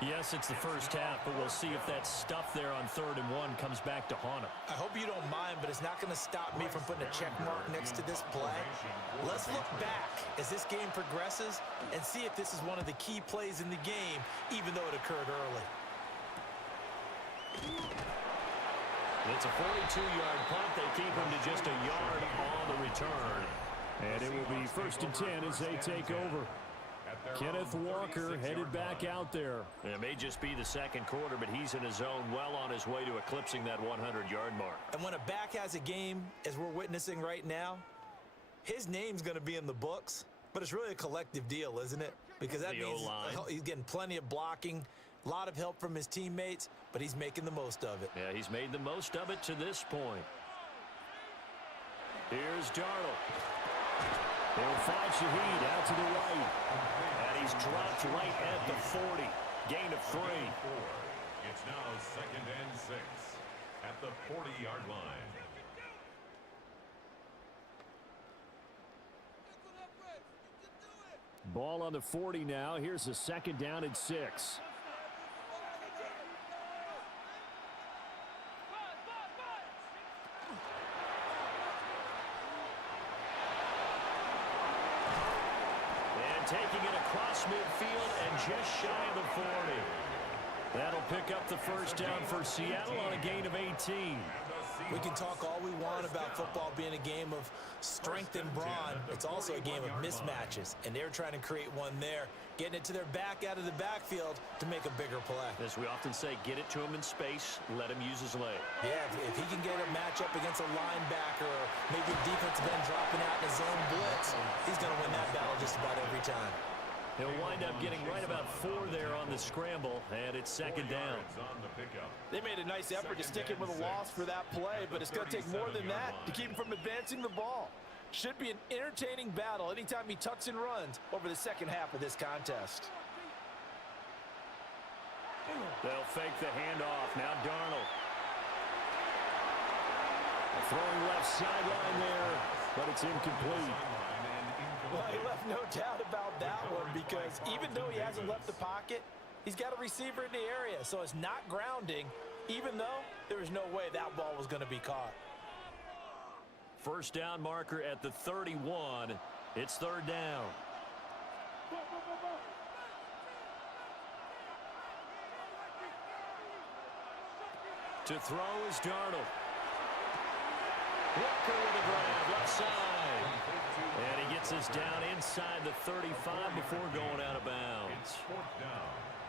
Yes, it's the first half, but we'll see if that stuff there on 3rd and 1 comes back to haunt him. I hope you don't mind, but it's not going to stop me from putting a check mark next to this play. Let's look back as this game progresses and see if this is one of the key plays in the game, even though it occurred early. It's a 42-yard punt. They keep him to just a yard on the return. And it will be 1st and 10 as they take over. Kenneth Walker headed back out there. It may just be the second quarter, but he's in his zone, well on his way to eclipsing that 100-yard mark. And when a back has a game, as we're witnessing right now, his name's going to be in the books, but it's really a collective deal, isn't it? Because that means he's getting plenty of blocking, a lot of help from his teammates, but he's making the most of it. Yeah, he's made the most of it to this point. Here's Darnold. He'll find Shaheed out to the right. And he's dropped right at the 40. Gain of 3. It's now 2nd and 6 at the 40-yard line. Ball on the 40 now. Here's a 2nd down and 6. Taking it across midfield and just shy of the 40. That'll pick up the 1st down for Seattle on a gain of 18. We can talk all we want about football being a game of strength and brawn. It's also a game of mismatches, and they're trying to create one there, getting it to their back out of the backfield to make a bigger play. As we often say, get it to him in space, let him use his leg. Yeah, if he can get a matchup against a linebacker or maybe a defensive end dropping out in his own blitz, he's going to win that battle just about every time. He'll wind up getting right about 4 there on the scramble, and it's 2nd down. They made a nice effort to stick him with a loss for that play, but it's going to take more than that to keep him from advancing the ball. Should be an entertaining battle anytime he tucks and runs over the second half of this contest. They'll fake the handoff. Now Darnold. Throwing left sideline there, but it's incomplete. Well, he left no doubt about that one because even though he hasn't left the pocket, he's got a receiver in the area, so it's not grounding, even though there was no way that ball was going to be caught. 1st down marker at the 31. It's 3rd down. To throw is Darnold. Walker with a grab, left side. And he gets us down inside the 35 before going out of bounds.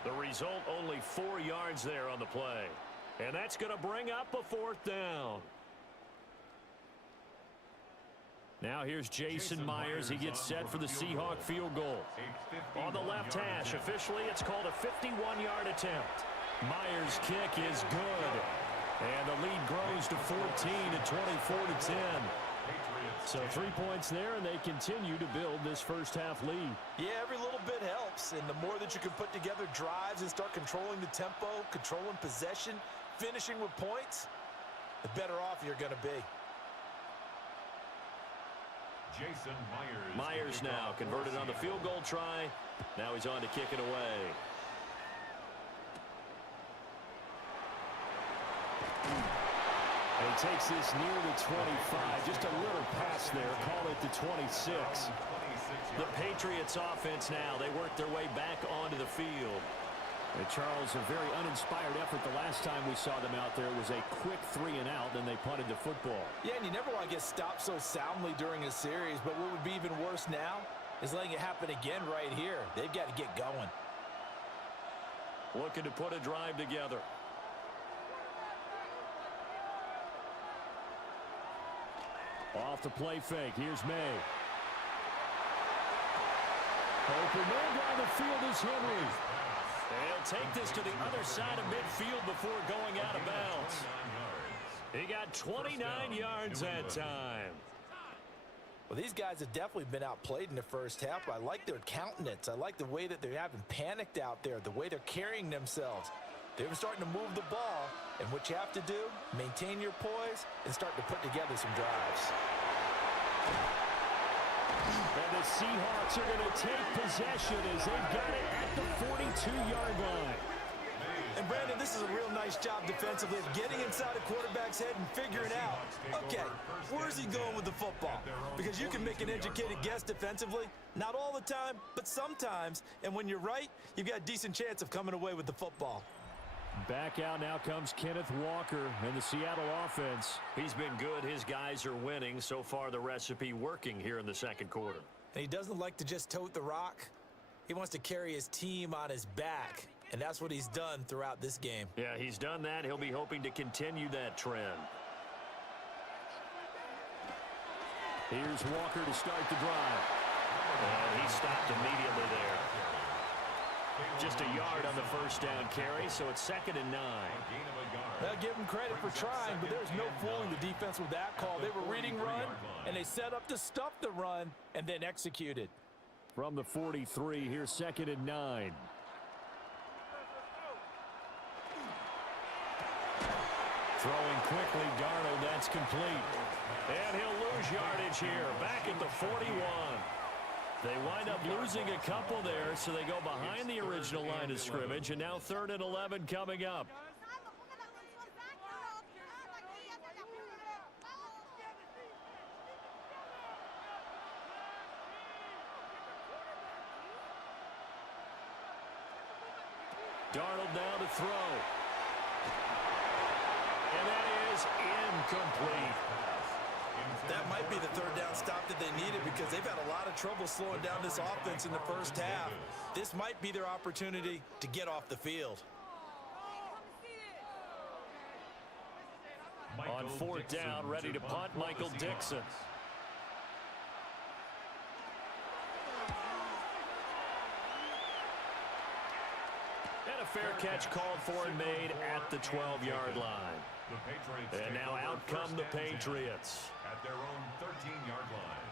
The result, only 4 yards there on the play. And that's going to bring up a 4th down. Now here's Jason Myers. He gets set for the Seahawk field goal. On the left hash, officially it's called a 51-yard attempt. Myers' kick is good. And the lead grows to 14 at 24-10. So 3 points there, and they continue to build this first half lead. Yeah, every little bit helps, and the more that you can put together drives and start controlling the tempo, controlling possession, finishing with points, the better off you're going to be. Jason Myers now converted on the field goal try. Now he's on to kick it away. And he takes this near the 25. Just a little pass there. Call it the 26. The Patriots offense now. They work their way back onto the field. And Charles, a very uninspired effort the last time we saw them out there. It was a quick 3 and out, then they punted the football. Yeah, and you never want to get stopped so soundly during a series, but what would be even worse now is letting it happen again right here. They've got to get going. Looking to put a drive together. Off the play fake. Here's May. Open man down the field is Henry. They'll take this to the other side of midfield before going out of bounds. He got 29 yards that time. Well, these guys have definitely been outplayed in the first half. I like their countenance. I like the way that they're having panicked out there, the way they're carrying themselves. They're starting to move the ball, and what you have to do, maintain your poise and start to put together some drives. And the Seahawks are going to take possession as they've got it at the 42-yard line. And Brandon, this is a real nice job defensively of getting inside a quarterback's head and figuring out, okay, where's he going with the football? Because you can make an educated guess defensively, not all the time, but sometimes. And when you're right, you've got a decent chance of coming away with the football. Back out now comes Kenneth Walker and the Seattle offense. He's been good. His guys are winning. So far, the recipe working here in the second quarter. And he doesn't like to just tote the rock. He wants to carry his team on his back, and that's what he's done throughout this game. Yeah, he's done that. He'll be hoping to continue that trend. Here's Walker to start the drive. And he stopped immediately there. Just a yard on the first down carry, so it's 2nd and 9. I'll give him credit for trying, but there's no fooling the defense with that call. They were reading run, and they set up to stuff the run and then executed. From the 43, here's 2nd and 9. Throwing quickly, Darnold, that's complete. And he'll lose yardage here, back at the 41. They wind up losing a couple there, so they go behind the original line of scrimmage, and now 3rd and 11 coming up. Darnold now to throw. And that is incomplete. That might be the 3rd down stop that they needed because they've had a lot of trouble slowing down this offense in the first half. This might be their opportunity to get off the field. On 4th down, ready to punt, Michael Dixon. And a fair catch called for and made at the 12-yard line. And now out come the Patriots. At their own 13-yard line.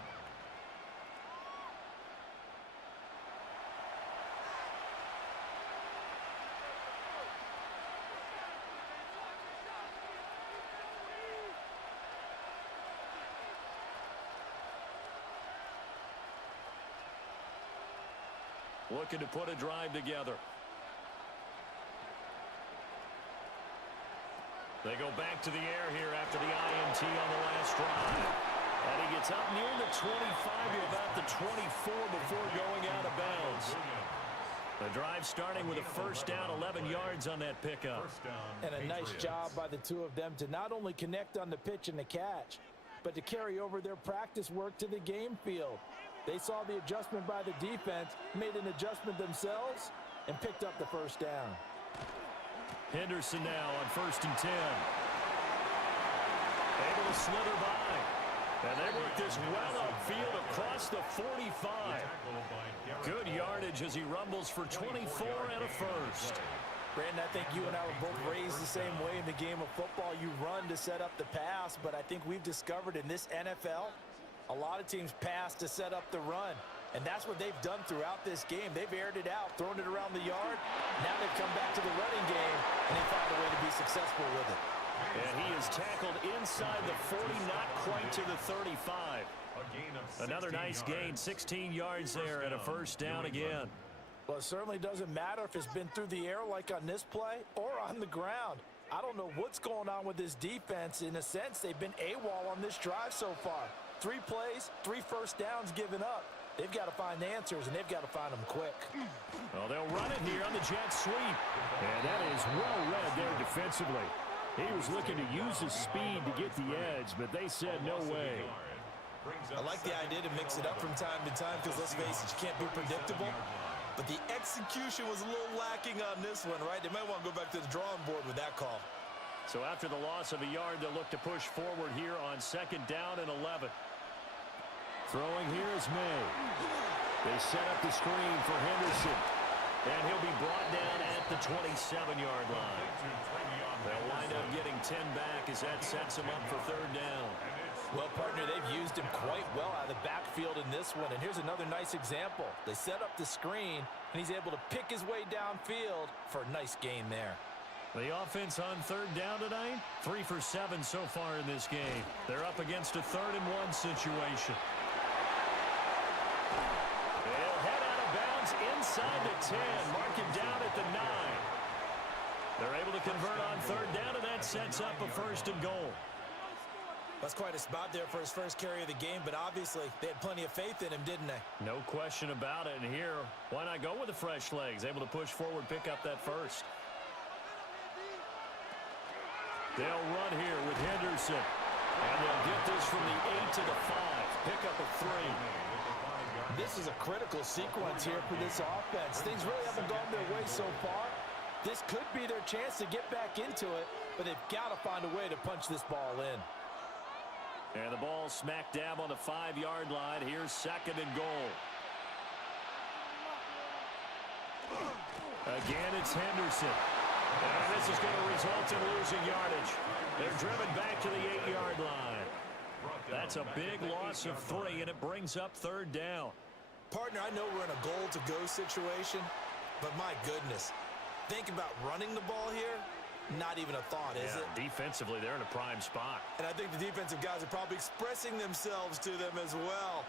Looking to put a drive together. They go back to the air here after the INT on the last drive. And he gets up near the 25 to about the 24 before going out of bounds. The drive starting with a first down, 11 yards on that pickup. And a nice job by the two of them to not only connect on the pitch and the catch, but to carry over their practice work to the game field. They saw the adjustment by the defense, made an adjustment themselves, and picked up the first down. Henderson now on 1st and 10. Able to slither by. And they work this well upfield across the 45. Good yardage as he rumbles for 24 and a first. Brandon, I think you and I were both raised the same way in the game of football. You run to set up the pass, but I think we've discovered in this NFL, a lot of teams pass to set up the run. And that's what they've done throughout this game. They've aired it out, thrown it around the yard. Now they've come back to the running game, and they found a way to be successful with it. And he is tackled inside the 40, not quite to the 35. Another nice gain, 16 yards there and a first down again. Well, it certainly doesn't matter if it's been through the air like on this play or on the ground. I don't know what's going on with this defense. In a sense, they've been AWOL on this drive so far. 3 plays, 3 first downs given up. They've got to find answers, and they've got to find them quick. Well, they'll run it here on the jet sweep. And that is well read there defensively. He was looking to use his speed to get the edge, but they said no way. I like the idea to mix it up from time to time because, let's face it, you can't be predictable. But the execution was a little lacking on this one, right? They might want to go back to the drawing board with that call. So after the loss of a yard, they'll look to push forward here on 2nd down and 11. Throwing here is May. They set up the screen for Henderson. And he'll be brought down at the 27-yard line. They'll wind up getting 10 back as that sets him up for 3rd down. Well, partner, they've used him quite well out of the backfield in this one. And here's another nice example. They set up the screen, and he's able to pick his way downfield for a nice gain there. The offense on 3rd down tonight, 3 for 7 so far in this game. They're up against a 3rd and 1 situation. They'll head out of bounds inside the 10, mark him down at the 9. They're able to convert on 3rd down, and that sets up a 1st and goal. That's quite a spot there for his first carry of the game, but obviously they had plenty of faith in him, didn't they? No question about it. And here, why not go with the fresh legs? Able to push forward, pick up that 1st. They'll run here with Henderson. And they'll get this from the 8 to the 5. Pick up a 3. This is a critical sequence here for this offense. Things really haven't gone their way so far. This could be their chance to get back into it, but they've got to find a way to punch this ball in. And the ball smack dab on the 5-yard line. Here's 2nd and goal. Again, it's Henderson. And this is going to result in losing yardage. They're driven back to the 8-yard line. That's a big loss of 3, and it brings up 3rd down. Partner, I know we're in a goal-to-go situation, but my goodness. Think about running the ball here. Not even a thought, is it? Defensively, they're in a prime spot. And I think the defensive guys are probably expressing themselves to them as well.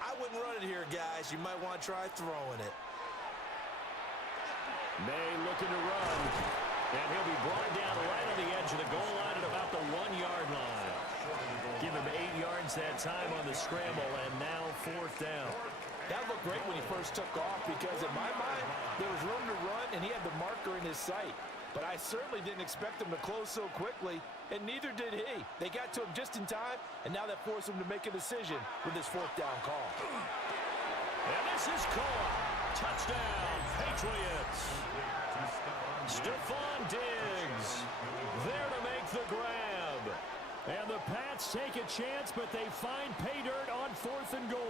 I wouldn't run it here, guys. You might want to try throwing it. May looking to run. And he'll be brought down right on the edge of the goal line at about the 1-yard line. Give him 8 yards that time on the scramble, and now 4th down. That looked great when he first took off because, in my mind, there was room to run, and he had the marker in his sight. But I certainly didn't expect him to close so quickly, and neither did he. They got to him just in time, and now that forced him to make a decision with his 4th down call. And this is caught. Touchdown, Patriots. Stephon Diggs there to make the grab. And the Pats take a chance, but they find pay dirt on 4th and goal.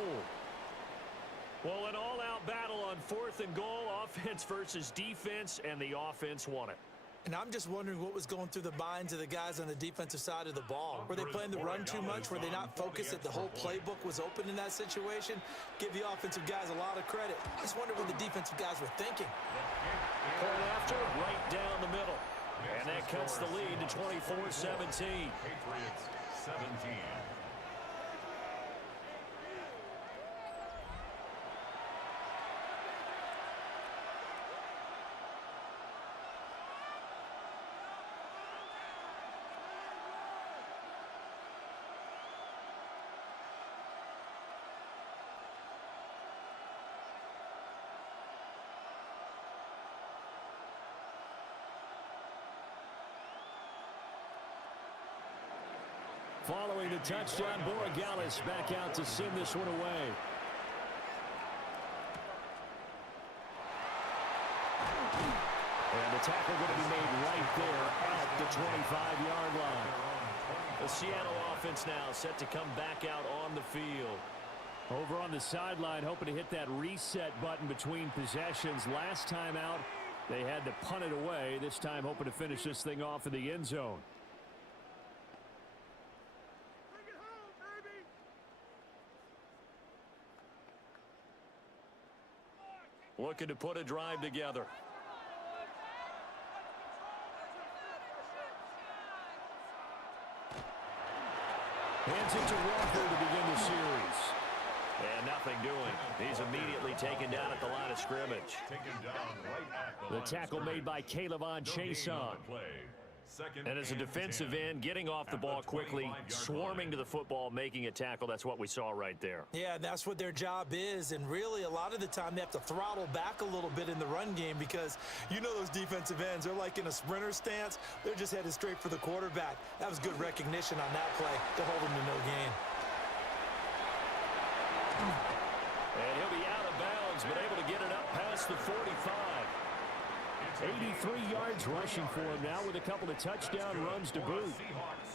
Well, an all-out battle on 4th and goal, offense versus defense, and the offense won it. And I'm just wondering what was going through the minds of the guys on the defensive side of the ball. Were they playing the run too much? Were they not focused that the whole playbook was open in that situation? Give the offensive guys a lot of credit. I just wonder what the defensive guys were thinking. Point after, right down the middle. And that cuts the lead to 24-17. Patriots 17. Following the touchdown, Borregales back out to send this one away. And the tackle going to be made right there at the 25-yard line. The Seattle offense now set to come back out on the field. Over on the sideline, hoping to hit that reset button between possessions. Last time out, they had to punt it away. This time, hoping to finish this thing off in the end zone. Looking to put a drive together. Hands it to Walker to begin the series. And nothing doing. He's immediately taken down at the line of scrimmage. The tackle made by Calebon Chason. And as a defensive end, getting off the ball quickly, swarming to the football, making a tackle, that's what we saw right there. Yeah, that's what their job is, and really a lot of the time they have to throttle back a little bit in the run game because you know those defensive ends, they're like in a sprinter stance. They're just headed straight for the quarterback. That was good recognition on that play to hold him to no gain. And he'll be out of bounds, but able to get it up past the 45. 83 yards rushing for him now with a couple of touchdown runs to boot.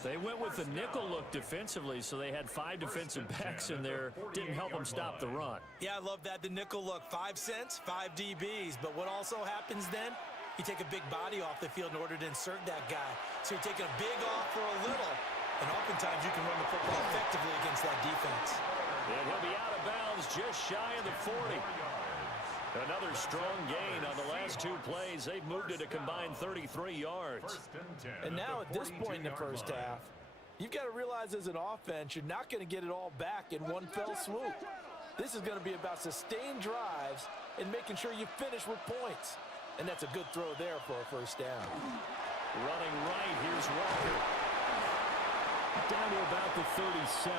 They went with the nickel look defensively, so they had 5 defensive backs in there. Didn't help them stop the run. Yeah, I love that, the nickel look. 5 cents, 5 DBs. But what also happens then, you take a big body off the field in order to insert that guy. So you're taking a big off for a little, and oftentimes you can run the football effectively against that defense. And he'll be out of bounds just shy of the 40. Another strong gain on the last 2 plays. They've moved it a combined 33 yards. And now at this point in the first half, you've got to realize as an offense, you're not going to get it all back in one fell swoop. This is going to be about sustained drives and making sure you finish with points. And that's a good throw there for a first down. Running right, here's Walker. Down to about the 37.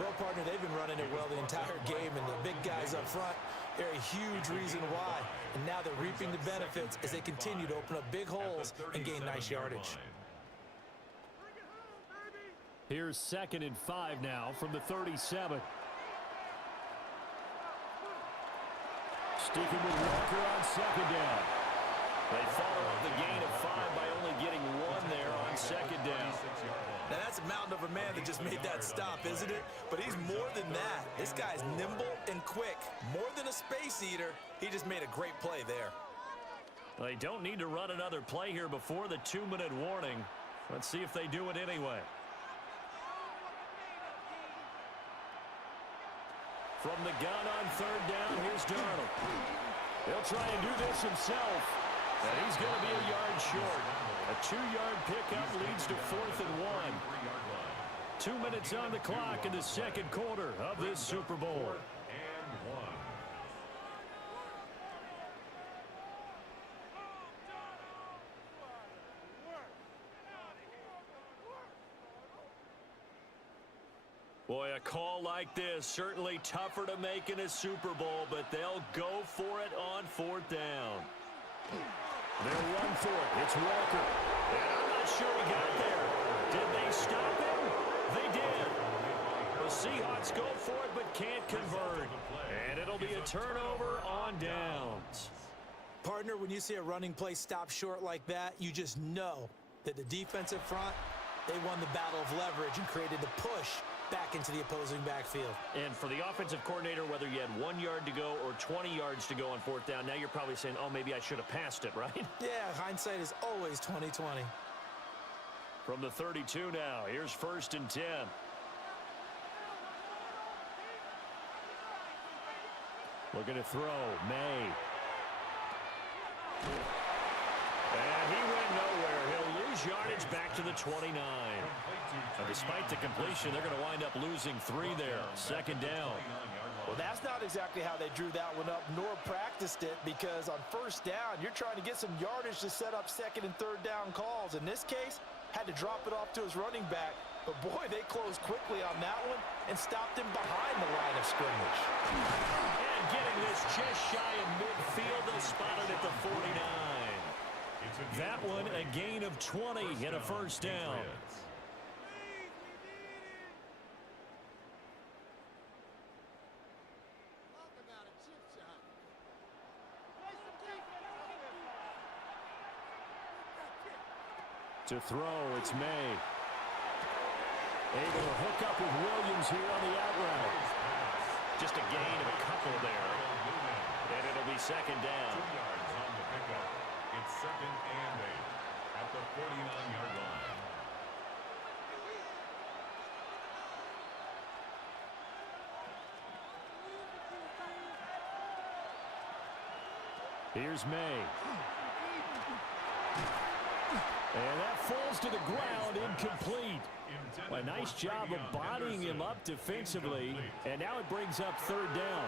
Well, partner, they've been running it well the entire game, and the big guys up front They're a huge reason why. And now they're reaping the benefits as they continue to open up big holes and gain nice yardage. Here's 2nd and 5 now from the 37. Sticking with Walker on 2nd down. They follow up the gain of 5 by only getting 1 there on 2nd down. Now that's a mountain of a man that just made that stop, isn't it? But he's more than that. This guy's nimble and quick. More than a space eater, he just made a great play there. They don't need to run another play here before the 2-minute warning. Let's see if they do it anyway. From the gun on 3rd down, here's Darnold. He'll try and do this himself. And he's going to be a yard short. A 2-yard pickup leads to 4th and 1. 2 minutes on the clock in the 2nd quarter of this Super Bowl. Boy, a call like this, certainly tougher to make in a Super Bowl, but they'll go for it on 4th down. They'll run for it. It's Walker. And I'm not sure he got there. Did they stop him? They did. The Seahawks go for it but can't convert. And it'll be a turnover on downs. Partner, when you see a running play stop short like that, you just know that the defensive front, they won the battle of leverage and created the push back into the opposing backfield. And for the offensive coordinator, whether you had 1 yard to go or 20 yards to go on 4th down, now you're probably saying, oh, maybe I should have passed it, right? Yeah, hindsight is always 20/20. From the 32 now, here's 1st and 10. Looking to throw, May. And he went nowhere. He'll lose yardage back to the 29. And despite the completion, they're going to wind up losing 3 there. 2nd down. Well, that's not exactly how they drew that one up, nor practiced it, because on 1st down, you're trying to get some yardage to set up 2nd and 3rd down calls. In this case, had to drop it off to his running back. But, boy, they closed quickly on that one and stopped him behind the line of scrimmage. And getting this just shy of midfield, they'll spot it at the 49. That one, a gain of 20 and a 1st down. To throw, it's May. Able to hook up with Williams here on the out route. Just a gain of a couple there. And it'll be 2nd down. 2 yards on the pickup. It's 2nd and 8 at the 49-yard line. Here's May. And that falls to the ground, incomplete. A nice job of bodying him up defensively, and now it brings up 3rd down.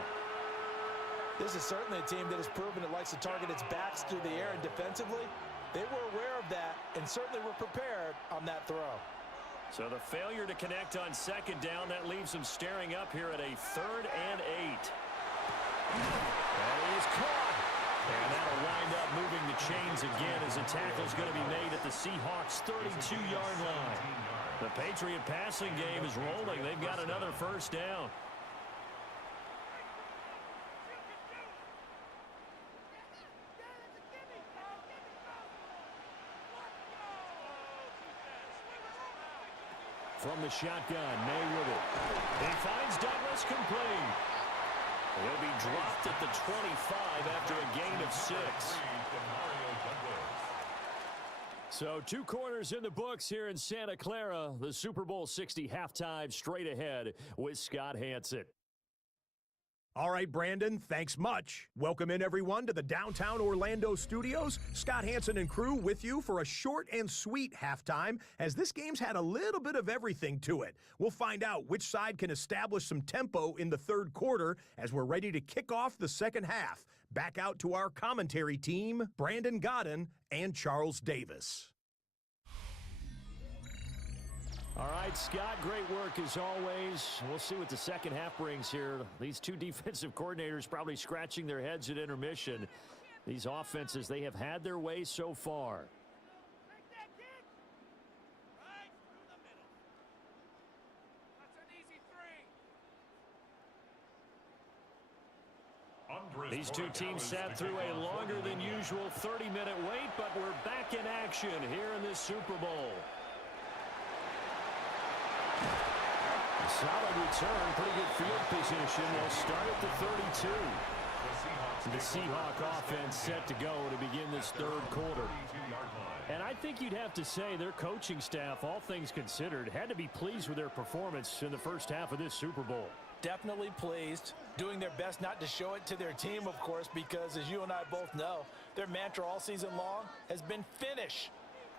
This is certainly a team that has proven it likes to target its backs through the air, and defensively, they were aware of that and certainly were prepared on that throw. So the failure to connect on 2nd down, that leaves them staring up here at a 3rd and 8. And he's caught. And that'll wind up moving the chains again as a tackle's going to be made at the Seahawks' 32-yard line. The Patriot passing game is rolling. They've got another 1st down. From the shotgun, May with it. He finds Douglas complete. He'll be dropped at the 25 after a gain of 6. So 2 quarters in the books here in Santa Clara. The Super Bowl 60 halftime straight ahead with Scott Hanson. All right, Brandon, thanks much. Welcome in, everyone, to the downtown Orlando studios. Scott Hanson and crew with you for a short and sweet halftime, as this game's had a little bit of everything to it. We'll find out which side can establish some tempo in the 3rd quarter as we're ready to kick off the 2nd half. Back out to our commentary team, Brandon Godden and Charles Davis. All right, Scott, great work as always. We'll see what the second half brings here. These two defensive coordinators probably scratching their heads at intermission. These offenses, they have had their way so far. Take that kick. Right through the middle. That's an easy three. These two teams sat through a longer than usual 30-minute wait, but we're back in action here in this Super Bowl. Solid return, pretty good field position. They'll start at the 32. The Seahawk offense set to go to begin this third quarter. And I think you'd have to say their coaching staff, all things considered, had to be pleased with their performance in the first half of this Super Bowl. Definitely pleased, doing their best not to show it to their team, of course, because as you and I both know, their mantra all season long has been finish.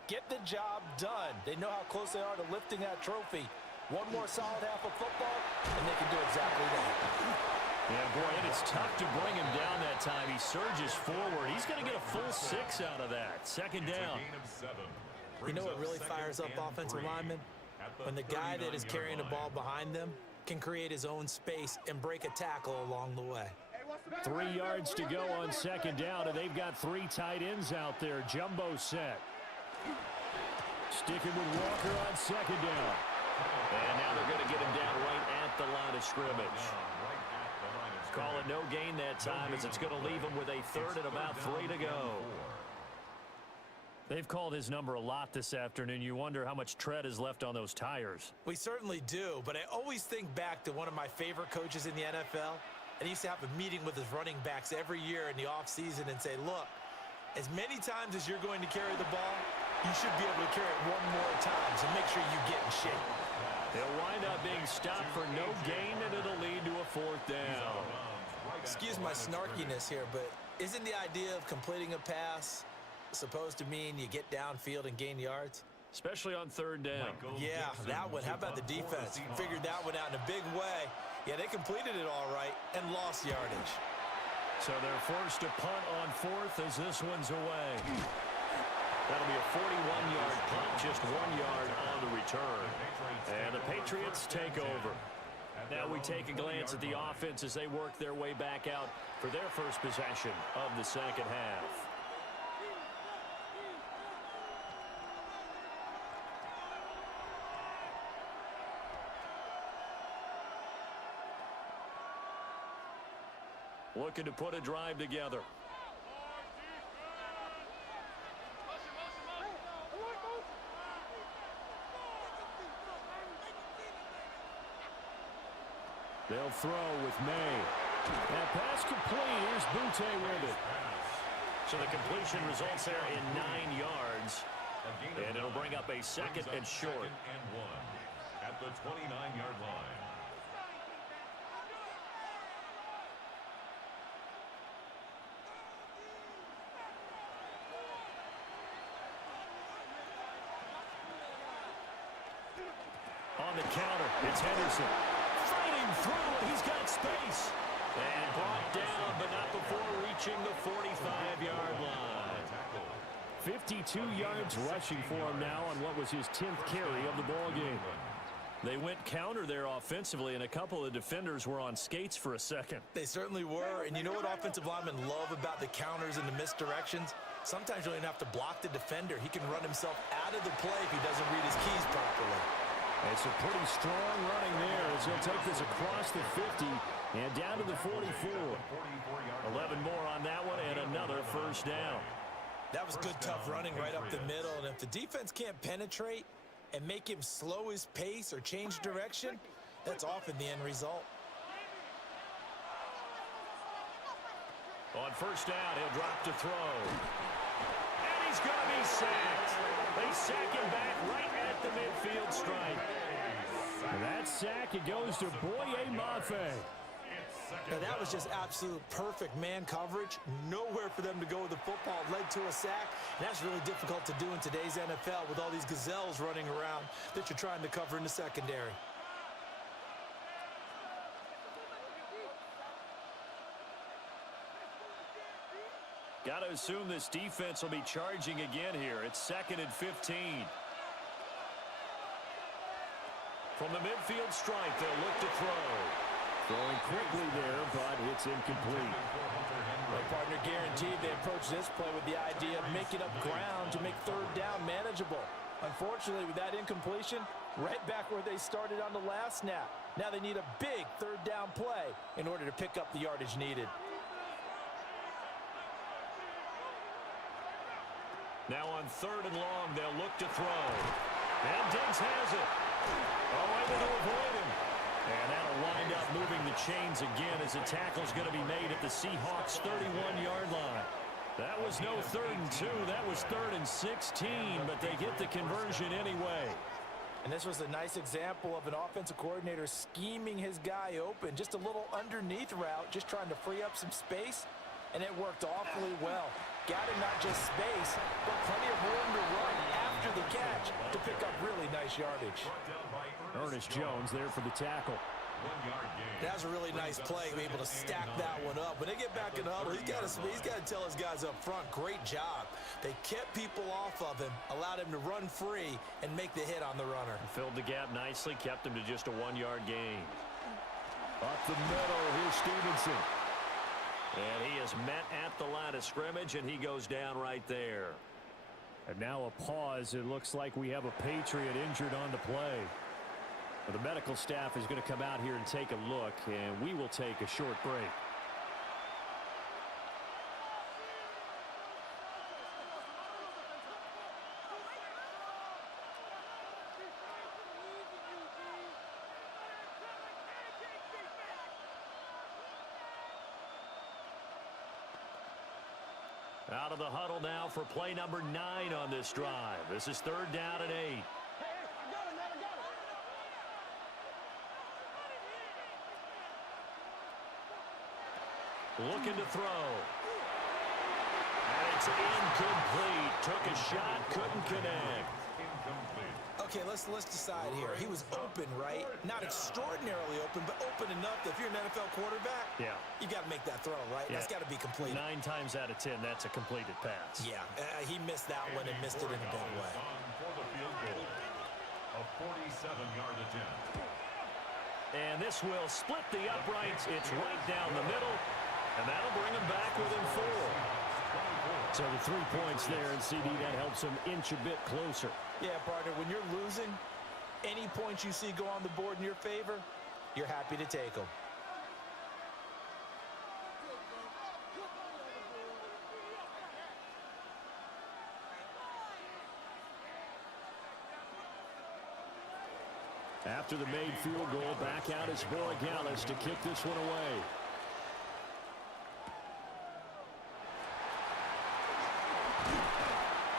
Get the job done. They know how close they are to lifting that trophy. One more solid half of football, and they can do exactly that. Yeah, boy, and it's tough to bring him down that time. He surges forward. He's going to get a full 6 out of that. Second down. You know what really fires up offensive linemen? When the guy that is carrying the ball behind them can create his own space and break a tackle along the way. 3 yards to go on second down, and they've got 3 tight ends out there. Jumbo set. Sticking with Walker on second down. And now they're going to get him down right at the line of scrimmage. Call it no gain that time as it's going to leave him with a third and about 3 to go. They've called his number a lot this afternoon. You wonder how much tread is left on those tires. We certainly do, but I always think back to one of my favorite coaches in the NFL. And he used to have a meeting with his running backs every year in the offseason and say, look, as many times as you're going to carry the ball, you should be able to carry it one more time, so make sure you get in shape. They'll wind up being stopped for no gain, and it'll lead to a 4th down. Excuse my snarkiness here, but isn't the idea of completing a pass supposed to mean you get downfield and gain yards? Especially on 3rd down. Yeah, that one. How about the defense? Figured that one out in a big way. Yeah, they completed it all right and lost yardage. So they're forced to punt on 4th as this one's away. That'll be a 41-yard punt, just 1 yard on the return. And the Patriots take over. Now we take a glance at the offense as they work their way back out for their first possession of the second half. Looking to put a drive together. They'll throw with May. That pass complete. Here's Butte with it. So the completion results there in 9 yards. And it'll bring up a 2nd and short. At the 29-yard line. On the counter, it's Henderson. Fighting through, he's got space. And brought down, but not before reaching the 45-yard line. 52 yards rushing for him now on what was his 10th carry of the ballgame. They went counter there offensively, and a couple of defenders were on skates for a second. They certainly were, and you know what offensive linemen love about the counters and the misdirections? Sometimes you don't even have to block the defender. He can run himself out of the play if he doesn't read his keys properly. It's a pretty strong running there as he'll take this across the 50 and down to the 44. 11 more on that one and another first down. That was good, tough running right up the middle, and if the defense can't penetrate and make him slow his pace or change direction, that's often the end result. On first down, he'll drop to throw. And he's going to be sacked. They sack him back right at the midfield stripe. And that sack, it goes to Boye Mafe. Now, that was just absolute perfect man coverage. Nowhere for them to go with the football. Led to a sack. And that's really difficult to do in today's NFL with all these gazelles running around that you're trying to cover in the secondary. Got to assume this defense will be charging again here. It's 2nd and 15. From the midfield stripe, they'll look to throw. Throwing quickly there, but it's incomplete. Well, partner, guaranteed they approach this play with the idea of making up ground to make third down manageable. Unfortunately, with that incompletion, right back where they started on the last snap. Now they need a big third down play in order to pick up the yardage needed. Now on 3rd and long, they'll look to throw. And Diggs has it. Able to avoid him. And that'll wind up moving the chains again as a tackle's going to be made at the Seahawks' 31-yard line. That was no 3rd and 2. That was 3rd and 16, but they get the conversion anyway. And this was a nice example of an offensive coordinator scheming his guy open. Just a little underneath route, just trying to free up some space, and it worked awfully well. Got him not just space, but plenty of room to run after the catch to pick up really nice yardage. Ernest Jones there for the tackle. That was a really nice play, able to stack that one up. When they get back in the huddle, he's got to tell his guys up front, great job. They kept people off of him, allowed him to run free, and make the hit on the runner. Filled the gap nicely, kept him to just a 1-yard gain. Up the middle, here's Stevenson. And he is met at the line of scrimmage, and he goes down right there. And now a pause. It looks like we have a Patriot injured on the play. Well, the medical staff is going to come out here and take a look, and we will take a short break. Out of the huddle now for play number 9 on this drive. This is 3rd down and 8. Looking to throw. And it's incomplete. Took a shot, couldn't connect. Okay, let's decide here. He was open, right? Not extraordinarily open, but open enough that if you're an NFL quarterback, you got to make that throw, right? That's got to be completed. 9 times out of 10, that's a completed pass. Yeah, he missed that one and missed it in a big way. For the field goal, a 47-yard attempt. And this will split the uprights. It's right down the middle, and that'll bring him back within 4. So the 3 points there, and CD, that helps him inch a bit closer. Yeah, partner, when you're losing, any points you see go on the board in your favor, you're happy to take them. After the made field goal, back out is Borregales to kick this one away.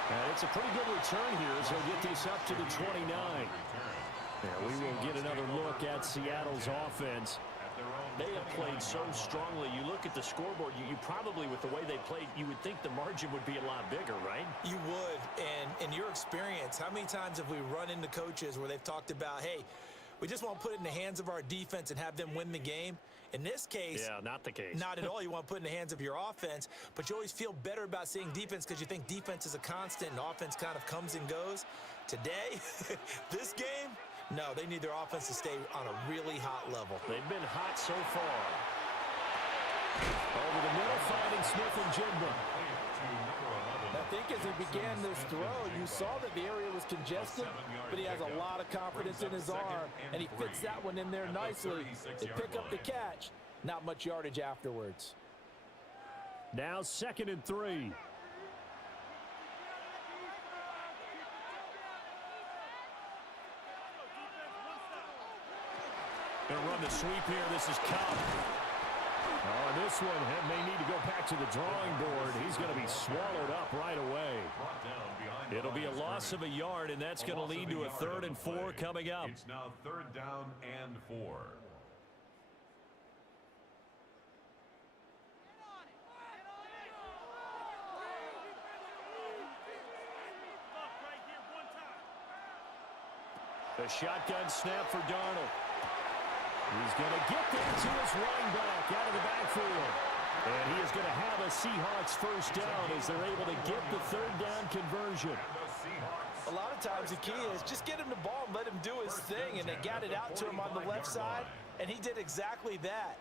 And it's a pretty good return here as he'll get this up to the 29. Yeah, we will get another look at Seattle's offense. They have played so strongly. You look at the scoreboard, you probably, with the way they played, you would think the margin would be a lot bigger, right? You would. And in your experience, how many times have we run into coaches where they've talked about, hey, we just want to put it in the hands of our defense and have them win the game? In this case, not the case. Not at all. You want to put it in the hands of your offense, but you always feel better about seeing defense because you think defense is a constant and offense kind of comes and goes. Today, this game, no, they need their offense to stay on a really hot level. They've been hot so far. Over the middle, finding Smith and Jigba. I think as he began this throw, you saw that the area was congested, but he has a lot of confidence in his arm, and he fits that one in there nicely. They pick up the catch. Not much yardage afterwards. Now 2nd and 3. Gonna run the sweep here. This is Cobb. Oh, this one may need to go back to the drawing board. He's going to be swallowed up right away. It'll be a loss of a yard, and that's going to lead to a 3rd and 4 coming up. It's now 3rd down and 4. The shotgun snap for Darnold. He's going to get there to his running back out of the backfield. And he is going to have a Seahawks first down as they're able to get the 3rd down conversion. And the Seahawks A lot of times the key is just get him the ball and let him do his thing, and they got it out to him on the left side, and he did exactly that.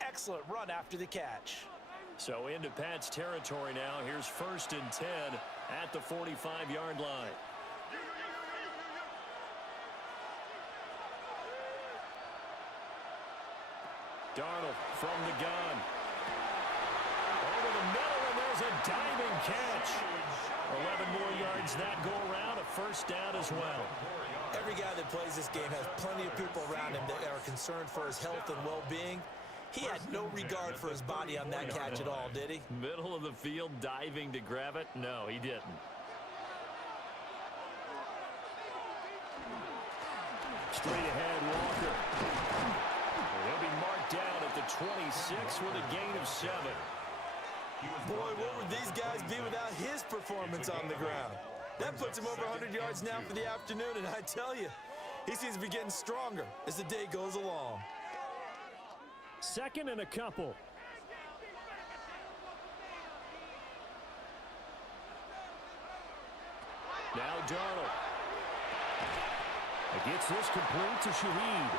Excellent run after the catch. So into Pat's territory now. Here's 1st and 10 at the 45-yard line. Darnold from the gun. Over the middle, and there's a diving catch. 11 more yards that go around, a 1st down as well. Every guy that plays this game has plenty of people around him that are concerned for his health and well-being. He had no regard for his body on that catch at all, did he? Middle of the field, diving to grab it? No, he didn't. Straight ahead, Walker. He'll be marked down at the 26 with a gain of 7. Boy, what would these guys be without his performance on the ground? That puts him over 100 yards now for the afternoon, and I tell you, he seems to be getting stronger as the day goes along. 2nd and a couple. Now Darnold. He gets this complete to Shaheed.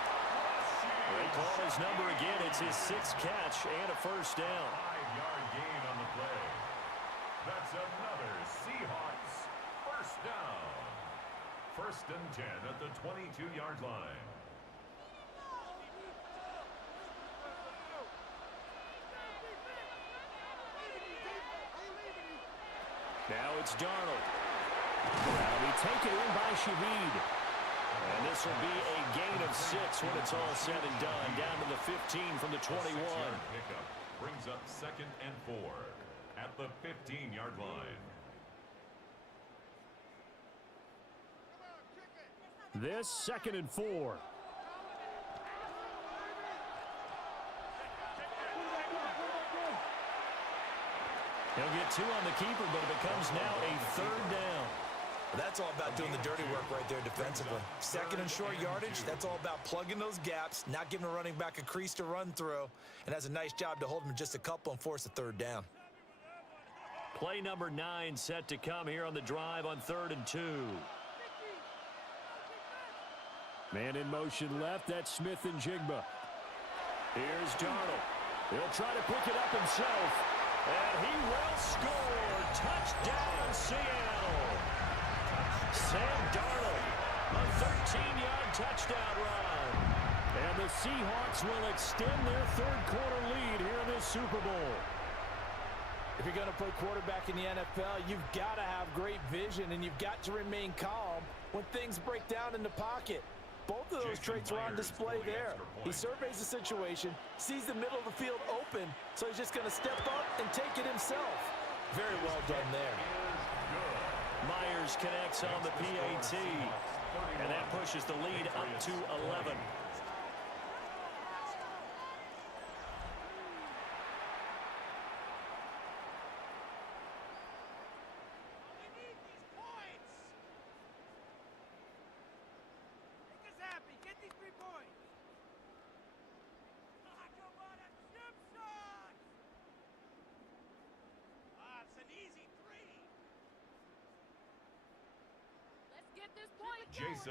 They call his number again. It's his 6th catch and a 1st down. 5-yard gain on the play. That's another Seahawks 1st down. 1st and 10 at the 22-yard line. Now it's Darnold. Now be taken in by Shaheed. And this will be a gain of 6 when it's all said and done. Down to the 15 from the 21. Pickup brings up 2nd and 4 at the 15-yard line. This 2nd and 4. He'll get 2 on the keeper, but it becomes now a 3rd down. That's all about doing the dirty work right there defensively. 2nd and short yardage, that's all about plugging those gaps, not giving a running back a crease to run through, and has a nice job to hold him just a couple and force a 3rd down. Play number 9 set to come here on the drive on 3rd and 2. Man in motion left, that's Smith and Jigba. Here's Darnold. He'll try to pick it up himself, and he will score. Touchdown, Seattle. Sam Darnold, a 13-yard touchdown run. And the Seahawks will extend their 3rd quarter lead here in this Super Bowl. If you're going to play quarterback in the NFL, you've got to have great vision, and you've got to remain calm when things break down in the pocket. Both of those traits are on display there. He surveys the situation, sees the middle of the field open, so he's just going to step up and take it himself. Very well done there. Myers connects on the PAT, and that pushes the lead up to 11.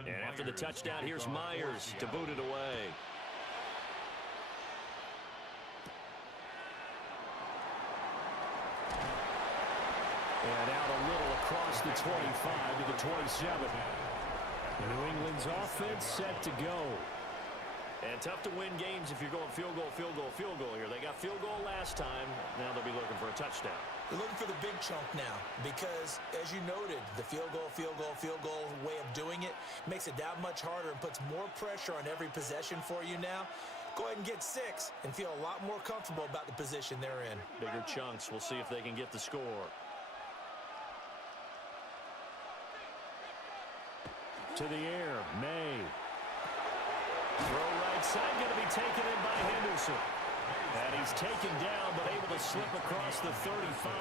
And after the touchdown, here's Myers to boot it away. And out a little across the 25 to the 27. New England's offense set to go. And tough to win games if you're going field goal, field goal, field goal here. They got field goal last time. Now they'll be looking for a touchdown. They're looking for the big chunk now because, as you noted, the field goal way of doing it makes it that much harder and puts more pressure on every possession for you now. Go ahead and get 6 and feel a lot more comfortable about the position they're in. Bigger chunks. We'll see if they can get the score. To the air, May. Throw right side, going to be taken in by Henderson. And he's taken down, but able to slip across the 35.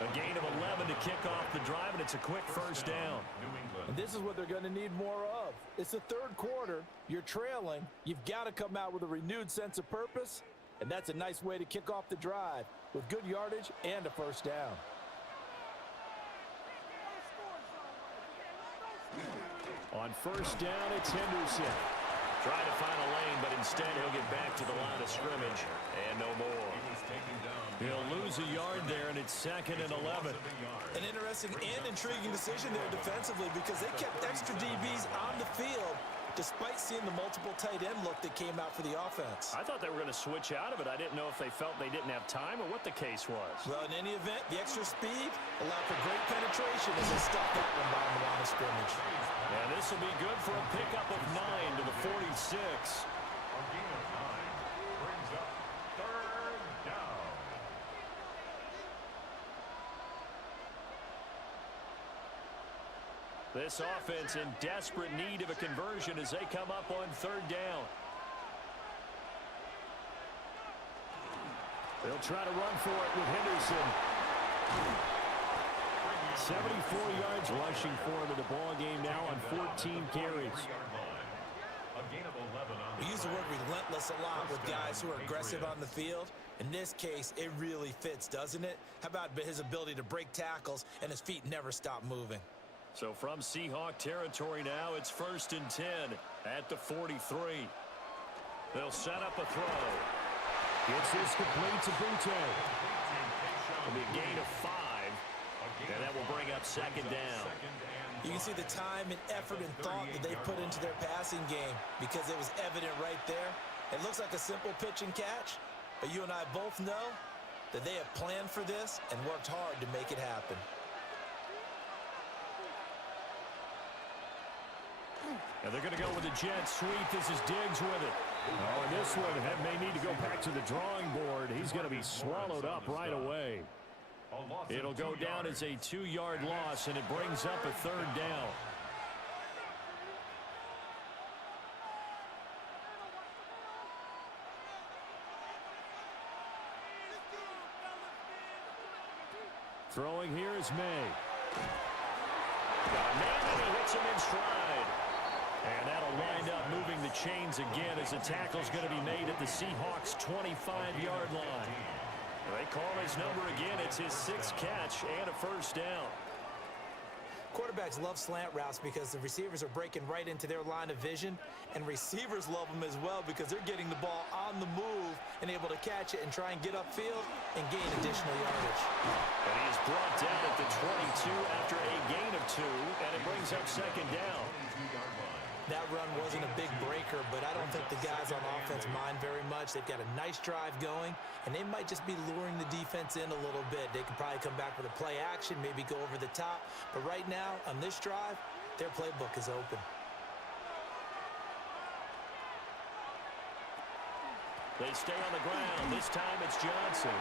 A gain of 11 to kick off the drive, and it's a quick 1st down. And this is what they're going to need more of. It's the 3rd quarter. You're trailing. You've got to come out with a renewed sense of purpose, and that's a nice way to kick off the drive with good yardage and a 1st down. On first down, it's Henderson. Trying to find a lane, but instead he'll get back to the line of scrimmage. And no more. He'll lose a yard there, and it's 2nd and 11. An interesting and intriguing decision there defensively because they kept extra DBs on the field despite seeing the multiple tight end look that came out for the offense. I thought they were going to switch out of it. I didn't know if they felt they didn't have time or what the case was. Well, in any event, the extra speed allowed for great penetration as they stopped that one by the line of scrimmage. And this will be good for a pickup of 9 to the 46. A gain of 9 brings up 3rd down. This offense in desperate need of a conversion as they come up on 3rd down. They'll try to run for it with Henderson. 74 yards rushing for him in the ball game now on 14 carries. A gain of 11 on We use the word relentless a lot with guys who are aggressive on the field. In this case, it really fits, doesn't it? How about his ability to break tackles and his feet never stop moving? So from Seahawk territory now, it's 1st and 10 at the 43. They'll set up a throw. Gets this complete to Butte. It'll be a gain of 5, and that will bring up 2nd down. You can see the time and effort and thought that they put into their passing game because it was evident right there. It looks like a simple pitch and catch, but you and I both know that they have planned for this and worked hard to make it happen. And they're going to go with a jet sweep. This is Diggs with it. Oh, and this one may need to go back to the drawing board. He's going to be swallowed up right away. It'll go down as a 2-yard loss, and it brings up a 3rd down. Throwing here is May. Got a man, and he hits him in stride. And that'll wind up moving the chains again as the tackle's going to be made at the Seahawks' 25-yard line. They call his number again. It's his 6th catch and a 1st down. Quarterbacks love slant routes because the receivers are breaking right into their line of vision, and receivers love them as well because they're getting the ball on the move and able to catch it and try and get upfield and gain additional yardage. And he is brought down at the 22 after a gain of 2, and it brings up 2nd down. That run wasn't a big breaker, but I don't think the guys on offense mind very much. They've got a nice drive going, and they might just be luring the defense in a little bit. They can probably come back with a play action, maybe go over the top. But right now, on this drive, their playbook is open. They stay on the ground. This time it's Johnson.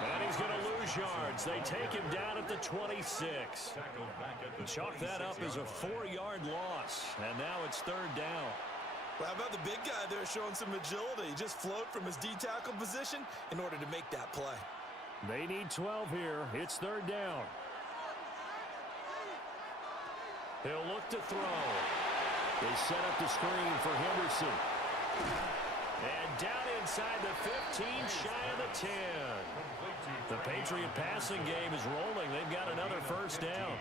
And he's going to lose yards. They take him down at the 26. Chalk that up as a 4-yard loss. And now it's 3rd down. Well, how about the big guy there showing some agility? He just float from his D-tackle position in order to make that play. They need 12 here. It's 3rd down. He'll look to throw. They set up the screen for Henderson. And down inside the 15, shy of the 10. The Patriot passing game is rolling. They've got another 1st down.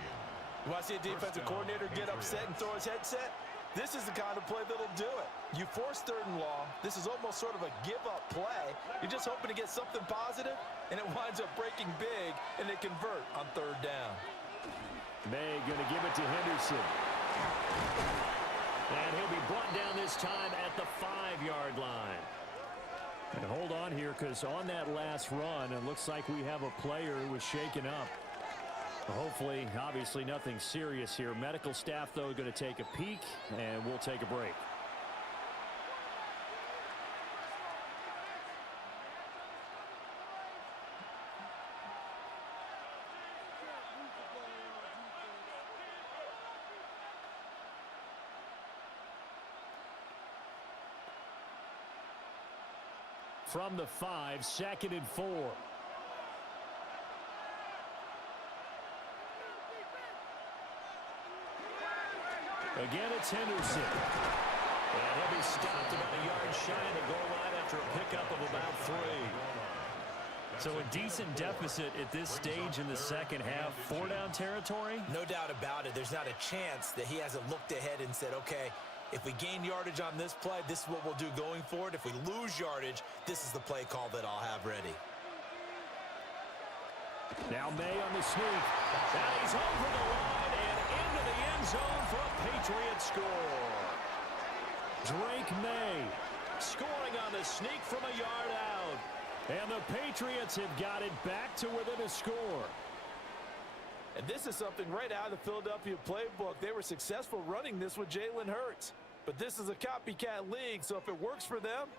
You want to see a defensive coordinator get upset and throw his headset? This is the kind of play that'll do it. You force 3rd and long. This is almost sort of a give-up play. You're just hoping to get something positive, and it winds up breaking big, and they convert on 3rd down. May going to give it to Henderson. And he'll be brought down this time at the 5-yard line. And hold on here, because on that last run, it looks like we have a player who was shaken up. Hopefully, obviously nothing serious here. Medical staff, though, going to take a peek, and we'll take a break. From the 5, 2nd and 4. Again, it's Henderson. And he'll be stopped about a yard shy of the goal line after a pickup of about 3. So a decent deficit at this stage in the second half. 4-down territory? No doubt about it. There's not a chance that he hasn't looked ahead and said, okay, if we gain yardage on this play, this is what we'll do going forward. If we lose yardage, this is the play call that I'll have ready. Now May on the sneak. And he's over the line and into the end zone for a Patriot score. Drake May scoring on the sneak from a yard out. And the Patriots have got it back to within a score. And this is something right out of the Philadelphia playbook. They were successful running this with Jalen Hurts. But this is a copycat league, so if it works for them,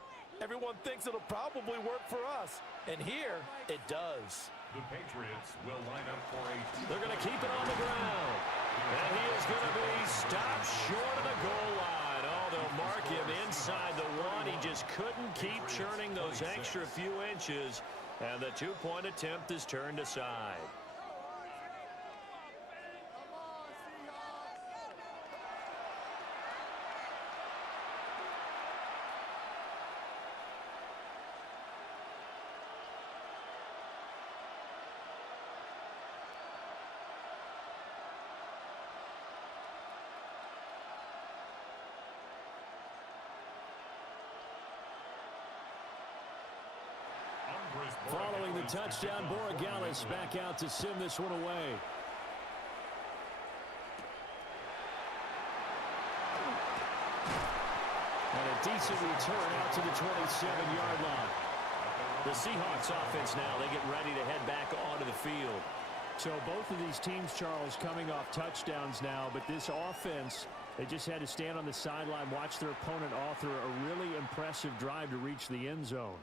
everyone thinks it'll probably work for us. And here, it does. The Patriots will line up for a... They're going to keep it on the ground. And he is going to be stopped short of the goal line. Oh, they'll mark him inside the one. He just couldn't keep churning those extra few inches. And the two-point attempt is turned aside. Following the touchdown, Borregales back out to send this one away. And a decent return out to the 27-yard line. The Seahawks offense now, they get ready to head back onto the field. So both of these teams, Charles, coming off touchdowns now, but this offense, they just had to stand on the sideline, watch their opponent author a really impressive drive to reach the end zone.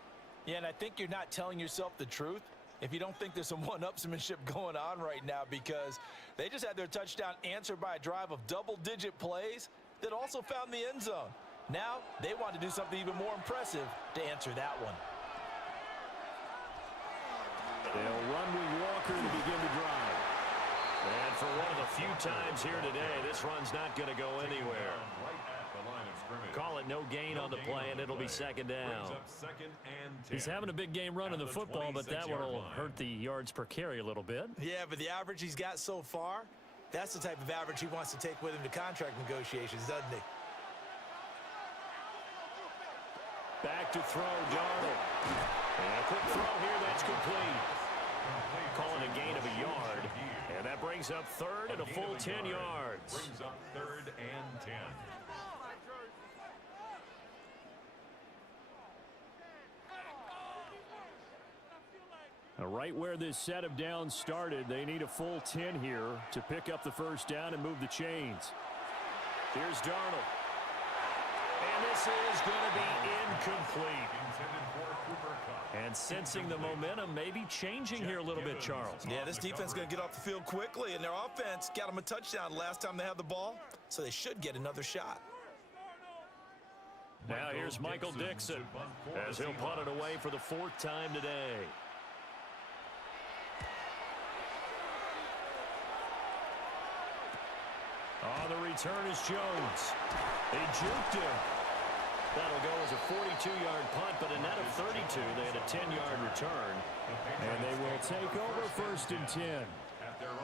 Yeah, and I think you're not telling yourself the truth if you don't think there's some one-upsmanship going on right now, because they just had their touchdown answered by a drive of double-digit plays that also found the end zone. Now they want to do something even more impressive to answer that one. They'll run with Walker to begin the drive. And for one of the few times here today, this run's not going to go anywhere. Call it no gain on the play, and it'll be second down. He's having a big game running the football, but that one will hurt the yards per carry a little bit. Yeah, but the average he's got so far, that's the type of average he wants to take with him to contract negotiations, doesn't he? Back to throw, Darnold. And a quick throw here, that's complete. Calling a gain of a yard. And that brings up third and a full 10 yards. Brings up third and 10. Now, right where this set of downs started, they need a full 10 here to pick up the first down and move the chains. Here's Darnold. And this is going to be incomplete. And sensing the momentum maybe changing here a little bit, Charles. Yeah, this defense is going to get off the field quickly, and their offense got them a touchdown last time they had the ball, so they should get another shot. Now here's Michael Dixon as he'll punt it away for the fourth time today. On the return is Jones. They juked him. That'll go as a 42-yard punt, but a net of 32. They had a 10-yard return. And they will take over first and 10.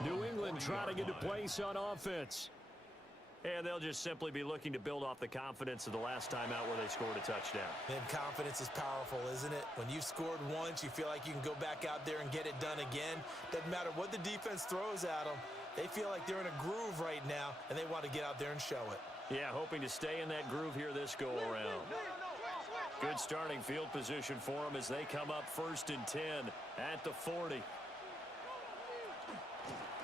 New England trying to get to place on offense. And they'll just simply be looking to build off the confidence of the last time out where they scored a touchdown. And confidence is powerful, isn't it? When you've scored once, you feel like you can go back out there and get it done again. Doesn't matter what the defense throws at them. They feel like they're in a groove right now, and they want to get out there and show it. Yeah, hoping to stay in that groove here this go-around. Good starting field position for them as they come up first and 10 at the 40.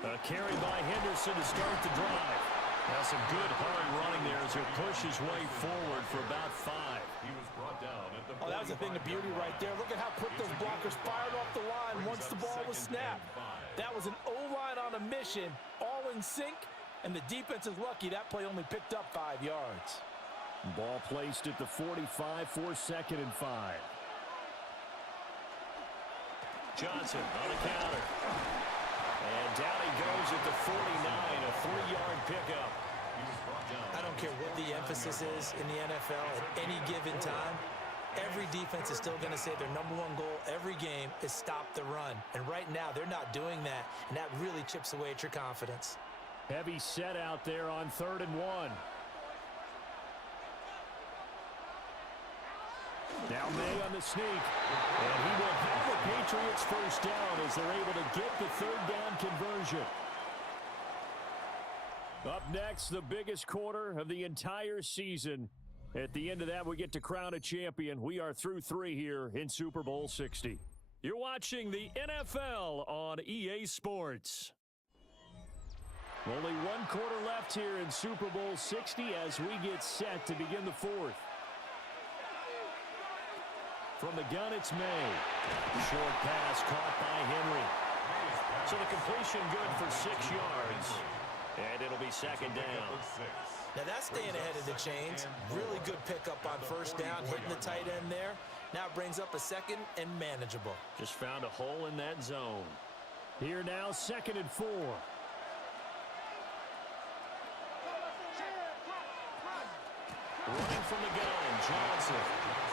A carry by Henderson to start the drive. Now some good hard running there as he'll push his way forward for about 5. He was brought down at the Oh, that was a thing of beauty right there. Look at how quick those blockers fired off the line once the ball was snapped. That was an O-line on a mission, all in sync, and the defense is lucky that play only picked up 5 yards. Ball placed at the 45 for second and 5. Johnson on the counter. And down he goes at the 49, a 3-yard pickup. I don't care what the emphasis is in the NFL at any given time. Every defense is still going to say their #1 goal every game is stop the run. And right now, they're not doing that, and that really chips away at your confidence. Heavy set out there on 3rd and 1. Now May on the sneak. And he will have the Patriots first down as they're able to get the 3rd down conversion. Up next, the biggest quarter of the entire season. At the end of that, we get to crown a champion. We are through 3 here in Super Bowl 60. You're watching the NFL on EA Sports. Only 1 quarter left here in Super Bowl 60 as we get set to begin the 4th. From the gun, it's May. Short pass caught by Henry. So the completion good for 6 yards. And it'll be 2nd down. Now that's staying ahead of the chains. Really good pickup on 1st down, hitting the tight end there. Now it brings up a 2nd and manageable. Just found a hole in that zone. Here now, 2nd and 4. Running from the gun, Johnson.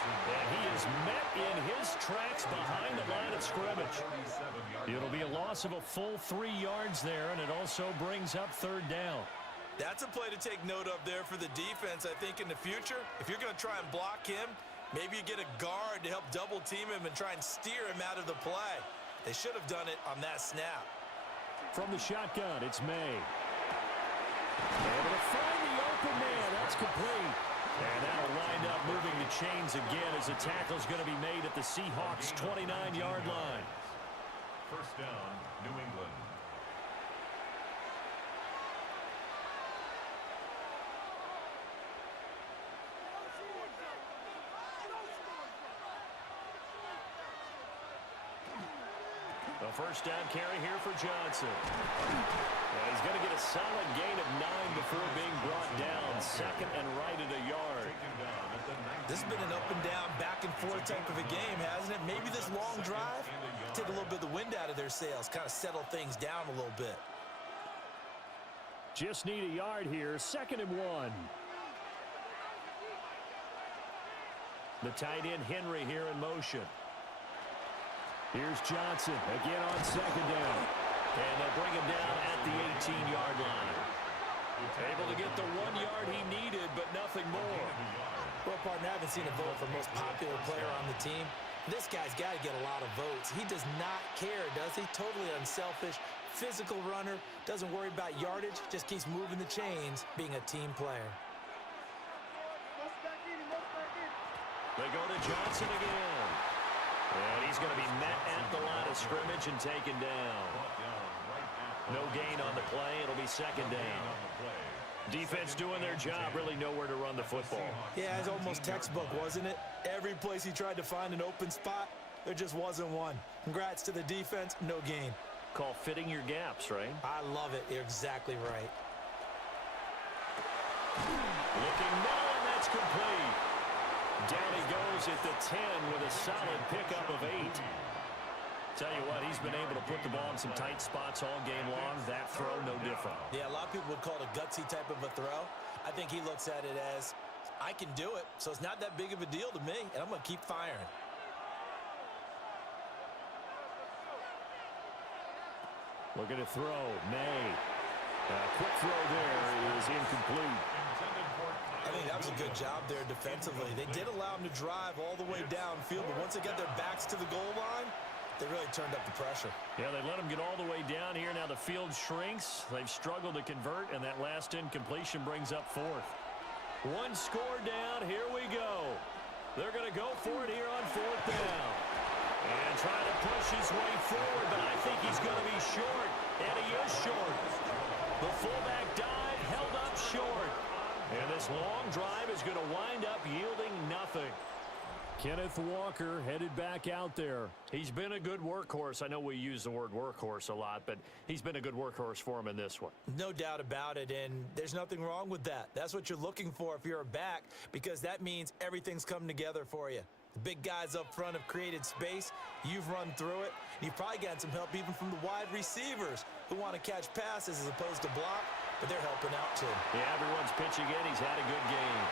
And he is met in his tracks behind the line of scrimmage. It'll be a loss of a full 3 yards there, and it also brings up 3rd down. That's a play to take note of there for the defense, I think, in the future. If you're going to try and block him, maybe you get a guard to help double team him and try and steer him out of the play. They should have done it on that snap. From the shotgun, it's May. Able to find the open man. That's complete. And that'll wind up moving the chains again as the tackle's going to be made at the Seahawks' 29-yard line. 1st down, New England. A 1st down carry here for Johnson. And he's going to get a solid gain of 9 before being brought down. 2nd and right at a yard. This has been an up and down, back and forth type of a game, hasn't it? Maybe this long drive, take a little bit of the wind out of their sails, kind of settle things down a little bit. Just need a yard here. 2nd and 1. The tight end Henry here in motion. Here's Johnson again on 2nd down. And they'll bring him down at the 18-yard line. Able to get the 1 yard he needed, but nothing more. Well, partner, I haven't seen a vote for most popular player on the team. This guy's got to get a lot of votes. He does not care, does he? Totally unselfish, physical runner, doesn't worry about yardage, just keeps moving the chains, being a team player. They go to Johnson again. And he's going to be met at the line of scrimmage and taken down. No gain on the play. It'll be 2nd down. Defense doing their job, really nowhere to run the football. Yeah, it's almost textbook, wasn't it? Every place he tried to find an open spot, there just wasn't one. Congrats to the defense, no gain. Call fitting your gaps, right? I love it. You're exactly right. Looking middle, and that's complete. Down he goes at the 10 with a solid pickup of 8. Tell you what, he's been able to put the ball in some tight spots all game long. That throw, no different. Yeah, a lot of people would call it a gutsy type of a throw. I think he looks at it as, I can do it, so it's not that big of a deal to me, and I'm going to keep firing. Looking to throw, May. Quick throw there is incomplete. I think that was a good job there defensively. They did allow him to drive all the way downfield, but once they got their backs to the goal line, they really turned up the pressure. Yeah, they let him get all the way down here. Now the field shrinks. They've struggled to convert, and that last incompletion brings up 4th. 1 score down. Here we go. They're going to go for it here on 4th down. And trying to push his way forward, but I think he's going to be short. And he is short. The fullback dive held up short. And this long drive is going to wind up yielding nothing. Kenneth Walker headed back out there. He's been a good workhorse. I know we use the word workhorse a lot, but he's been a good workhorse for him in this one. No doubt about it, and there's nothing wrong with that. That's what you're looking for if you're a back, because that means everything's coming together for you. The big guys up front have created space. You've run through it. You've probably gotten some help even from the wide receivers who want to catch passes as opposed to block, but they're helping out too. Yeah, everyone's pitching in. He's had a good game.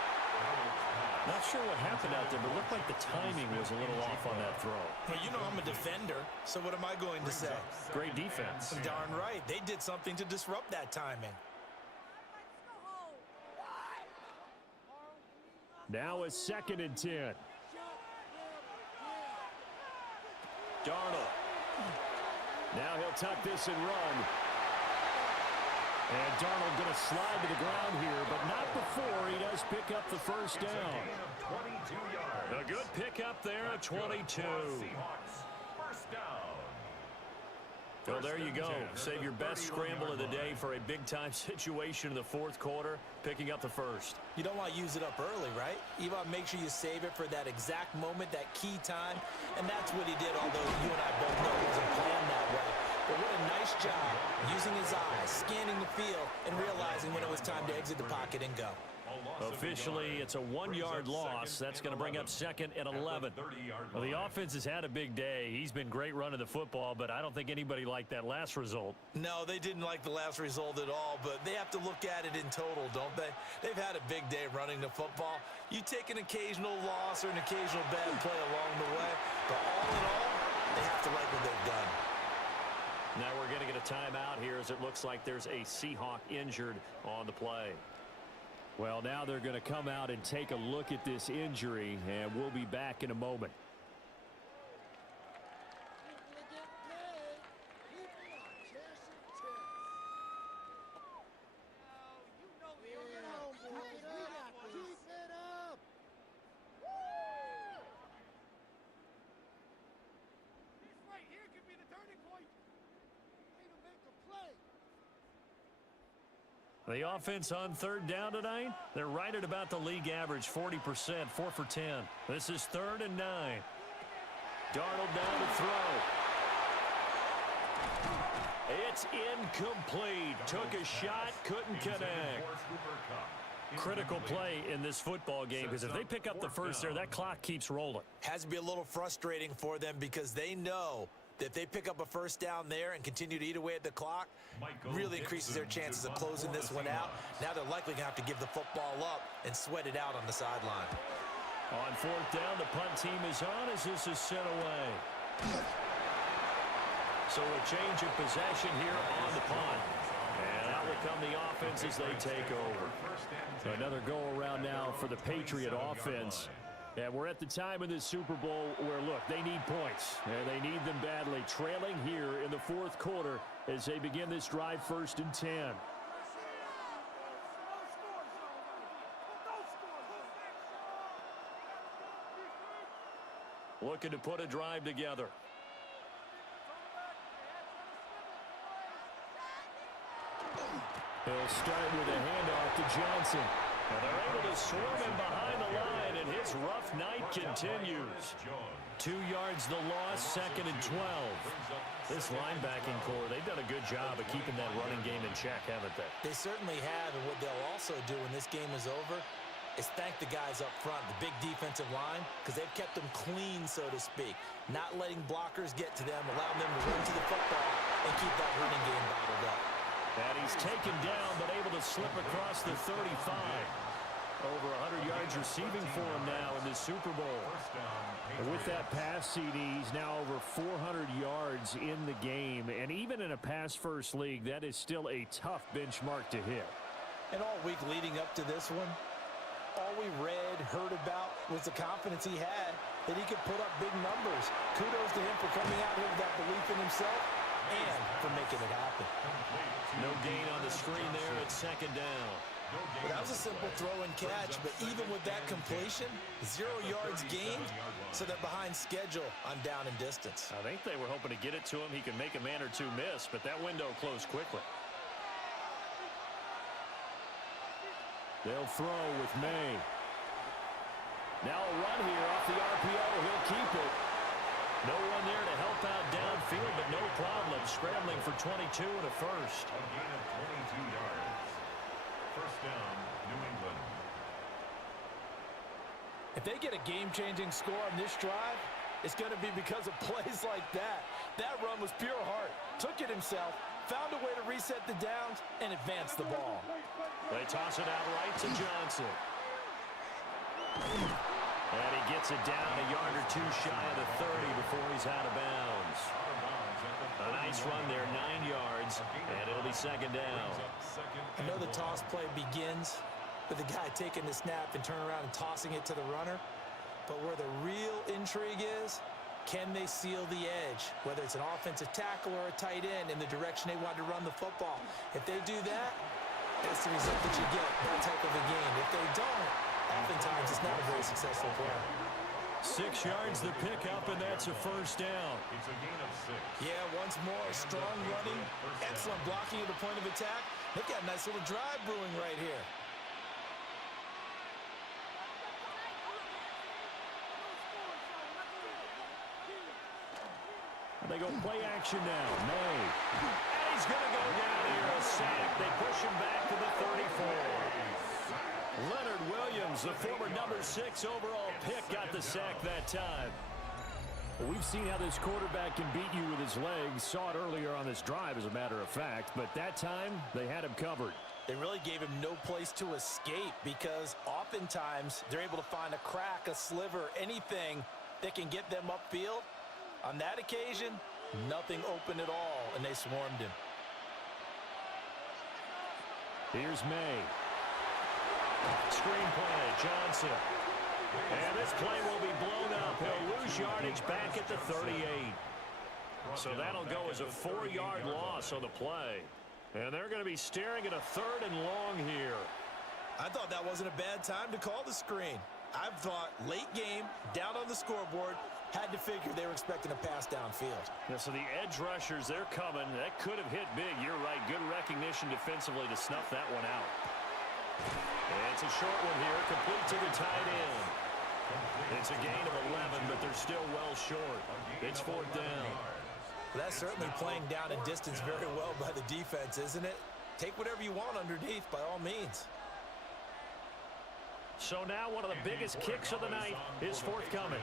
Not sure what happened out there, but it looked like the timing was a little off on that throw. Well, you know I'm a defender, so what am I going to say? Great defense. Darn right. They did something to disrupt that timing. Now a 2nd and 10. Darnold. Now he'll tuck this and run. And Darnold going to slide to the ground here, but not before he does pick up the first down. A good pickup there at 22. First down. Well, there you go. Save your best scramble of the day for a big-time situation in the 4th quarter, picking up the first. You don't want to use it up early, right? You want to make sure you save it for that exact moment, that key time. And that's what he did, although you and I both know it wasn't planned that way. But what a nice job using his eyes, scanning the field, and realizing when it was time to exit the pocket and go. Officially, it's a 1-yard loss. That's going to bring up 2nd and 11. Well, the offense has had a big day. He's been great running the football, but I don't think anybody liked that last result. No, they didn't like the last result at all, but they have to look at it in total, don't they? They've had a big day running the football. You take an occasional loss or an occasional bad play along the way, but all in all, they have to like what they've done. Now we're going to get a timeout here as it looks like there's a Seahawk injured on the play. Well, now they're going to come out and take a look at this injury, and we'll be back in a moment. The offense on 3rd down tonight, they're right at about the league average, 40%, 4 for 10. This is 3rd and 9. Darnold down to throw. It's incomplete. Took a shot, couldn't connect. Critical play in this football game, because if they pick up the first there, that clock keeps rolling. Has to be a little frustrating for them because they know that if they pick up a first down there and continue to eat away at the clock, really increases their chances of closing this one out. Now they're likely going to have to give the football up and sweat it out on the sideline. On 4th down, the punt team is on as this is sent away. So a change of possession here on the punt. And out will come the offense as they take over. Another go-around now for the Patriot offense. And we're at the time in this Super Bowl where, look, they need points. And they need them badly. Trailing here in the 4th quarter as they begin this drive 1st and 10. Looking to put a drive together. He'll start with a handoff to Johnson. And they're able to swarm him behind the line, and his rough night continues. 2 yards the loss, 2nd and 12. This linebacking core, they've done a good job of keeping that running game in check, haven't they? They certainly have, and what they'll also do when this game is over is thank the guys up front, the big defensive line, because they've kept them clean, so to speak. Not letting blockers get to them, allowing them to run to the football and keep that running game bottled up. And he's taken down, but able to slip across the 35. Over 100 yards receiving for him now in this Super Bowl. And with that pass CD, he's now over 400 yards in the game. And even in a pass-first league, that is still a tough benchmark to hit. And all week leading up to this one, all we read, heard about was the confidence he had that he could put up big numbers. Kudos to him for coming out here with that belief in himself and for making it happen. No gain on the screen there at 2nd down. Well, that was a simple throw and catch, but even with that completion, 0 yards gained, so they're behind schedule on down and distance. I think they were hoping to get it to him. He could make a man or two miss, but that window closed quickly. They'll throw with May. Now a run here off the RPO. He'll keep it. No one there to help out downfield, but no problem. Scrambling for 22 and a first. A gain of 22 yards. First down, New England. If they get a game-changing score on this drive, it's going to be because of plays like that. That run was pure heart. Took it himself, found a way to reset the downs, and advance the ball. They toss it out right to Johnson. And he gets it down a yard or two shy of the 30 before he's out of bounds. A nice run there, 9 yards, and it'll be second down. I know the toss play begins with the guy taking the snap and turning around and tossing it to the runner. But where the real intrigue is, can they seal the edge, whether it's an offensive tackle or a tight end in the direction they want to run the football? If they do that, that's the result that you get, that type of a game. If they don't, oftentimes it's not a very successful play. 6 yards the pickup, and that's a first down. It's a gain of 6. Yeah, once more, strong running, excellent blocking at the point of attack. They've got a nice little drive brewing right here. They go play action now. May. And he's going to go down here. A sack. They push him back to the 34. Leonard Williams, the former number 6 overall pick, got the sack that time. Well, we've seen how this quarterback can beat you with his legs. Saw it earlier on this drive, as a matter of fact. But that time, they had him covered. They really gave him no place to escape because oftentimes they're able to find a crack, a sliver, anything that can get them upfield. On that occasion, nothing open at all, and they swarmed him. Here's May. Screen play, Johnson. And this play will be blown up. He'll lose yardage back at the 38. So that'll go as a 4-yard loss on the play. And they're going to be staring at a 3rd and long here. I thought that wasn't a bad time to call the screen. I've thought late game, down on the scoreboard, had to figure they were expecting a pass downfield. Yeah, so the edge rushers, they're coming. That could have hit big. You're right. Good recognition defensively to snuff that one out. And it's a short one here, complete to the tight end. It's a gain of 11, but they're still well short. It's 4th down. Well, that's certainly playing down in distance very well by the defense, isn't it? Take whatever you want underneath by all means. So now one of the biggest kicks of the night is forthcoming.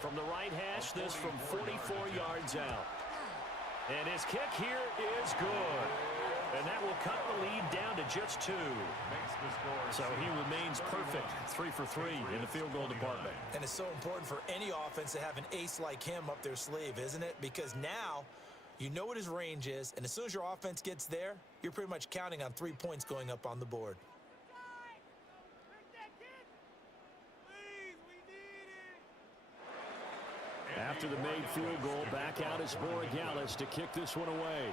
From the right hash, this from 44 yards out. And his kick here is good. And that will cut the lead down to just 2. So he remains perfect, 3 for 3 in the field goal department. And it's so important for any offense to have an ace like him up their sleeve, isn't it? Because now you know what his range is, and as soon as your offense gets there, you're pretty much counting on 3 points going up on the board. After the made field goal, back out is Borregales to kick this one away.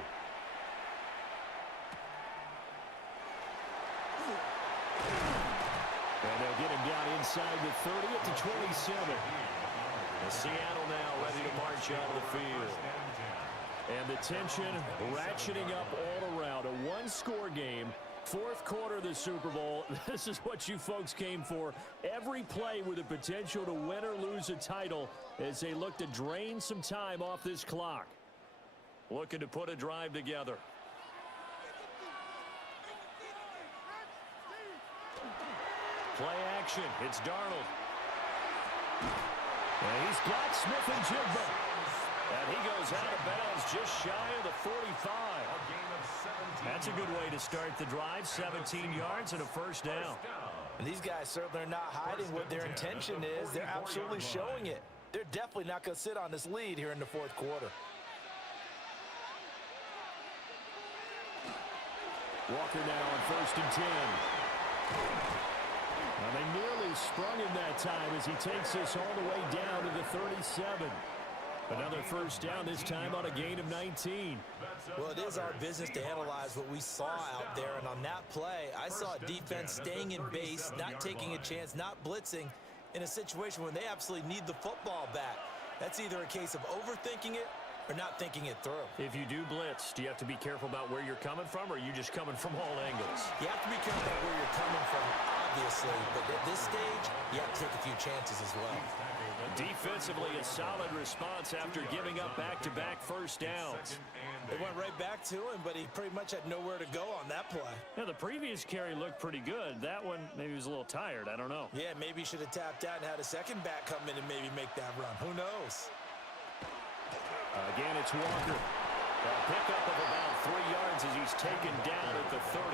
And they'll get him down inside the 30 at the 27. And Seattle now ready to march out of the field. And the tension ratcheting up all around. A one-score game. 4th quarter of the Super Bowl. This is what you folks came for. Every play with the potential to win or lose a title as they look to drain some time off this clock. Looking to put a drive together. Play action. It's Darnold. And he's got Smith and Jigba. And he goes out of bounds just shy of the 45. That's a good way to start the drive. 17 yards and a first down. And these guys certainly are not hiding what their intention is. They're absolutely showing it. They're definitely not going to sit on this lead here in the 4th quarter. Walker now on 1st and 10. Now they nearly sprung him that time as he takes this all the way down to the 37. Another first down, this time on a gain of 19. Well, it is our business to analyze what we saw out there, and on that play, I saw a defense staying in base, not taking a chance, not blitzing in a situation when they absolutely need the football back. That's either a case of overthinking it or not thinking it through. If you do blitz, do you have to be careful about where you're coming from, or are you just coming from all angles? You have to be careful about where you're coming from, obviously, but at this stage, you have to take a few chances as well. Defensively, a solid response after giving up back-to-back first downs. They went right back to him, but he pretty much had nowhere to go on that play. Now, the previous carry looked pretty good. That one, maybe he was a little tired. I don't know. Yeah, maybe he should have tapped out and had a second back come in and maybe make that run. Who knows? Again, it's Walker. A pickup of about 3 yards as he's taken down at the 31.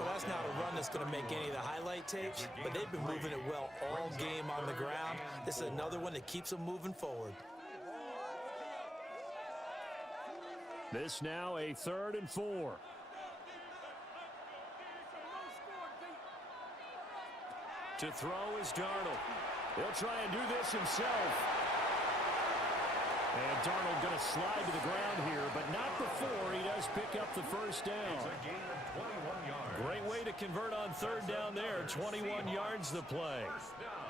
Well, that's It's not a run that's going to make any of the highlight tapes, but they've been moving it well all game on the ground. This is another one that keeps them moving forward. This now a 3rd and 4. To throw is Darnold. He'll try and do this himself. And Darnold going to slide to the ground here, but not before he does pick up the first down. It's a gain of 21 yards. Great way to convert on 3rd down there. 21 yards the play.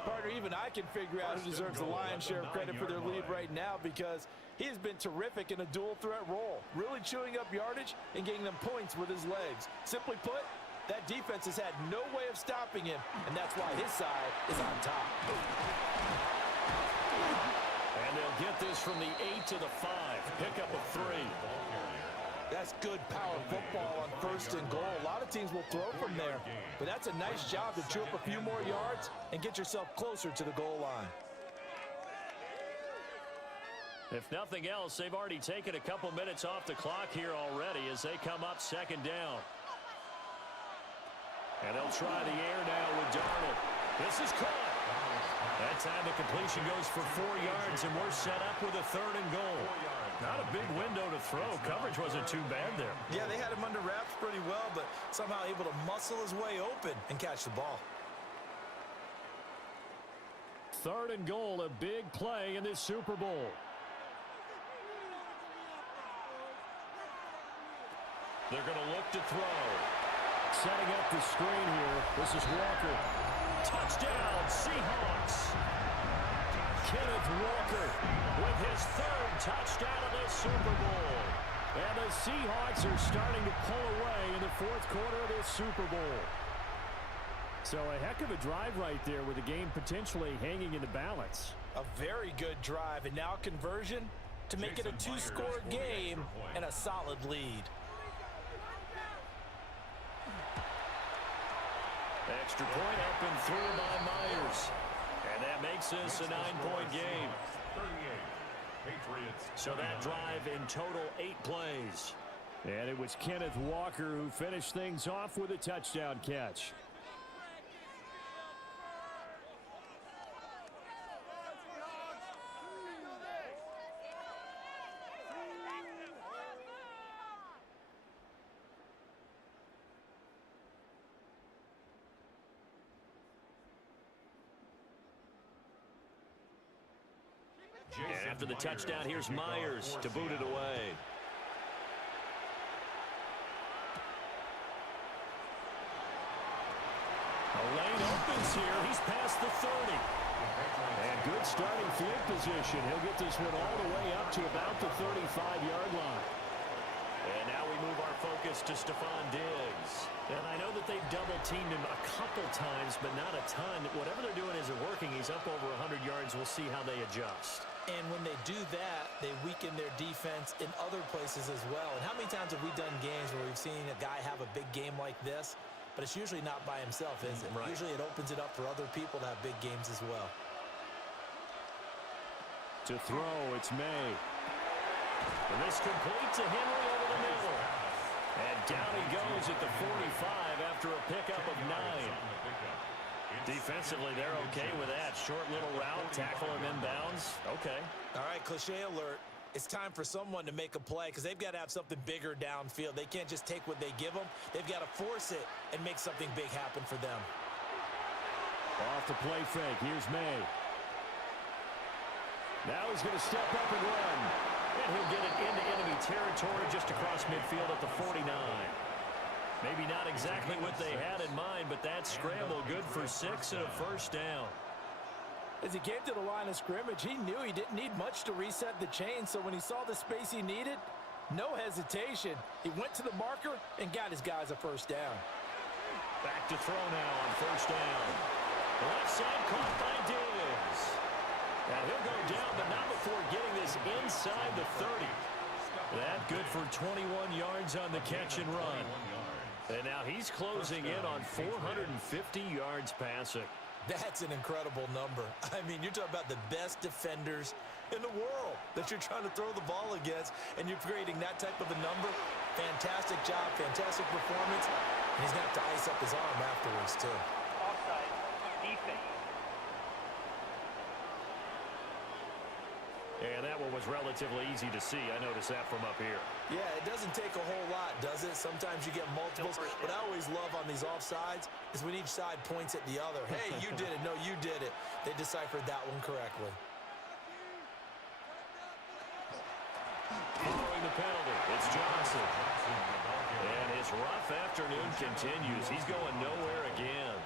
Partner, even I can figure out who deserves the lion's share of credit for their lead right now, because he has been terrific in a dual threat role, really chewing up yardage and getting them points with his legs. Simply put, that defense has had no way of stopping him, and that's why his side is on top. And they'll get this from the 8 to the 5. Pickup of 3. That's good power football on 1st and goal. A lot of teams will throw from there, but that's a nice job to chew up a few more yards and get yourself closer to the goal line. If nothing else, they've already taken a couple minutes off the clock here already as they come up 2nd down. And they'll try the air now with Darnold. This is caught. That time the completion goes for 4 yards, and we're set up with a 3rd and goal. Not a big window to throw. Coverage wasn't too bad there. Yeah, they had him under wraps pretty well, but somehow able to muscle his way open and catch the ball. 3rd and goal, a big play in this Super Bowl. They're going to look to throw. Setting up the screen here. This is Walker. Touchdown, Seahawks. Kenneth Walker with his 3rd touchdown of the Super Bowl. And the Seahawks are starting to pull away in the 4th quarter of this Super Bowl. So a heck of a drive right there with the game potentially hanging in the balance. A very good drive, and now conversion to make it a 2-score game and a solid lead. Extra point up and through by Myers. And that makes this a 9-point game. 38. Patriots. So that drive in total 8 plays. And it was Kenneth Walker who finished things off with a touchdown catch. And after the touchdown, here's Myers to boot it away. A lane opens here. He's past the 30. And good starting field position. He'll get this one all the way up to about the 35-yard line. And now we move our focus to Stephon Diggs. And I know that they've double-teamed him a couple times, but not a ton. Whatever they're doing isn't working. He's up over 100 yards. We'll see how they adjust. And when they do that, they weaken their defense in other places as well. And how many times have we done games where we've seen a guy have a big game like this, but it's usually not by himself, is it? Right. Usually it opens it up for other people to have big games as well. To throw, it's May. And this complete to Henry over the middle. And down he goes at the 45 after a pickup of 9. Defensively, they're okay with that. Short little route, tackle him inbounds. Okay. All right, cliche alert. It's time for someone to make a play because they've got to have something bigger downfield. They can't just take what they give them. They've got to force it and make something big happen for them. Off the play fake. Here's May. Now he's going to step up and run. And he'll get it into enemy territory just across midfield at the 49. Maybe not exactly what they had in mind, but that scramble good for 6 and a first down. As he came to the line of scrimmage, he knew he didn't need much to reset the chain, so when he saw the space he needed, no hesitation. He went to the marker and got his guys a first down. Back to throw now on first down. Left side caught by Diggs. Now he'll go down, but not before getting this inside the 30. That good for 21 yards on the catch and run. And now he's closing in on 450 yards passing. That's an incredible number. I mean, you're talking about the best defenders in the world that you're trying to throw the ball against, and you're creating that type of a number. Fantastic job, fantastic performance. And he's going to have to ice up his arm afterwards, too. Offside. Defense. And that one was relatively easy to see. I noticed that from up here. Yeah, it doesn't take a whole lot, does it? Sometimes you get multiples. What I always love on these offsides is when each side points at the other. Hey, you did it. No, you did it. They deciphered that one correctly. Following the penalty, it's Johnson. And his rough afternoon continues. He's going nowhere again.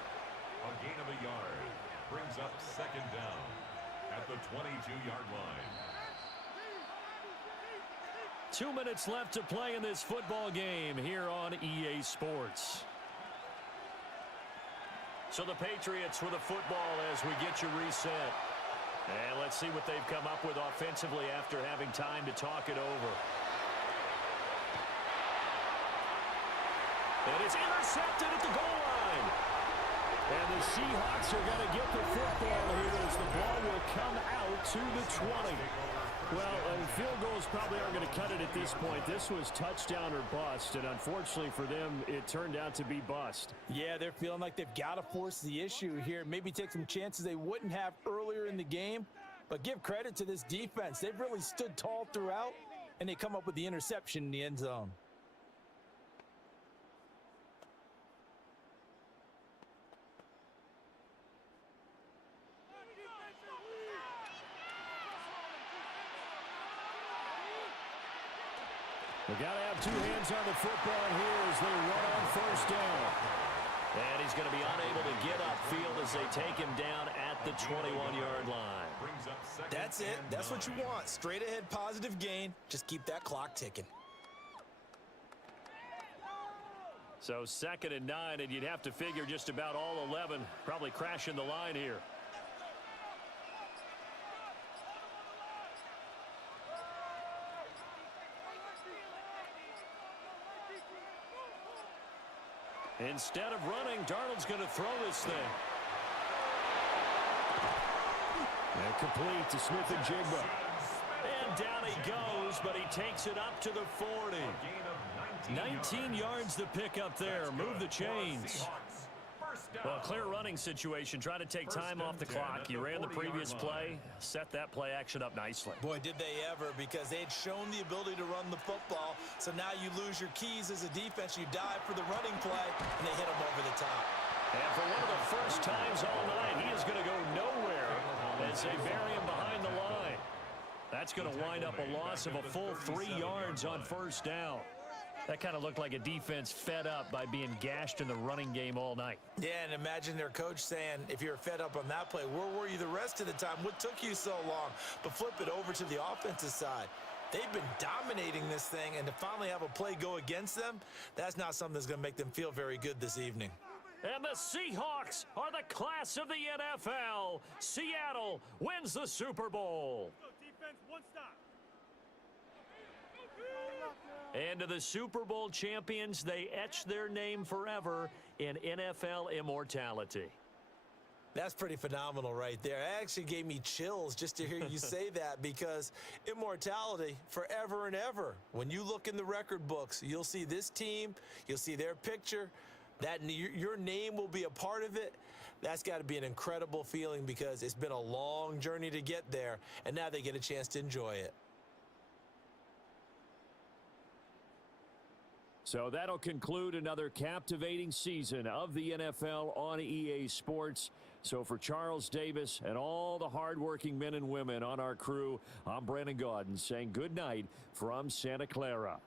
A gain of a yard brings up second down at the 22-yard line. 2 minutes left to play in this football game here on EA Sports. So the Patriots with a football as we get you reset. And let's see what they've come up with offensively after having time to talk it over. And it's intercepted at the goal line. And the Seahawks are going to get the football here as the ball will come out to the 20. Well, field goals probably aren't going to cut it at this point. This was touchdown or bust, and unfortunately for them, it turned out to be bust. Yeah, they're feeling like they've got to force the issue here. Maybe take some chances they wouldn't have earlier in the game. But give credit to this defense. They've really stood tall throughout, and they come up with the interception in the end zone. They got to have two hands on the football here as they run on first down. And he's going to be unable to get upfield as they take him down at the 21-yard line. That's it. That's what you want. Straight ahead positive gain. Just keep that clock ticking. So 2nd and 9, and you'd have to figure just about all 11 probably crashing the line here. Instead of running, Darnold's going to throw this thing. And complete to Smith-Njigba. And down he goes, but he takes it up to the 40. 19 yards to pick up there. Move the chains. Well, clear running situation. Try to take time off the clock. You ran the previous play. Set that play action up nicely. Boy, did they ever, because they had shown the ability to run the football. So now you lose your keys as a defense. You dive for the running play, and they hit them over the top. And for one of the first times all night, he is going to go nowhere as they bury him behind the line. That's going to wind up a loss of a full 3 yards on first down. That kind of looked like a defense fed up by being gashed in the running game all night. Yeah, and imagine their coach saying, if you're fed up on that play, where were you the rest of the time? What took you so long? But flip it over to the offensive side. They've been dominating this thing, and to finally have a play go against them, that's not something that's going to make them feel very good this evening. And the Seahawks are the class of the NFL. Seattle wins the Super Bowl. Defense, one stop. And to the Super Bowl champions, they etch their name forever in NFL immortality. That's pretty phenomenal right there. It actually gave me chills just to hear you say that, because immortality forever and ever. When you look in the record books, you'll see this team, you'll see their picture, that your name will be a part of it. That's got to be an incredible feeling, because it's been a long journey to get there, and now they get a chance to enjoy it. So that'll conclude another captivating season of the NFL on EA Sports. So for Charles Davis and all the hardworking men and women on our crew, I'm Brandon Gaudin saying good night from Santa Clara.